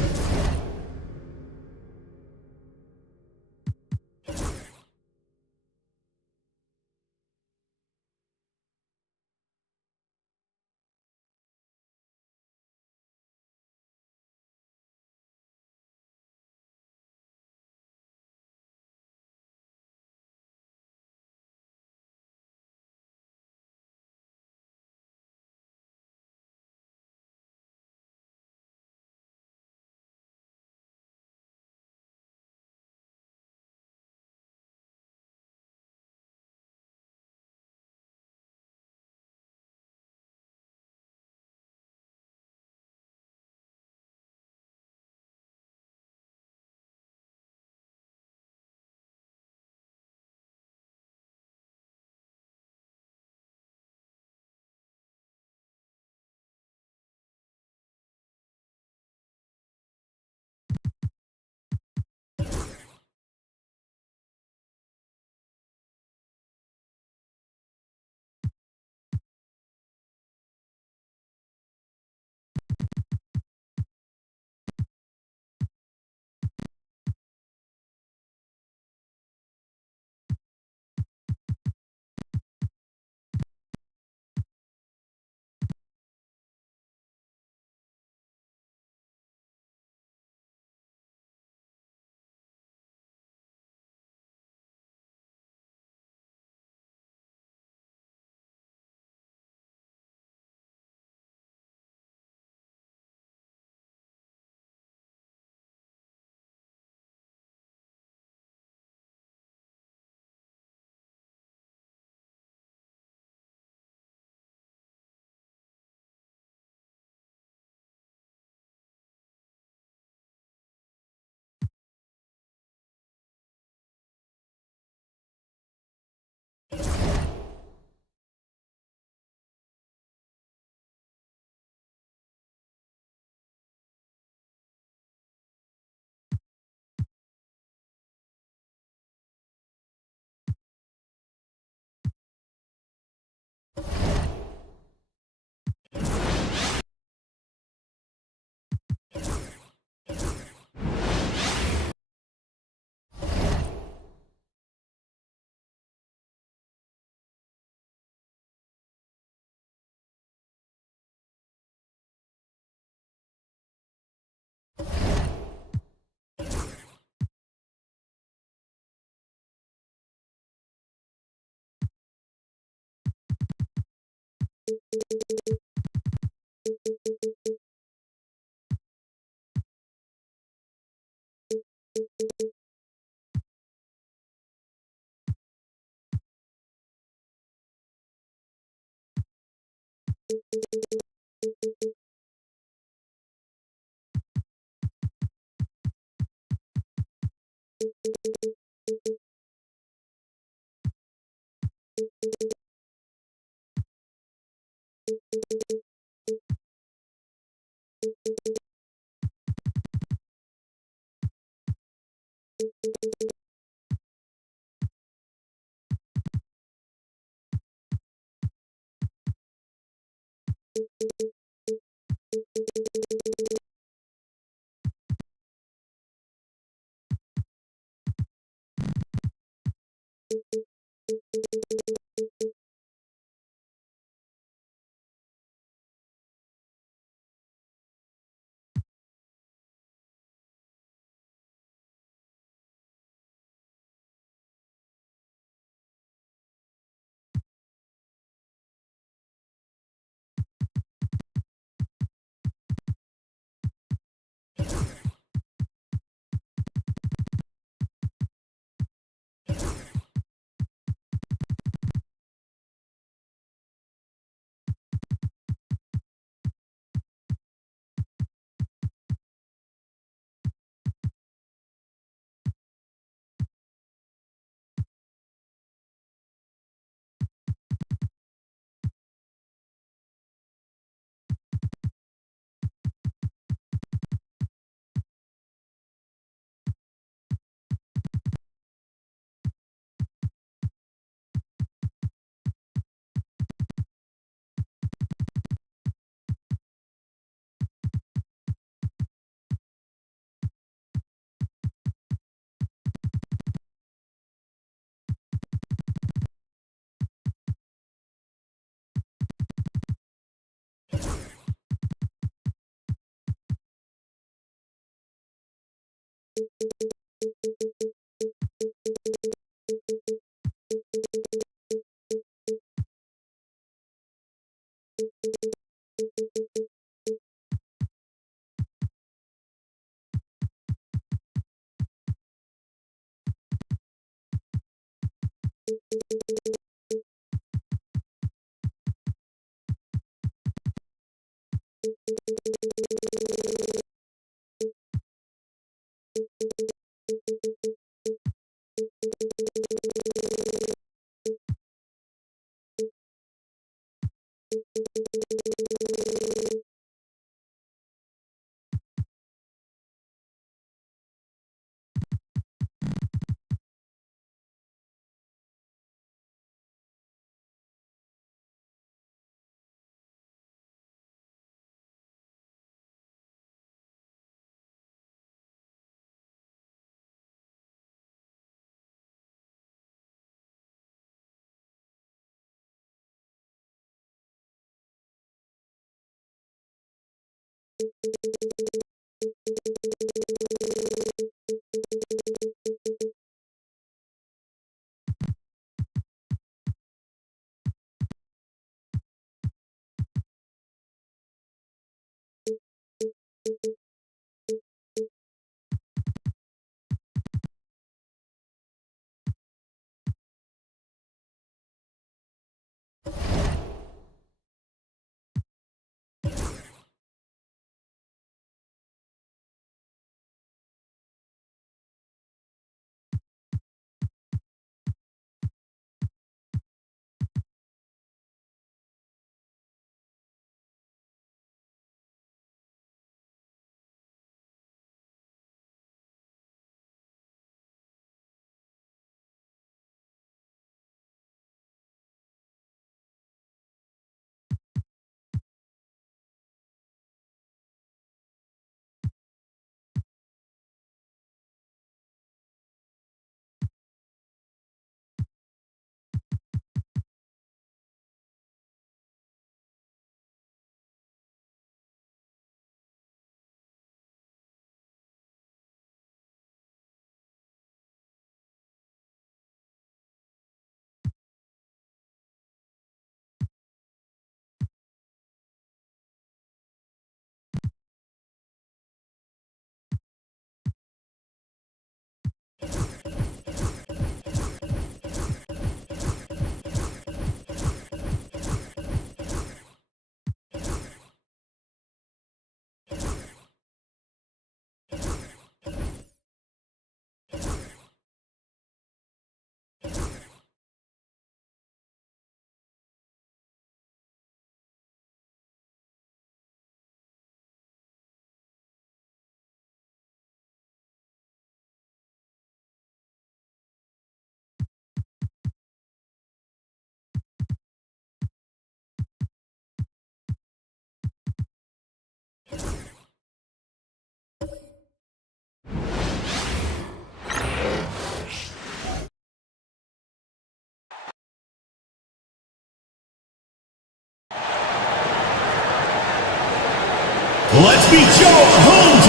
let's meet your home.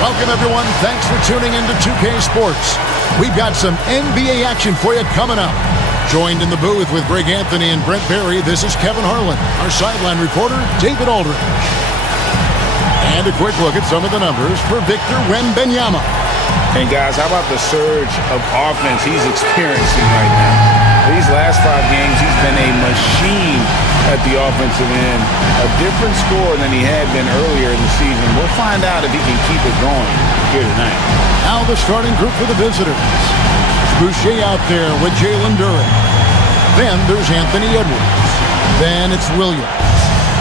Welcome, everyone. Thanks for tuning in to 2K Sports. We've got some NBA action for you coming up. Joined in the booth with Greg Anthony and Brent Barry, this is Kevin Harlan. Our sideline reporter, David Aldridge. And a quick look at some of the numbers for Victor Wembanyama. And guys, how about the surge of offense he's experiencing right now? These last 5 games, he's been a machine at the offensive end. A different score than he had been earlier in the season. We'll find out if he can keep it going here tonight. Now the starting group for the visitors. Boucher out there with Jalen Duren. Then there's Anthony Edwards. Then it's Williams.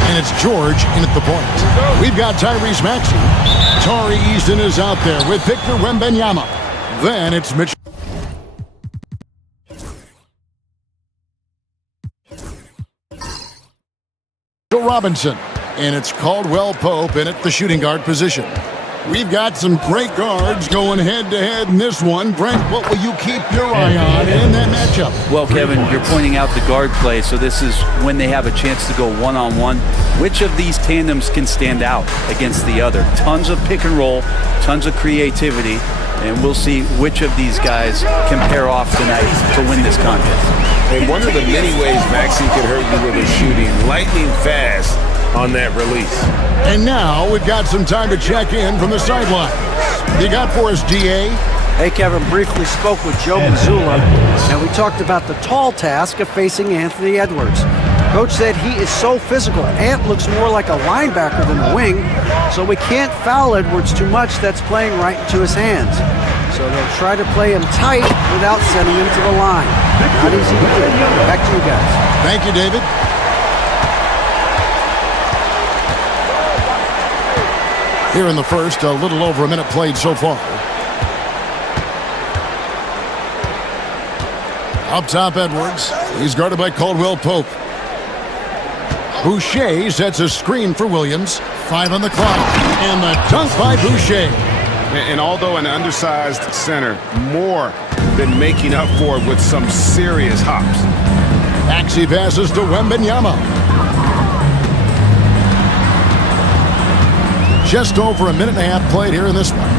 And it's George in at the point. We've got Tyrese Maxey. Tari Easton is out there with Victor Wembanyama. Then it's Mitch. Robinson. And it's Caldwell Pope in at the shooting guard position. We've got some great guards going head-to-head in this one. Brent, what will you keep your eye on in that matchup? Well, Kevin, you're pointing out the guard play, so this is when they have a chance to go one-on-one. Which of these tandems can stand out against the other? Tons of pick and roll, tons of creativity, and we'll see which of these guys can pair off tonight to win this contest. And one of the many ways Maxey could hurt you with his shooting, lightning fast on that release. And now we've got some time to check in from the sidelines. You got for us, DA? Hey, Kevin, briefly spoke with Joe Mazzulla, and we talked about the tall task of facing Anthony Edwards. Coach said he is so physical. Ant looks more like a linebacker than a wing, so we can't foul Edwards too much. That's playing right into his hands. So they'll try to play him tight without sending him to the line. Not easy to do. Back to you guys. Thank you, David. Here in the first, a little over a minute played so far. Up top, Edwards. He's guarded by Caldwell Pope. Boucher sets a screen for Williams. 5 on the clock. And the dunk by Boucher. And although an undersized center, more than making up for it with some serious hops. Maxey passes to Wembanyama. Just over a minute and a half played here in this one.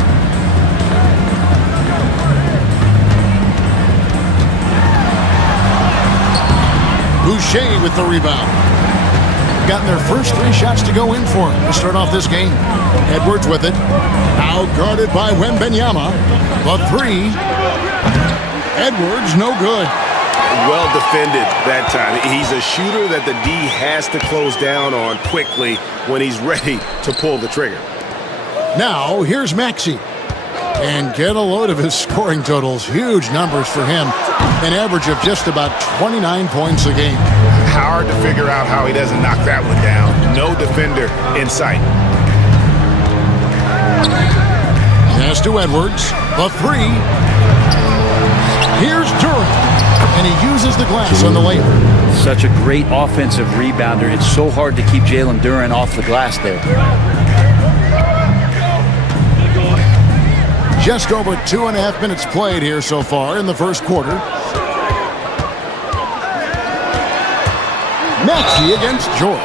Boucher with the rebound. Gotten their first 3 shots to go in for him to start off this game. Edwards with it. Now guarded by Wembanyama. The 3. Edwards, no good. Well defended that time. He's a shooter that the D has to close down on quickly when he's ready to pull the trigger. Now, here's Maxey. And get a load of his scoring totals. Huge numbers for him. An average of just about 29 points a game. Hard to figure out how he doesn't knock that one down. No defender in sight. Pass to Edwards. The 3. Here's Duren. And he uses the glass on the layup. Such a great offensive rebounder. It's so hard to keep Jalen Duren off the glass there. Just over 2.5 minutes played here so far in the first quarter. Maxey against George.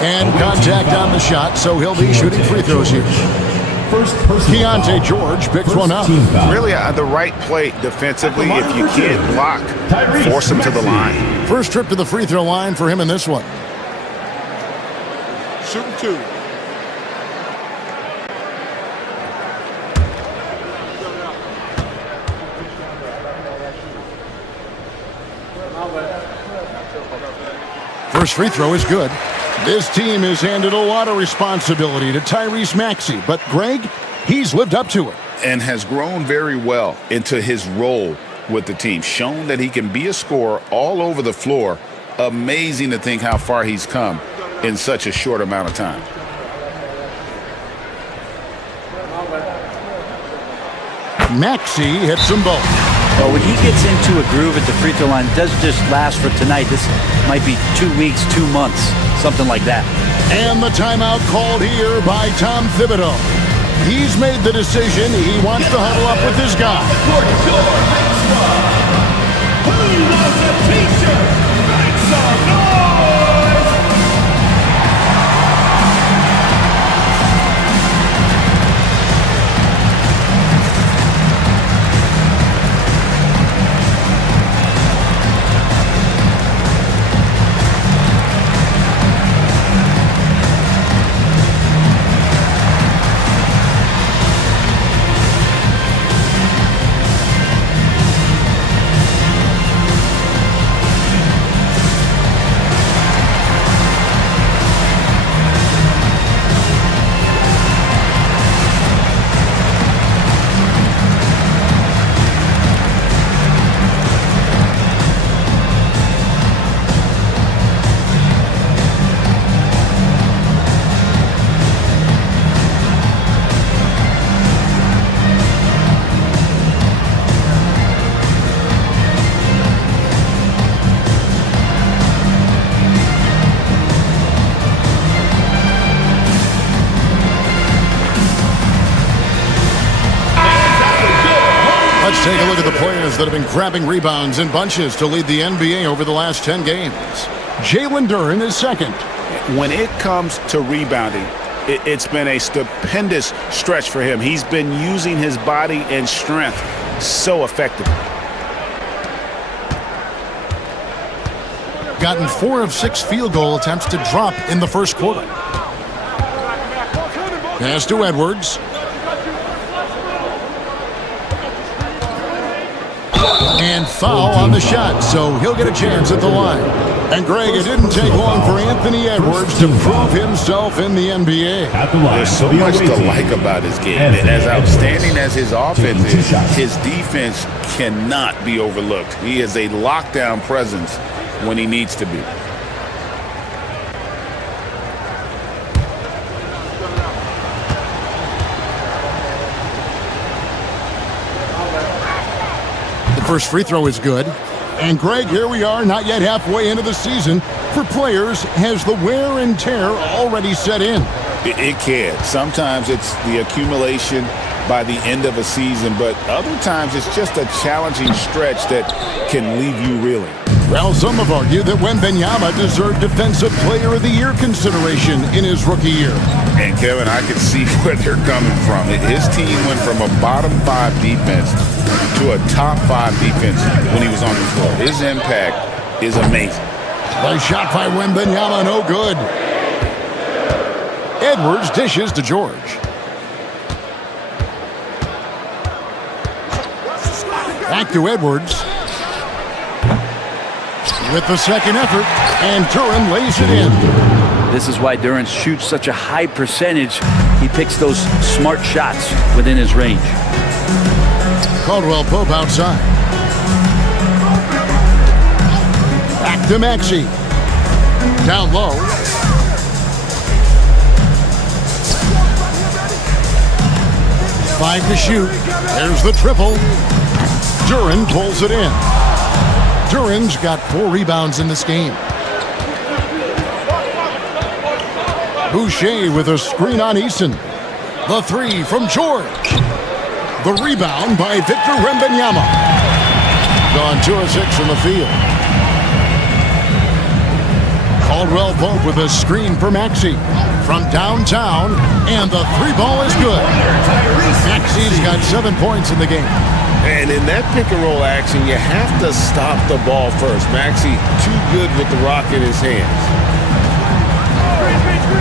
And contact on the shot, so he'll be shooting free throws here. Keontae George picks one up. Really the right play defensively. If you can't block, force him to the line. First trip to the free throw line for him in this one. Shooting 2. First free throw is good. This team has handed a lot of responsibility to Tyrese Maxey, but Greg, he's lived up to it. And has grown very well into his role with the team. Shown that he can be a scorer all over the floor. Amazing to think how far he's come in such a short amount of time. Maxey hits them both. Well, when he gets into a groove at the free throw line, it doesn't just last for tonight. This might be 2 weeks, 2 months, something like that. And the timeout called here by Tom Thibodeau. He's made the decision. He wants to huddle up with this guy. Who wants a t-shirt? Let's take a look at the players that have been grabbing rebounds in bunches to lead the NBA over the last 10 games. Jalen Duren is second. When it comes to rebounding, it's been a stupendous stretch for him. He's been using his body and strength so effectively. Gotten 4 of 6 field goal attempts to drop in the first quarter. Pass to Edwards. And foul on the shot, so he'll get a chance at the line. And Greg, it didn't take long for Anthony Edwards to prove himself in the NBA. There's so much to like about his game. As outstanding as his offense is, his defense cannot be overlooked. He is a lockdown presence when he needs to be. First free throw is good. And Greg, here we are, not yet halfway into the season. For players, has the wear and tear already set in? It can. Sometimes it's the accumulation by the end of a season, but other times it's just a challenging stretch that can leave you reeling. Well, some have argued that Wembanyama deserved Defensive Player of the Year consideration in his rookie year. And Kevin, I can see where they're coming from. His team went from a bottom 5 defense to a top 5 defense when he was on the floor. His impact is amazing. Nice shot by Wembanyama, no good. Edwards dishes to George. Back to Edwards. With the second effort, and Duren lays it in. This is why Duren shoots such a high percentage. He picks those smart shots within his range. Caldwell Pope outside. Back to Maxey. Down low. Five to shoot. There's the triple. Duren pulls it in. Duren's got 4 rebounds in this game. Boucher with a screen on Eason. The 3 from George. The rebound by Victor Wembanyama. Gone 2 of 6 from the field. Caldwell Pope with a screen for Maxey from downtown, and the 3 ball is good. Maxey's got 7 points in the game. And in that pick-and-roll action, you have to stop the ball first. Maxey too good with the rock in his hands.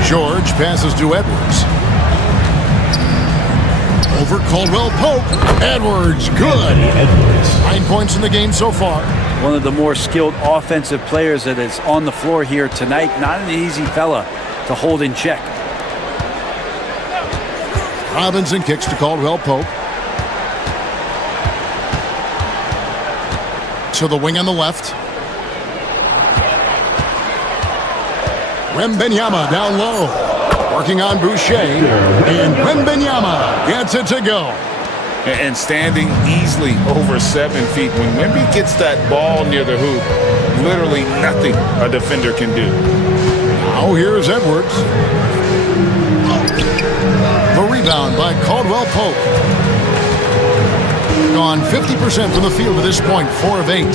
George passes to Edwards. Over Caldwell Pope. Edwards, good. 9 points in the game so far. One of the more skilled offensive players that is on the floor here tonight. Not an easy fella to hold in check. Robinson kicks to Caldwell Pope. To the wing on the left. Wembanyama down low. Working on Boucher. And Wembanyama gets it to go. And standing easily over 7 feet. When Wemby gets that ball near the hoop, literally nothing a defender can do. Now here's Edwards. The rebound by Caldwell Pope. Gone 50% from the field to this point, 4 of 8.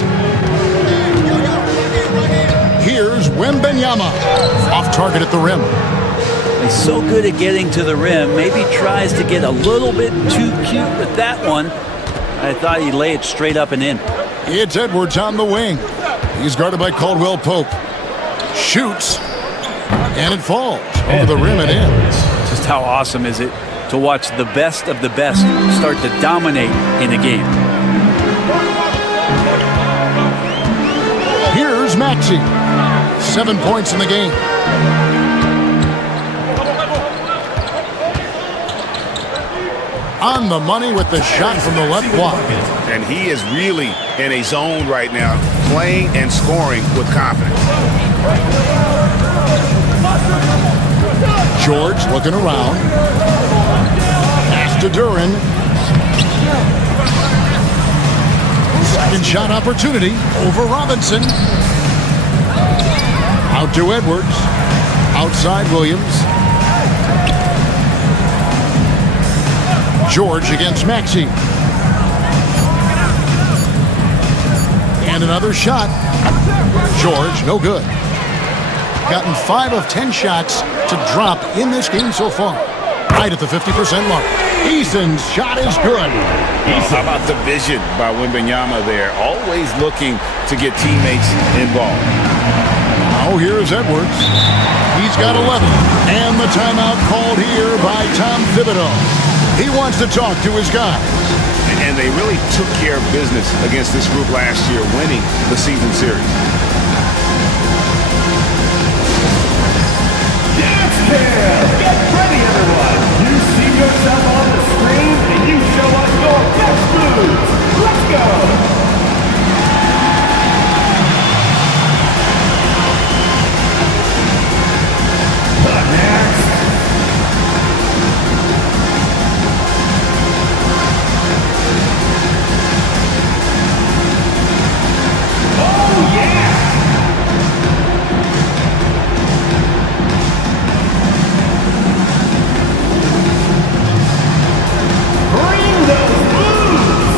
Here's Wembanyama. Off target at the rim. He's so good at getting to the rim. Maybe tries to get a little bit too cute with that one. I thought he'd lay it straight up and in. It's Edwards on the wing. He's guarded by Caldwell Pope. Shoots. And it falls over the rim and in. Just how awesome is it to watch the best of the best start to dominate in a game. Here's Maxey. 7 points in the game. On the money with the shot from the left block. And he is really in a zone right now, playing and scoring with confidence. George looking around. Pass to Duren. Second shot opportunity over Robinson. Out to Edwards. Outside Williams. George against Maxey. And another shot. George, no good. Gotten 5 of 10 shots to drop in this game so far. Right at the 50% mark. Eason's shot is good. How about the vision by Wembanyama there? Always looking to get teammates involved. Now here's Edwards. He's got 11. And the timeout called here by Tom Thibodeau. He wants to talk to his guys. And they really took care of business against this group last year, winning the season series. Get ready, everyone. You see yourself on the screen, and you show us your best moves. Let's go. Next. Oh, yeah. Bring those moves!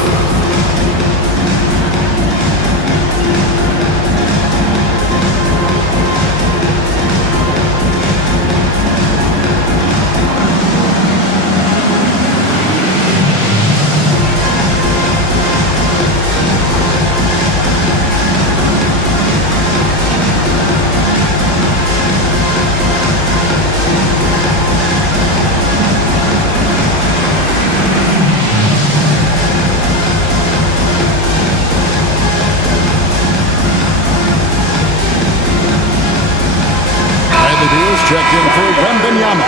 Checked in for Wembanyama.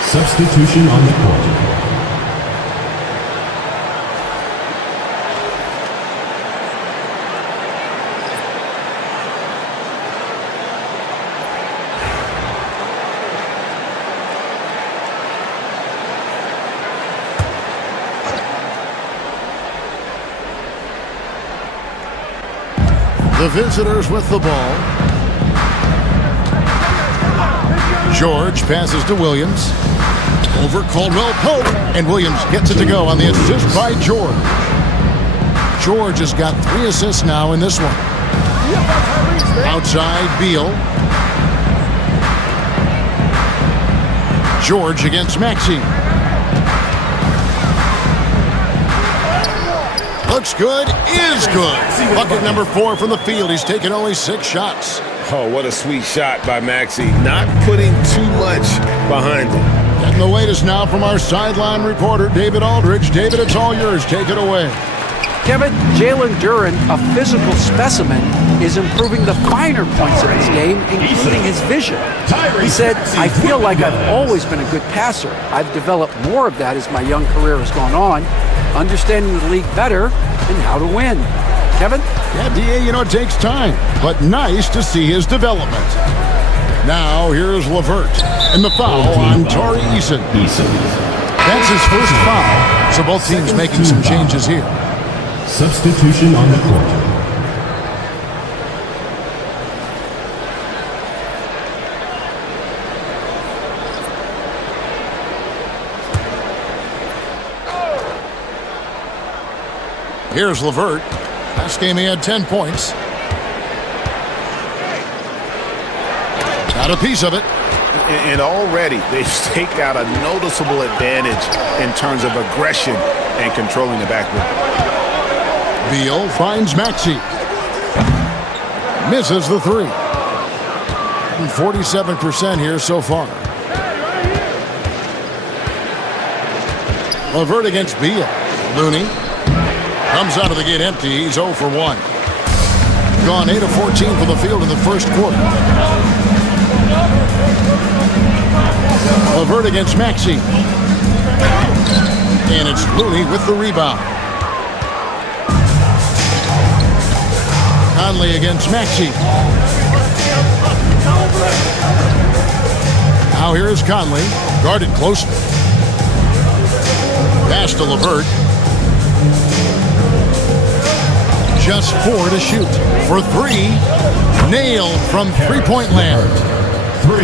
Substitution on the court. The visitors with the ball. George passes to Williams. Over Caldwell Pope. And Williams gets it to go on the assist by George. George has got 3 assists now in this one. Outside, Beal. George against Maxey. Looks good, is good. Bucket number 4 from the field. He's taken only 6 shots. Oh, what a sweet shot by Maxey. Not putting too much behind him. And the latest now from our sideline reporter, David Aldridge. David, it's all yours. Take it away. Kevin, Jalen Duren, a physical specimen, is improving the finer points of his game, including his vision. He said, I feel like I've always been a good passer. I've developed more of that as my young career has gone on, understanding the league better and how to win. Kevin? Yeah, D.A., you know, it takes time, but nice to see his development. Now, here's LeVert, and the foul on Tari Eason. That's his first foul, so both teams making some changes here. Substitution on the court. Here's LeVert. Last game he had 10 points. Got a piece of it. And already they've staked out a noticeable advantage in terms of aggression and controlling the backboard. Beal finds Maxey. Misses the 3. 47% here so far. LeVert against Beal. Looney comes out of the gate empty. He's 0 for 1. Gone 8 of 14 from the field in the first quarter. LeVert against Maxey. And it's Looney with the rebound. Conley against Maxey. Now here's Conley. Guarded closely. Pass to LeVert. Just 4 to shoot. For 3. Nailed from three-point land.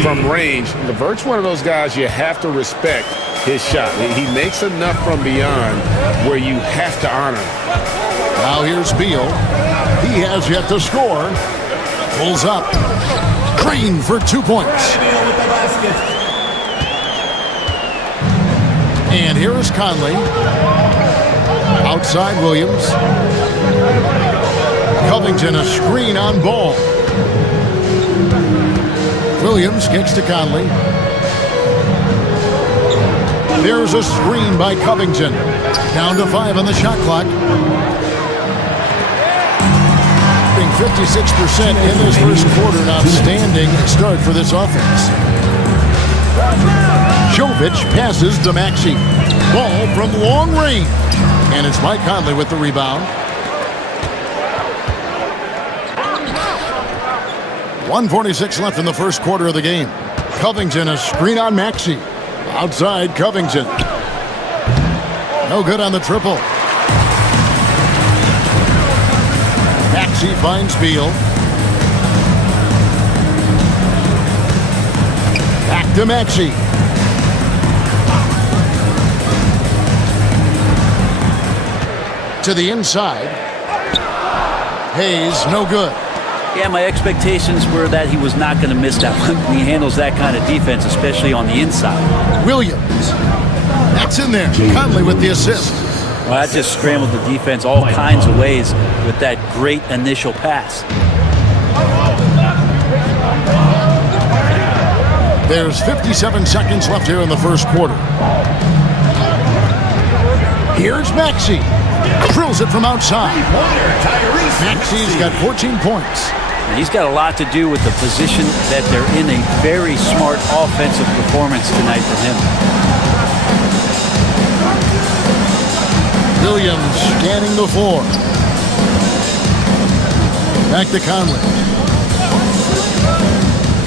From range, LeVert's one of those guys you have to respect his shot. He makes enough from beyond where you have to honor him. Now here's Beal. He has yet to score. Pulls up. Green for 2 points. And here is Conley. Outside Williams. Covington a screen on Ball. Williams kicks to Conley. There's a screen by Covington. Down to 5 on the shot clock. 56% in this first quarter. An outstanding start for this offense. Jovic passes to Maxey. Ball from long range. And it's Mike Conley with the rebound. 1:46 left in the first quarter of the game. Covington a screen on Maxey. Outside Covington. No good on the triple. Maxey finds Beal. Back to Maxey. To the inside. Hayes, no good. Yeah, my expectations were that he was not going to miss that one. He handles that kind of defense, especially on the inside. Williams. That's in there. Conley with the assist. Well, that just scrambled the defense all kinds of ways with that great initial pass. There's 57 seconds left here in the first quarter. Here's Maxey. Drills it from outside. Maxey's got 14 points. And he's got a lot to do with the position that they're in. A very smart offensive performance tonight from him. Williams scanning the floor. Back to Conley.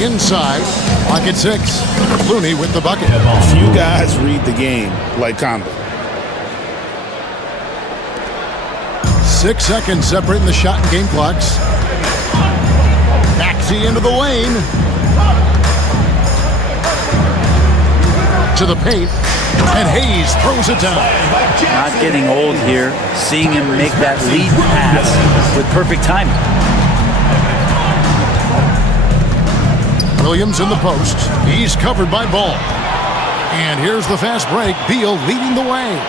Inside. Clock at 6. Looney with the bucket. Few guys read the game like Conley. 6 seconds separating the shot and game clocks. Maxey into the lane. To the paint. And Hayes throws it down. Not getting old here. Seeing him make that lead pass with perfect timing. Williams in the post. He's covered by Ball. And here's the fast break. Beal leading the way.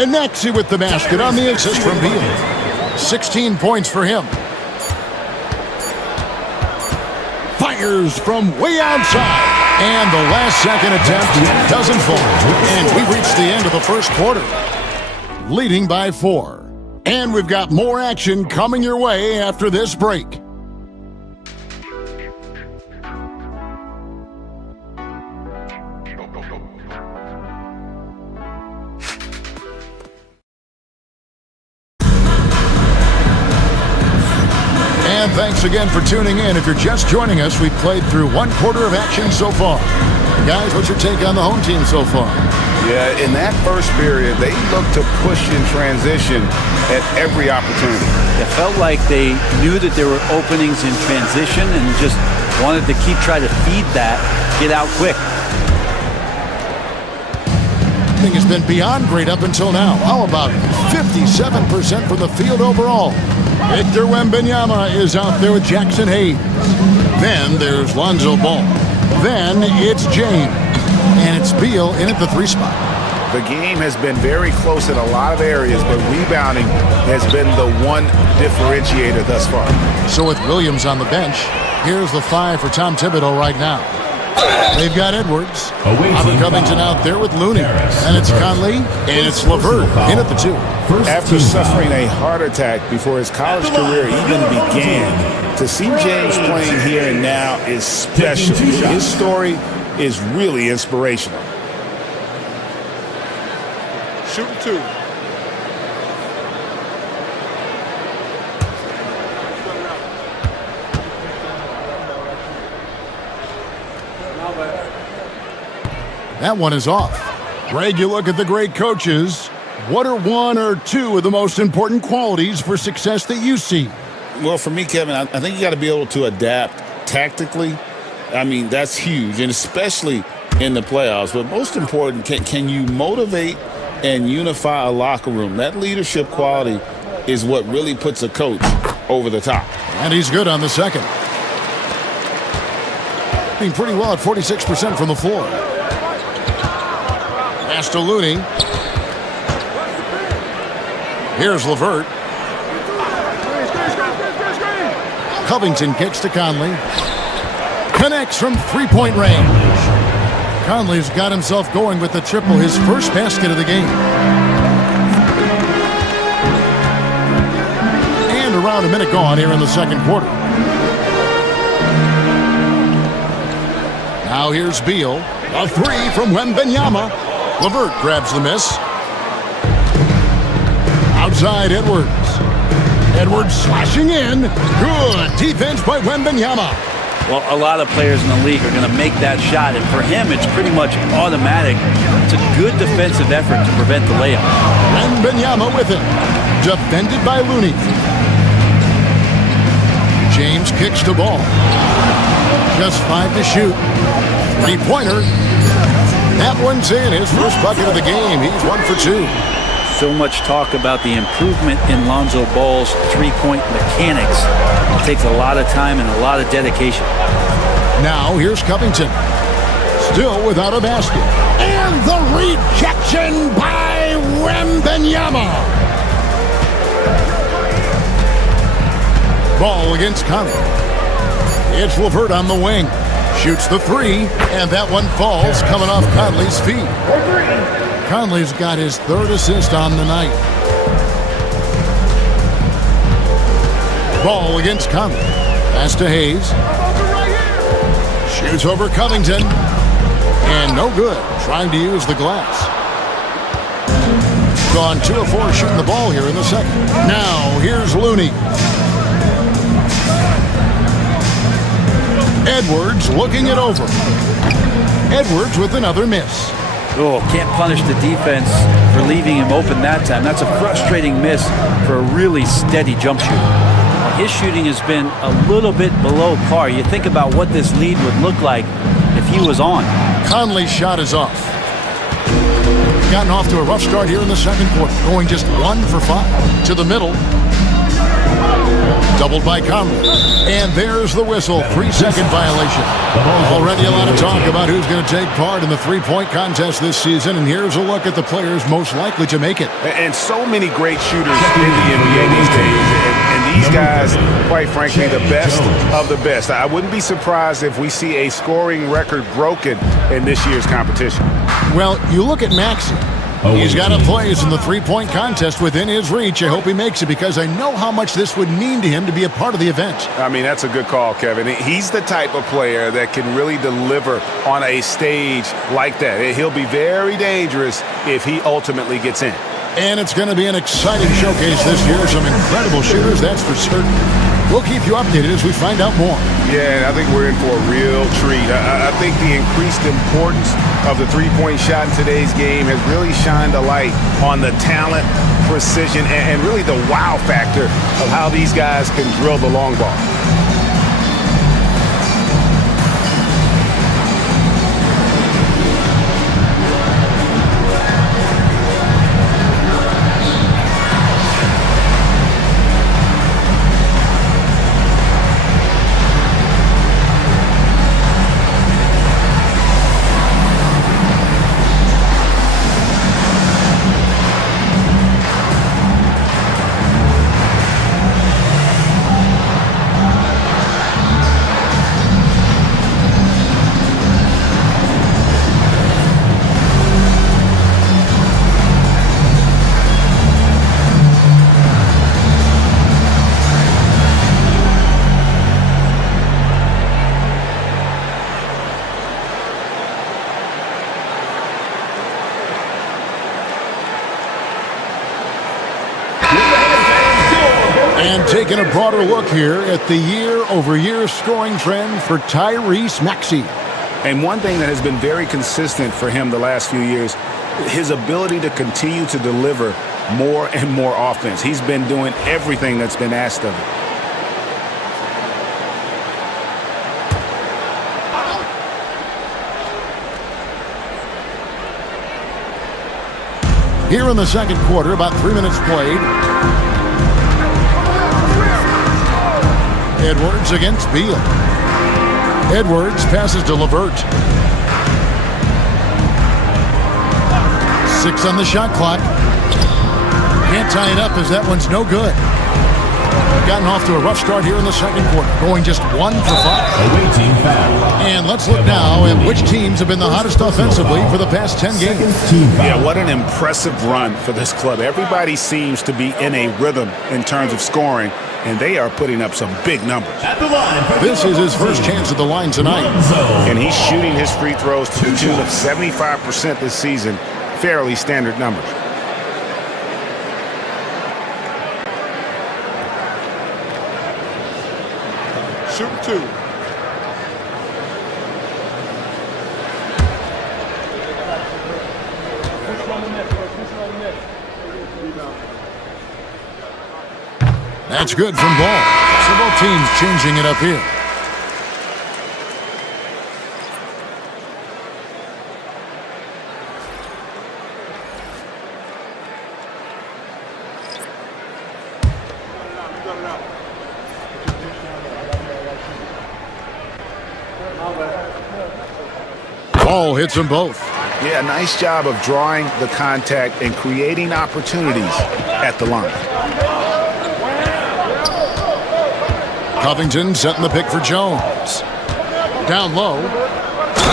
And Maxey with the basket on the assist from Beal. 16 points for him. Fires from way outside. And the last second attempt doesn't fall. And we reach the end of the first quarter. Leading by 4. And we've got more action coming your way after this break. And thanks again for tuning in. If you're just joining us, we've played through 1 quarter of action so far. Guys, what's your take on the home team so far? Yeah, in that first period, they looked to push in transition at every opportunity. It felt like they knew that there were openings in transition and just wanted to try to feed that, get out quick. Has been beyond great up until now. How about 57% from the field overall? Victor Wembanyama is out there with Jackson Hayes. Then there's Lonzo Ball. Then it's James. And it's Beal in at the 3 spot. The game has been very close in a lot of areas, but rebounding has been the one differentiator thus far. So with Williams on the bench, here's the 5 for Tom Thibodeau right now. They've got Edwards. Robert Covington out there with Looney. And it's Conley. And it's LeVert in at the 2. After suffering a heart attack before his college career even began, to see James playing here and now is special. His story is really inspirational. Shooting 2. That one is off. Greg, you look at the great coaches. What are 1 or 2 of the most important qualities for success that you see? Well, for me, Kevin, I think you got to be able to adapt tactically. I mean, that's huge, and especially in the playoffs. But most important, can you motivate and unify a locker room. That leadership quality is what really puts a coach over the top. And he's good on the second. Being pretty well at 46% from the floor. Pass to Looney. Here's LeVert. Covington kicks to Conley. Connects from three-point range. Conley's got himself going with the triple, his first basket of the game. And around a minute gone here in the second quarter. Now here's Beal. A three from Wembanyama. LeVert grabs the miss. Outside Edwards. Edwards slashing in. Good defense by Wembanyama. Well, a lot of players in the league are going to make that shot, and for him, it's pretty much automatic. It's a good defensive effort to prevent the layup. Wembanyama with it. Defended by Looney. James kicks the ball. Just 5 to shoot. Three-pointer. That one's in. His first bucket of the game. He's 1 for 2. So much talk about the improvement in Lonzo Ball's three-point mechanics. It takes a lot of time and a lot of dedication. Now here's Covington. Still without a basket. And the rejection by Wembanyama. Ball against Conley. It's LeVert on the wing. Shoots the three, and that one falls coming off Conley's feet. Conley's got his third assist on the night. Ball against Conley. Pass to Hayes. Shoots over Covington. And no good. Trying to use the glass. Gone 2 of 4 shooting the ball here in the second. Now here's Looney. Edwards looking it over. Edwards with another miss. Oh, can't punish the defense for leaving him open that time. That's a frustrating miss for a really steady jump shooter. His shooting has been a little bit below par. You think about what this lead would look like if he was on. Conley's shot is off. Gotten off to a rough start here in the second quarter, going just 1 for 5 to the middle. Doubled by Conley. And there's the whistle. 3-second violation. Already a lot of talk about who's going to take part in the three-point contest this season. And here's a look at the players most likely to make it. And so many great shooters in the NBA these days. And these guys, quite frankly, the best of the best. I wouldn't be surprised if we see a scoring record broken in this year's competition. Well, you look at Maxey. He's got a place in the three-point contest within his reach. I hope he makes it because I know how much this would mean to him to be a part of the event. I mean, that's a good call, Kevin. He's the type of player that can really deliver on a stage like that. He'll be very dangerous if he ultimately gets in. And it's going to be an exciting showcase this year. Some incredible shooters, that's for certain. We'll keep you updated as we find out more. Yeah, I think we're in for a real treat. I think the increased importance of the three-point shot in today's game has really shined a light on the talent, precision, and really the wow factor of how these guys can drill the long ball. And taking a broader look here at the year-over-year scoring trend for Tyrese Maxey. And one thing that has been very consistent for him the last few years, his ability to continue to deliver more and more offense. He's been doing everything that's been asked of him. Here in the second quarter, about 3 minutes played. Edwards against Beal. Edwards passes to LeVert. 6 on the shot clock. Can't tie it up as that one's no good. Gotten off to a rough start here in the second quarter, going just 1 for 5. And let's look now at which teams have been the hottest offensively for the past 10 games. Yeah, what an impressive run for this club. Everybody seems to be in a rhythm in terms of scoring, and they are putting up some big numbers. This is his first chance at the line tonight. And he's shooting his free throws to the tune of 75% this season. Fairly standard numbers. Shoot 2. That's good from Ball. Several teams changing it up here. Ball hits them both. Yeah, nice job of drawing the contact and creating opportunities at the line. Covington setting the pick for Jones. Down low.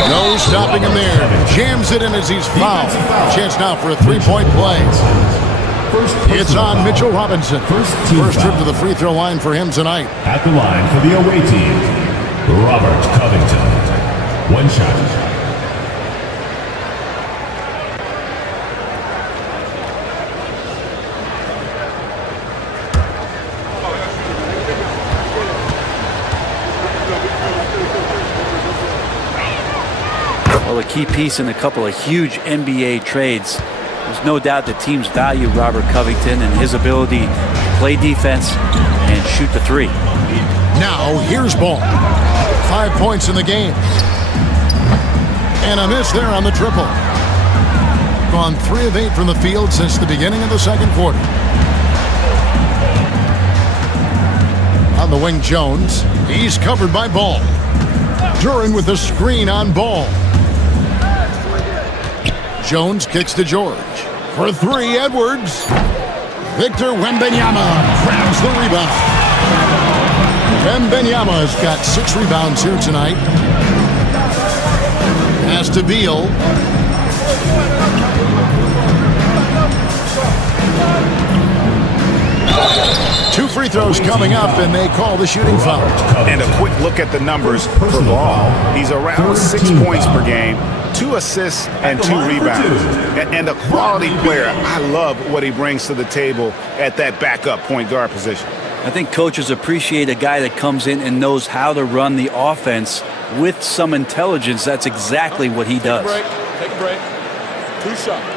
No stopping him there. Jams it in as he's fouled. Chance now for a three-point play. It's on Mitchell Robinson. First trip to the free throw line for him tonight. At the line for the away team, Robert Covington. 1 shot. Well, a key piece in a couple of huge NBA trades. There's no doubt that teams value Robert Covington and his ability to play defense and shoot the three. Now, here's Ball. 5 points in the game. And a miss there on the triple. Gone 3 of 8 from the field since the beginning of the second quarter. On the wing, Jones. He's covered by Ball. Duran with the screen on Ball. Jones kicks to George. For 3, Edwards. Victor Wembanyama grabs the rebound. Wembanyama's got 6 rebounds here tonight. Pass to Beal. Two free throws coming up, and they call the shooting foul. And a quick look at the numbers for Ball. He's around 6 points per game, 2 assists and 2 rebounds. And a quality player. I love what he brings to the table at that backup point guard position. I think coaches appreciate a guy that comes in and knows how to run the offense with some intelligence. That's exactly what he does. Take a break. 2 shots.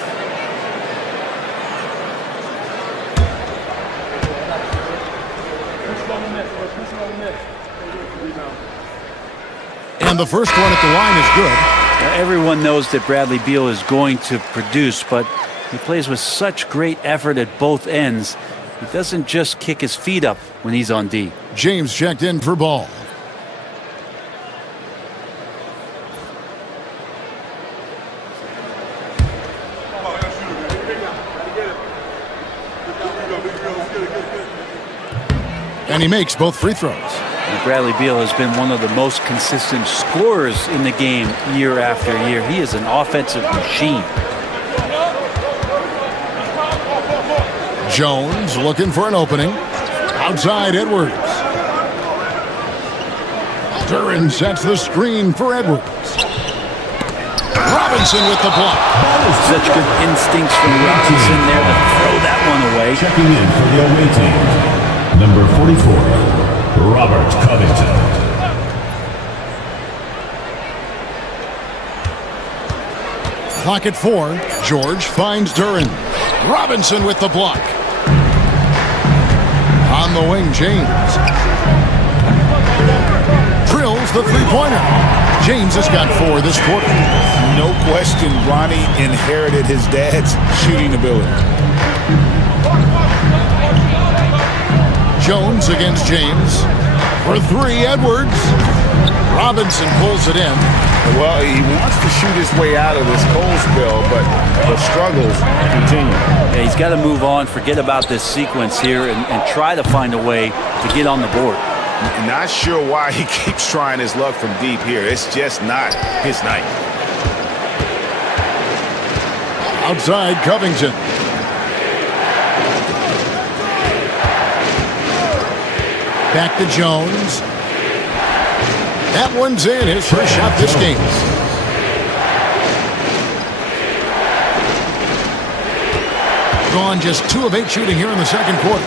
And the first one at the line is good. Now, everyone knows that Bradley Beal is going to produce, but he plays with such great effort at both ends. He doesn't just kick his feet up when he's on D. James checked in for Ball. And he makes both free throws. And Bradley Beal has been one of the most consistent scorers in the game year after year. He is an offensive machine. Jones looking for an opening. Outside Edwards. Duran sets the screen for Edwards. Robinson with the block. Such good instincts from Robinson there to throw that one away. Checking in for the away team, number 44, Robert Covington. Clock at 4. George finds Duran. Robinson with the block. On the wing, James. Drills There's the three-pointer. James has got 4 this quarter. No question, Ronnie inherited his dad's shooting ability. Jones against James. For 3, Edwards. Robinson pulls it in. Well, he wants to shoot his way out of this cold spell, but the struggles continue. Yeah, he's got to move on, forget about this sequence here, and try to find a way to get on the board. Not sure why he keeps trying his luck from deep here. It's just not his night. Outside, Covington. Back to Jones. That one's in. His first shot this game. Gone just 2 of 8 shooting here in the second quarter.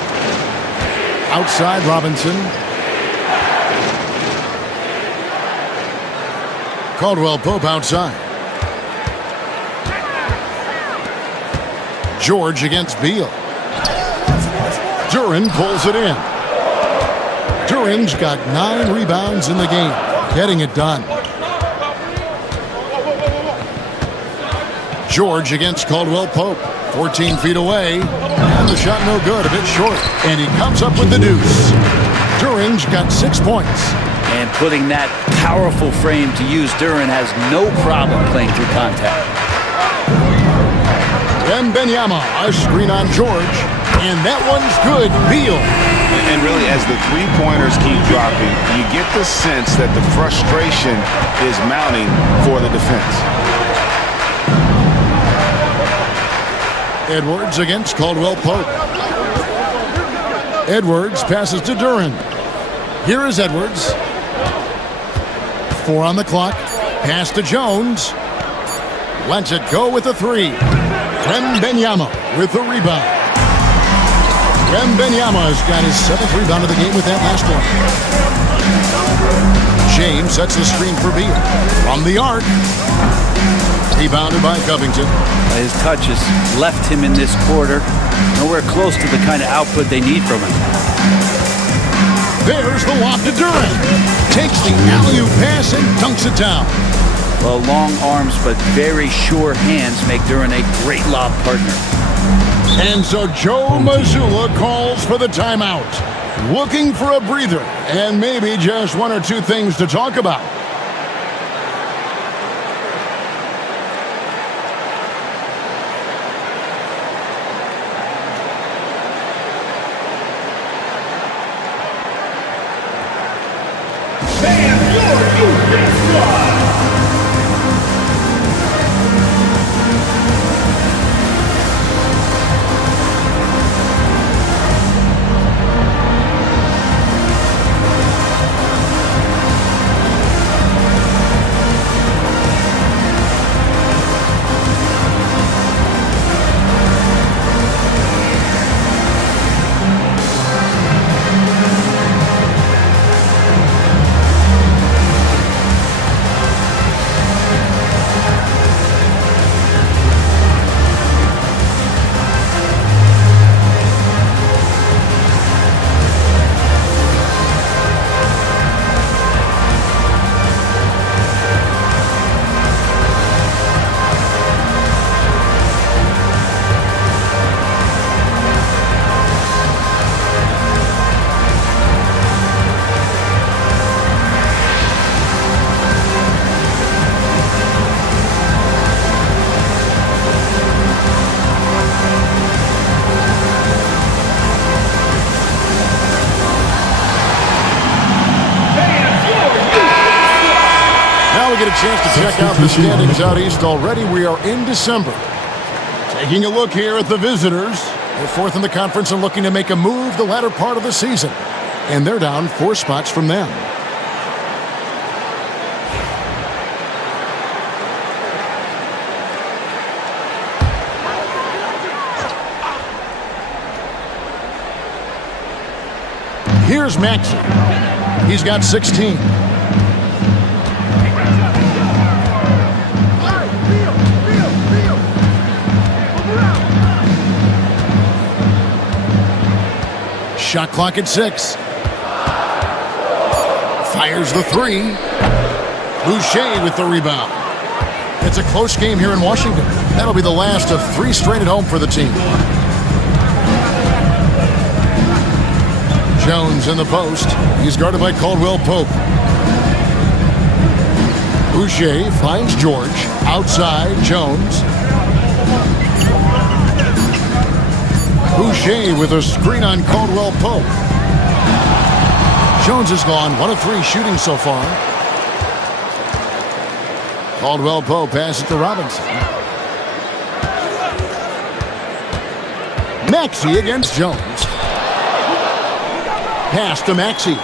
Outside, Robinson. Caldwell Pope outside. George against Beal. Duren pulls it in. Duren's got 9 rebounds in the game, getting it done. George against Caldwell Pope, 14 feet away, and the shot no good, a bit short, and he comes up with the deuce. Duren's got 6 points. And putting that powerful frame to use, Duren has no problem playing through contact. Wembanyama, a screen on George, and that one's good. Beal. And really, as the three-pointers keep dropping, you get the sense that the frustration is mounting for the defense. Edwards against Caldwell Pope. Edwards passes to Duren. Here is Edwards. 4 on the clock. Pass to Jones. Lets it go with the 3. Wembanyama with the rebound. Wembanyama has got his 7th rebound of the game with that last one. James sets the screen for Beal. From the arc. Rebounded by Covington. His touch has left him in this quarter. Nowhere close to the kind of output they need from him. There's the lob to Duren. Takes the alley-oop pass and dunks it down. Well, long arms but very sure hands make Duren a great lob partner. And so Joe Mazzulla calls for the timeout. Looking for a breather and maybe just 1 or 2 things to talk about. Get a chance to check out the standings out east already. We are in December. Taking a look here at the visitors. They're 4th in the conference and looking to make a move the latter part of the season. And they're down 4 spots from them. Here's Maxey. He's got 16. Shot clock at 6. Fires the three. Boucher with the rebound. It's a close game here in Washington. That'll be the last of 3 straight at home for the team. Jones in the post. He's guarded by Caldwell Pope. Boucher finds George. Outside, Jones. Boucher with a screen on Caldwell Pope. Jones has gone 1 of 3 shooting so far. Caldwell Pope passes to Robinson. Maxey against Jones. Pass to Maxey.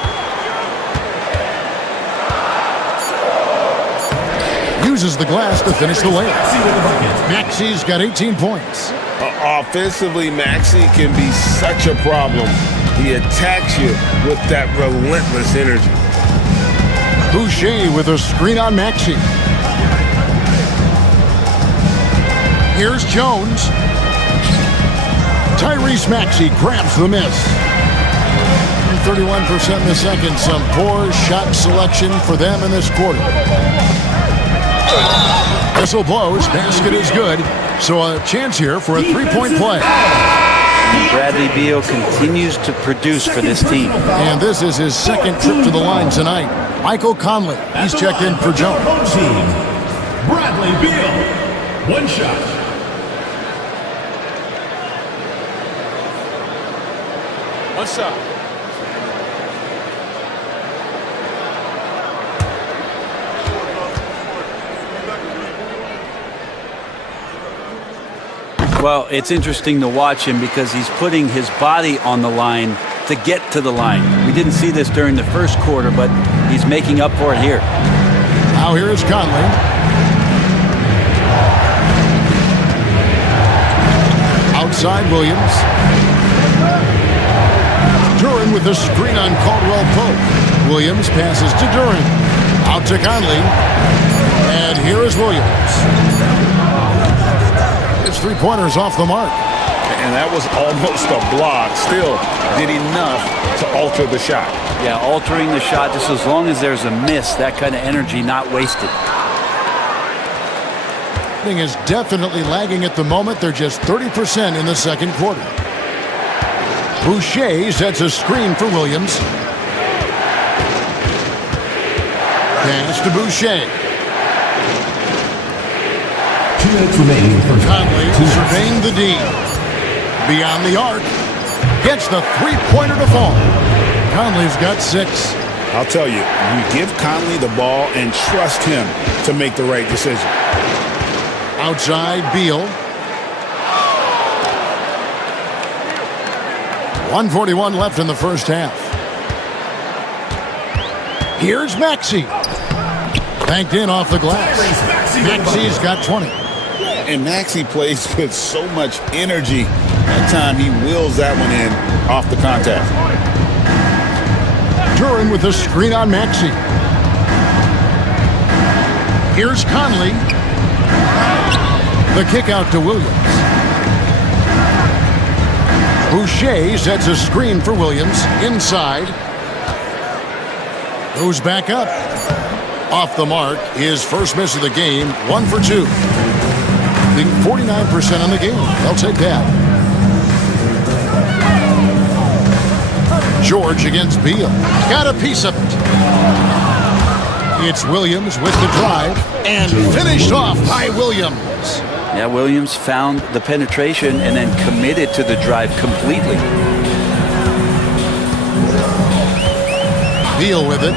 Uses the glass to finish the layup. Maxey's got 18 points. Offensively, Maxey can be such a problem. He attacks you with that relentless energy. Boucher with a screen on Maxey. Here's Jones. Tyrese Maxey grabs the miss. 31% in the second. Some poor shot selection for them in this quarter. Whistle blows. Basket is good. So a chance here for a three-point play. Bradley Beal continues to produce for this team. And this is his second trip to the line tonight. Michael Conley. He's checked in for Jones. Bradley Beal. 1 shot. One shot. Well, it's interesting to watch him because he's putting his body on the line to get to the line. We didn't see this during the first quarter, but he's making up for it here. Now here is Conley. Outside Williams. Duran with the screen on Caldwell Pope. Williams passes to Duran. Out to Conley. And here is Williams. His three-pointers off the mark. And that was almost a block. Still did enough to alter the shot. Yeah, altering the shot just as long as there's a miss, that kind of energy not wasted. Thing is definitely lagging at the moment. They're just 30% in the second quarter. Boucher sets a screen for Williams. Pass to Boucher. 2 minutes remaining. Conley surveying the D. Beyond the arc. Gets the three-pointer to fall. Conley's got 6. I'll tell you, you give Conley the ball and trust him to make the right decision. Outside Beal. 1:41 left in the first half. Here's Maxey. Banked in off the glass. Maxey's got 20. And Maxey plays with so much energy. That time he wheels that one in off the contact. Duran with the screen on Maxey. Here's Conley. The kick out to Williams. Boucher sets a screen for Williams. Inside. Goes back up. Off the mark. His first miss of the game. 1 for 2. I think 49% on the game. They'll take that. George against Beal. Got a piece of it. It's Williams with the drive. And finished off by Williams. Yeah, Williams found the penetration and then committed to the drive completely. Beal with it.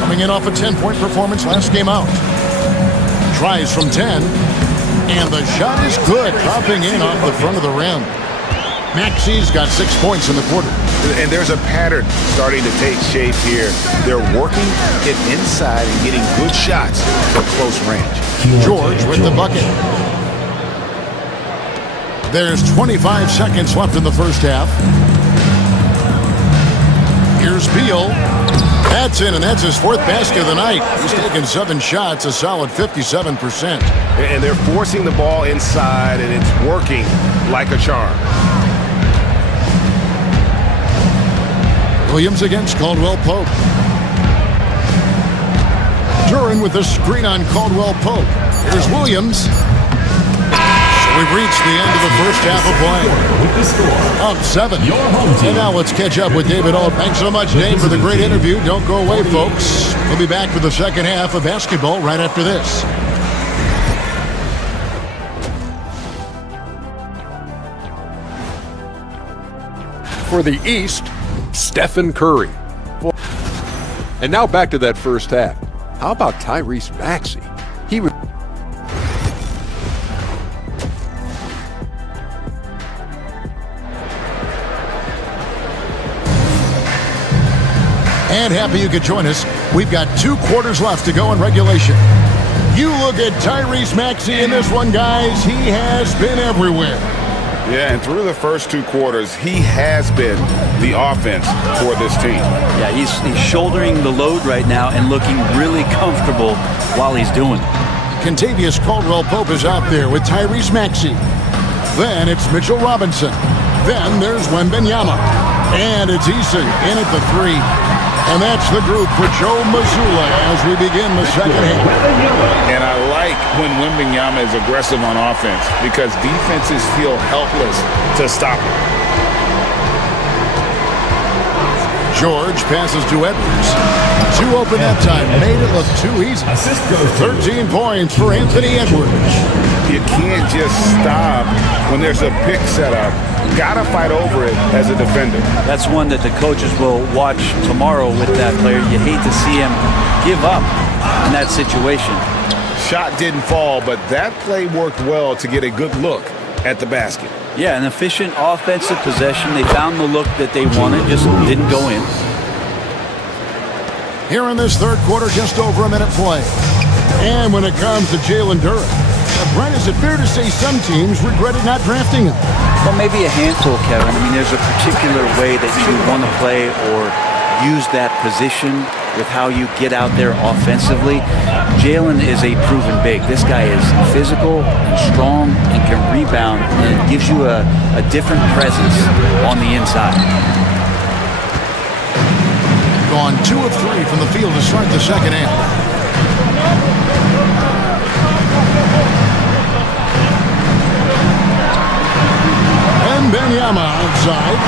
Coming in off a 10-point performance last game out. Tries from 10. And the shot is good. Dropping in off the front of the rim. Maxey's got 6 points in the quarter. And there's a pattern starting to take shape here. They're working it inside and getting good shots from close range. George with the bucket. There's 25 seconds left in the first half. Here's Beal. That's in, and that's his 4th basket of the night. He's taken 7 shots, a solid 57%. And they're forcing the ball inside, and it's working like a charm. Williams against Caldwell Pope. Duran with a screen on Caldwell Pope. Here's Williams. So we've reached the end of the first half of play. With the score, Up 7. your home team. And now let's catch up with David Alt. Thanks so much, Dave, for the great interview. Don't go away, folks. We'll be back for the second half of basketball right after this. For the East, Stephen Curry. And now back to that first half. How about Tyrese Maxey? He was And happy you could join us. We've got 2 quarters left to go in regulation. You look at Tyrese Maxey in this one, guys. He has been everywhere. Yeah, and through the first 2 quarters, he has been the offense for this team. Yeah, he's shouldering the load right now and looking really comfortable while he's doing it. Contavious Caldwell-Pope is out there with Tyrese Maxey. Then it's Mitchell Robinson. Then there's Wembanyama. And it's Eason in at the 3. And that's the group for Joe Mazzulla as we begin the second half. And I like when Wembanyama is aggressive on offense because defenses feel helpless to stop him. George passes to Edwards. 2 open that time. Made it look too easy. 13 points for Anthony Edwards. You can't just stop when there's a pick set up. Gotta fight over it as a defender. That's one that the coaches will watch tomorrow with that player. You hate to see him give up in that situation. Shot didn't fall, but that play worked well to get a good look at the basket. Yeah, an efficient offensive possession. They found the look that they wanted, just didn't go in. Here in this third quarter, just over a minute play. And when it comes to Jalen Duran, Brent, is it fair to say some teams regretted not drafting him? Well, maybe a handful, Kevin. I mean, there's a particular way that you want to play or use that position with how you get out there offensively. Jalen is a proven big. This guy is physical and strong and can rebound, and it gives you a different presence on the inside. Gone 2 of 3 from the field to start the second half. Wembanyama outside.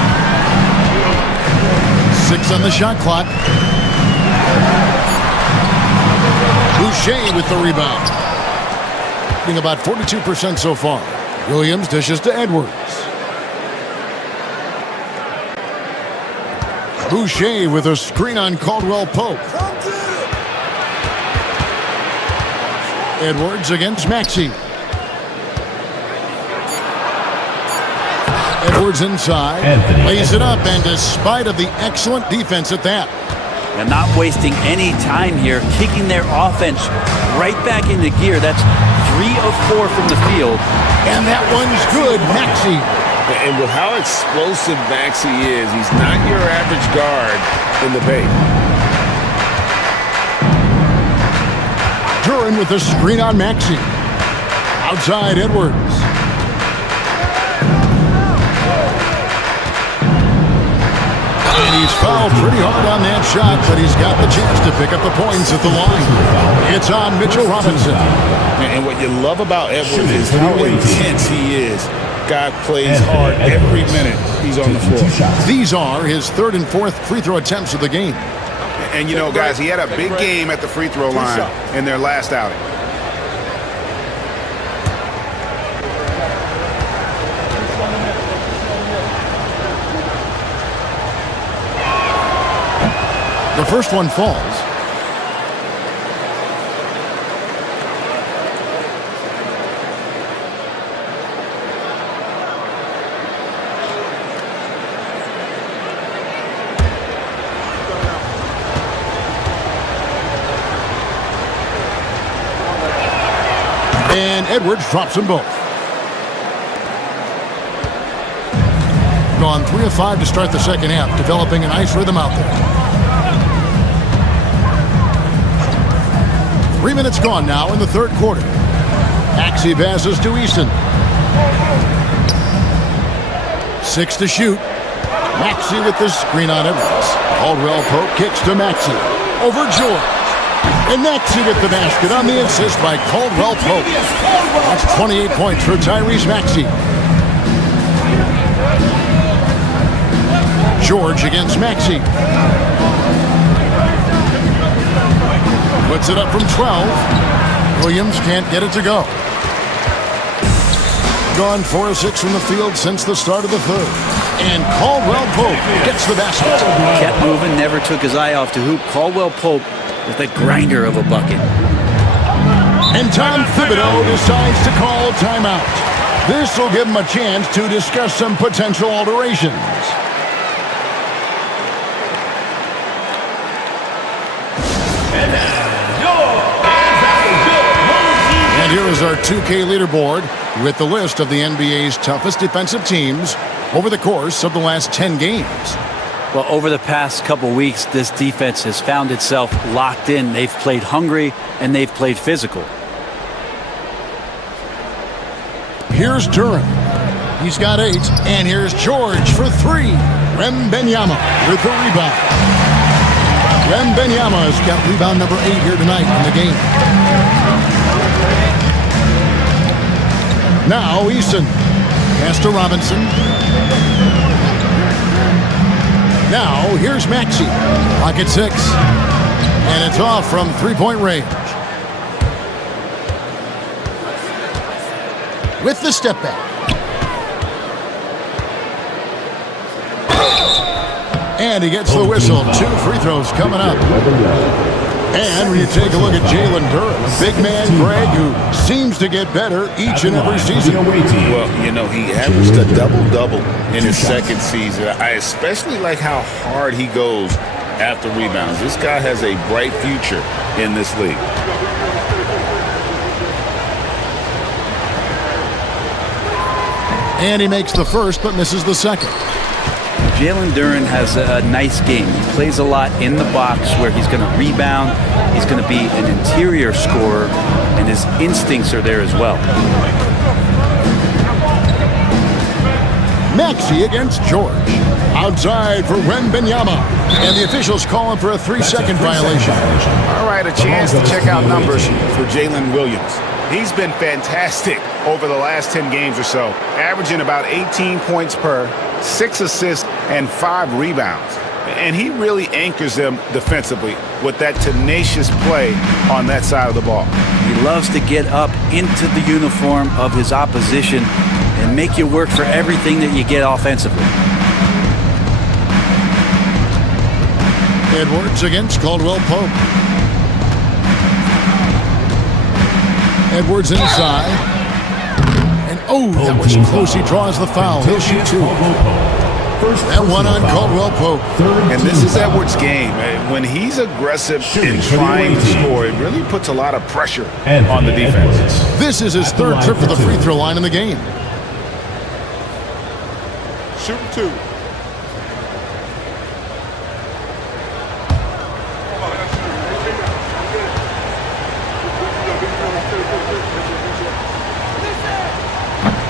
6 on the shot clock. Boucher with the rebound. Being about 42% so far. Williams dishes to Edwards. Boucher with a screen on Caldwell-Pope. Edwards against Maxey. Edwards inside, lays it up, and despite of the excellent defense at that. And not wasting any time here, kicking their offense right back into gear. That's 3 of 4 from the field. And that one's good, Maxey. And with how explosive Maxey is, he's not your average guard in the paint. Duran with the screen on Maxey. Outside Edwards. And he's fouled pretty hard on that shot, but he's got the chance to pick up the points at the line. It's on Mitchell Robinson. And what you love about Edwards is how intense he is. Guy plays hard every minute he's on the floor. These are his 3rd and 4th free throw attempts of the game. And you know, guys, he had a big game at the free throw line in their last outing. The first one falls. And Edwards drops them both. Gone 3 of 5 to start the second half, developing a nice rhythm out there. 3 minutes gone now in the third quarter. Maxey passes to Eason. 6 to shoot. Maxey with the screen on Edwards. Caldwell-Pope kicks to Maxey. Over George. And Maxey with the basket on the assist by Caldwell Pope. That's 28 points for Tyrese Maxey. George against Maxey. Puts it up from 12. Williams can't get it to go. Gone 4 of 6 from the field since the start of the third. And Caldwell Pope gets the basket. Kept moving, never took his eye off the hoop. Caldwell Pope with a grinder of a bucket. And Tom Thibodeau decides to call timeout. This will give him a chance to discuss some potential alterations. And here is our 2K leaderboard with the list of the NBA's toughest defensive teams over the course of the last 10 games. Well, over the past couple weeks, this defense has found itself locked in. They've played hungry and they've played physical. Here's Duran. He's got 8. And here's George for 3. Wembanyama with the rebound. Wembanyama has got rebound number 8 here tonight in the game. Now Eason. Pass to Robinson. Now here's Maxey. Clock at 6. And it's off from three-point range. With the step back. And he gets the whistle. 2 free throws coming up. And when you take a look at Jalen Duran, big man Greg, who seems to get better each and every season. Well, you know, he averaged a double-double in his second season. I especially like how hard he goes after rebounds. This guy has a bright future in this league. And he makes the first but misses the second. Jalen Duran has a nice game. He plays a lot in the box where he's going to rebound. He's going to be an interior scorer, and his instincts are there as well. Maxey against George. Outside for Wembanyama. And the officials calling for a 3-second violation. All right, a chance to check out numbers for Jalen Williams. He's been fantastic over the last 10 games or so, averaging about 18 points per, 6 assists, and 5 rebounds. And he really anchors them defensively with that tenacious play on that side of the ball. He loves to get up into the uniform of his opposition and make you work for everything that you get offensively. Edwards against Caldwell Pope. Edwards inside. And that was close. He draws the foul. He'll shoot 2. And one on Caldwell Pope. And this is Edwards' game. When he's aggressive in trying to score, it really puts a lot of pressure on the defense. This is his 3rd trip to the free throw line in the game. Shooting 2.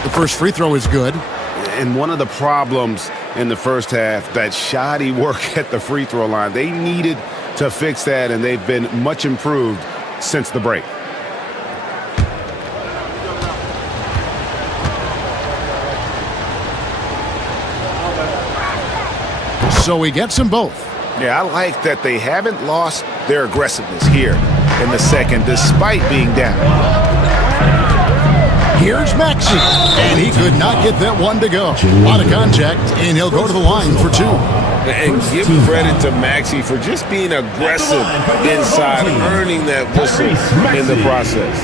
The first free throw is good. And one of the problems in the first half, that shoddy work at the free throw line. They needed to fix that, and they've been much improved since the break. So he gets them both. Yeah, I like that they haven't lost their aggressiveness here in the second, despite being down. Here's Maxey, and he could not get that one to go. Out of contact, and he'll go to the line for 2. And give credit to Maxey for just being aggressive inside, earning that whistle in the process.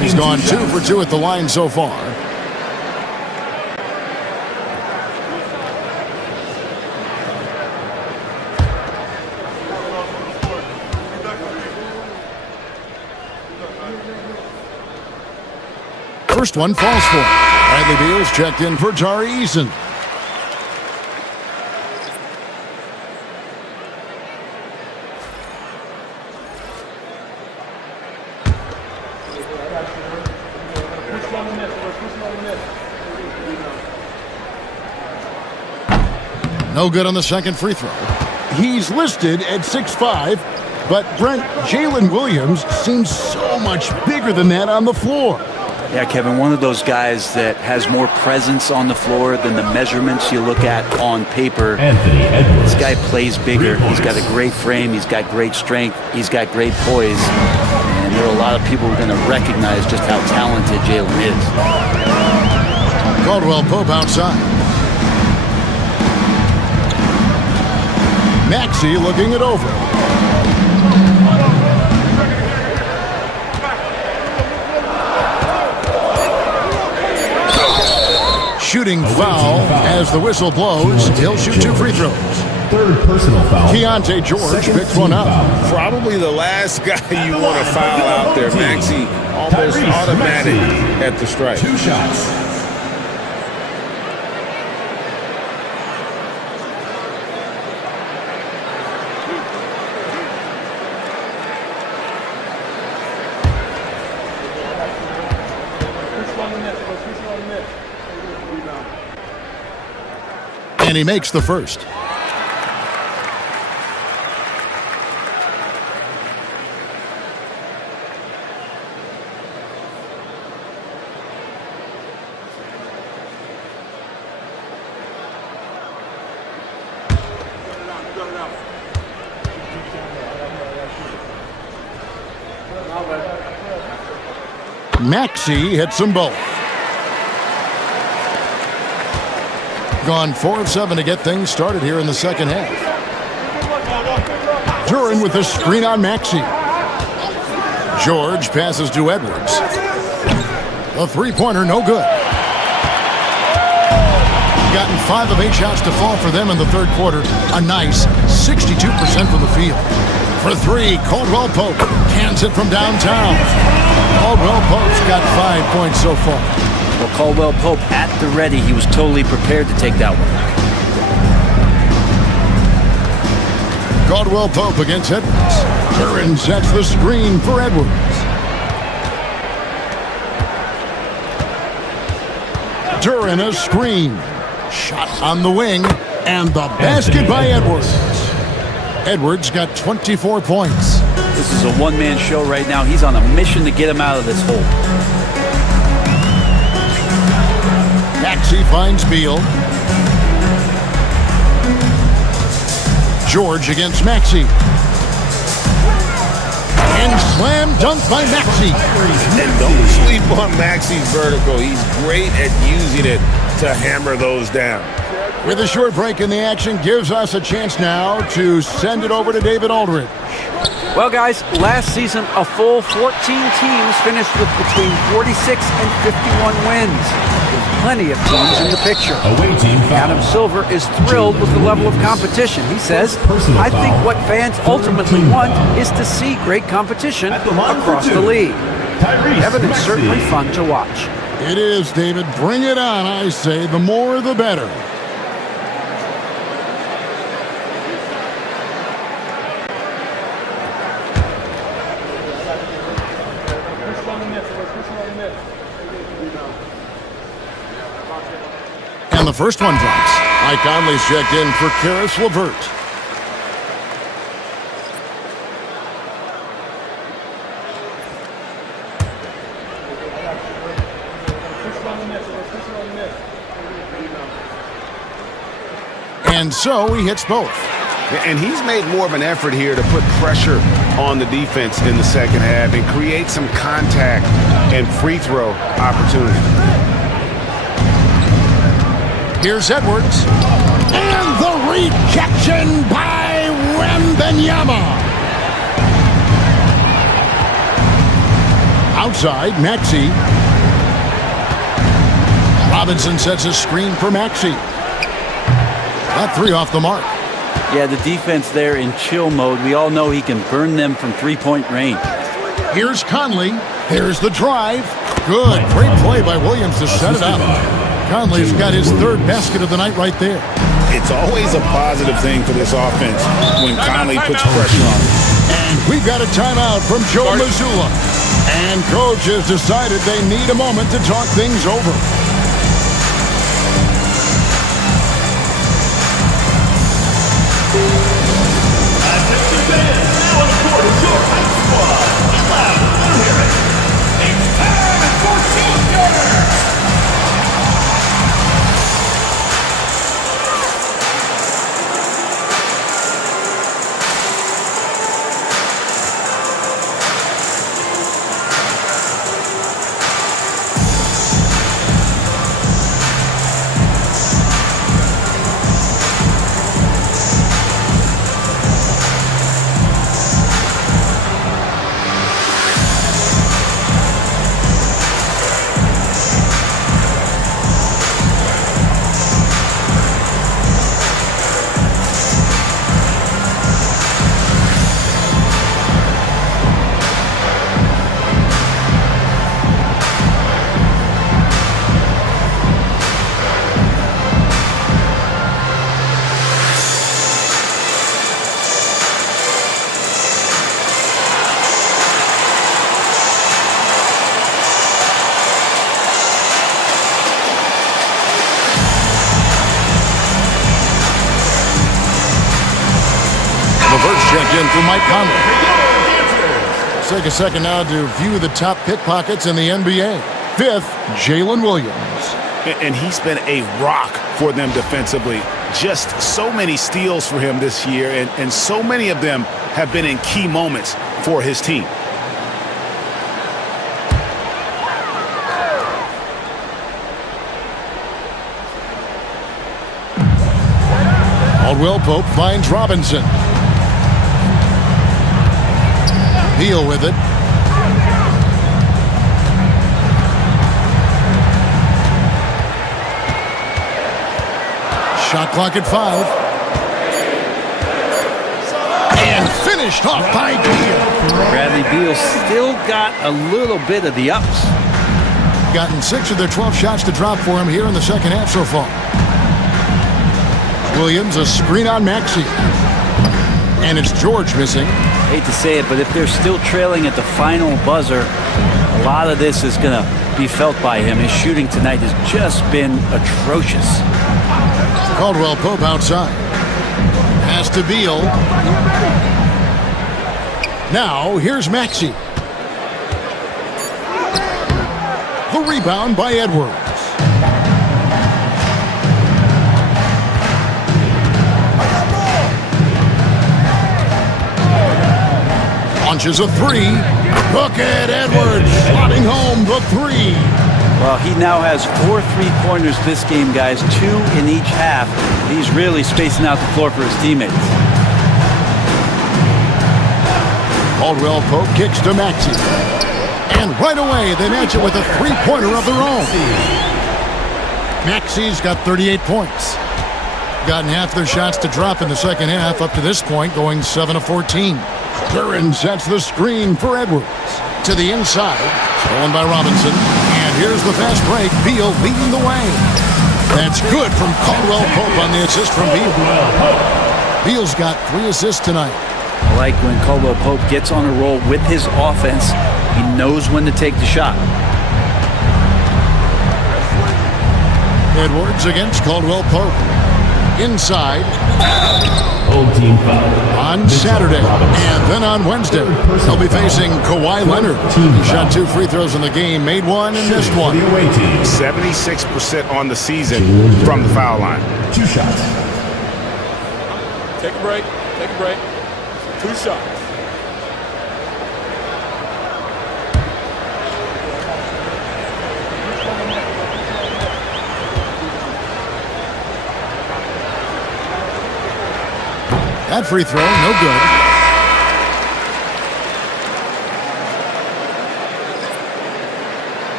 He's gone 2 for 2 at the line so far. First one falls for him. Bradley Beal's checked in for Tari Eason. No good on the second free throw. He's listed at 6'5", But Brent, Jalen Williams seems so much bigger than that on the floor. Yeah, Kevin, one of those guys that has more presence on the floor than the measurements you look at on paper. Anthony Edwards. This guy plays bigger. He's got a great frame. He's got great strength. He's got great poise. And there are a lot of people who are going to recognize just how talented Jalen is. Caldwell Pope outside. Maxey looking it over. Shooting foul as the whistle blows. He'll shoot 2 free throws. Third personal foul. Keontae George Second picks one up. foul. Probably the last guy you want to foul out there. Maxey almost automatic at the strike. 2 shots. And he makes the first. Maxey hits them both. Gone 4 of 7 to get things started here in the second half. Duran with a screen on Maxey. George passes to Edwards. A three-pointer, no good. Gotten 5 of 8 shots to fall for them in the third quarter. A nice 62% from the field. For 3, Caldwell Pope cans it from downtown. Caldwell Pope's got 5 points so far. Well, Caldwell Pope at the ready. He was totally prepared to take that one. Caldwell Pope against Edwards. Duran sets the screen for Edwards. Duran a screen. Shot on the wing. And the basket by Edwards. Edwards got 24 points. This is a one-man show right now. He's on a mission to get him out of this hole. Maxey finds Beal. George against Maxey. And slam dunk by Maxey. And don't sleep on Maxey's vertical. He's great at using it to hammer those down. With a short break in the action, gives us a chance now to send it over to David Aldridge. Well, guys, last season, a full 14 teams finished with between 46 and 51 wins. There's plenty of teams in the picture. Adam Silver is thrilled with the level of competition. He says, I think what fans ultimately want is to see great competition across the league. Kevin, it's certainly fun to watch. It is, David. Bring it on, I say. The more, the better. And the first one drops. Mike Conley's checked in for Karis LeVert. And so he hits both. And he's made more of an effort here to put pressure on the defense in the second half and create some contact and free throw opportunity. Here's Edwards. And the rejection by Wembanyama. Outside, Maxey. Robinson sets a screen for Maxey. That 3 off the mark. Yeah, the defense there in chill mode. We all know he can burn them from three-point range. Here's Conley. Here's the drive. Good. Great play by Williams to set it up. Conley's got his 3rd basket of the night right there. It's always a positive thing for this offense when Conley puts pressure on it. And we've got a timeout from Joe Mazzulla. And coach has decided they need a moment to talk things over. LeVert's checked in for Mike Conley. Let's take a second now to view the top pickpockets in the NBA. 5th, Jalen Williams. And he's been a rock for them defensively. Just so many steals for him this year, and so many of them have been in key moments for his team. Caldwell Pope finds Robinson. Beal with it. Shot clock at 5. And finished off by Beal. Bradley Beal still got a little bit of the ups. Gotten 6 of their 12 shots to drop for him here in the second half so far. Williams, a screen on Maxey. And it's George missing. Hate to say it, but if they're still trailing at the final buzzer, a lot of this is going to be felt by him. His shooting tonight has just been atrocious. Caldwell Pope outside. Pass to Beal. Now, here's Maxey. The rebound by Edwards. Launches a 3. Bucket Edwards slotting home the 3. Well, he now has 4 3-pointers this game, guys, 2 in each half. He's really spacing out the floor for his teammates. Caldwell Pope kicks to Maxey. And right away, they match it with a 3-pointer of their own. Maxey's got 38 points. Gotten half their shots to drop in the second half up to this point, going 7 of 14. Duran sets the screen for Edwards. To the inside, stolen by Robinson. And here's the fast break. Beal leading the way. That's good from Caldwell Pope on the assist from Beal. Beal's got 3 assists tonight. I like when Caldwell Pope gets on a roll with his offense. He knows when to take the shot. Edwards against Caldwell Pope. Inside. Old team foul. On Saturday. And then on Wednesday, they'll be facing Kawhi Leonard. He shot 2 free throws in the game, made 1 and missed 1. 76% on the season from the foul line. 2 shots. Take a break. Take a break. 2 shots. That free throw, no good.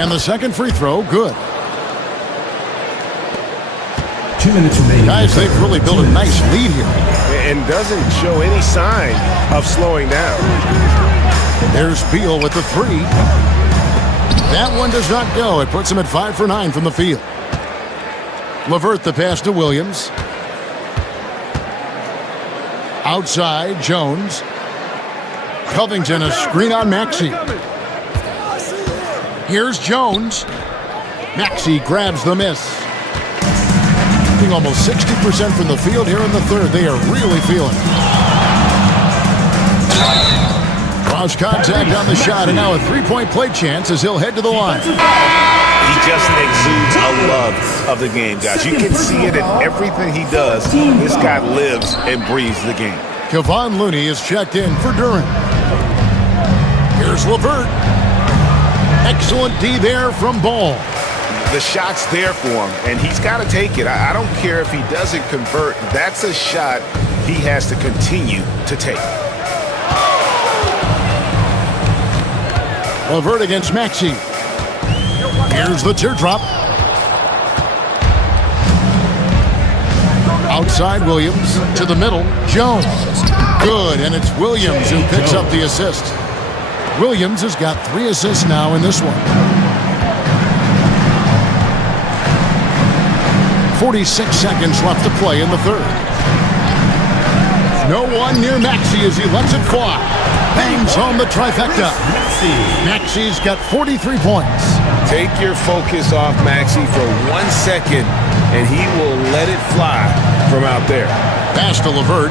And the second free throw, good. 2 minutes remaining. Guys, they've really built a nice lead here. And doesn't show any sign of slowing down. There's Beal with the 3. That one does not go. It puts him at 5 for 9 from the field. LeVert the pass to Williams. Outside, Jones. Covington, a screen on Maxey. Here's Jones. Maxey grabs the miss. Shooting almost 60% from the field here in the third. They are really feeling it. Cross contact on the shot, and now a 3-point play chance as he'll head to the line. He just exudes a love of the game, guys. You can see it in everything he does. This guy lives and breathes the game. Kevon Looney is checked in for Duran. Here's LeVert. Excellent D there from Ball. The shot's there for him, and he's got to take it. I don't care if he doesn't convert. That's a shot he has to continue to take. LeVert against Maxey. Here's the teardrop. Outside Williams to the middle. Jones. Good, and it's Williams who picks up the assist. Williams has got 3 assists now in this one. 46 seconds left to play in the third. No one near Maxey as he lets it fly. bangs home the trifecta. Maxi's got 43 points. Take your focus off Maxey for 1 second, and he will let it fly from out there. Pass to LeVert.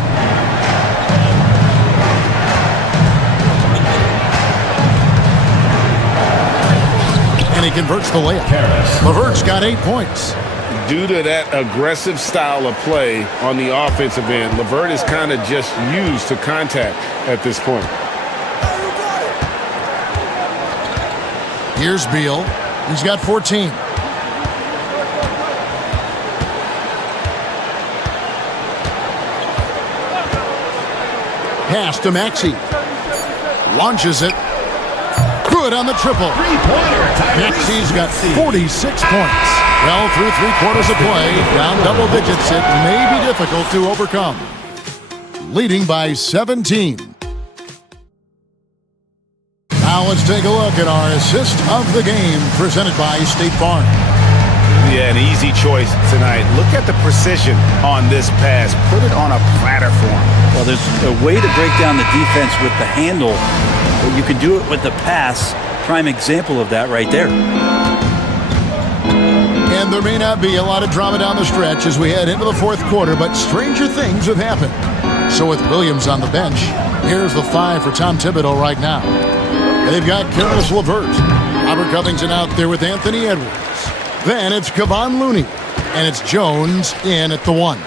And he converts the layup. LeVert's got 8 points. Due to that aggressive style of play on the offensive end, LeVert is kind of just used to contact at this point. Here's Beal. He's got 14. Pass to Maxey. Launches it. Good on the triple. Maxey's got 46 points. Well, through 3 quarters of play, down double digits, it may be difficult to overcome. Leading by 17. Now let's take a look at our assist of the game presented by State Farm. Yeah, an easy choice tonight. Look at the precision on this pass. Put it on a platter for him. Well, there's a way to break down the defense with the handle, but you can do it with the pass. Prime example of that right there. And there may not be a lot of drama down the stretch as we head into the 4th quarter, but stranger things have happened. So with Williams on the bench, here's the 5 for Tom Thibodeau right now. They've got Karis LeVert. Robert Covington out there with Anthony Edwards. Then it's Kevon Looney. And it's Jones in at the 1.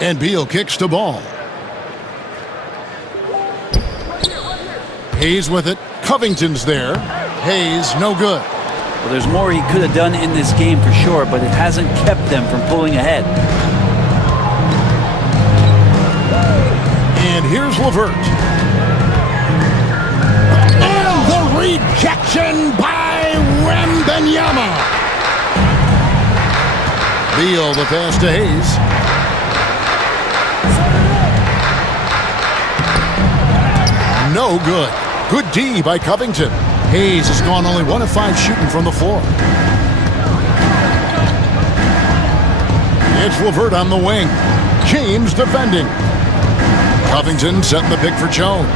And Beal kicks to ball. Hayes with it. Covington's there. Hayes, no good. Well, there's more he could have done in this game for sure, but it hasn't kept them from pulling ahead. And here's LeVert. And the rejection by Wembanyama. Beal, the pass to Hayes. No good. Good D by Covington. Hayes has gone only 1 of 5 shooting from the floor. It's LeVert on the wing. James defending. Covington setting the pick for Jones.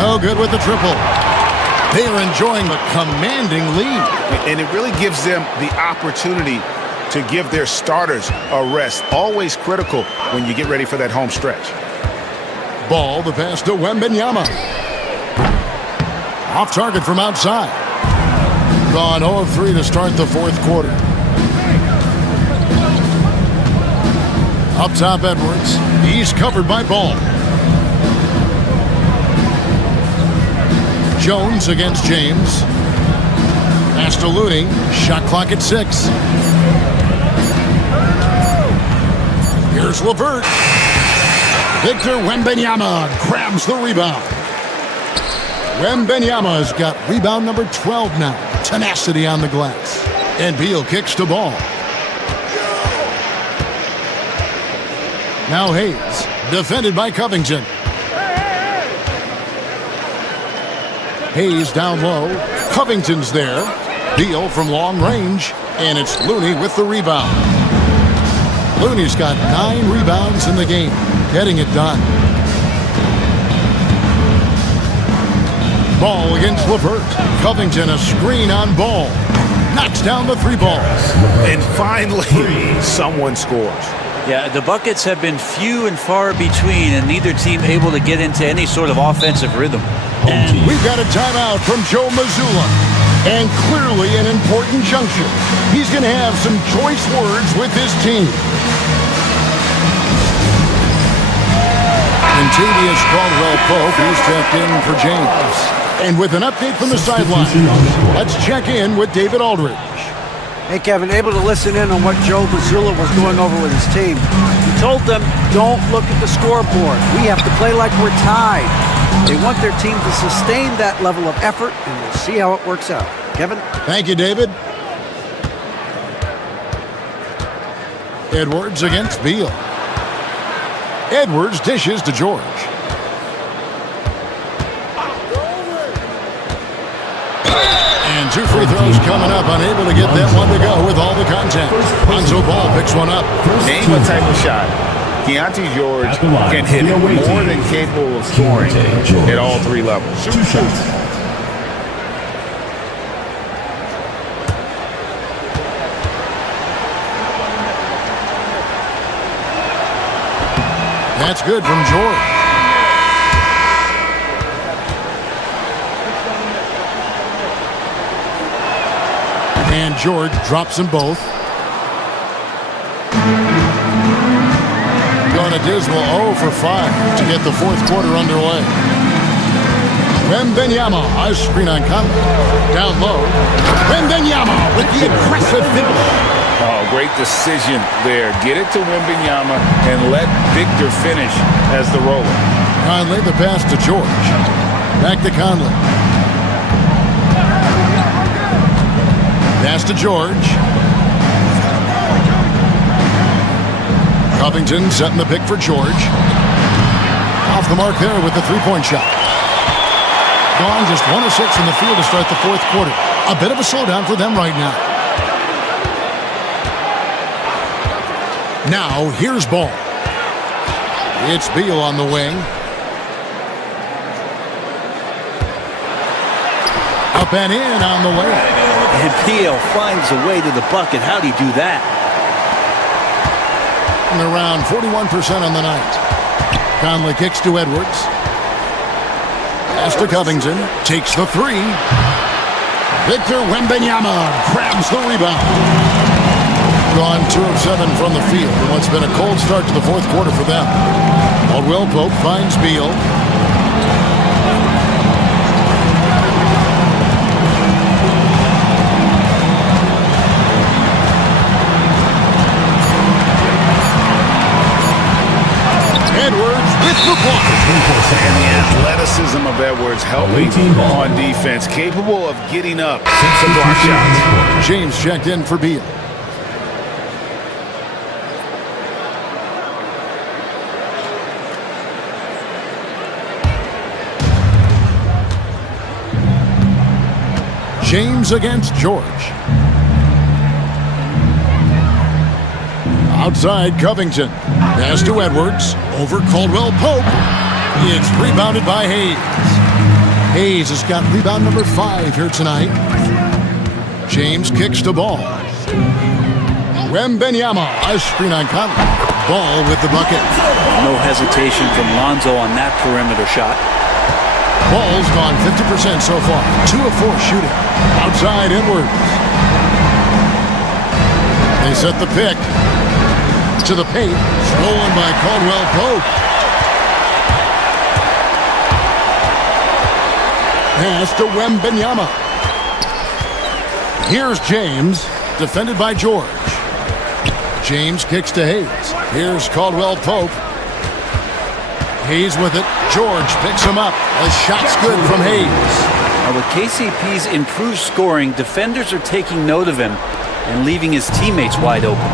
No good with the triple. They are enjoying the commanding lead. And it really gives them the opportunity to give their starters a rest. Always critical when you get ready for that home stretch. Ball, the pass to Wembanyama. Off target from outside. Gone 0 of 3 to start the 4th quarter. Up top, Edwards. He's covered by Ball. Jones against James. Pass to Looney. Shot clock at 6. Here's LeVert. Victor Wembanyama grabs the rebound. Wembanyama's got rebound number 12 now. Tenacity on the glass. And Beal kicks to ball. Now Hayes, defended by Covington. Hayes down low. Covington's there. Beal from long range. And it's Looney with the rebound. Looney's got 9 rebounds in the game. Getting it done. Ball against LeVert. Covington a screen on Ball. Knocks down the 3 balls. And finally, someone scores. Yeah, the buckets have been few and far between, and neither team able to get into any sort of offensive rhythm. And we've got a timeout from Joe Mazzulla. And clearly an important juncture. He's going to have some choice words with his team. Contavious Caldwell-Pope is checked in for James. And with an update from the sideline, let's check in with David Aldridge. Hey, Kevin, able to listen in on what Joe Mazzulla was going over with his team. He told them, don't look at the scoreboard. We have to play like we're tied. They want their team to sustain that level of effort, and we'll see how it works out. Kevin? Thank you, David. Edwards against Beal. Edwards dishes to George. And 2 free throws coming up, unable to get that one to go with all the contact. Lonzo Ball picks one up. Name a type of shot Keontae George can hit it more than capable of scoring at all three levels. 2 shots. That's good from George. And George drops them both. Going a dismal 0 for 5 to get the fourth quarter underway. Wembanyama, a screen on Conley. Down low. Wembanyama with the aggressive finish. Oh, great decision there. Get it to Wembanyama and let Victor finish as the roller. Conley, the pass to George. Back to Conley. Pass to George. Covington setting the pick for George. Off the mark there with the three-point shot. Gone just 1 of 6 from the field to start the fourth quarter. A bit of a slowdown for them right now. Now, here's Ball. It's Beal on the wing. Up and in on the way. And Beal finds a way to the bucket. How'd he do that? And around 41% on the night. Conley kicks to Edwards. Pass to Covington. Takes the three. Victor Wembanyama grabs the rebound. Gone 2 of 7 from the field in what's been a cold start to the fourth quarter for them. Caldwell Pope finds Beal. Edwards with the block. And the athleticism of Edwards helping on defense, capable of getting up to block shots. James checked in for Beal. James against George. Outside Covington. Pass to Edwards. Over Caldwell Pope. It's rebounded by Hayes. Hayes has got rebound number 5 here tonight. James kicks to Ball. Wembanyama, a screen on Conley. Ball with the bucket. No hesitation from Lonzo on that perimeter shot. Ball's gone 50% so far. 2 of 4 shooting. Outside Edwards. They set the pick. To the paint. Stolen by Caldwell Pope. Pass to Wembanyama. Here's James. Defended by George. James kicks to Hayes. Here's Caldwell Pope. Hayes with it. George picks him up. A shot's good from Hayes. Now with KCP's improved scoring, defenders are taking note of him and leaving his teammates wide open.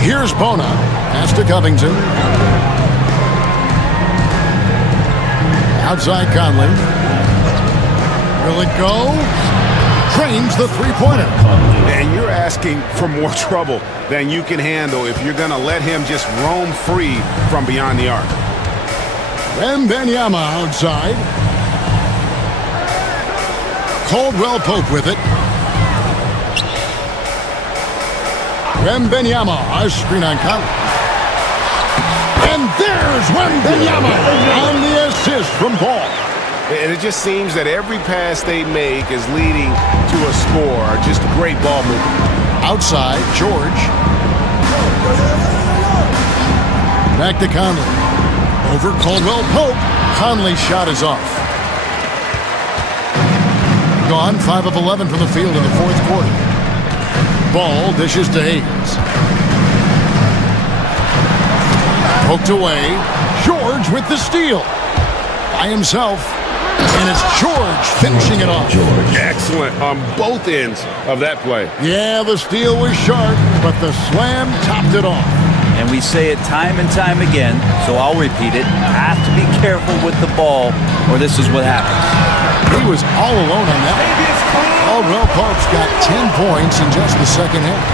Here's Bona. Pass to Covington. Outside Conley. Will it go? Trains the three-pointer. And you're asking for more trouble than you can handle if you're going to let him just roam free from beyond the arc. Wembanyama outside. Caldwell Pope with it. Wembanyama, a screen on Conley. And there's Wembanyama on the assist from Ball. And it just seems that every pass they make is leading to a score. Just great ball movement. Outside, George. Back to Conley. Over Caldwell Pope. Conley's shot is off. Gone 5 of 11 from the field in the fourth quarter. Ball dishes to Hayes. Poked away. George with the steal. By himself. And it's George finishing it off. Excellent on both ends of that play. Yeah, the steal was sharp, but the slam topped it off. And we say it time and time again, so I'll repeat it. Have to be careful with the ball, or this is what happens. He was all alone on that. Caldwell Pope's got 10 points in just the second half.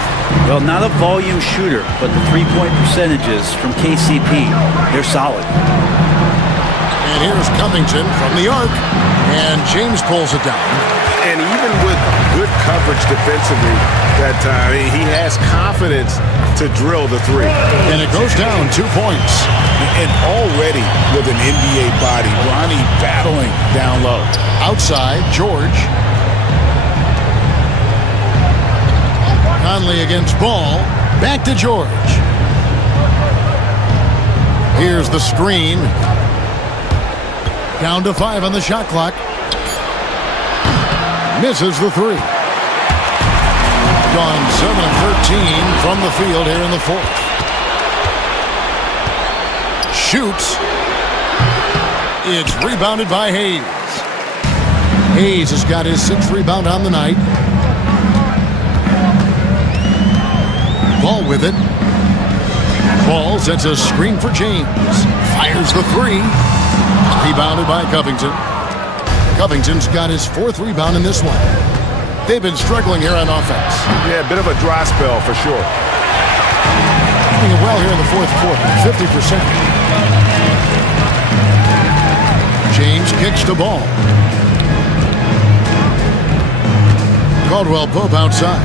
Well, not a volume shooter, but the three-point percentages from KCP, they're solid. And here's Covington from the arc, and James pulls it down. And even with good coverage defensively that time, he has confidence to drill the three. And it goes down 2 points. And already with an NBA body, Bronny battling down low. Outside, George. Conley against Ball. Back to George. Here's the screen. Down to 5 on the shot clock. Misses the three. Gone 7 of 13 from the field here in the fourth. Shoots. It's rebounded by Hayes. Hayes has got his 6th rebound on the night. Ball with it. Ball sets a screen for James. Fires the three. Rebounded by Covington. Covington's got his 4th rebound in this one. They've been struggling here on offense. Yeah, a bit of a dry spell for sure. Doing it well here in the fourth quarter, 50%. James kicks the ball. Caldwell Pope outside.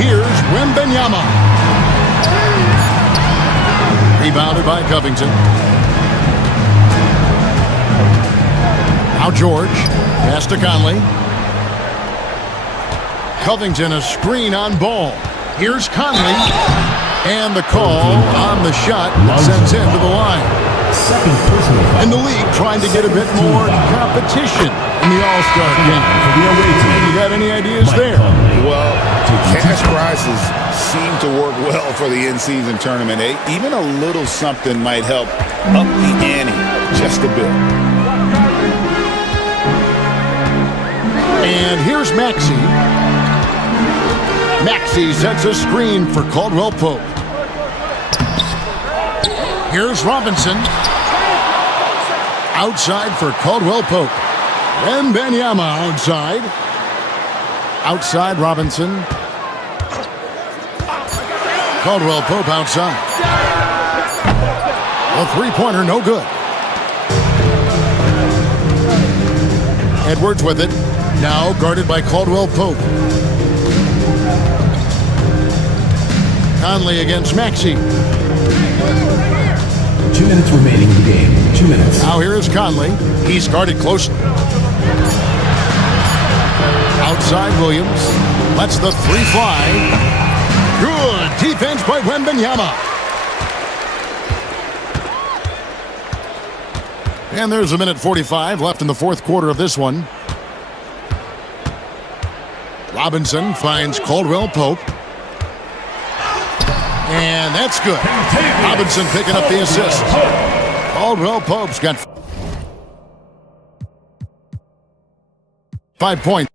Here's Wembanyama. Rebounded by Covington. Now George. Pass to Conley. Covington a screen on Ball. Here's Conley. And the call on the shot that sends him to the line. In the league trying to get a bit more competition in the All-Star game. You got any ideas there? Well, cash prizes seem to work well for the in-season tournament. Even a little something might help up the ante just a bit. And here's Maxey. Maxey sets a screen for Caldwell Pope. Here's Robinson. Outside for Caldwell Pope. Wembanyama outside. Outside Robinson. Caldwell Pope outside. A three-pointer, no good. Edwards with it. Now guarded by Caldwell Pope. Conley against Maxey. 2 minutes remaining in the game. 2 minutes. Now here is Conley. He's guarded closely. Outside Williams. Lets the three fly. Good defense by Wembanyama. And there's 1:45 left in the fourth quarter of this one. Robinson finds Caldwell Pope. And that's good. Robinson picking up the assist. Caldwell Pope's got 5 points.